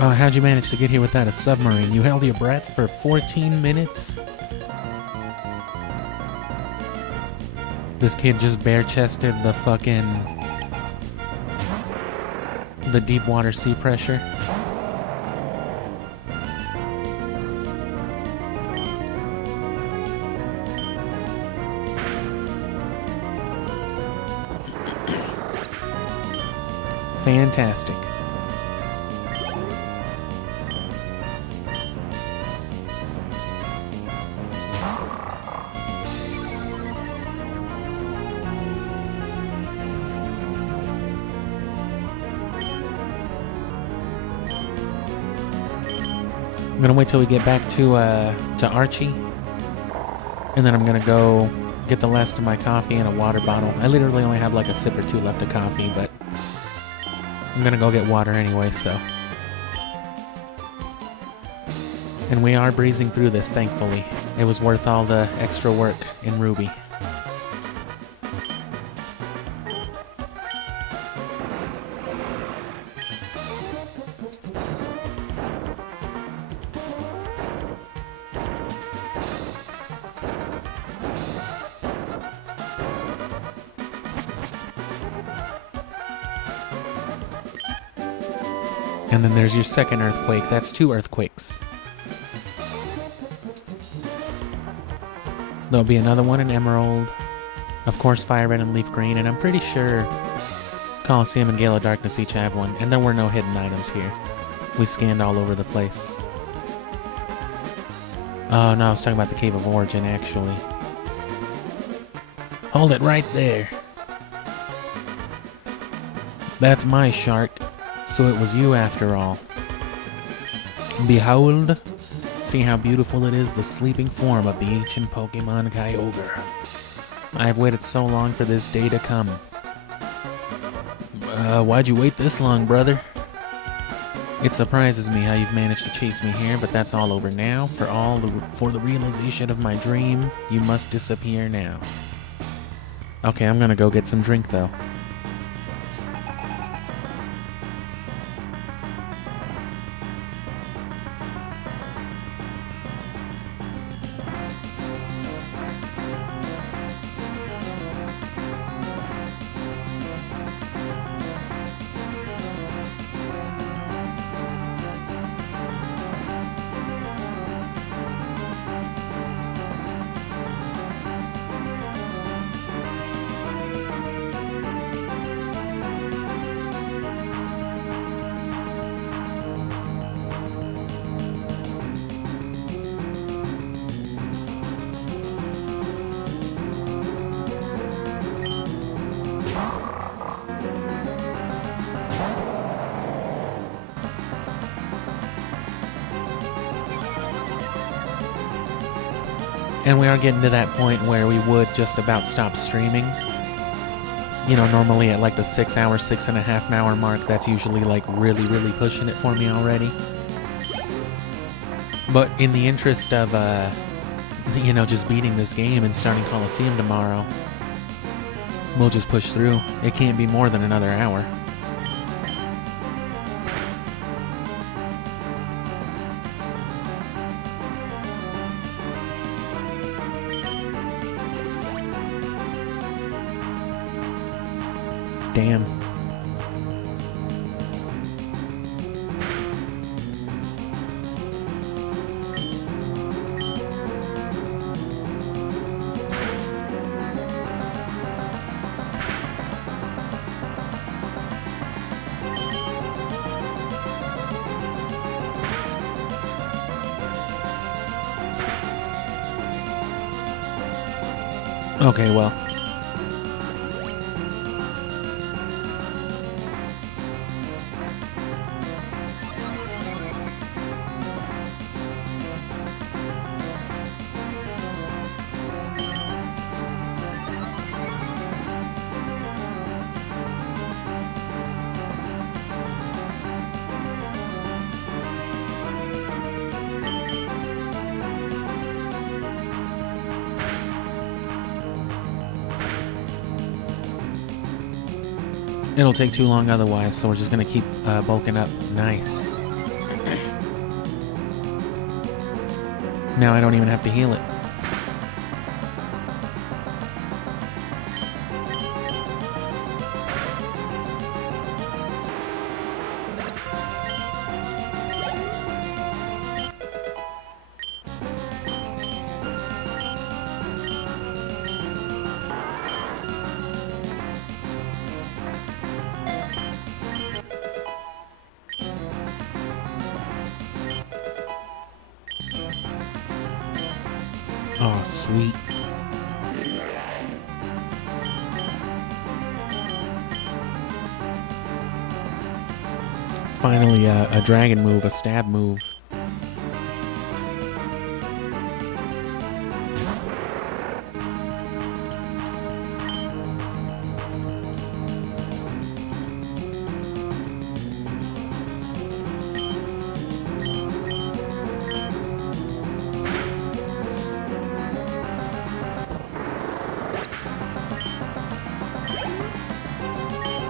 Oh, how'd you manage to get here without a submarine? You held your breath for 14 minutes? This kid just bare-chested the deep water sea pressure. Fantastic. I'm gonna wait till we get back to Archie, and then I'm gonna go get the last of my coffee and a water bottle. I literally only have like a sip or two left of coffee, but I'm gonna go get water anyway, so. And we are breezing through this, thankfully. It was worth all the extra work in Ruby. And then there's your second earthquake. That's 2 earthquakes. There'll be another one in Emerald. Of course, Fire Red and Leaf Green. And I'm pretty sure Coliseum and Gale of Darkness each have one. And there were no hidden items here. We scanned all over the place. Oh, no, I was talking about the Cave of Origin, actually. Hold it right there. That's my shark. So it was you after all. Behold, see how beautiful it is, the sleeping form of the ancient Pokemon Kyogre. I have waited so long for this day to come. Why'd you wait this long, brother? It surprises me how you've managed to chase me here, but that's all over now. For the realization of my dream, you must disappear now. Okay, I'm gonna go get some drink though. And we are getting to that point where we would just about stop streaming. You know, normally at like the 6 hour, 6.5 hour mark, that's usually like really, really pushing it for me already. But in the interest of, you know, just beating this game and starting Coliseum tomorrow, we'll just push through. It can't be more than another hour. Damn. Okay, well. It'll take too long otherwise, so we're just gonna keep bulking up. Nice. Now I don't even have to heal it. Oh, sweet. Finally, a dragon move, a stab move.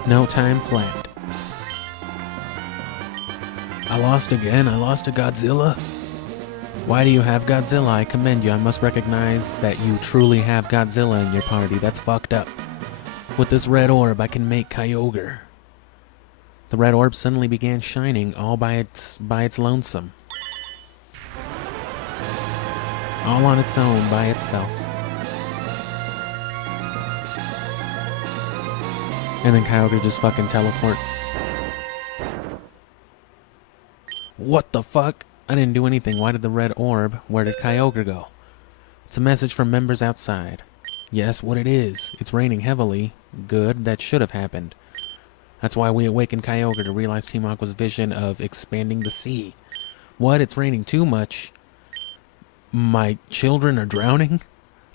No time flat. I lost again. I lost to Godzilla. Why do you have Godzilla? I commend you. I must recognize that you truly have Godzilla in your party. That's fucked up. With this red orb, I can make Kyogre. The red orb suddenly began shining all by its lonesome. All on its own, by itself. And then Kyogre just fucking teleports. What the fuck? I didn't do anything. Why did the red orb? Where did Kyogre go? It's a message from members outside. Yes, what it is. It's raining heavily. Good, that should have happened. That's why we awakened Kyogre to realize Team Aqua's vision of expanding the sea. What? It's raining too much? My children are drowning?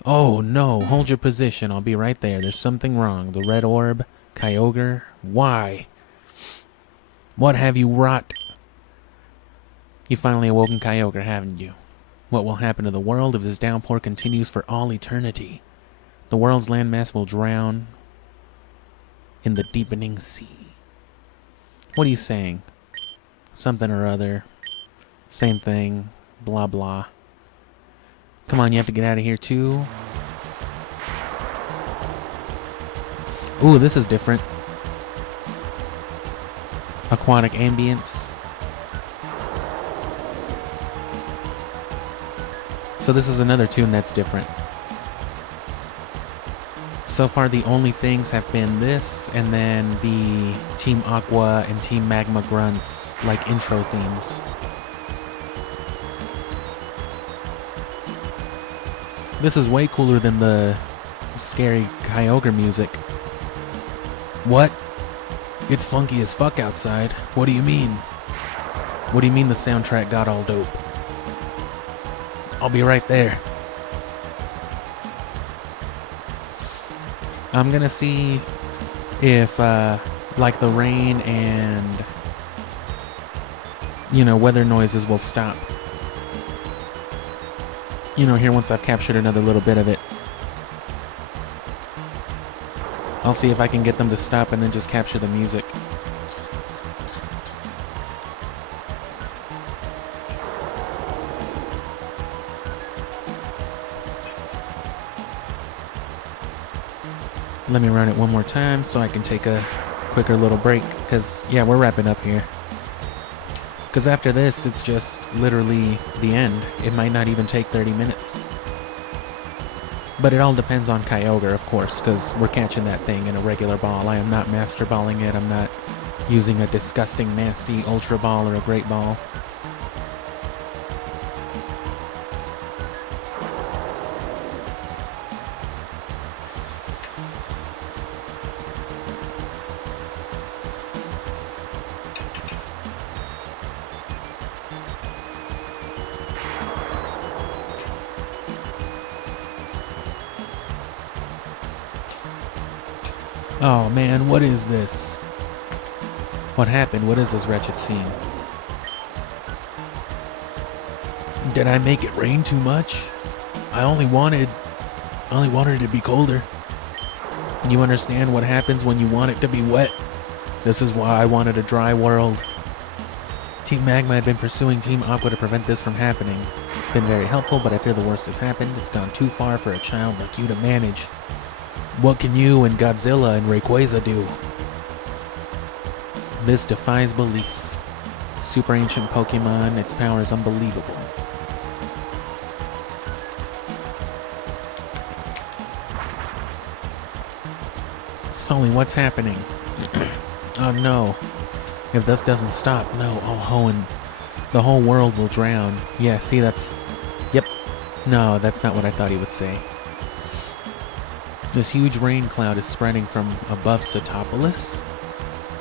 Oh no, hold your position. I'll be right there. There's something wrong. The red orb, Kyogre, why? What have you wrought? You finally awoken Kyogre, haven't you? What will happen to the world if this downpour continues for all eternity? The world's landmass will drown in the deepening sea. What are you saying? Something or other. Same thing. Blah blah. Come on, you have to get out of here too. Ooh, this is different. Aquatic ambience. So this is another tune that's different. So far the only things have been this and then the Team Aqua and Team Magma Grunts like intro themes. This is way cooler than the scary Kyogre music. What? It's funky as fuck outside. What do you mean? What do you mean the soundtrack got all dope? I'll be right there. I'm gonna see if like the rain and weather noises will stop. Here once I've captured another little bit of it. I'll see if I can get them to stop and then just capture the music. Let me run it one more time so I can take a quicker little break, because yeah, we're wrapping up here. Because after this, it's just literally the end. It might not even take 30 minutes. But it all depends on Kyogre, of course, because we're catching that thing in a regular ball. I am not master balling it. I'm not using a disgusting, nasty ultra ball or a great ball. Oh man, what is this? What happened? What is this wretched scene? Did I make it rain too much? I only wanted it to be colder. You understand what happens when you want it to be wet? This is why I wanted a dry world. Team Magma had been pursuing Team Aqua to prevent this from happening. Been very helpful, but I fear the worst has happened. It's gone too far for a child like you to manage. What can you and Godzilla and Rayquaza do? This defies belief. Super ancient Pokemon, its power is unbelievable. Sully, what's happening? Oh no. If this doesn't stop, no, the whole world will drown. Yeah, see, that's... Yep. No, that's not what I thought he would say. This huge rain cloud is spreading from above Satopolis?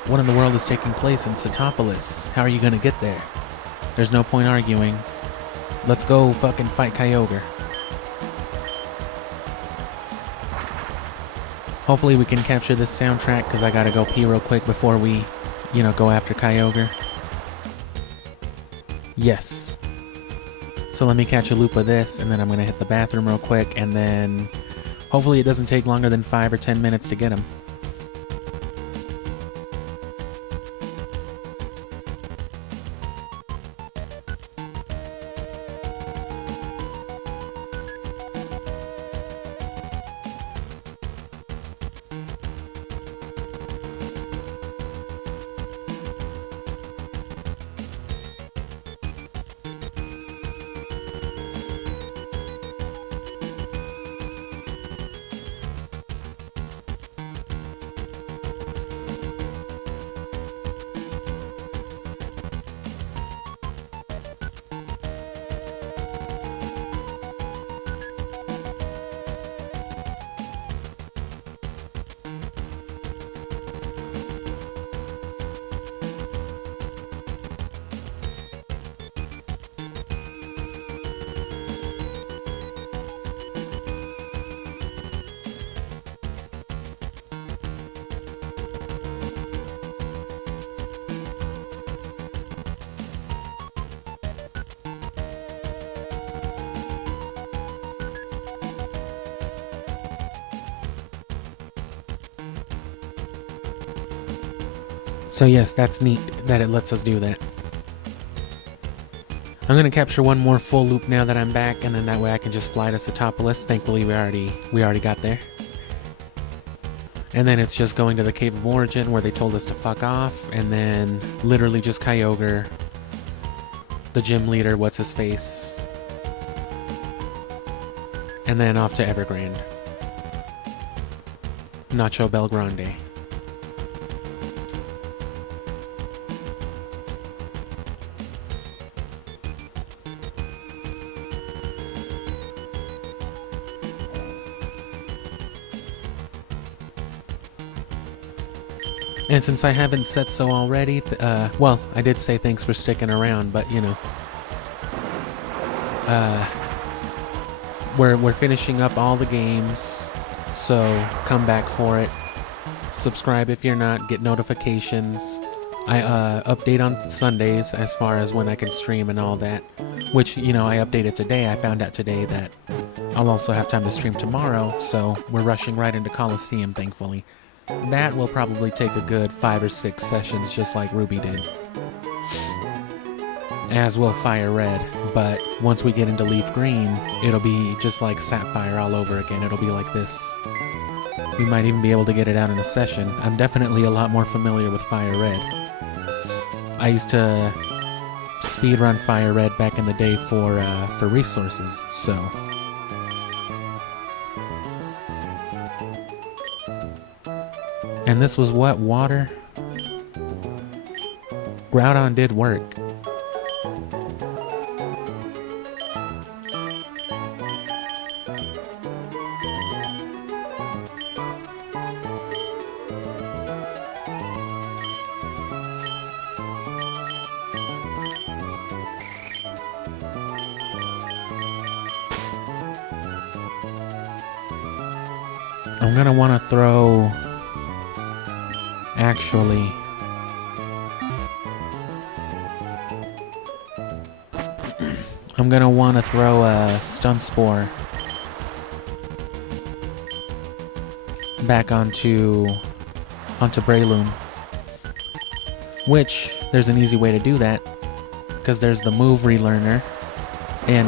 What in the world is taking place in Satopolis? How are you gonna get there? There's no point arguing. Let's go fucking fight Kyogre. Hopefully we can capture this soundtrack, because I gotta go pee real quick before we, go after Kyogre. Yes. So let me catch a loop of this, and then I'm gonna hit the bathroom real quick, and then hopefully it doesn't take longer than 5 or 10 minutes to get him. So yes, that's neat that it lets us do that. I'm gonna capture one more full loop now that I'm back, and then that way I can just fly to Satopolis. Thankfully, we already got there. And then it's just going to the Cave of Origin where they told us to fuck off, and then literally just Kyogre, the gym leader, what's his face, and then off to Evergrande. Nacho Belgrande. And since I haven't said so already, well, I did say thanks for sticking around, but we're finishing up all the games, so come back for it. Subscribe if you're not, get notifications. I update on Sundays as far as when I can stream and all that, which, I updated today. I found out today that I'll also have time to stream tomorrow, so we're rushing right into Coliseum, thankfully. That will probably take a good 5 or 6 sessions, just like Ruby did. As will Fire Red, but once we get into Leaf Green, it'll be just like Sapphire all over again. It'll be like this. We might even be able to get it out in a session. I'm definitely a lot more familiar with Fire Red. I used to speedrun Fire Red back in the day for resources, so... And this was what? Water? Groudon did work. I'm gonna want to throw... Actually, I'm gonna want to throw a Stun Spore back onto Breloom, which there's an easy way to do that. because there's the move relearner in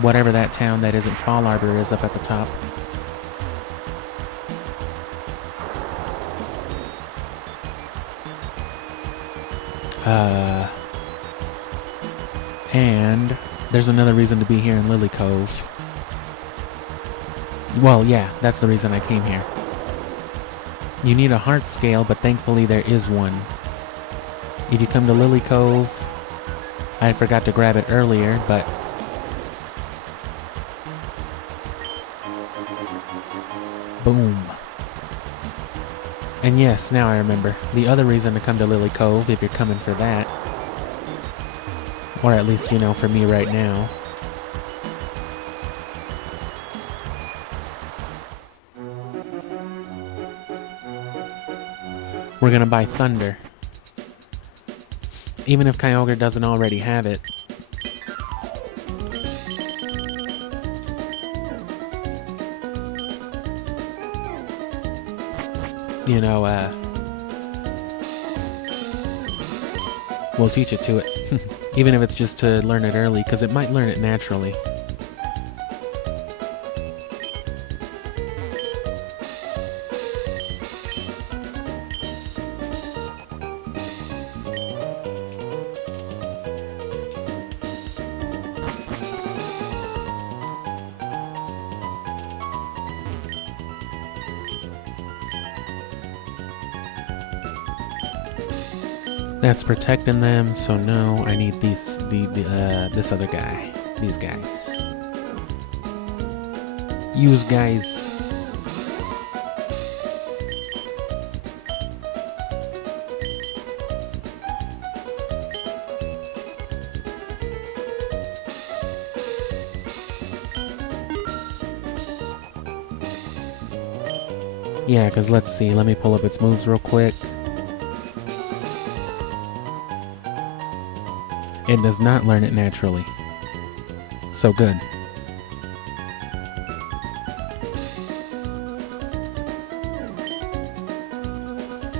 whatever that town that isn't Fall Arbor is up at the top. And there's another reason to be here in Lily Cove. Well, yeah, that's the reason I came here. You need a heart scale, but thankfully there is one. If you come to Lily Cove, I forgot to grab it earlier, but boom. And yes, now I remember. The other reason to come to Lily Cove, if you're coming for that, or at least, you know, for me right now, we're gonna buy Thunder. Even if Kyogre doesn't already have it. You know, we'll teach it to it. Even if it's just to learn it early, because it might learn it naturally. That's protecting them, so no, I need this other guy. These guys. Use guys. Yeah, because let's see, let me pull up its moves real quick. It does not learn it naturally. So good.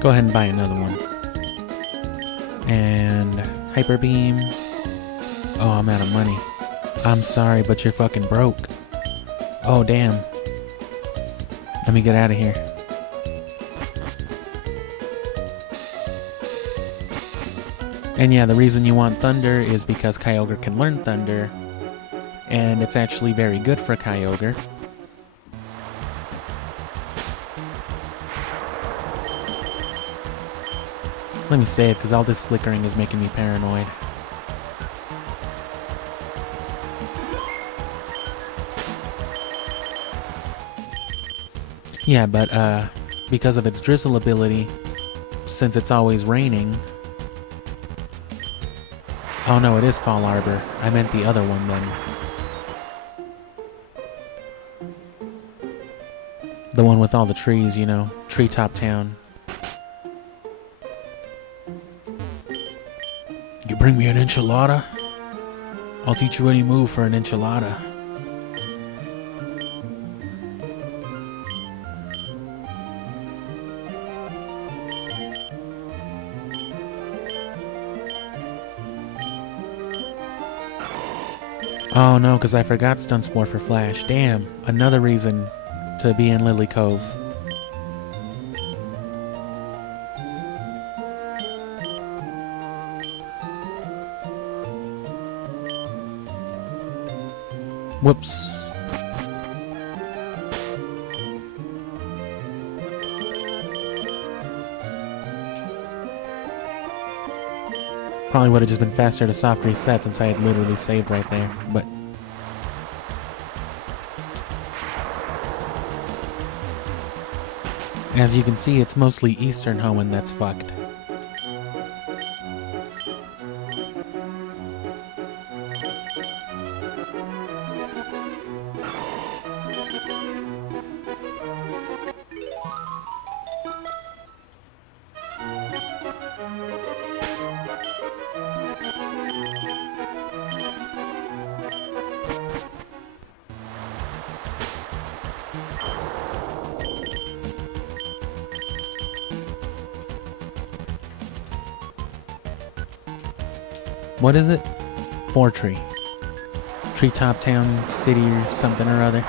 Go ahead and buy another one. And Hyper Beam. Oh, I'm out of money. I'm sorry, but you're fucking broke. Oh, damn. Let me get out of here. And yeah, the reason you want Thunder is because Kyogre can learn Thunder, and it's actually very good for Kyogre. Let me save, because all this flickering is making me paranoid. Yeah, but because of its drizzle ability, since it's always raining... Oh no, it is Fall Arbor. I meant the other one then. The one with all the trees, you know, Treetop Town. You bring me an enchilada? I'll teach you any move for an enchilada. Oh no, because I forgot Stun Spore for Flash. Damn, another reason to be in Lily Cove. Whoops. Probably would have just been faster to soft reset since I had literally saved right there, but... As you can see, it's mostly Eastern Hoenn that's fucked. What is it? Fortree. Treetop Town City or something or other.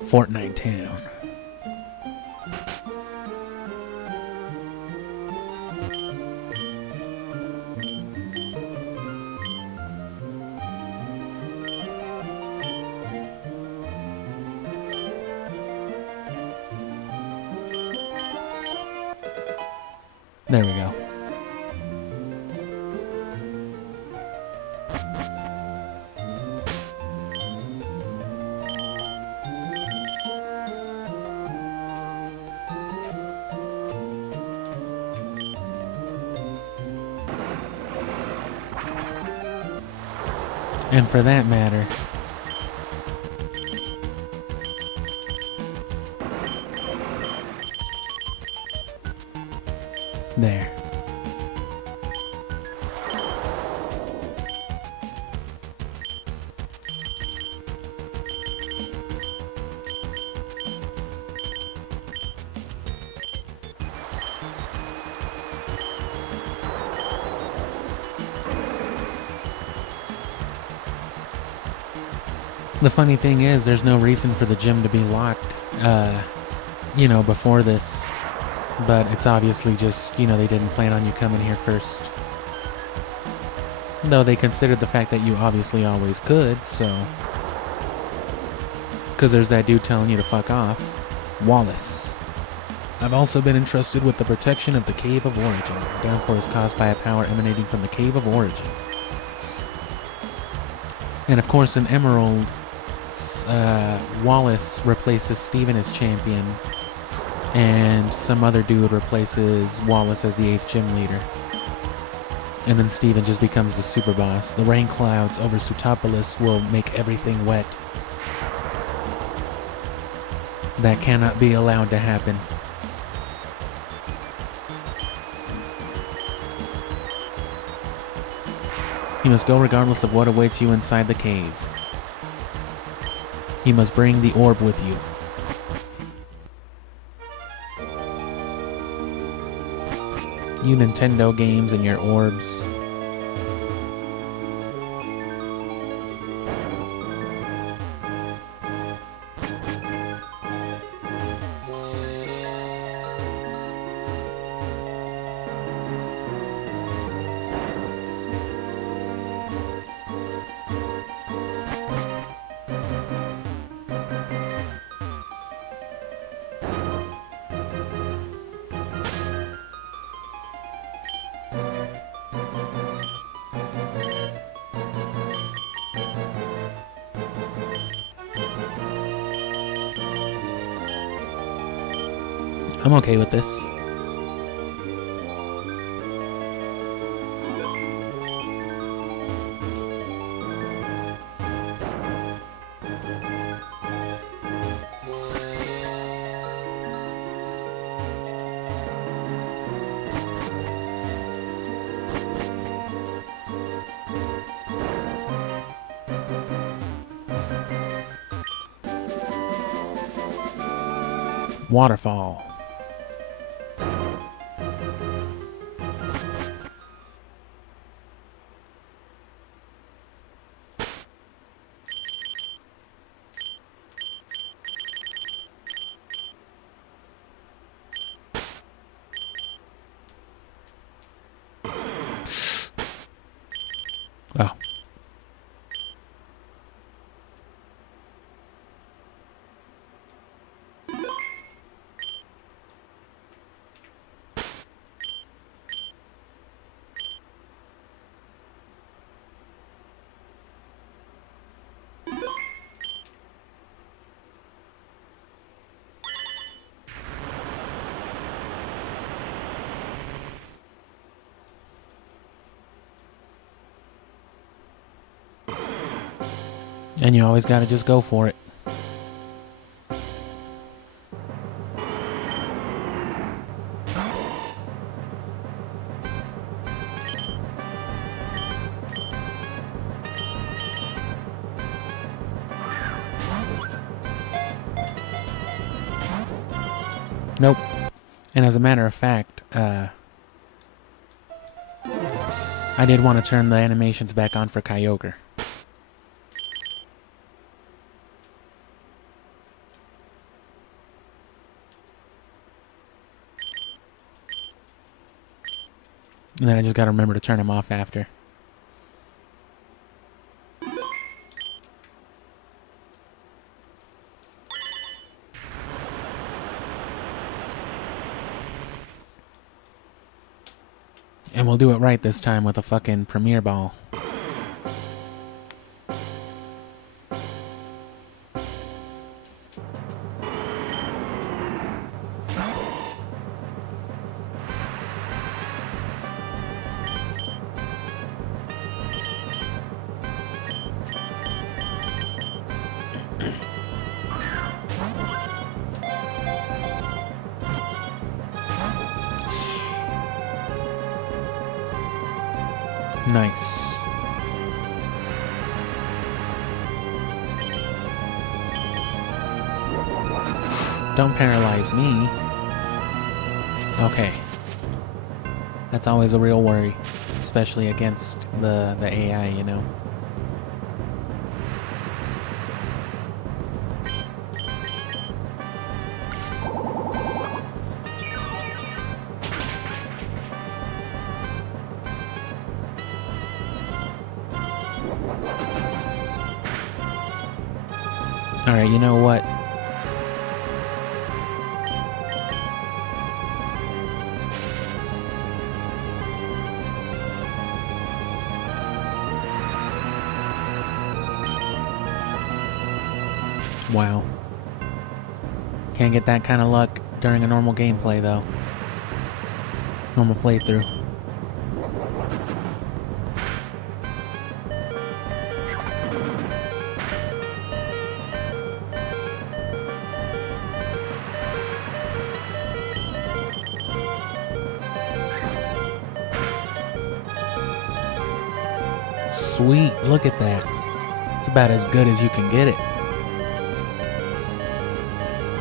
Fortnite Town. There we go. And for that matter, there. The funny thing is, there's no reason for the gym to be locked, before this. But it's obviously just, they didn't plan on you coming here first. Though they considered the fact that you obviously always could, so... Because there's that dude telling you to fuck off. Wallace. I've also been entrusted with the protection of the Cave of Origin. Downpour is caused by a power emanating from the Cave of Origin. And of course in Emerald, Wallace replaces Steven as champion, and some other dude replaces Wallace as the 8th gym leader. And then Steven just becomes the super boss. The rain clouds over Sutopolis will make everything wet. That cannot be allowed to happen. You must go regardless of what awaits you inside the cave. You must bring the orb with you. You Nintendo games and your orbs. I'm okay with this. Waterfall. Oh. And you always gotta just go for it. Nope. And as a matter of fact, I did want to turn the animations back on for Kyogre. And then I just gotta remember to turn them off after. And we'll do it right this time with a fucking Premier Ball. Nice. Don't paralyze me. Okay. That's always a real worry, especially against the AI, you know. Alright, you know what? Wow. Can't get that kind of luck during a normal gameplay, though. Normal playthrough. Sweet, look at that. It's about as good as you can get it.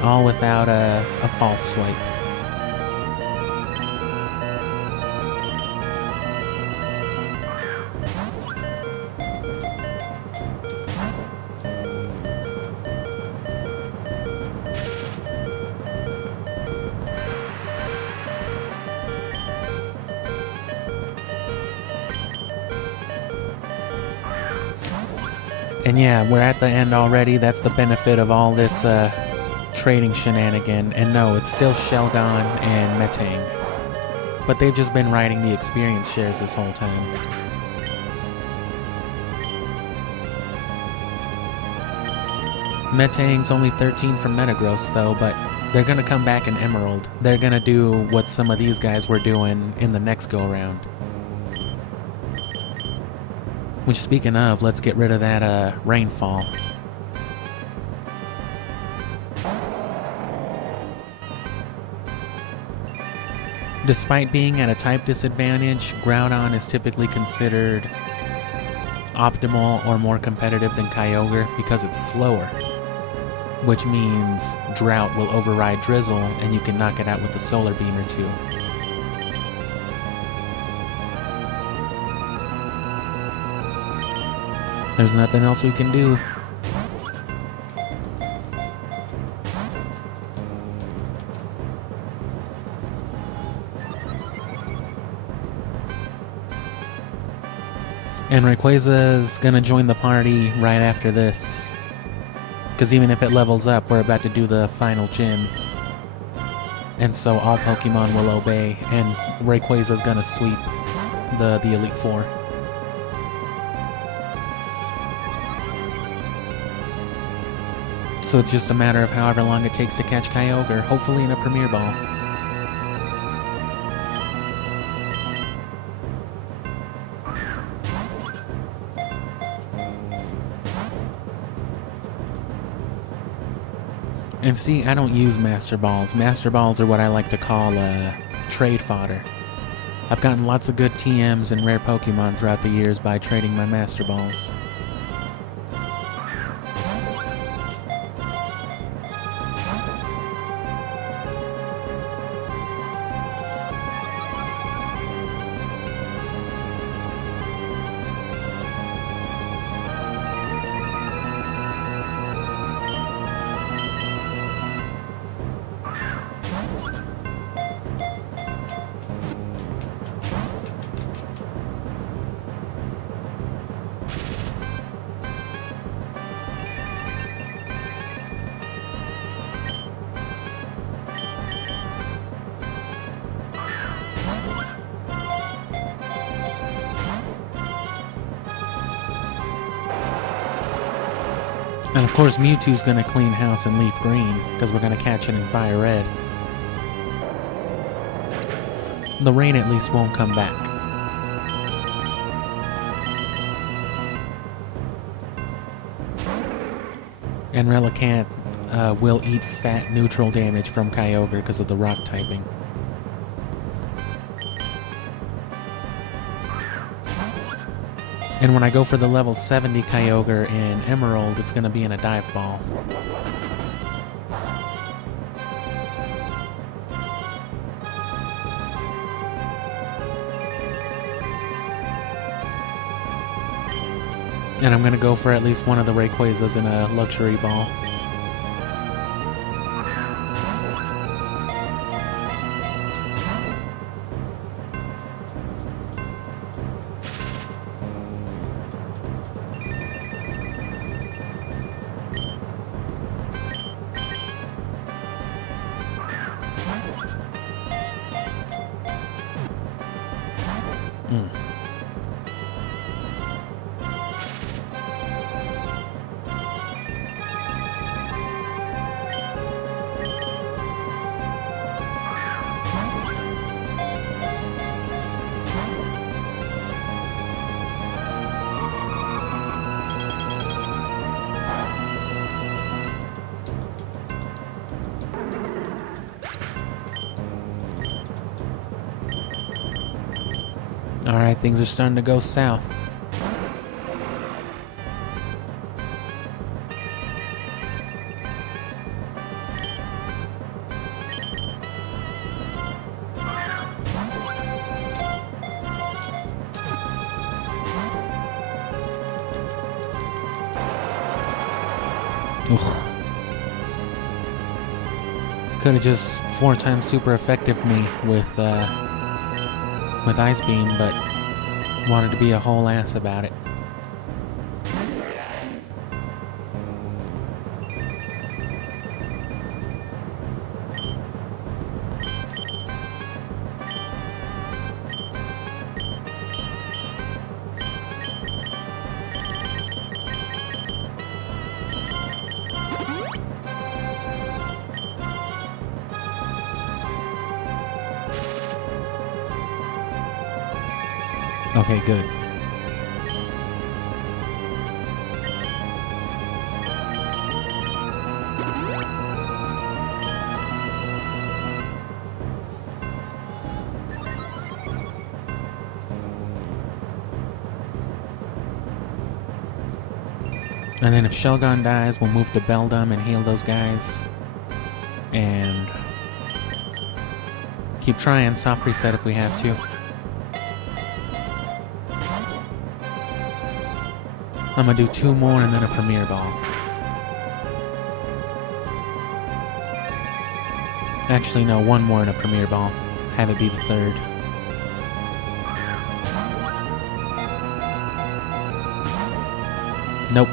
All without a false swipe. And yeah, we're at the end already. That's the benefit of all this trading shenanigan. And no, it's still Shelgon and Metang. But they've just been riding the experience shares this whole time. Metang's only 13 from Metagross though, but they're gonna come back in Emerald. They're gonna do what some of these guys were doing in the next go-around. Which, speaking of, let's get rid of that rainfall. Despite being at a type disadvantage, Groudon is typically considered optimal or more competitive than Kyogre because it's slower. Which means Drought will override Drizzle and you can knock it out with a Solar Beam or two. There's nothing else we can do. And Rayquaza's gonna join the party right after this. Because even if it levels up, we're about to do the final gym. And so all Pokemon will obey, and Rayquaza's gonna sweep the Elite Four. So it's just a matter of however long it takes to catch Kyogre, hopefully in a Premier Ball. And see, I don't use Master Balls. Master Balls are what I like to call trade fodder. I've gotten lots of good TMs and rare Pokemon throughout the years by trading my Master Balls. And of course Mewtwo's gonna clean house in Leaf Green, because we're gonna catch it in Fire Red. The rain at least won't come back. And Relicanth will eat fat neutral damage from Kyogre because of the rock typing. And when I go for the level 70 Kyogre in Emerald, it's going to be in a Dive Ball. And I'm going to go for at least one of the Rayquazas in a Luxury Ball. Alright, things are starting to go south. Could have just 4 times super effective me with Ice Beam, but wanted to be a whole ass about it. Okay, good. And then if Shelgon dies, we'll move the Beldum and heal those guys. And keep trying, soft reset if we have to. I'm gonna do 2 more and then a Premier Ball. Actually, no, 1 more and a Premier Ball. Have it be the 3rd. Nope.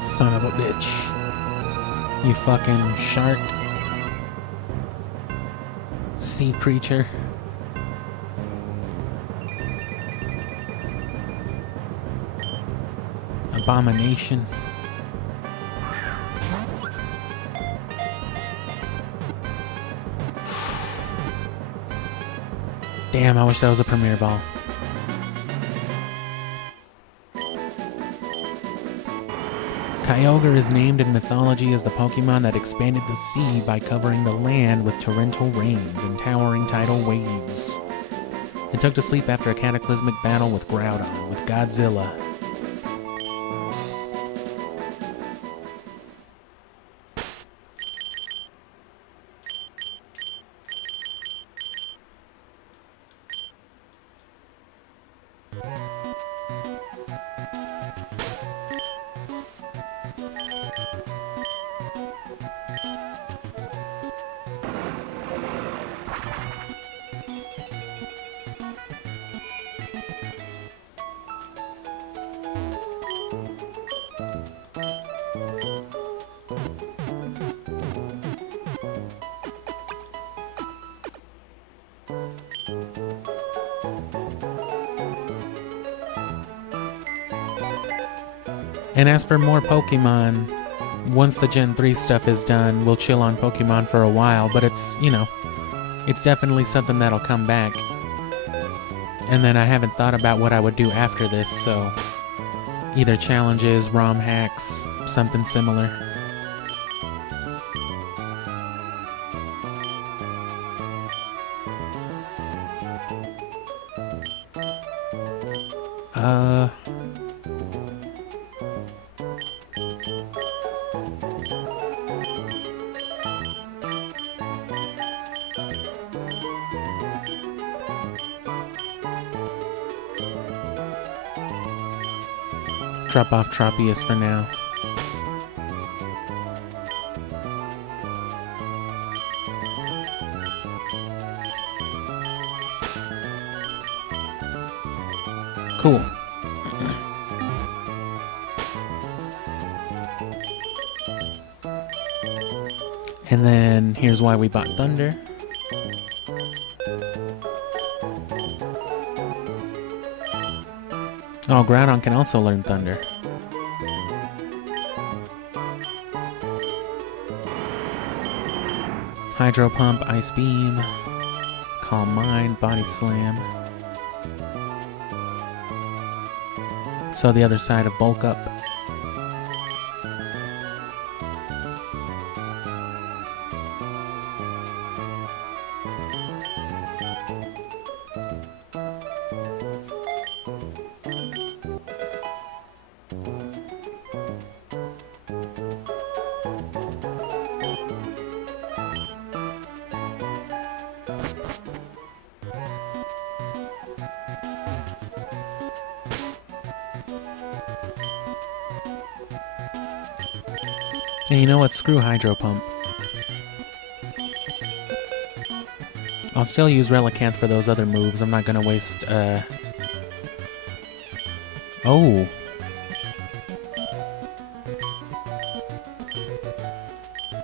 Son of a bitch. You fucking shark. Sea creature. Abomination. Damn, I wish that was a Premier Ball. Kyogre is named in mythology as the Pokemon that expanded the sea by covering the land with torrential rains and towering tidal waves. It took to sleep after a cataclysmic battle with Groudon, with Godzilla. And as for more Pokemon, once the Gen 3 stuff is done, we'll chill on Pokemon for a while, but it's, you know, it's definitely something that'll come back. And then I haven't thought about what I would do after this, so either challenges, ROM hacks, something similar. Drop off Tropius for now. Cool. And then here's why we bought Thunder. Oh, Groudon can also learn Thunder. Hydro Pump, Ice Beam, Calm Mind, Body Slam. So the other side of Bulk Up. And you know what? Screw Hydro Pump. I'll still use Relicanth for those other moves. I'm not gonna waste, Oh!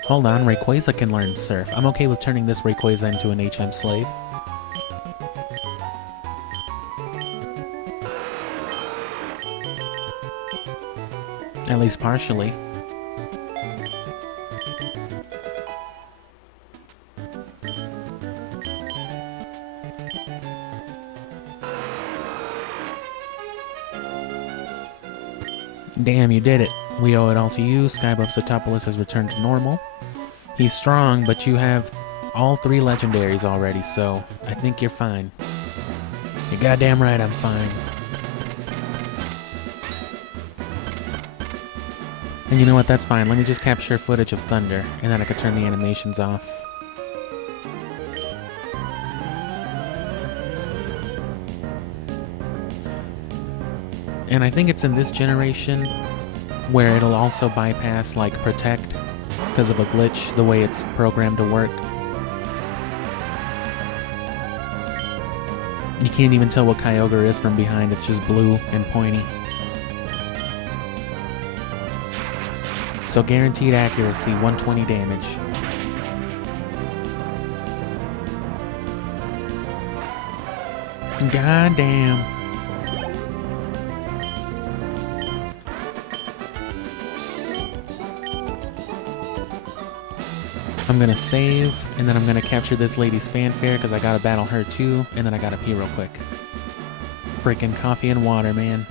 Hold on, Rayquaza can learn Surf. I'm okay with turning this Rayquaza into an HM slave. At least partially. Damn, you did it. We owe it all to you. Skybuff Satopolis has returned to normal. He's strong, but you have all 3 legendaries already, so I think you're fine. You're goddamn right I'm fine. And you know what? That's fine. Let me just capture footage of Thunder, and then I can turn the animations off. And I think it's in this generation where it'll also bypass, like, Protect because of a glitch, the way it's programmed to work. You can't even tell what Kyogre is from behind, it's just blue and pointy. So guaranteed accuracy, 120 damage. God damn. I'm gonna save, and then I'm gonna capture this lady's fanfare because I gotta battle her too, and then I gotta pee real quick. Freaking coffee and water, man.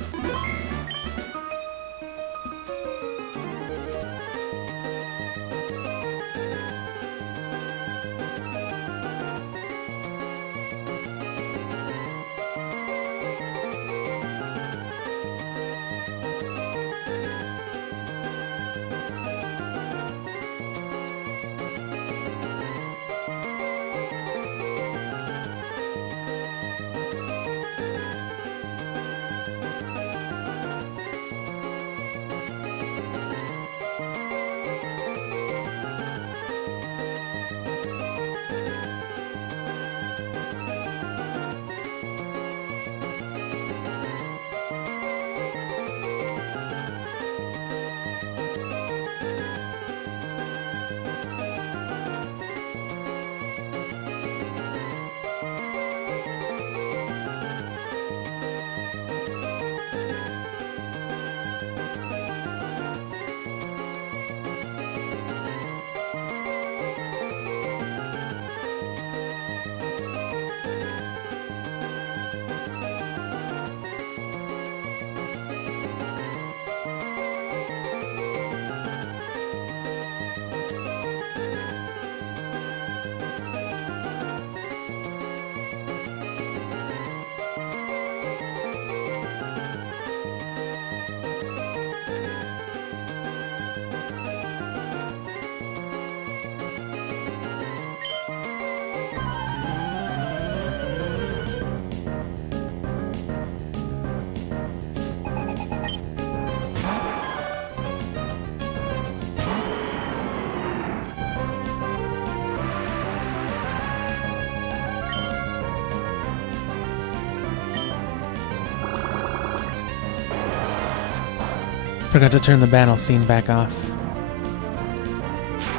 Forgot to turn the battle scene back off.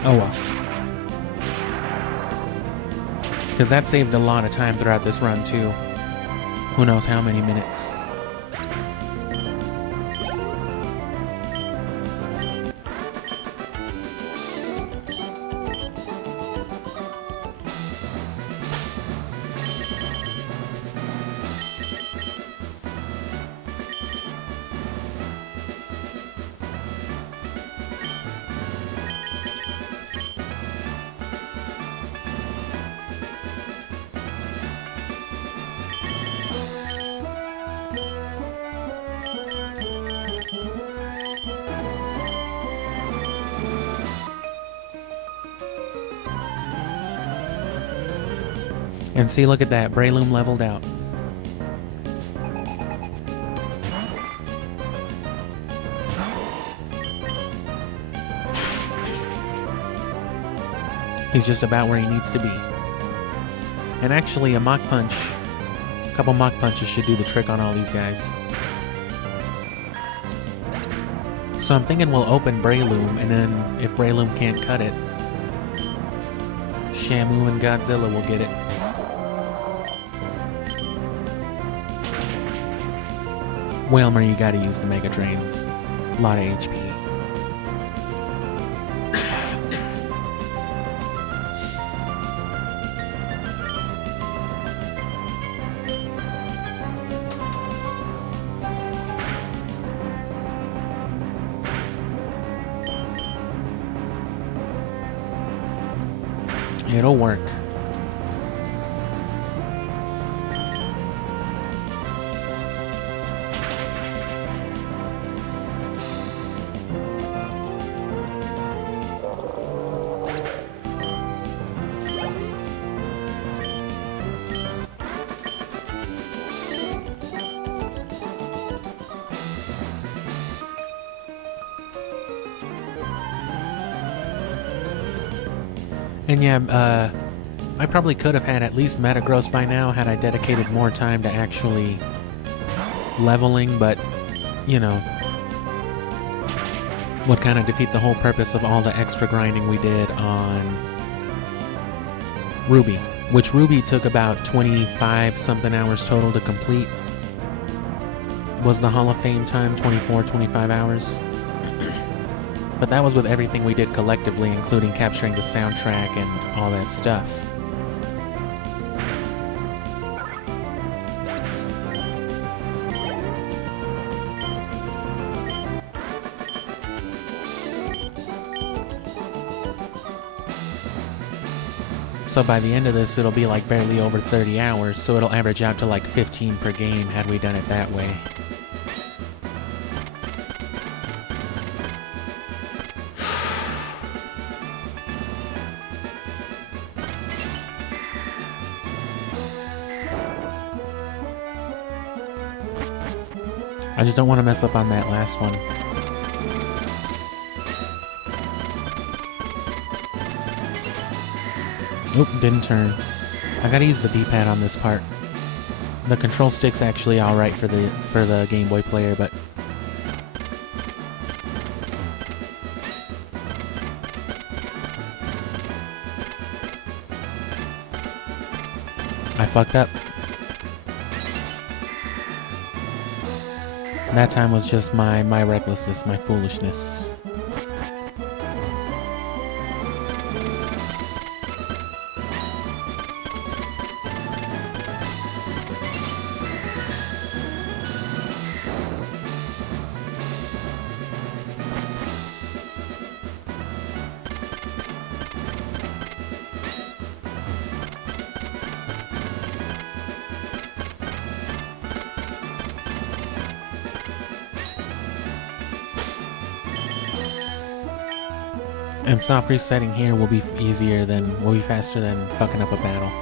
Oh well. Because that saved a lot of time throughout this run too. Who knows how many minutes. And see, look at that. Breloom leveled out. He's just about where he needs to be. And actually, a couple Mach Punches should do the trick on all these guys. So I'm thinking we'll open Breloom, and then if Breloom can't cut it, Shamu and Godzilla will get it. Whalmer, you gotta use the Mega Drains. A lot of HP. It'll work. And yeah, I probably could have had at least Metagross by now had I dedicated more time to actually leveling, but, you know, would kind of defeat the whole purpose of all the extra grinding we did on Ruby, which Ruby took about 25-something hours total to complete. Was the Hall of Fame time 24, 25 hours? But that was with everything we did collectively, including capturing the soundtrack and all that stuff. So by the end of this, it'll be like barely over 30 hours, so it'll average out to like 15 per game had we done it that way. I just don't want to mess up on that last one. Oop, didn't turn. I gotta use the D-pad on this part. The control stick's actually alright for the Game Boy player, but... I fucked up. That time was just my recklessness, my foolishness. And soft resetting here will be faster than fucking up a battle.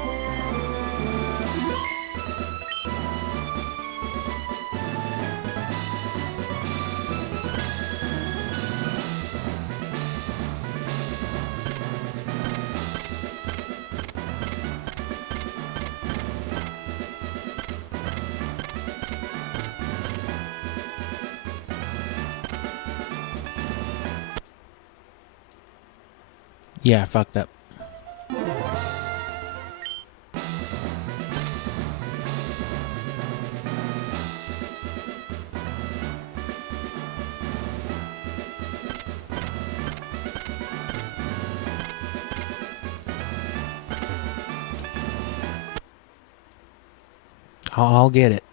Yeah, I fucked up. I'll get it.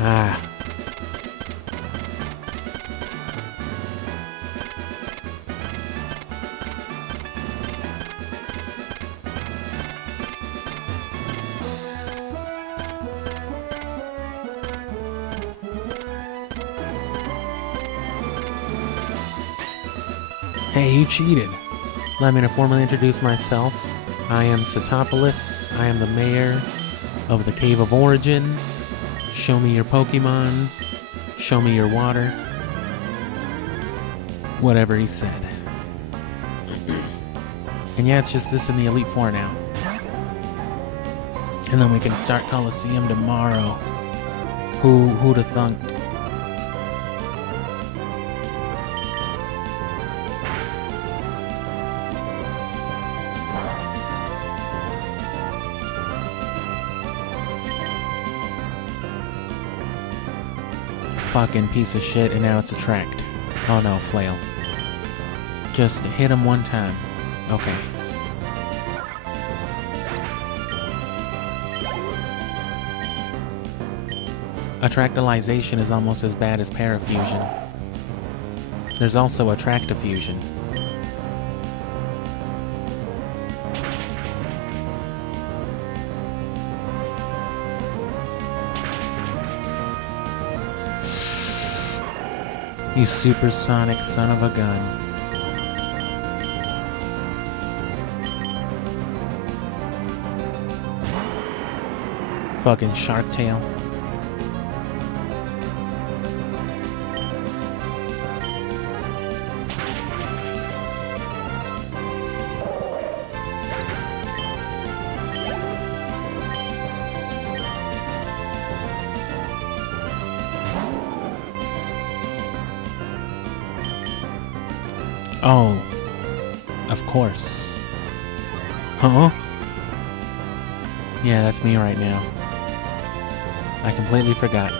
Ah. Hey, you cheated. Allow me to formally introduce myself. I am Satopolis. I am the mayor of the Cave of Origin. Show me your Pokemon. Show me your water. Whatever he said. And yeah, it's just this in the Elite Four now. And then we can start Coliseum tomorrow. Who'd have thunk? Fucking piece of shit, and now it's attract. Oh no, flail. Just hit him one time. Okay. Attractalization is almost as bad as parafusion. There's also attractifusion. You supersonic son of a gun. Fucking shark tail. Oh, of course. Huh? Yeah, that's me right now. I completely forgot.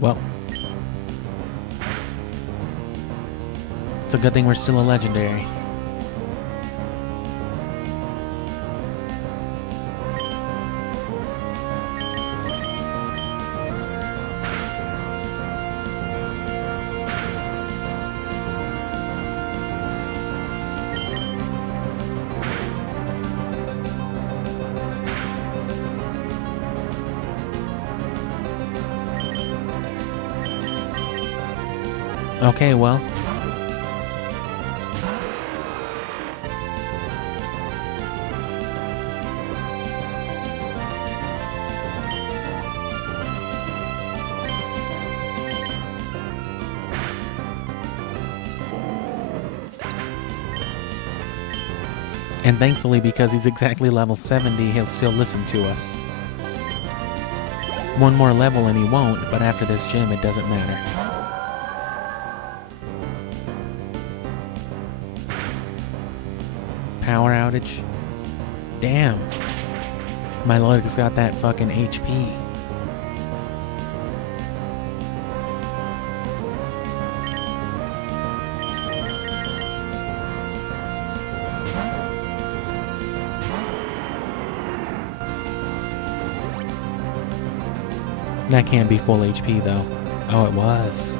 Well, it's a good thing we're still a legendary. Okay, well. And thankfully, because he's exactly level 70, he'll still listen to us. One more level and he won't, but after this gym, it doesn't matter. Power outage. Damn. My leg's got that fucking HP. That can't be full HP though. Oh, it was.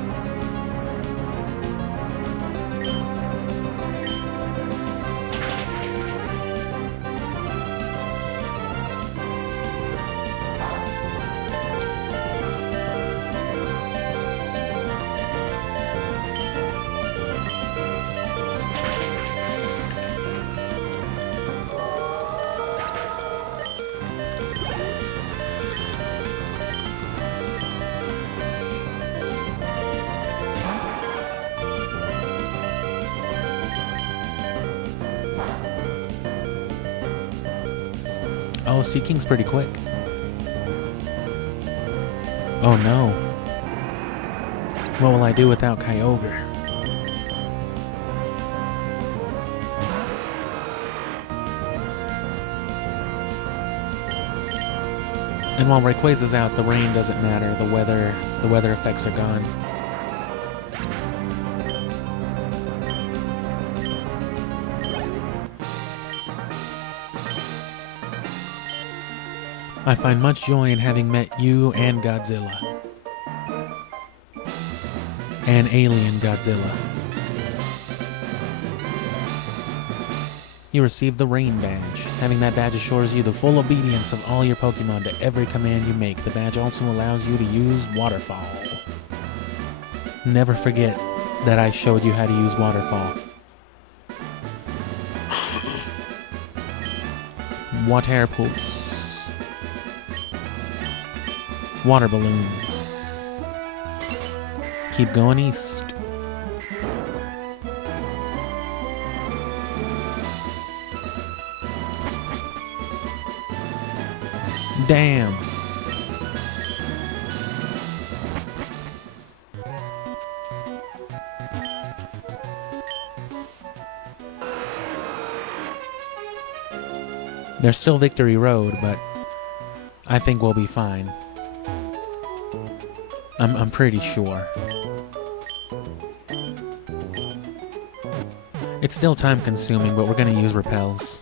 Oh, Sea King's pretty quick. Oh no. What will I do without Kyogre? And while Rayquaza's out, the rain doesn't matter. The weather effects are gone. I find much joy in having met you and Godzilla. And alien Godzilla. You receive the Rain Badge. Having that badge assures you the full obedience of all your Pokemon to every command you make. The badge also allows you to use Waterfall. Never forget that I showed you how to use Waterfall. Water Pulse. Water Balloon. Keep going east. Damn. There's still Victory Road, but I think we'll be fine. I'm pretty sure. It's still time consuming, but we're gonna use repels.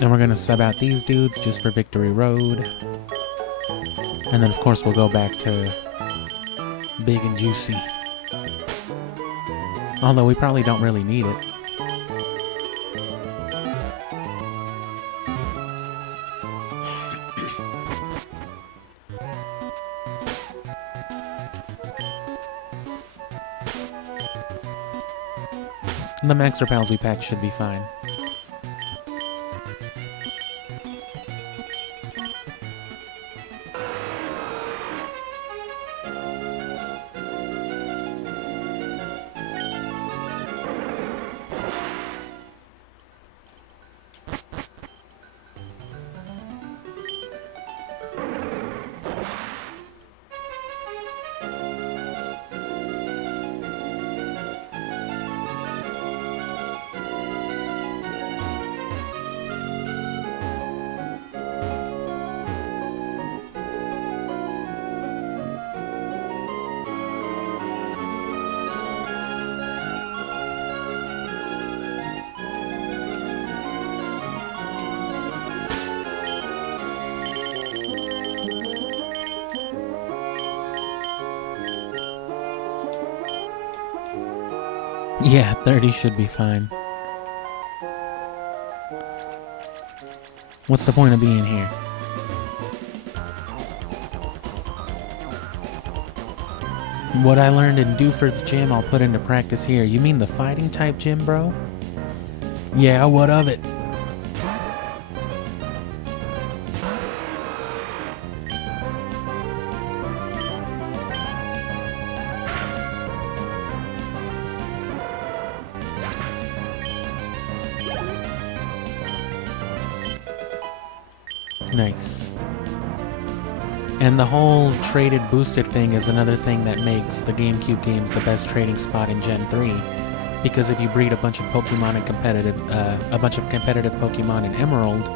And we're gonna sub out these dudes just for Victory Road. And then of course we'll go back to Big and Juicy. Although we probably don't really need it. The max repels we packed should be fine. Yeah, 30 should be fine. What's the point of being here? What I learned in Dewford's gym, I'll put into practice here. You mean the fighting type gym, bro? Yeah, what of it? Nice. And the whole traded boosted thing is another thing that makes the GameCube games the best trading spot in Gen 3. Because if you breed a bunch of Pokemon in competitive Pokemon in Emerald,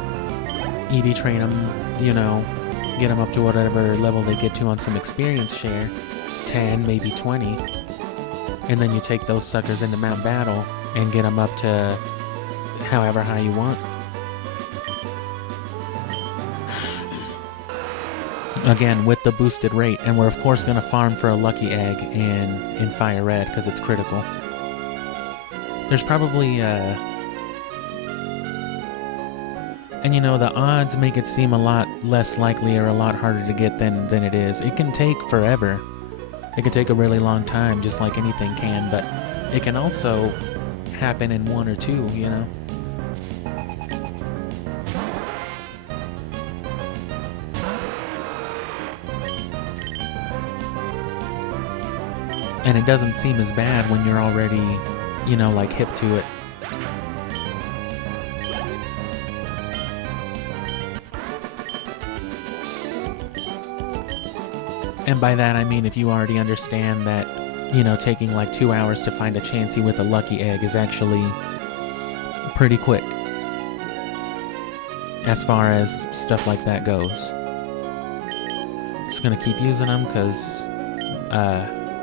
EV train them, you know, get them up to whatever level they get to on some experience share, 10, maybe 20, and then you take those suckers into Mount Battle and get them up to however high you want. Again, with the boosted rate, and we're of course going to farm for a lucky egg in Fire Red because it's critical. There's probably, and you know, the odds make it seem a lot less likely or a lot harder to get than it is. It can take forever. It can take a really long time, just like anything can, but it can also happen in one or two, you know? And it doesn't seem as bad when you're already, you know, like hip to it. And by that I mean if you already understand that, you know, taking like 2 hours to find a Chansey with a lucky egg is actually pretty quick as far as stuff like that goes. Just gonna keep using them because,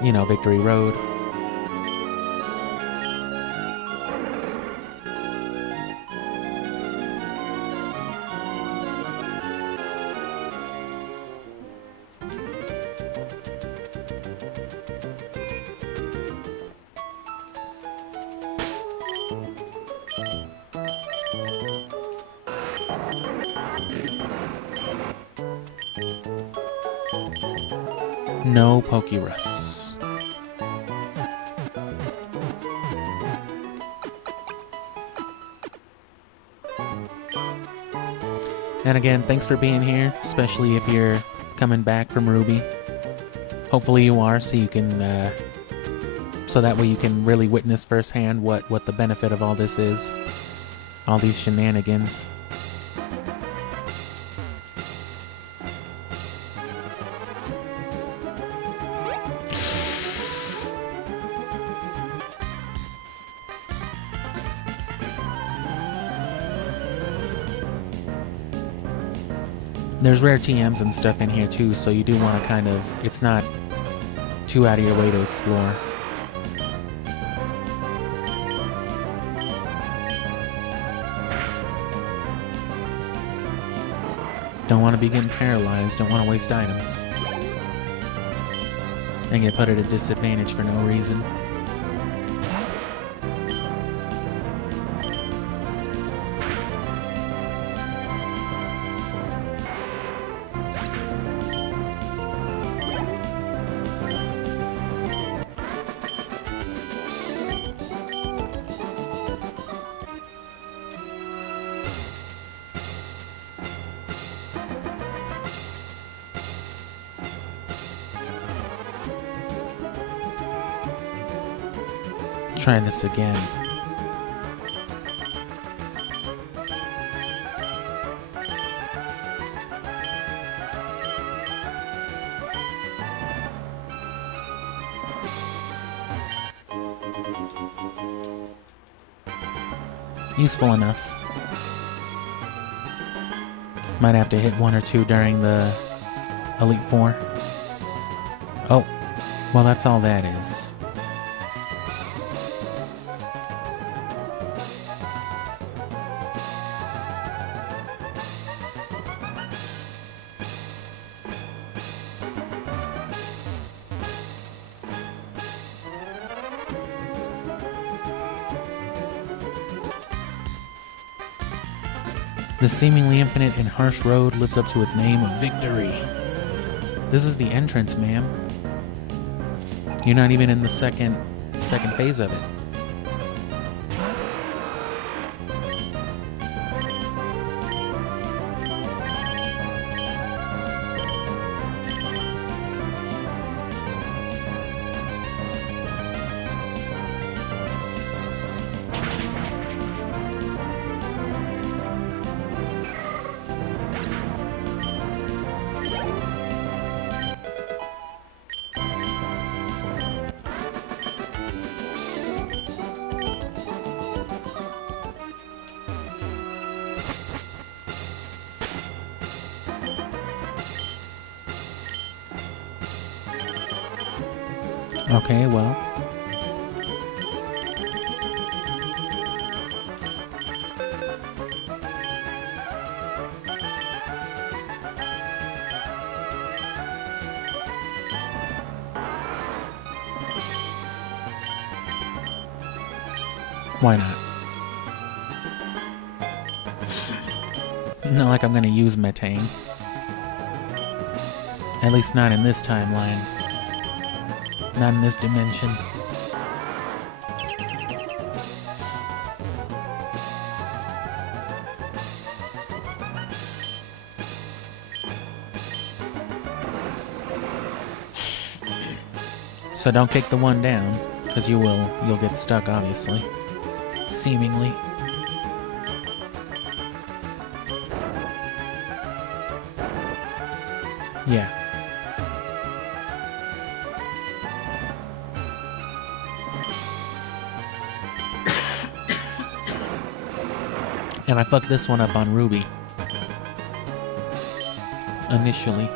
you know, Victory Road. No Pokerus. And again, thanks for being here, especially if you're coming back from Ruby. Hopefully you are, so you can, so that way you can really witness firsthand what the benefit of all this is. All these shenanigans. There's rare TMs and stuff in here too, so you do want to kind of, it's not too out of your way to explore. Don't want to be getting paralyzed, don't want to waste items. And get put at a disadvantage for no reason. Trying this again. Useful enough. Might have to hit one or two during the Elite Four. Oh, well, that's all that is. The seemingly infinite and harsh road lives up to its name of victory. This is the entrance, ma'am. You're not even in the second phase of it. Okay, well. Why not? Not like I'm gonna use Metang. At least not in this timeline. Not in this dimension. So don't kick the one down, because you'll get stuck, obviously. Seemingly. Yeah. And I fucked this one up on Ruby. Initially.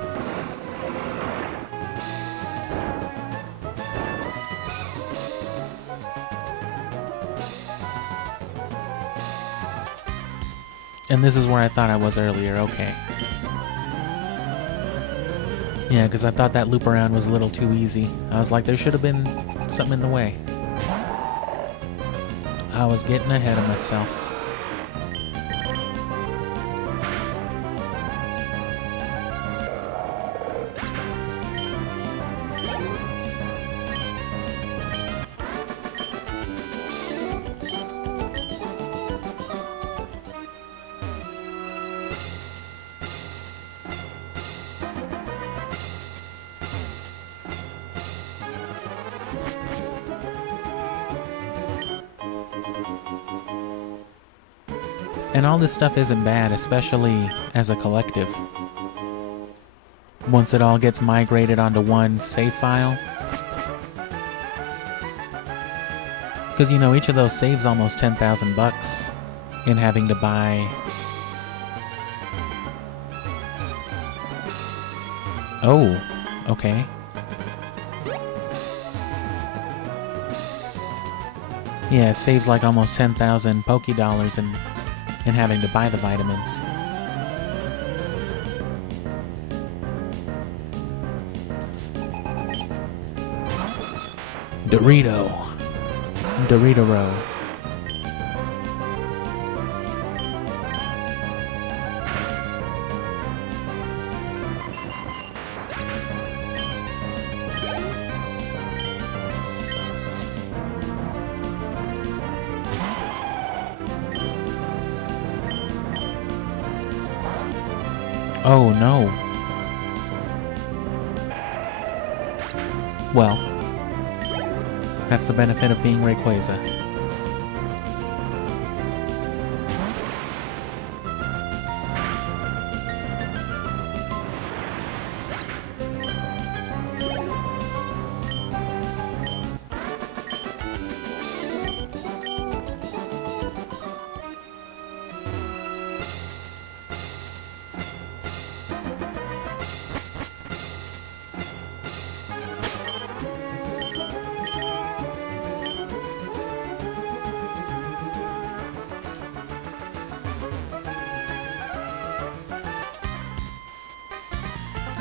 And this is where I thought I was earlier, okay. Yeah, because I thought that loop around was a little too easy. I was like, there should have been something in the way. I was getting ahead of myself. And all this stuff isn't bad, especially as a collective. Once it all gets migrated onto one save file. Because, you know, each of those saves almost 10,000 bucks in having to buy... Oh, okay. Yeah, it saves like almost 10,000 Poké Dollars in having to buy the vitamins. Dorito-ro. Oh no. Well, that's the benefit of being Rayquaza.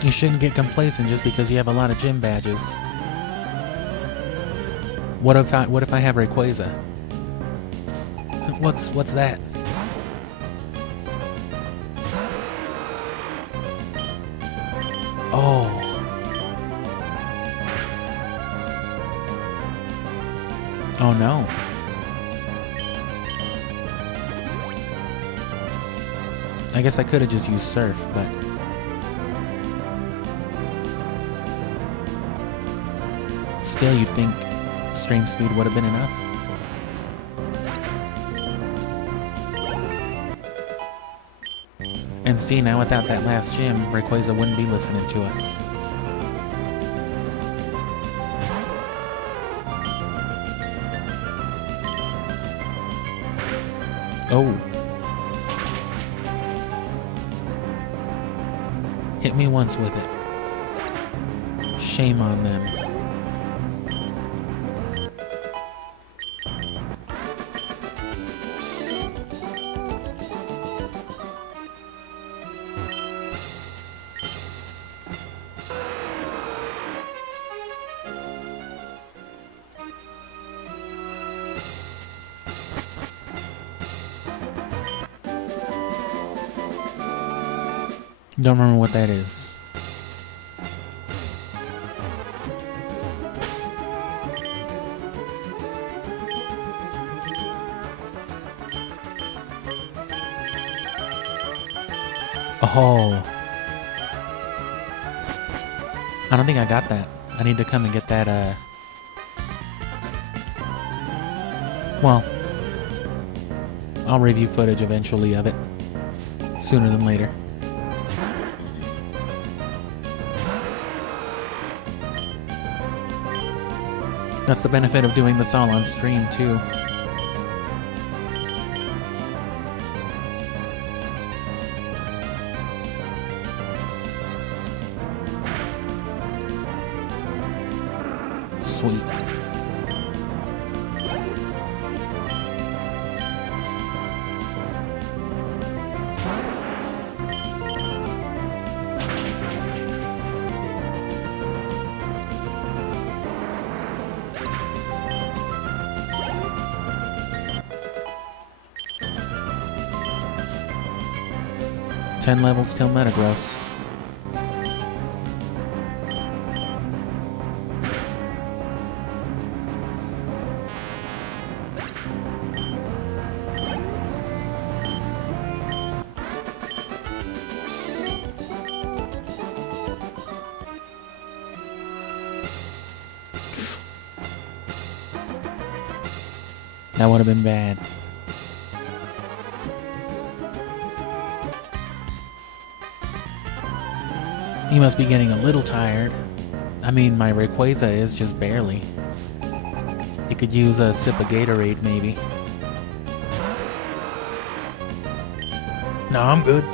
You shouldn't get complacent just because you have a lot of gym badges. What if I have Rayquaza? What's that? Oh. Oh no. I guess I could have just used Surf, but... Still, you'd think stream speed would have been enough. And see, now without that last gym, Rayquaza wouldn't be listening to us. Oh. Hit me once with it. Shame on them. Don't remember what that is. Oh. I don't think I got that. I need to come and get that, well, I'll review footage eventually of it. Sooner than later. That's the benefit of doing this all on stream, too. Sweet. Ten levels till Metagross. That would have been bad. He must be getting a little tired. I mean, my Rayquaza is just barely. He could use a sip of Gatorade, maybe. No, I'm good.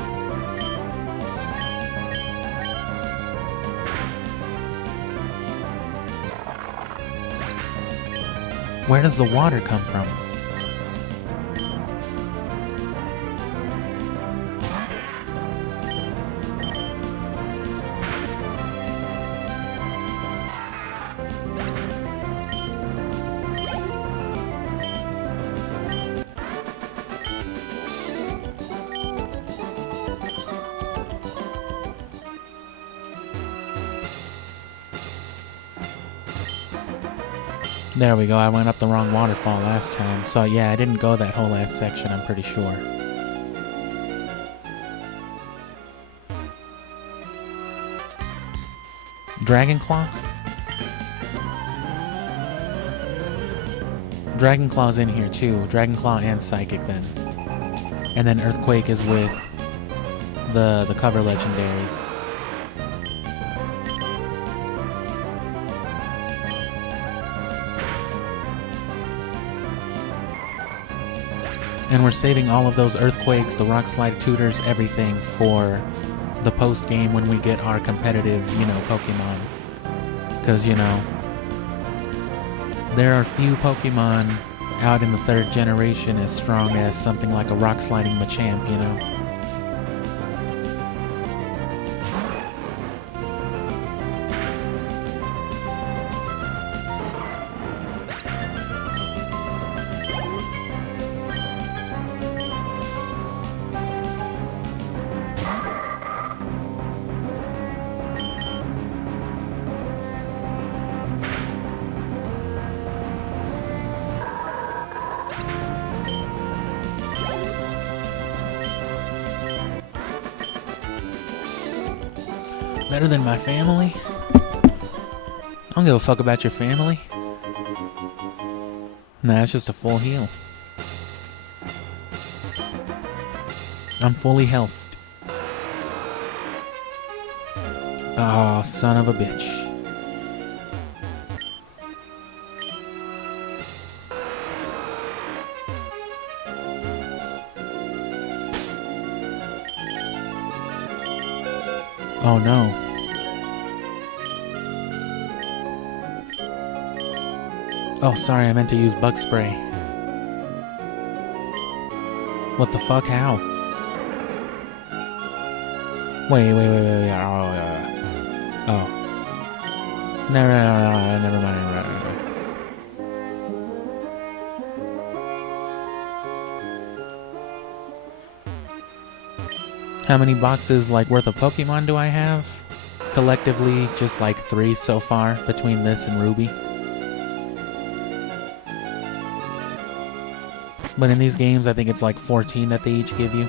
Where does the water come from? There we go, I went up the wrong waterfall last time. So yeah, I didn't go that whole last section, I'm pretty sure. Dragonclaw? Dragonclaw's in here too. Dragonclaw and Psychic then. And then Earthquake is with the cover legendaries. And we're saving all of those Earthquakes, the Rock Slide Tutors, everything for the post-game when we get our competitive, Pokemon. Because, there are few Pokemon out in the 3rd generation as strong as something like a Rock Sliding Machamp, Better than my family? I don't give a fuck about your family. Nah, it's just a full heal. I'm fully healthed. Oh, son of a bitch. Oh no. Oh, sorry, I meant to use bug spray. What the fuck? How? Wait. Oh. No, never mind. How many boxes, like, worth of Pokemon do I have? Collectively, just like 3 so far between this and Ruby. But in these games, I think it's like 14 that they each give you.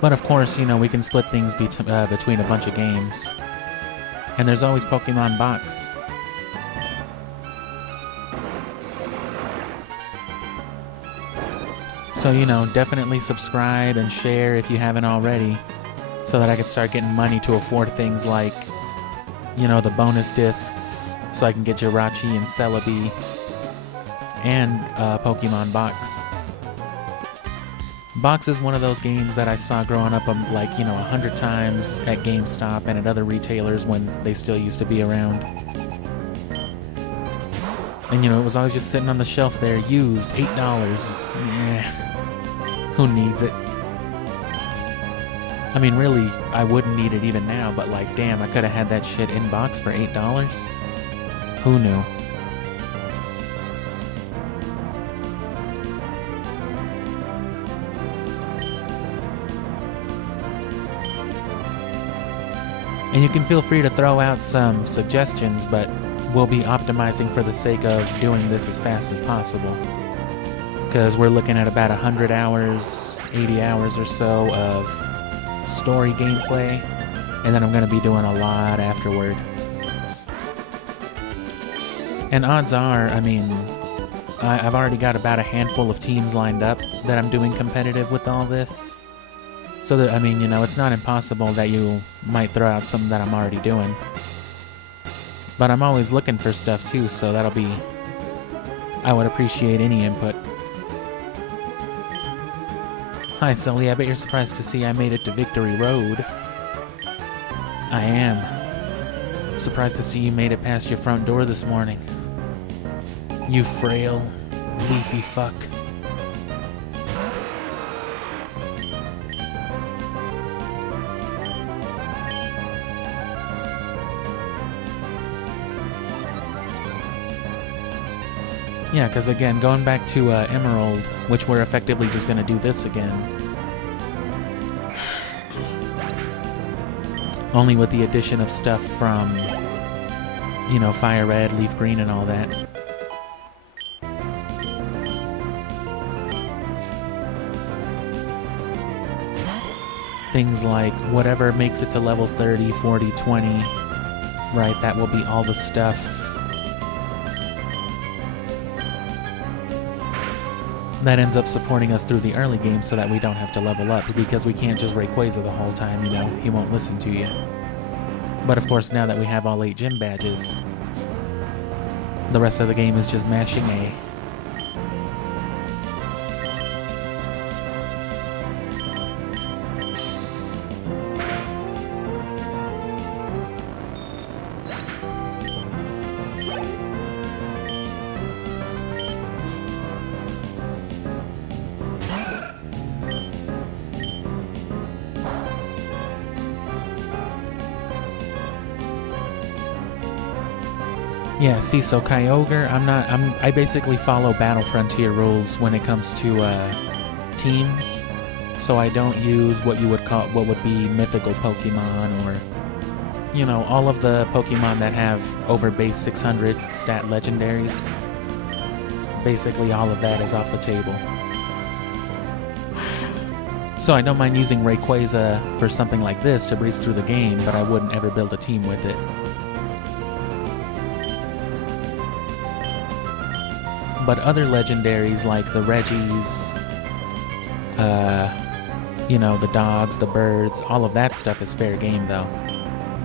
But of course, you know, we can split things between a bunch of games. And there's always Pokemon Box. So, you know, definitely subscribe and share if you haven't already, so that I can start getting money to afford things like, you know, the bonus discs, so I can get Jirachi and Celebi, and Pokemon Box. Box is one of those games that I saw growing up, like, you know, 100 times at GameStop and at other retailers when they still used to be around. And, you know, it was always just sitting on the shelf there, used, $8. Yeah. Who needs it? I mean, really, I wouldn't need it even now, but like, damn, I could have had that shit in box for $8. Who knew? And you can feel free to throw out some suggestions, but we'll be optimizing for the sake of doing this as fast as possible. Because we're looking at about 100 hours, 80 hours or so of story gameplay, and then I'm going to be doing a lot afterward. And odds are, I mean, I've already got about a handful of teams lined up that I'm doing competitive with all this. So that, I mean, you know, it's not impossible that you might throw out some that I'm already doing. But I'm always looking for stuff too, so that'll be... I would appreciate any input. Hi, Sully, I bet you're surprised to see I made it to Victory Road. I am. Surprised to see you made it past your front door this morning. You frail, leafy fuck. Yeah, because again, going back to Emerald, which we're effectively just going to do this again. Only with the addition of stuff from, you know, Fire Red, Leaf Green, and all that. Things like whatever makes it to level 30, 40, 20, right, that will be all the stuff that ends up supporting us through the early game so that we don't have to level up, because we can't just Rayquaza the whole time, you know, he won't listen to you. But of course, now that we have all 8 gym badges, the rest of the game is just mashing A. Yeah, see, so Kyogre, I basically follow Battle Frontier rules when it comes to teams. So I don't use what would be mythical Pokemon, or, you know, all of the Pokemon that have over base 600 stat legendaries. Basically all of that is off the table. So I don't mind using Rayquaza for something like this to breeze through the game, but I wouldn't ever build a team with it. But other legendaries like the Reggies, you know, the dogs, the birds, all of that stuff is fair game though.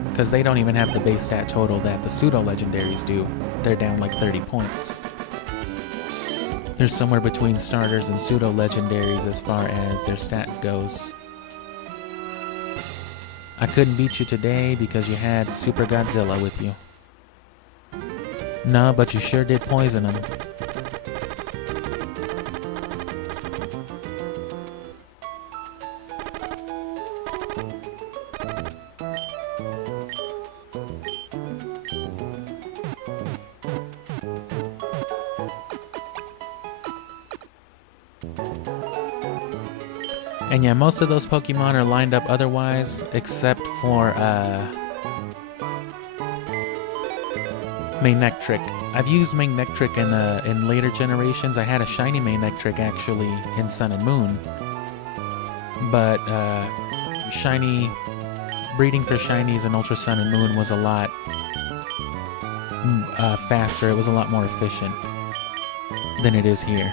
Because they don't even have the base stat total that the pseudo-legendaries do. They're down like 30 points. They're somewhere between starters and pseudo-legendaries as far as their stat goes. I couldn't beat you today because you had Super Godzilla with you. No, but you sure did poison him. And yeah, most of those Pokemon are lined up otherwise, except for Manectric. I've used Manectric in later generations. I had a shiny Manectric actually in Sun and Moon, but shiny breeding for shinies in Ultra Sun and Moon was a lot faster. It was a lot more efficient than it is here.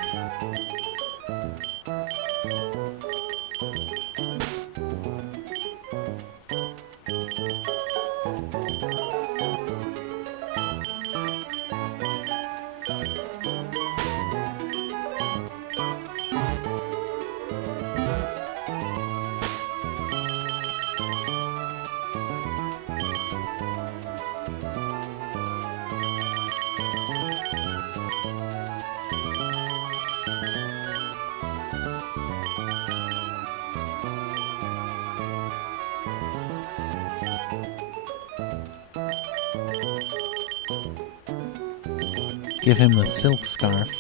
Give him the Silk Scarf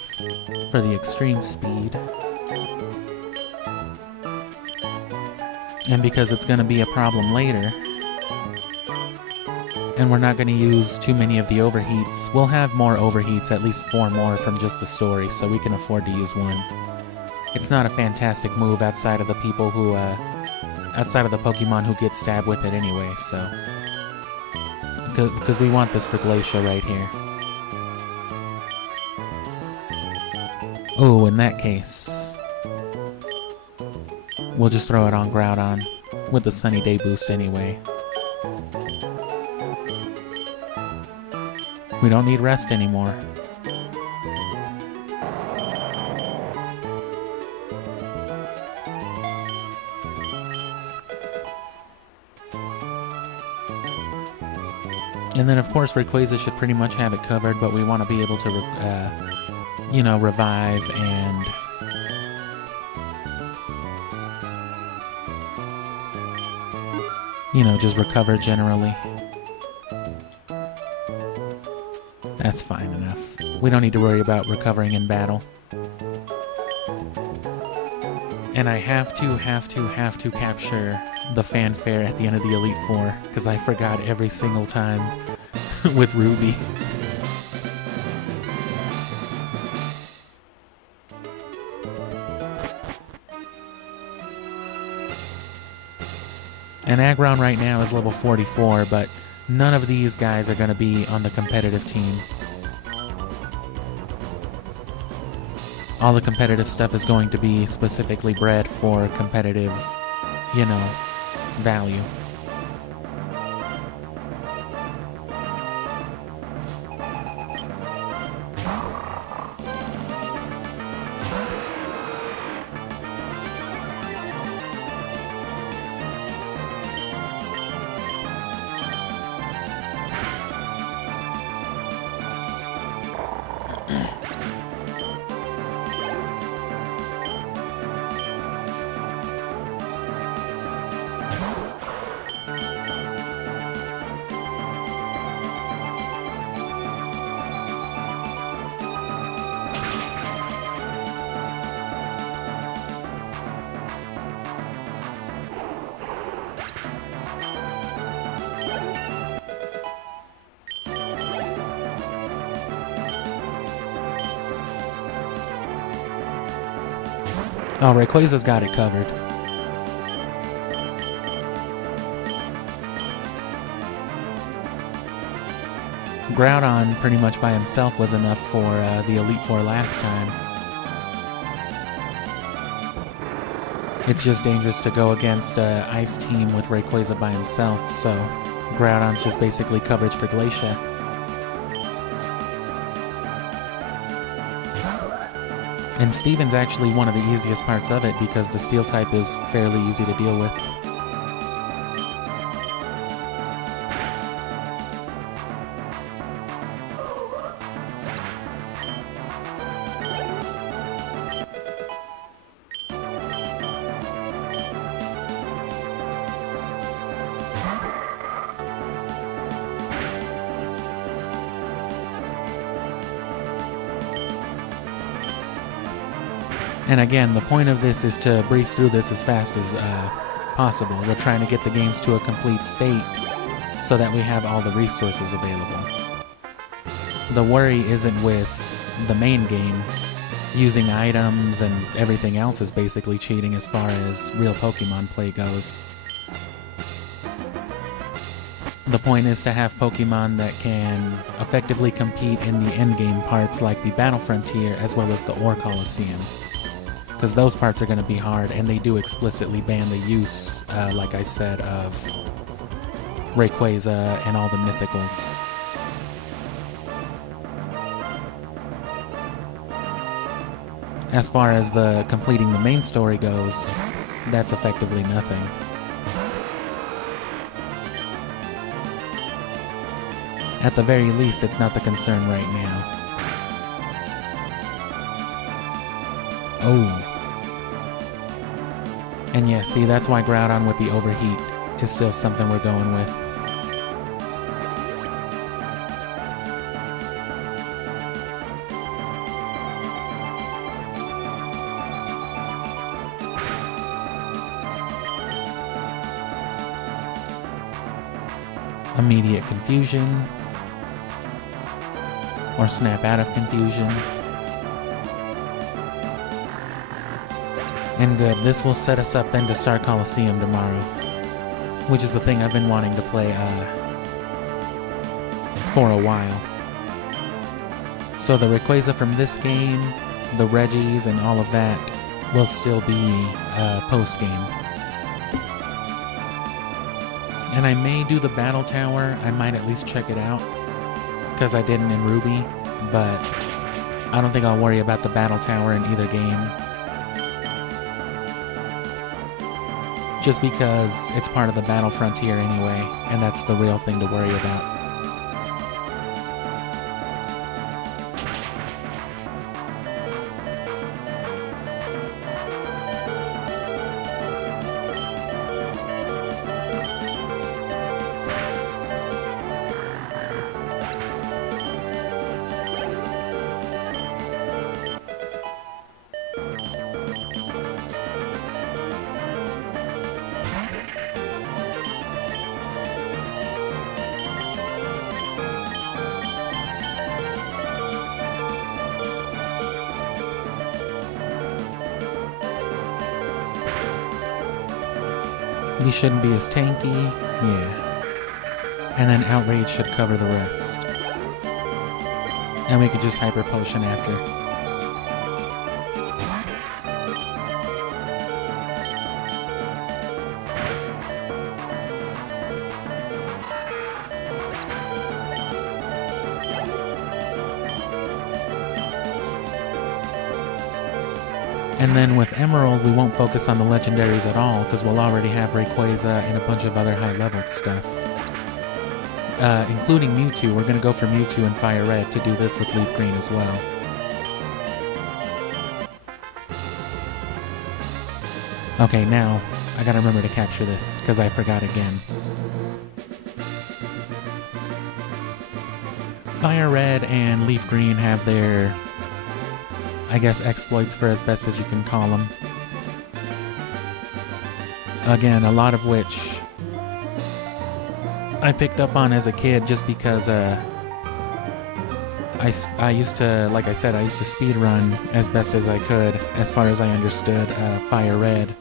for the extreme speed. And because it's going to be a problem later, and we're not going to use too many of the overheats, we'll have more overheats, at least 4 more from just the story, so we can afford to use 1. It's not a fantastic move outside of the people who, outside of the Pokemon who get stabbed with it anyway, so. Because we want this for Glacia right here. Oh, in that case, we'll just throw it on Groudon with the Sunny Day boost anyway. We don't need rest anymore. And then, of course, Rayquaza should pretty much have it covered, but we want to be able to, you know, revive and you know, just recover generally. That's fine enough. We don't need to worry about recovering in battle. And I have to capture the fanfare at the end of the Elite Four, because I forgot every single time with Ruby. And Aggron right now is level 44, but none of these guys are going to be on the competitive team. All the competitive stuff is going to be specifically bred for competitive, you know, value. Oh, Rayquaza's got it covered. Groudon pretty much by himself was enough for the Elite Four last time. It's just dangerous to go against an Ice team with Rayquaza by himself, so Groudon's just basically coverage for Glacia. And Steven's actually one of the easiest parts of it because the Steel type is fairly easy to deal with. And again, the point of this is to breeze through this as fast as possible. We're trying to get the games to a complete state so that we have all the resources available. The worry isn't with the main game. Using items and everything else is basically cheating as far as real Pokemon play goes. The point is to have Pokemon that can effectively compete in the endgame parts like the Battle Frontier as well as the Ore Coliseum. Because those parts are going to be hard, and they do explicitly ban the use, like I said, of Rayquaza and all the mythicals. As far as the completing the main story goes, that's effectively nothing. At the very least, it's not the concern right now. Oh. And yeah, see, that's why Groudon with the overheat is still something we're going with. Immediate confusion. Or snap out of confusion. And good, this will set us up then to start Coliseum tomorrow. Which is the thing I've been wanting to play for a while. So the Rayquaza from this game, the Regis and all of that will still be post-game. And I may do the Battle Tower, I might at least check it out. Because I didn't in Ruby, but I don't think I'll worry about the Battle Tower in either game. Just because it's part of the Battle Frontier anyway, and that's the real thing to worry about. These shouldn't be as tanky, yeah. And then Outrage should cover the rest. And we could just Hyper Potion after. And then with Emerald, we won't focus on the legendaries at all, because we'll already have Rayquaza and a bunch of other high-leveled stuff. Including Mewtwo. We're going to go for Mewtwo and Fire Red to do this with Leaf Green as well. Okay, now, I gotta remember to capture this, because I forgot again. Fire Red and Leaf Green have their, I guess, exploits for as best as you can call them. Again, a lot of which I picked up on as a kid just because I used to, like I said, I used to speedrun as best as I could as far as I understood Fire Red.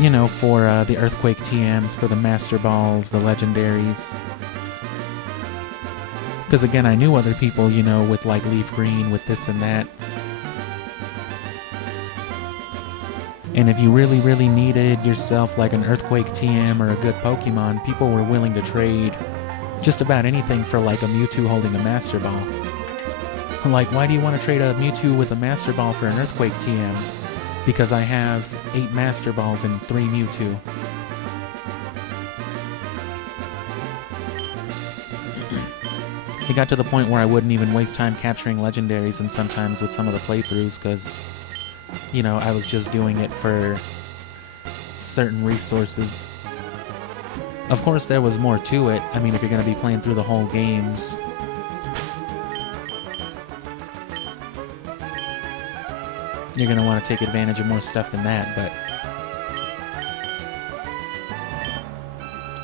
You know, for the Earthquake TMs, for the Master Balls, the Legendaries. Because again, I knew other people, you know, with like Leaf Green, with this and that. And if you really, really needed yourself like an Earthquake TM or a good Pokemon, people were willing to trade just about anything for like a Mewtwo holding a Master Ball. Like, why do you want to trade a Mewtwo with a Master Ball for an Earthquake TM? Because I have 8 Master Balls and 3 Mewtwo. It got to the point where I wouldn't even waste time capturing legendaries, and sometimes with some of the playthroughs, because, you know, I was just doing it for certain resources. Of course, there was more to it. I mean, if you're going to be playing through the whole games. you're going to want to take advantage of more stuff than that, but...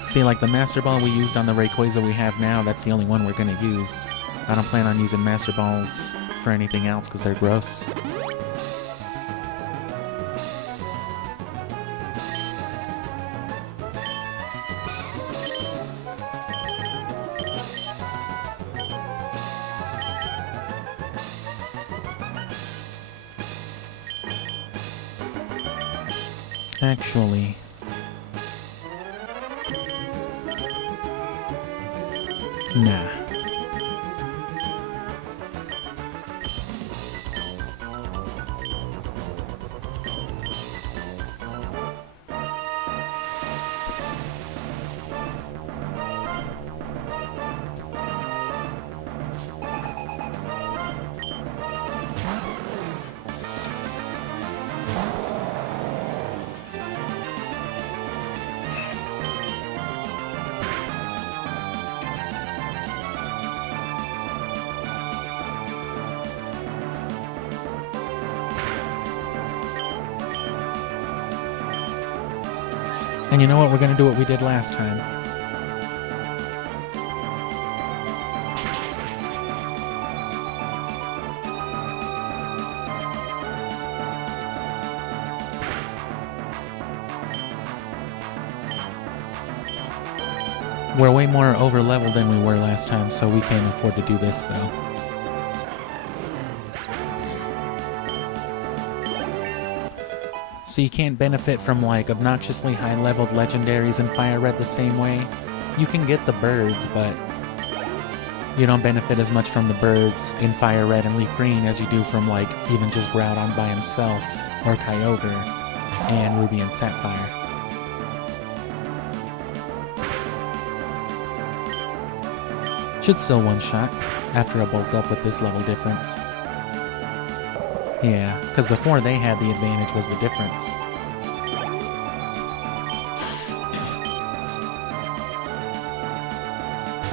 See, like the Master Ball we used on the Rayquaza we have now, that's the only one we're going to use. I don't plan on using Master Balls for anything else because they're gross. Actually... Nah. And you know what? We're going to do what we did last time. We're way more over-leveled than we were last time, so we can't afford to do this, though. So you can't benefit from like obnoxiously high-leveled legendaries in Fire Red the same way. You can get the birds, but you don't benefit as much from the birds in Fire Red and Leaf Green as you do from like even just Groudon by himself or Kyogre and Ruby and Sapphire. Should still one-shot after a bulk up with this level difference. Yeah, because before they had the advantage was the difference.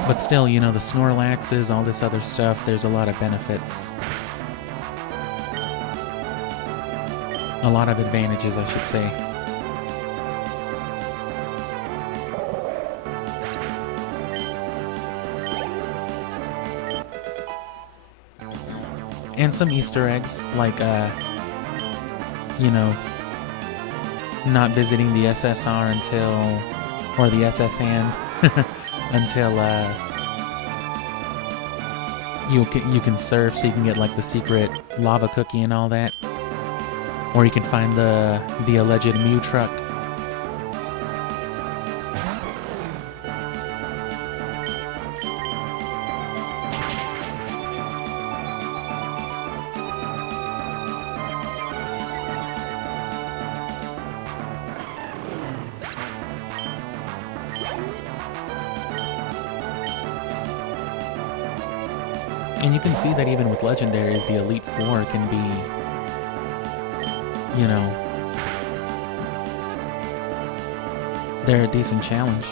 But still, you know, the Snorlaxes, all this other stuff, there's a lot of benefits. A lot of advantages, I should say. And some Easter eggs, like, you know, not visiting the SSR until, or the SS hand, until, you can surf so you can get, like, the secret lava cookie and all that. Or you can find the alleged Mew truck. And you can see that even with legendaries, the Elite Four can be, you know, they're a decent challenge.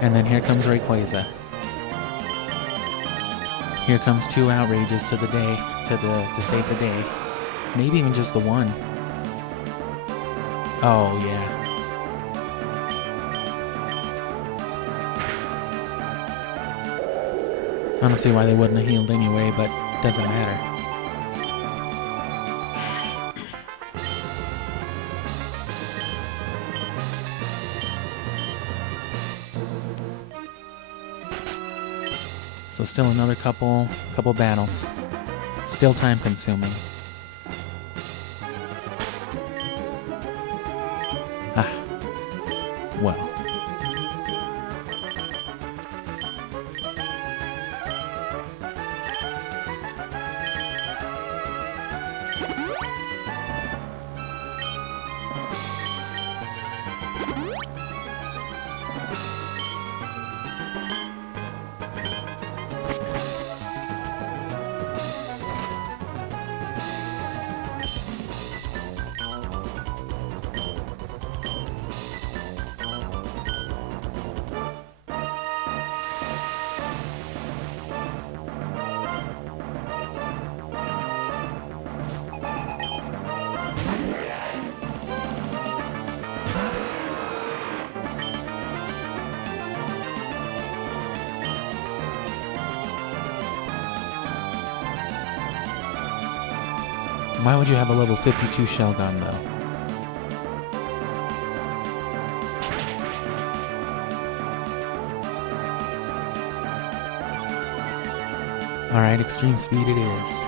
And then here comes Rayquaza. Here comes 2 outrages to the day, to save the day. Maybe even just the one. Oh yeah. I don't see why they wouldn't have healed anyway, but doesn't matter. So still another couple battles. Still time consuming. Ah. Well. Why would you have a level 52 shell gun, though? Alright, extreme speed it is.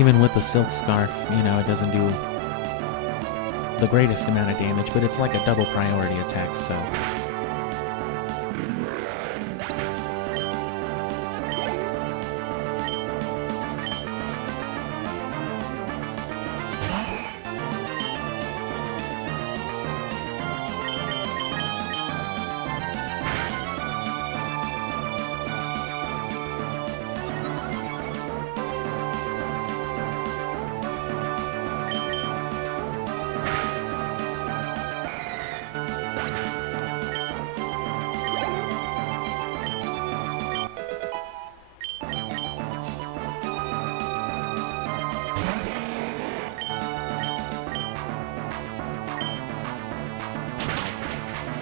Even with the silk scarf, you know, it doesn't do the greatest amount of damage, but it's like a double priority attack, so...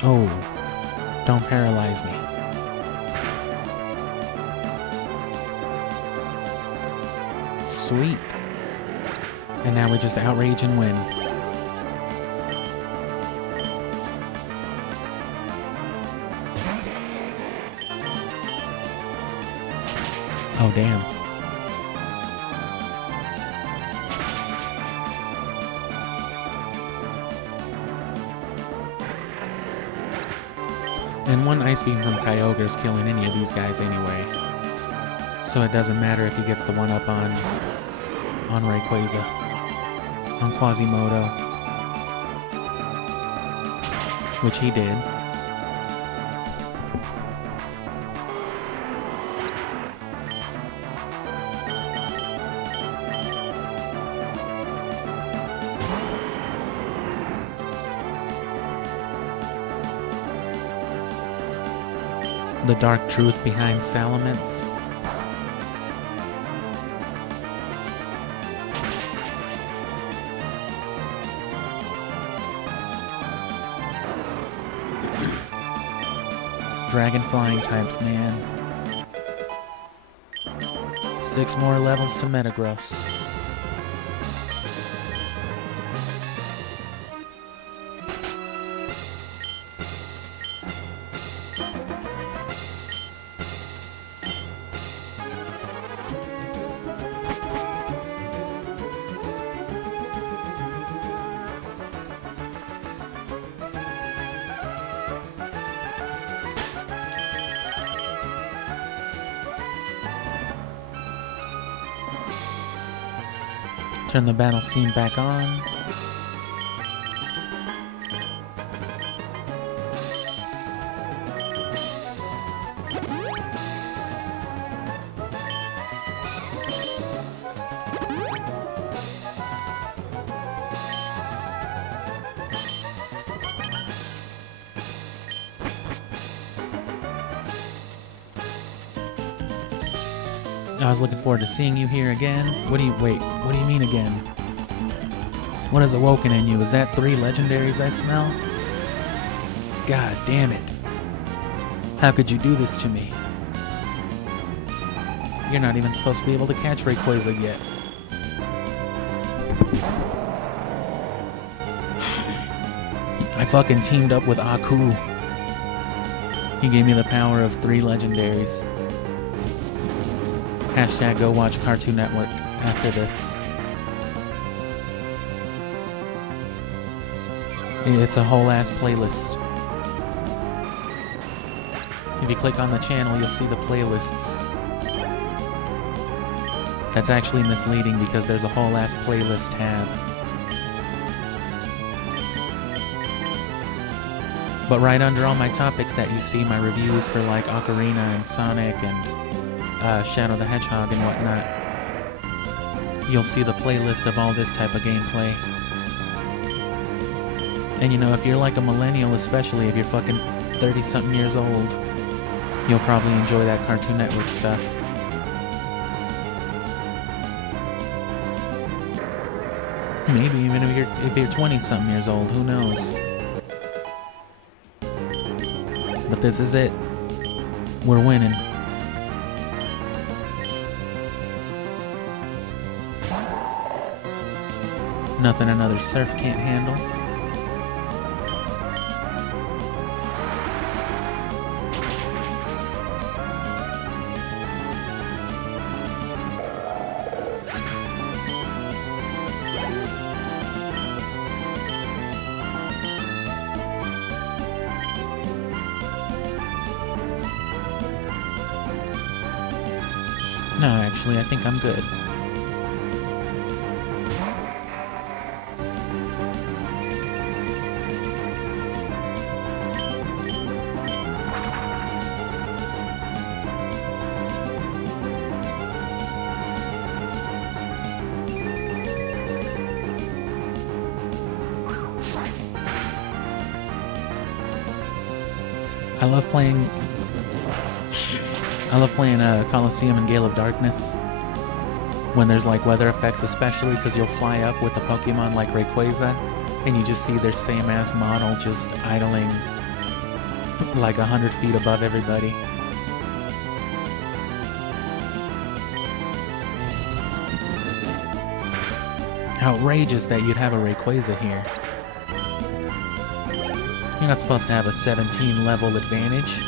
Oh, don't paralyze me. Sweet. And now we just outrage and win. Oh, damn. And one Ice Beam from Kyogre's killing any of these guys anyway. So it doesn't matter if he gets the one-up on Rayquaza, on Quasimodo, which he did. The dark truth behind Salamence. Dragon flying types, man. 6 more levels to Metagross. Turn the battle scene back on. I was looking forward to seeing you here again. What do you mean again? What has awoken in you? Is that 3 legendaries I smell? God damn it. How could you do this to me? You're not even supposed to be able to catch Rayquaza yet. I fucking teamed up with Aqua. He gave me the power of 3 legendaries. Hashtag go watch Cartoon Network after this. It's a whole ass playlist. If you click on the channel, you'll see the playlists. That's actually misleading because there's a whole ass playlist tab. But right under all my topics that you see, my reviews for like Ocarina and Sonic and Shadow the Hedgehog and whatnot, you'll see the playlist of all this type of gameplay. And you know, if you're like a millennial, especially if you're fucking 30-something years old, you'll probably enjoy that Cartoon Network stuff. Maybe even if you're 20-something years old, who knows? But this is it. We're winning. Nothing another surf can't handle. No, actually, I think I'm good. I love playing Coliseum and Gale of Darkness when there's like weather effects, especially because you'll fly up with a Pokemon like Rayquaza and you just see their same ass model just idling like 100 feet above everybody. Outrageous that you'd have a Rayquaza here. You're not supposed to have a 17 level advantage.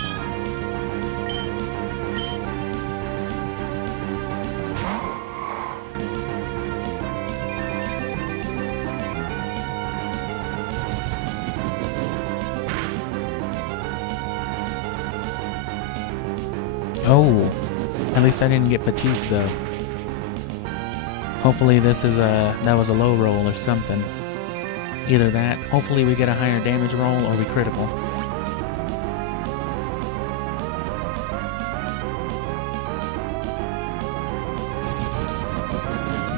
Oh, at least I didn't get fatigued though. Hopefully this is that was a low roll or something. Either that, hopefully we get a higher damage roll or we critical.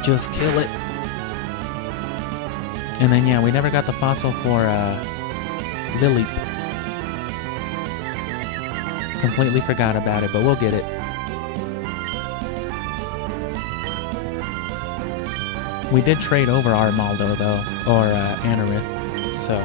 Just kill it. And then yeah, we never got the fossil for Lily. Completely forgot about it, but we'll get it. We did trade over Armaldo though, or Anorith, so.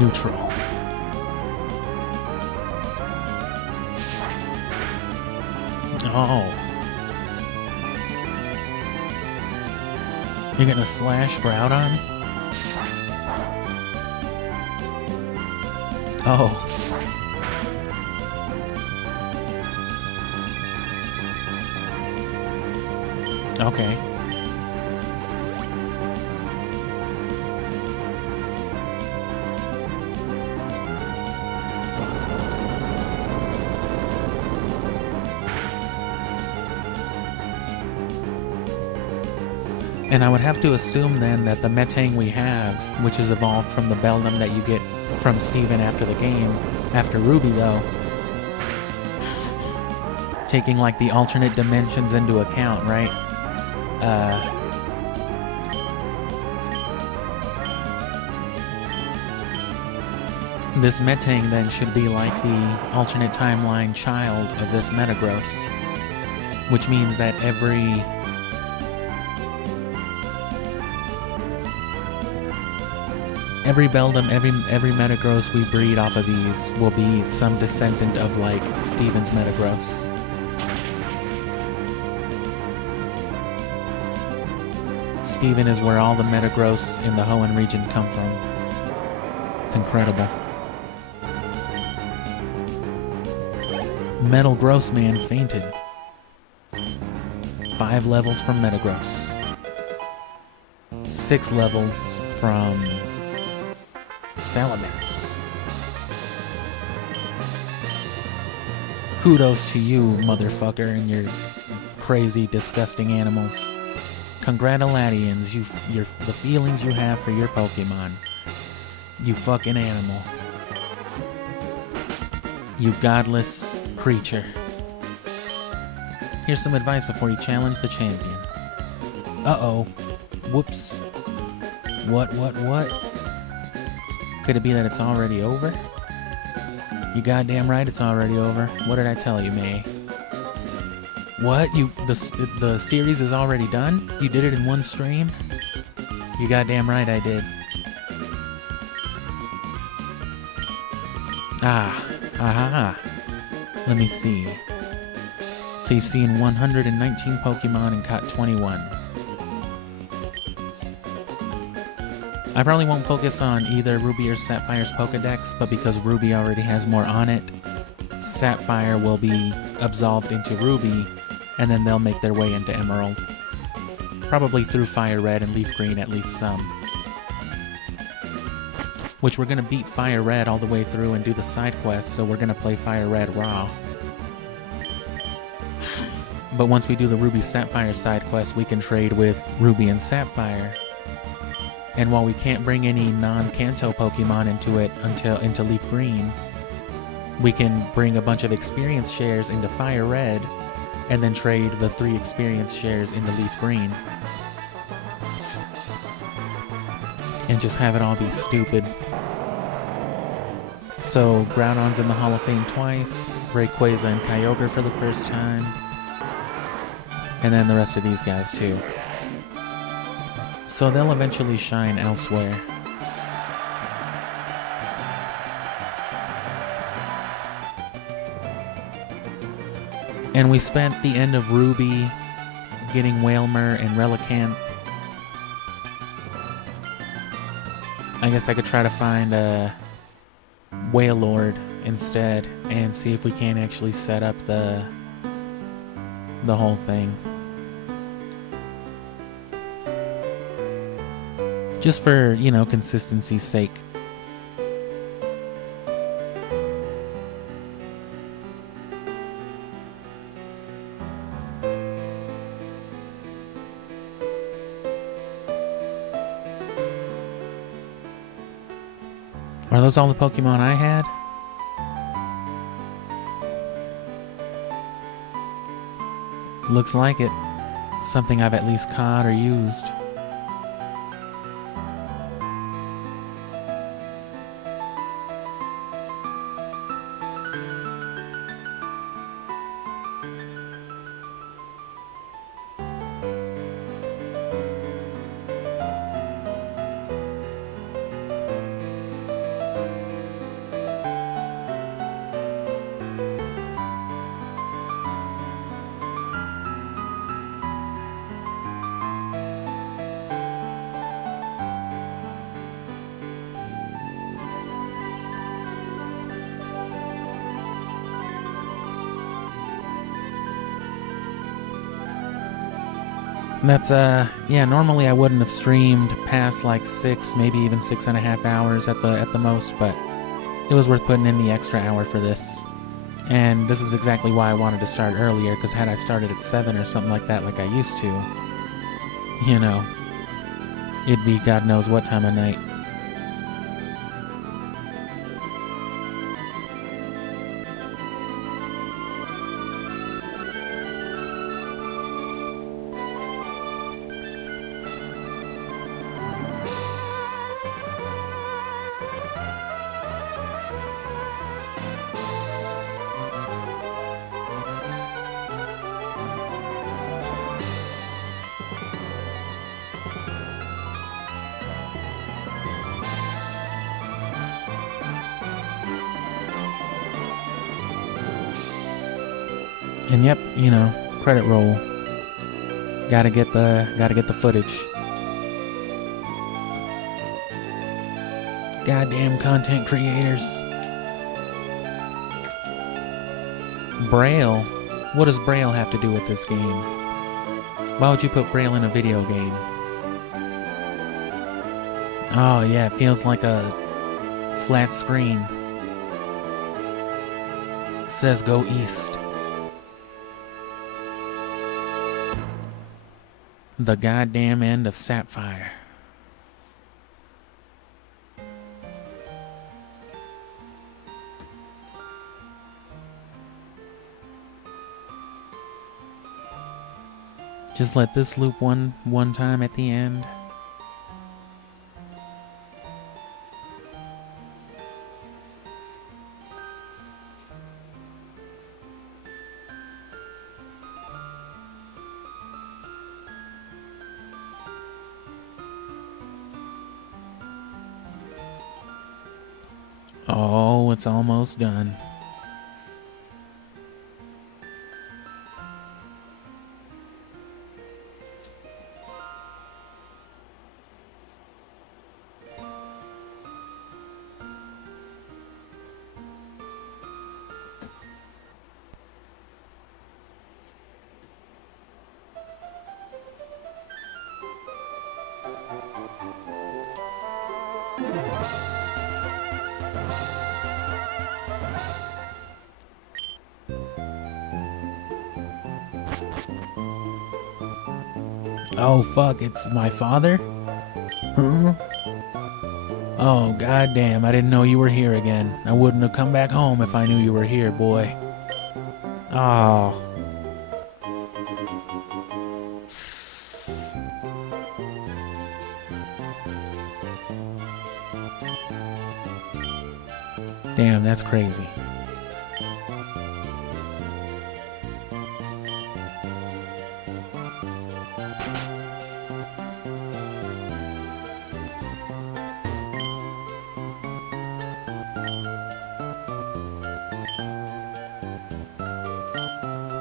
Neutral. Oh. You're gonna slash Groudon? Oh. Okay. And I would have to assume then that the Metang we have, which is evolved from the Beldum that you get from Steven after the game, after Ruby though, taking like the alternate dimensions into account, right? This Metang then should be like the alternate timeline child of this Metagross, which means that every Beldum, every Metagross we breed off of these will be some descendant of like Steven's Metagross. Steven is where all the Metagross in the Hoenn region come from. It's incredible. Metal Gross Man fainted. 5 levels from Metagross. 6 levels from Salamence. Kudos to you, motherfucker, and your crazy, disgusting animals. Congratulations, the feelings you have for your Pokemon. You fucking animal. You godless creature. Here's some advice before you challenge the champion. Uh-oh. Whoops. What? Could it be that it's already over? You goddamn right it's already over. What did I tell you, May? What? The series is already done? You did it in one stream? You goddamn right I did. Aha. Let me see. So you've seen 119 Pokemon and caught 21. I probably won't focus on either Ruby or Sapphire's Pokedex, but because Ruby already has more on it, Sapphire will be absolved into Ruby, and then they'll make their way into Emerald. Probably through Fire Red and Leaf Green, at least some. Which we're gonna beat Fire Red all the way through and do the side quests, so we're gonna play Fire Red raw. But once we do the Ruby Sapphire side quest, we can trade with Ruby and Sapphire. And while we can't bring any non-Kanto Pokemon into Leaf Green, we can bring a bunch of experience shares into Fire Red, and then trade the 3 experience shares into Leaf Green. And just have it all be stupid. So, Groudon's in the Hall of Fame twice, Rayquaza and Kyogre for the first time, and then the rest of these guys too. So they'll eventually shine elsewhere. And we spent the end of Ruby getting Wailmer and Relicanth. I guess I could try to find a Wailord instead and see if we can actually set up the whole thing. Just for, consistency's sake. Are those all the Pokemon I had? Looks like it. Something I've at least caught or used. That's, normally I wouldn't have streamed past like 6, maybe even 6.5 hours at the most, but it was worth putting in the extra hour for this. And this is exactly why I wanted to start earlier, because had I started at 7 or something like that like I used to, it'd be God knows what time of night. And yep, credit roll. Gotta get the footage. Goddamn content creators. Braille? What does Braille have to do with this game? Why would you put Braille in a video game? Oh yeah, it feels like a flat screen. It says go east. The goddamn end of Sapphire. Just let this loop one time at the end. Oh, it's almost done. Oh fuck, it's my father? Huh? Oh goddamn, I didn't know you were here again. I wouldn't have come back home if I knew you were here, boy. Oh. Damn, that's crazy.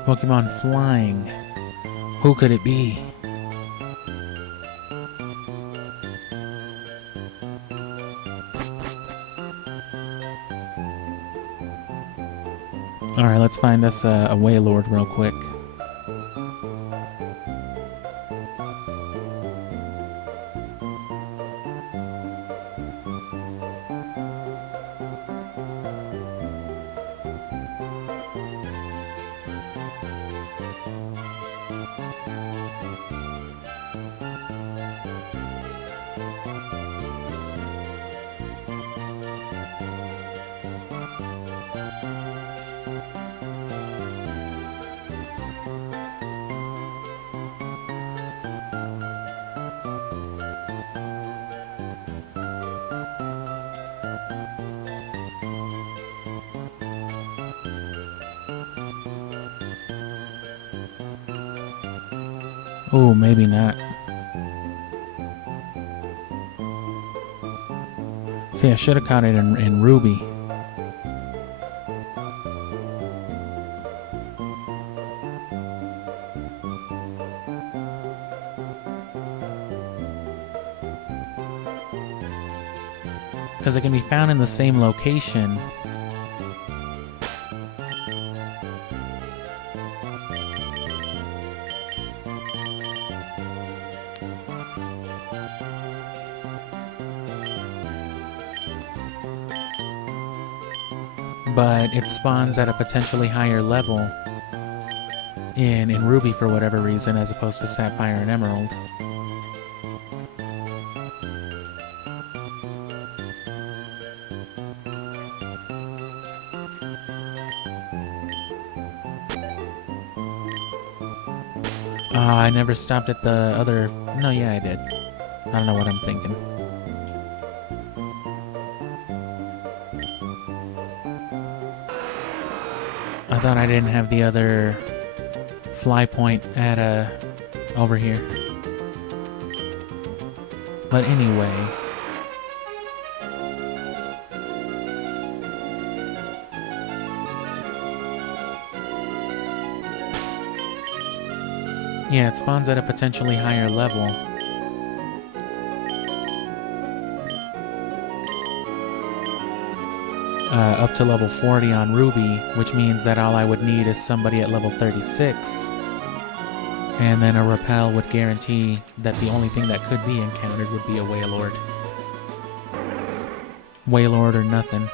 Pokemon flying. Who could it be? Alright, let's find us a Wailord real quick. Oh, maybe not. See, I should have caught it in Ruby. Because it can be found in the same location. But it spawns at a potentially higher level in Ruby for whatever reason, as opposed to Sapphire and Emerald. I never stopped at the other... No, yeah, I did. I don't know what I'm thinking. I thought I didn't have the other fly point at over here. But anyway. Yeah, it spawns at a potentially higher level. Up to level 40 on Ruby, which means that all I would need is somebody at level 36. And then a Repel would guarantee that the only thing that could be encountered would be a Wailord. Wailord or nothing.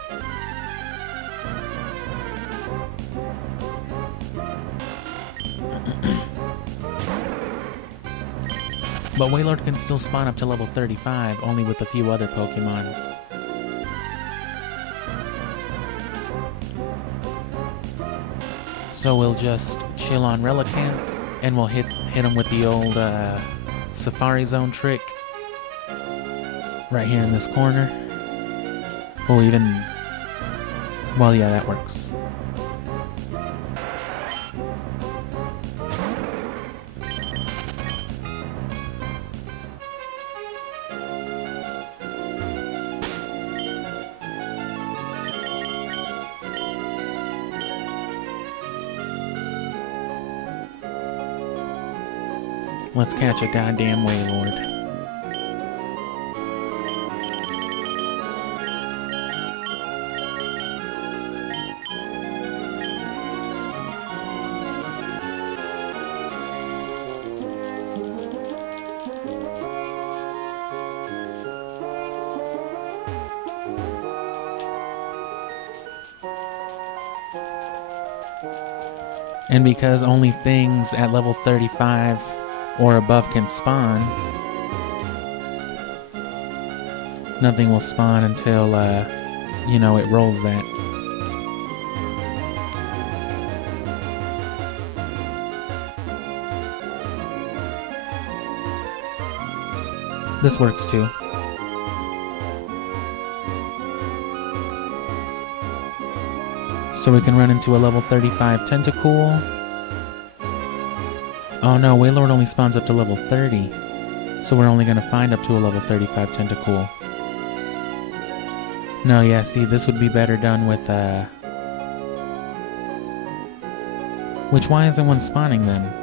But Wailord can still spawn up to level 35, only with a few other Pokemon. So we'll just chill on Relicanth, and we'll hit him with the old Safari Zone trick right here in this corner. Or even... well, yeah, that works. Let's catch a goddamn Wailord. And because only things at level 35 or above can spawn, nothing will spawn until, you know, it rolls that. This works too. So we can run into a level 35 Tentacool. Oh no, Wailord only spawns up to level 30. So we're only going to find up to a level 35 Tentacool. No, yeah, see, this would be better done with, which, why isn't one spawning then?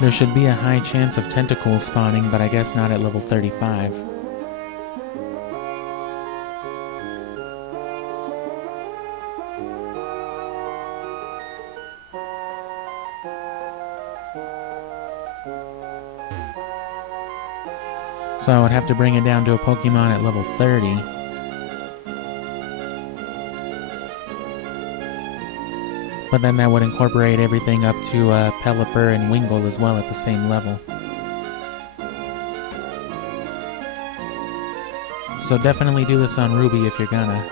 There should be a high chance of Tentacool spawning, but I guess not at level 35. So I would have to bring it down to a Pokemon at level 30. But then that would incorporate everything up to Pelipper and Wingull as well at the same level. So definitely do this on Ruby if you're gonna.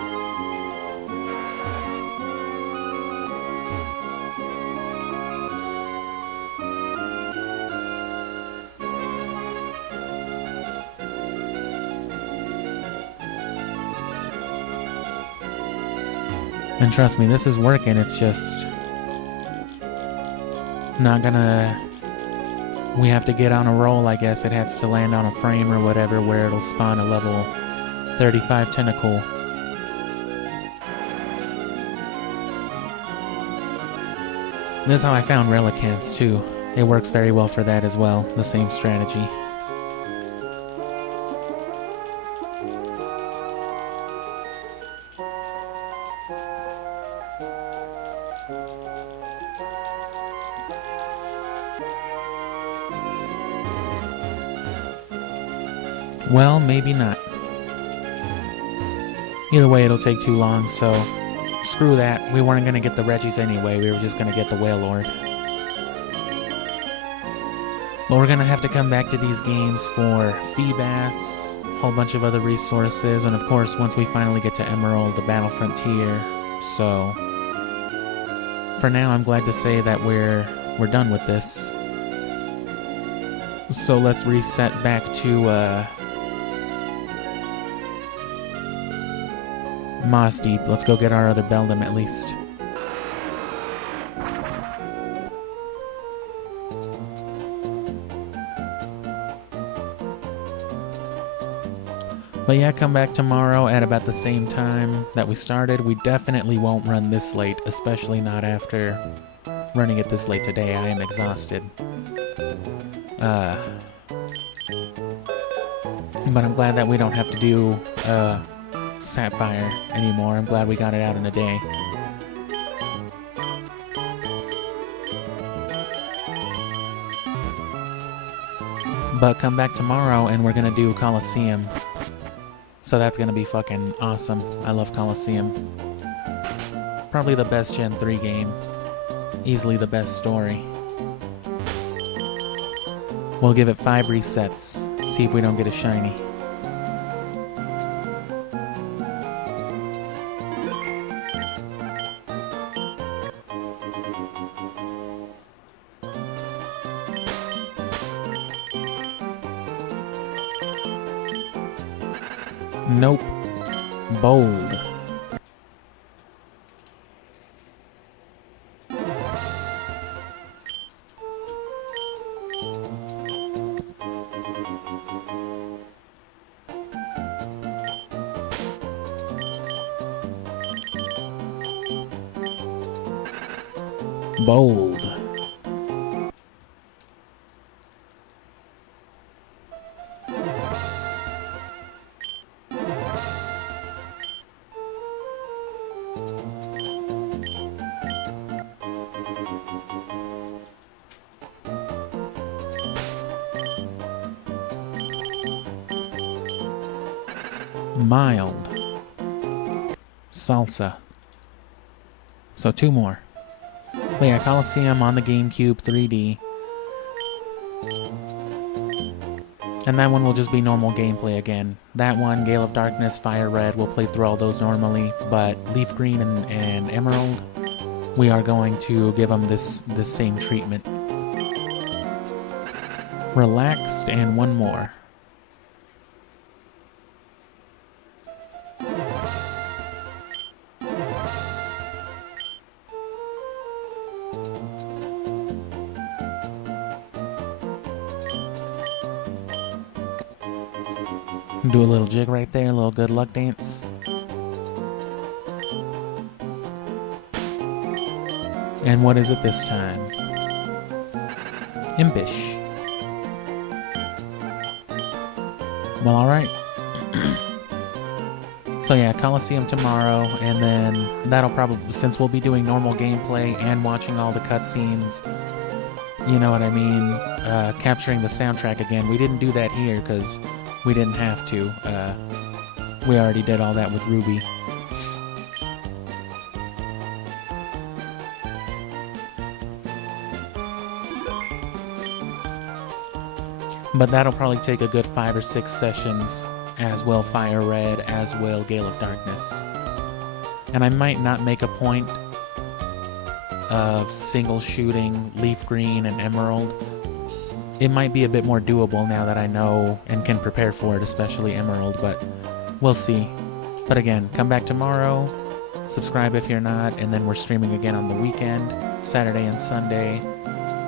And trust me, this is working, it's just not gonna... we have to get on a roll, I guess. It has to land on a frame or whatever where it'll spawn a level 35 Tentacool. This is how I found Relicanth too. It works very well for that as well, the same strategy. Well, maybe not. Either way, it'll take too long, so screw that. We weren't going to get the Regis anyway. We were just going to get the Wailord. But we're going to have to come back to these games for Feebas, a whole bunch of other resources, and of course, once we finally get to Emerald, the Battle Frontier. So, for now, I'm glad to say that we're done with this. So let's reset back to, Moss Deep. Let's go get our other Beldum at least. But yeah, come back tomorrow at about the same time that we started. We definitely won't run this late, especially not after running it this late today. I am exhausted. But I'm glad that we don't have to do, Sapphire anymore. I'm glad we got it out in a day. But come back tomorrow and we're gonna do Coliseum. So that's gonna be fucking awesome. I love Coliseum. Probably the best Gen 3 game. Easily the best story. We'll give it 5 resets. See if we don't get a shiny. Nope. Bold. Bold. Mild. Salsa. So 2 more. But yeah, Coliseum on the GameCube 3D. And that one will just be normal gameplay again. That one, Gale of Darkness, Fire Red, we'll play through all those normally. But Leaf Green and Emerald, we are going to give them this same treatment. Relaxed, and 1 more. Do a little jig right there, a little good luck dance. And what is it this time? Impish. Well, alright. So yeah, Coliseum tomorrow, and then that'll probably, since we'll be doing normal gameplay and watching all the cutscenes, you know what I mean, capturing the soundtrack again. We didn't do that here because we didn't have to. We already did all that with Ruby. But that'll probably take a good 5 or 6 sessions, as will Fire Red, as will Gale of Darkness. And I might not make a point of single shooting Leaf Green and Emerald. It might be a bit more doable now that I know and can prepare for it, especially Emerald, but we'll see. But again, come back tomorrow, subscribe if you're not, and then we're streaming again on the weekend, Saturday and Sunday,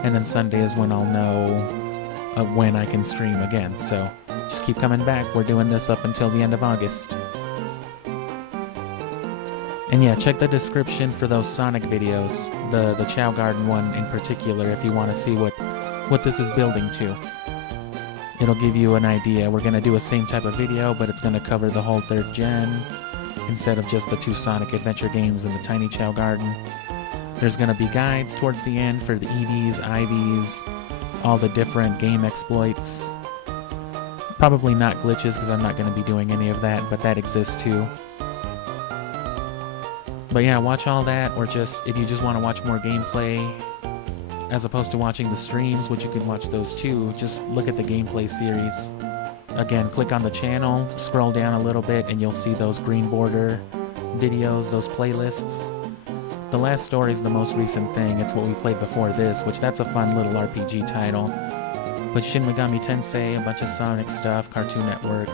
and then Sunday is when I'll know when I can stream again. So just keep coming back. We're doing this up until the end of August. And yeah, check the description for those Sonic videos, the Chao Garden one in particular, if you want to see what this is building to. It'll give you an idea. We're going to do a same type of video, but it's going to cover the whole 3rd gen instead of just the 2 Sonic Adventure games and the tiny Chao Garden. There's going to be guides towards the end for the EVs, IVs, all the different game exploits. Probably not glitches because I'm not going to be doing any of that, but that exists too. But yeah, watch all that, or just, if you just want to watch more gameplay, as opposed to watching the streams, which you can watch those too, just look at the gameplay series. Again, click on the channel, scroll down a little bit, and you'll see those green border videos, those playlists. The Last Story is the most recent thing. It's what we played before this, which that's a fun little RPG title. But Shin Megami Tensei, a bunch of Sonic stuff, Cartoon Network,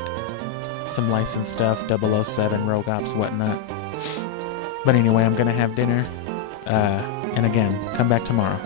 some licensed stuff, 007, Rogue Ops, whatnot. But anyway, I'm gonna have dinner. And again, come back tomorrow.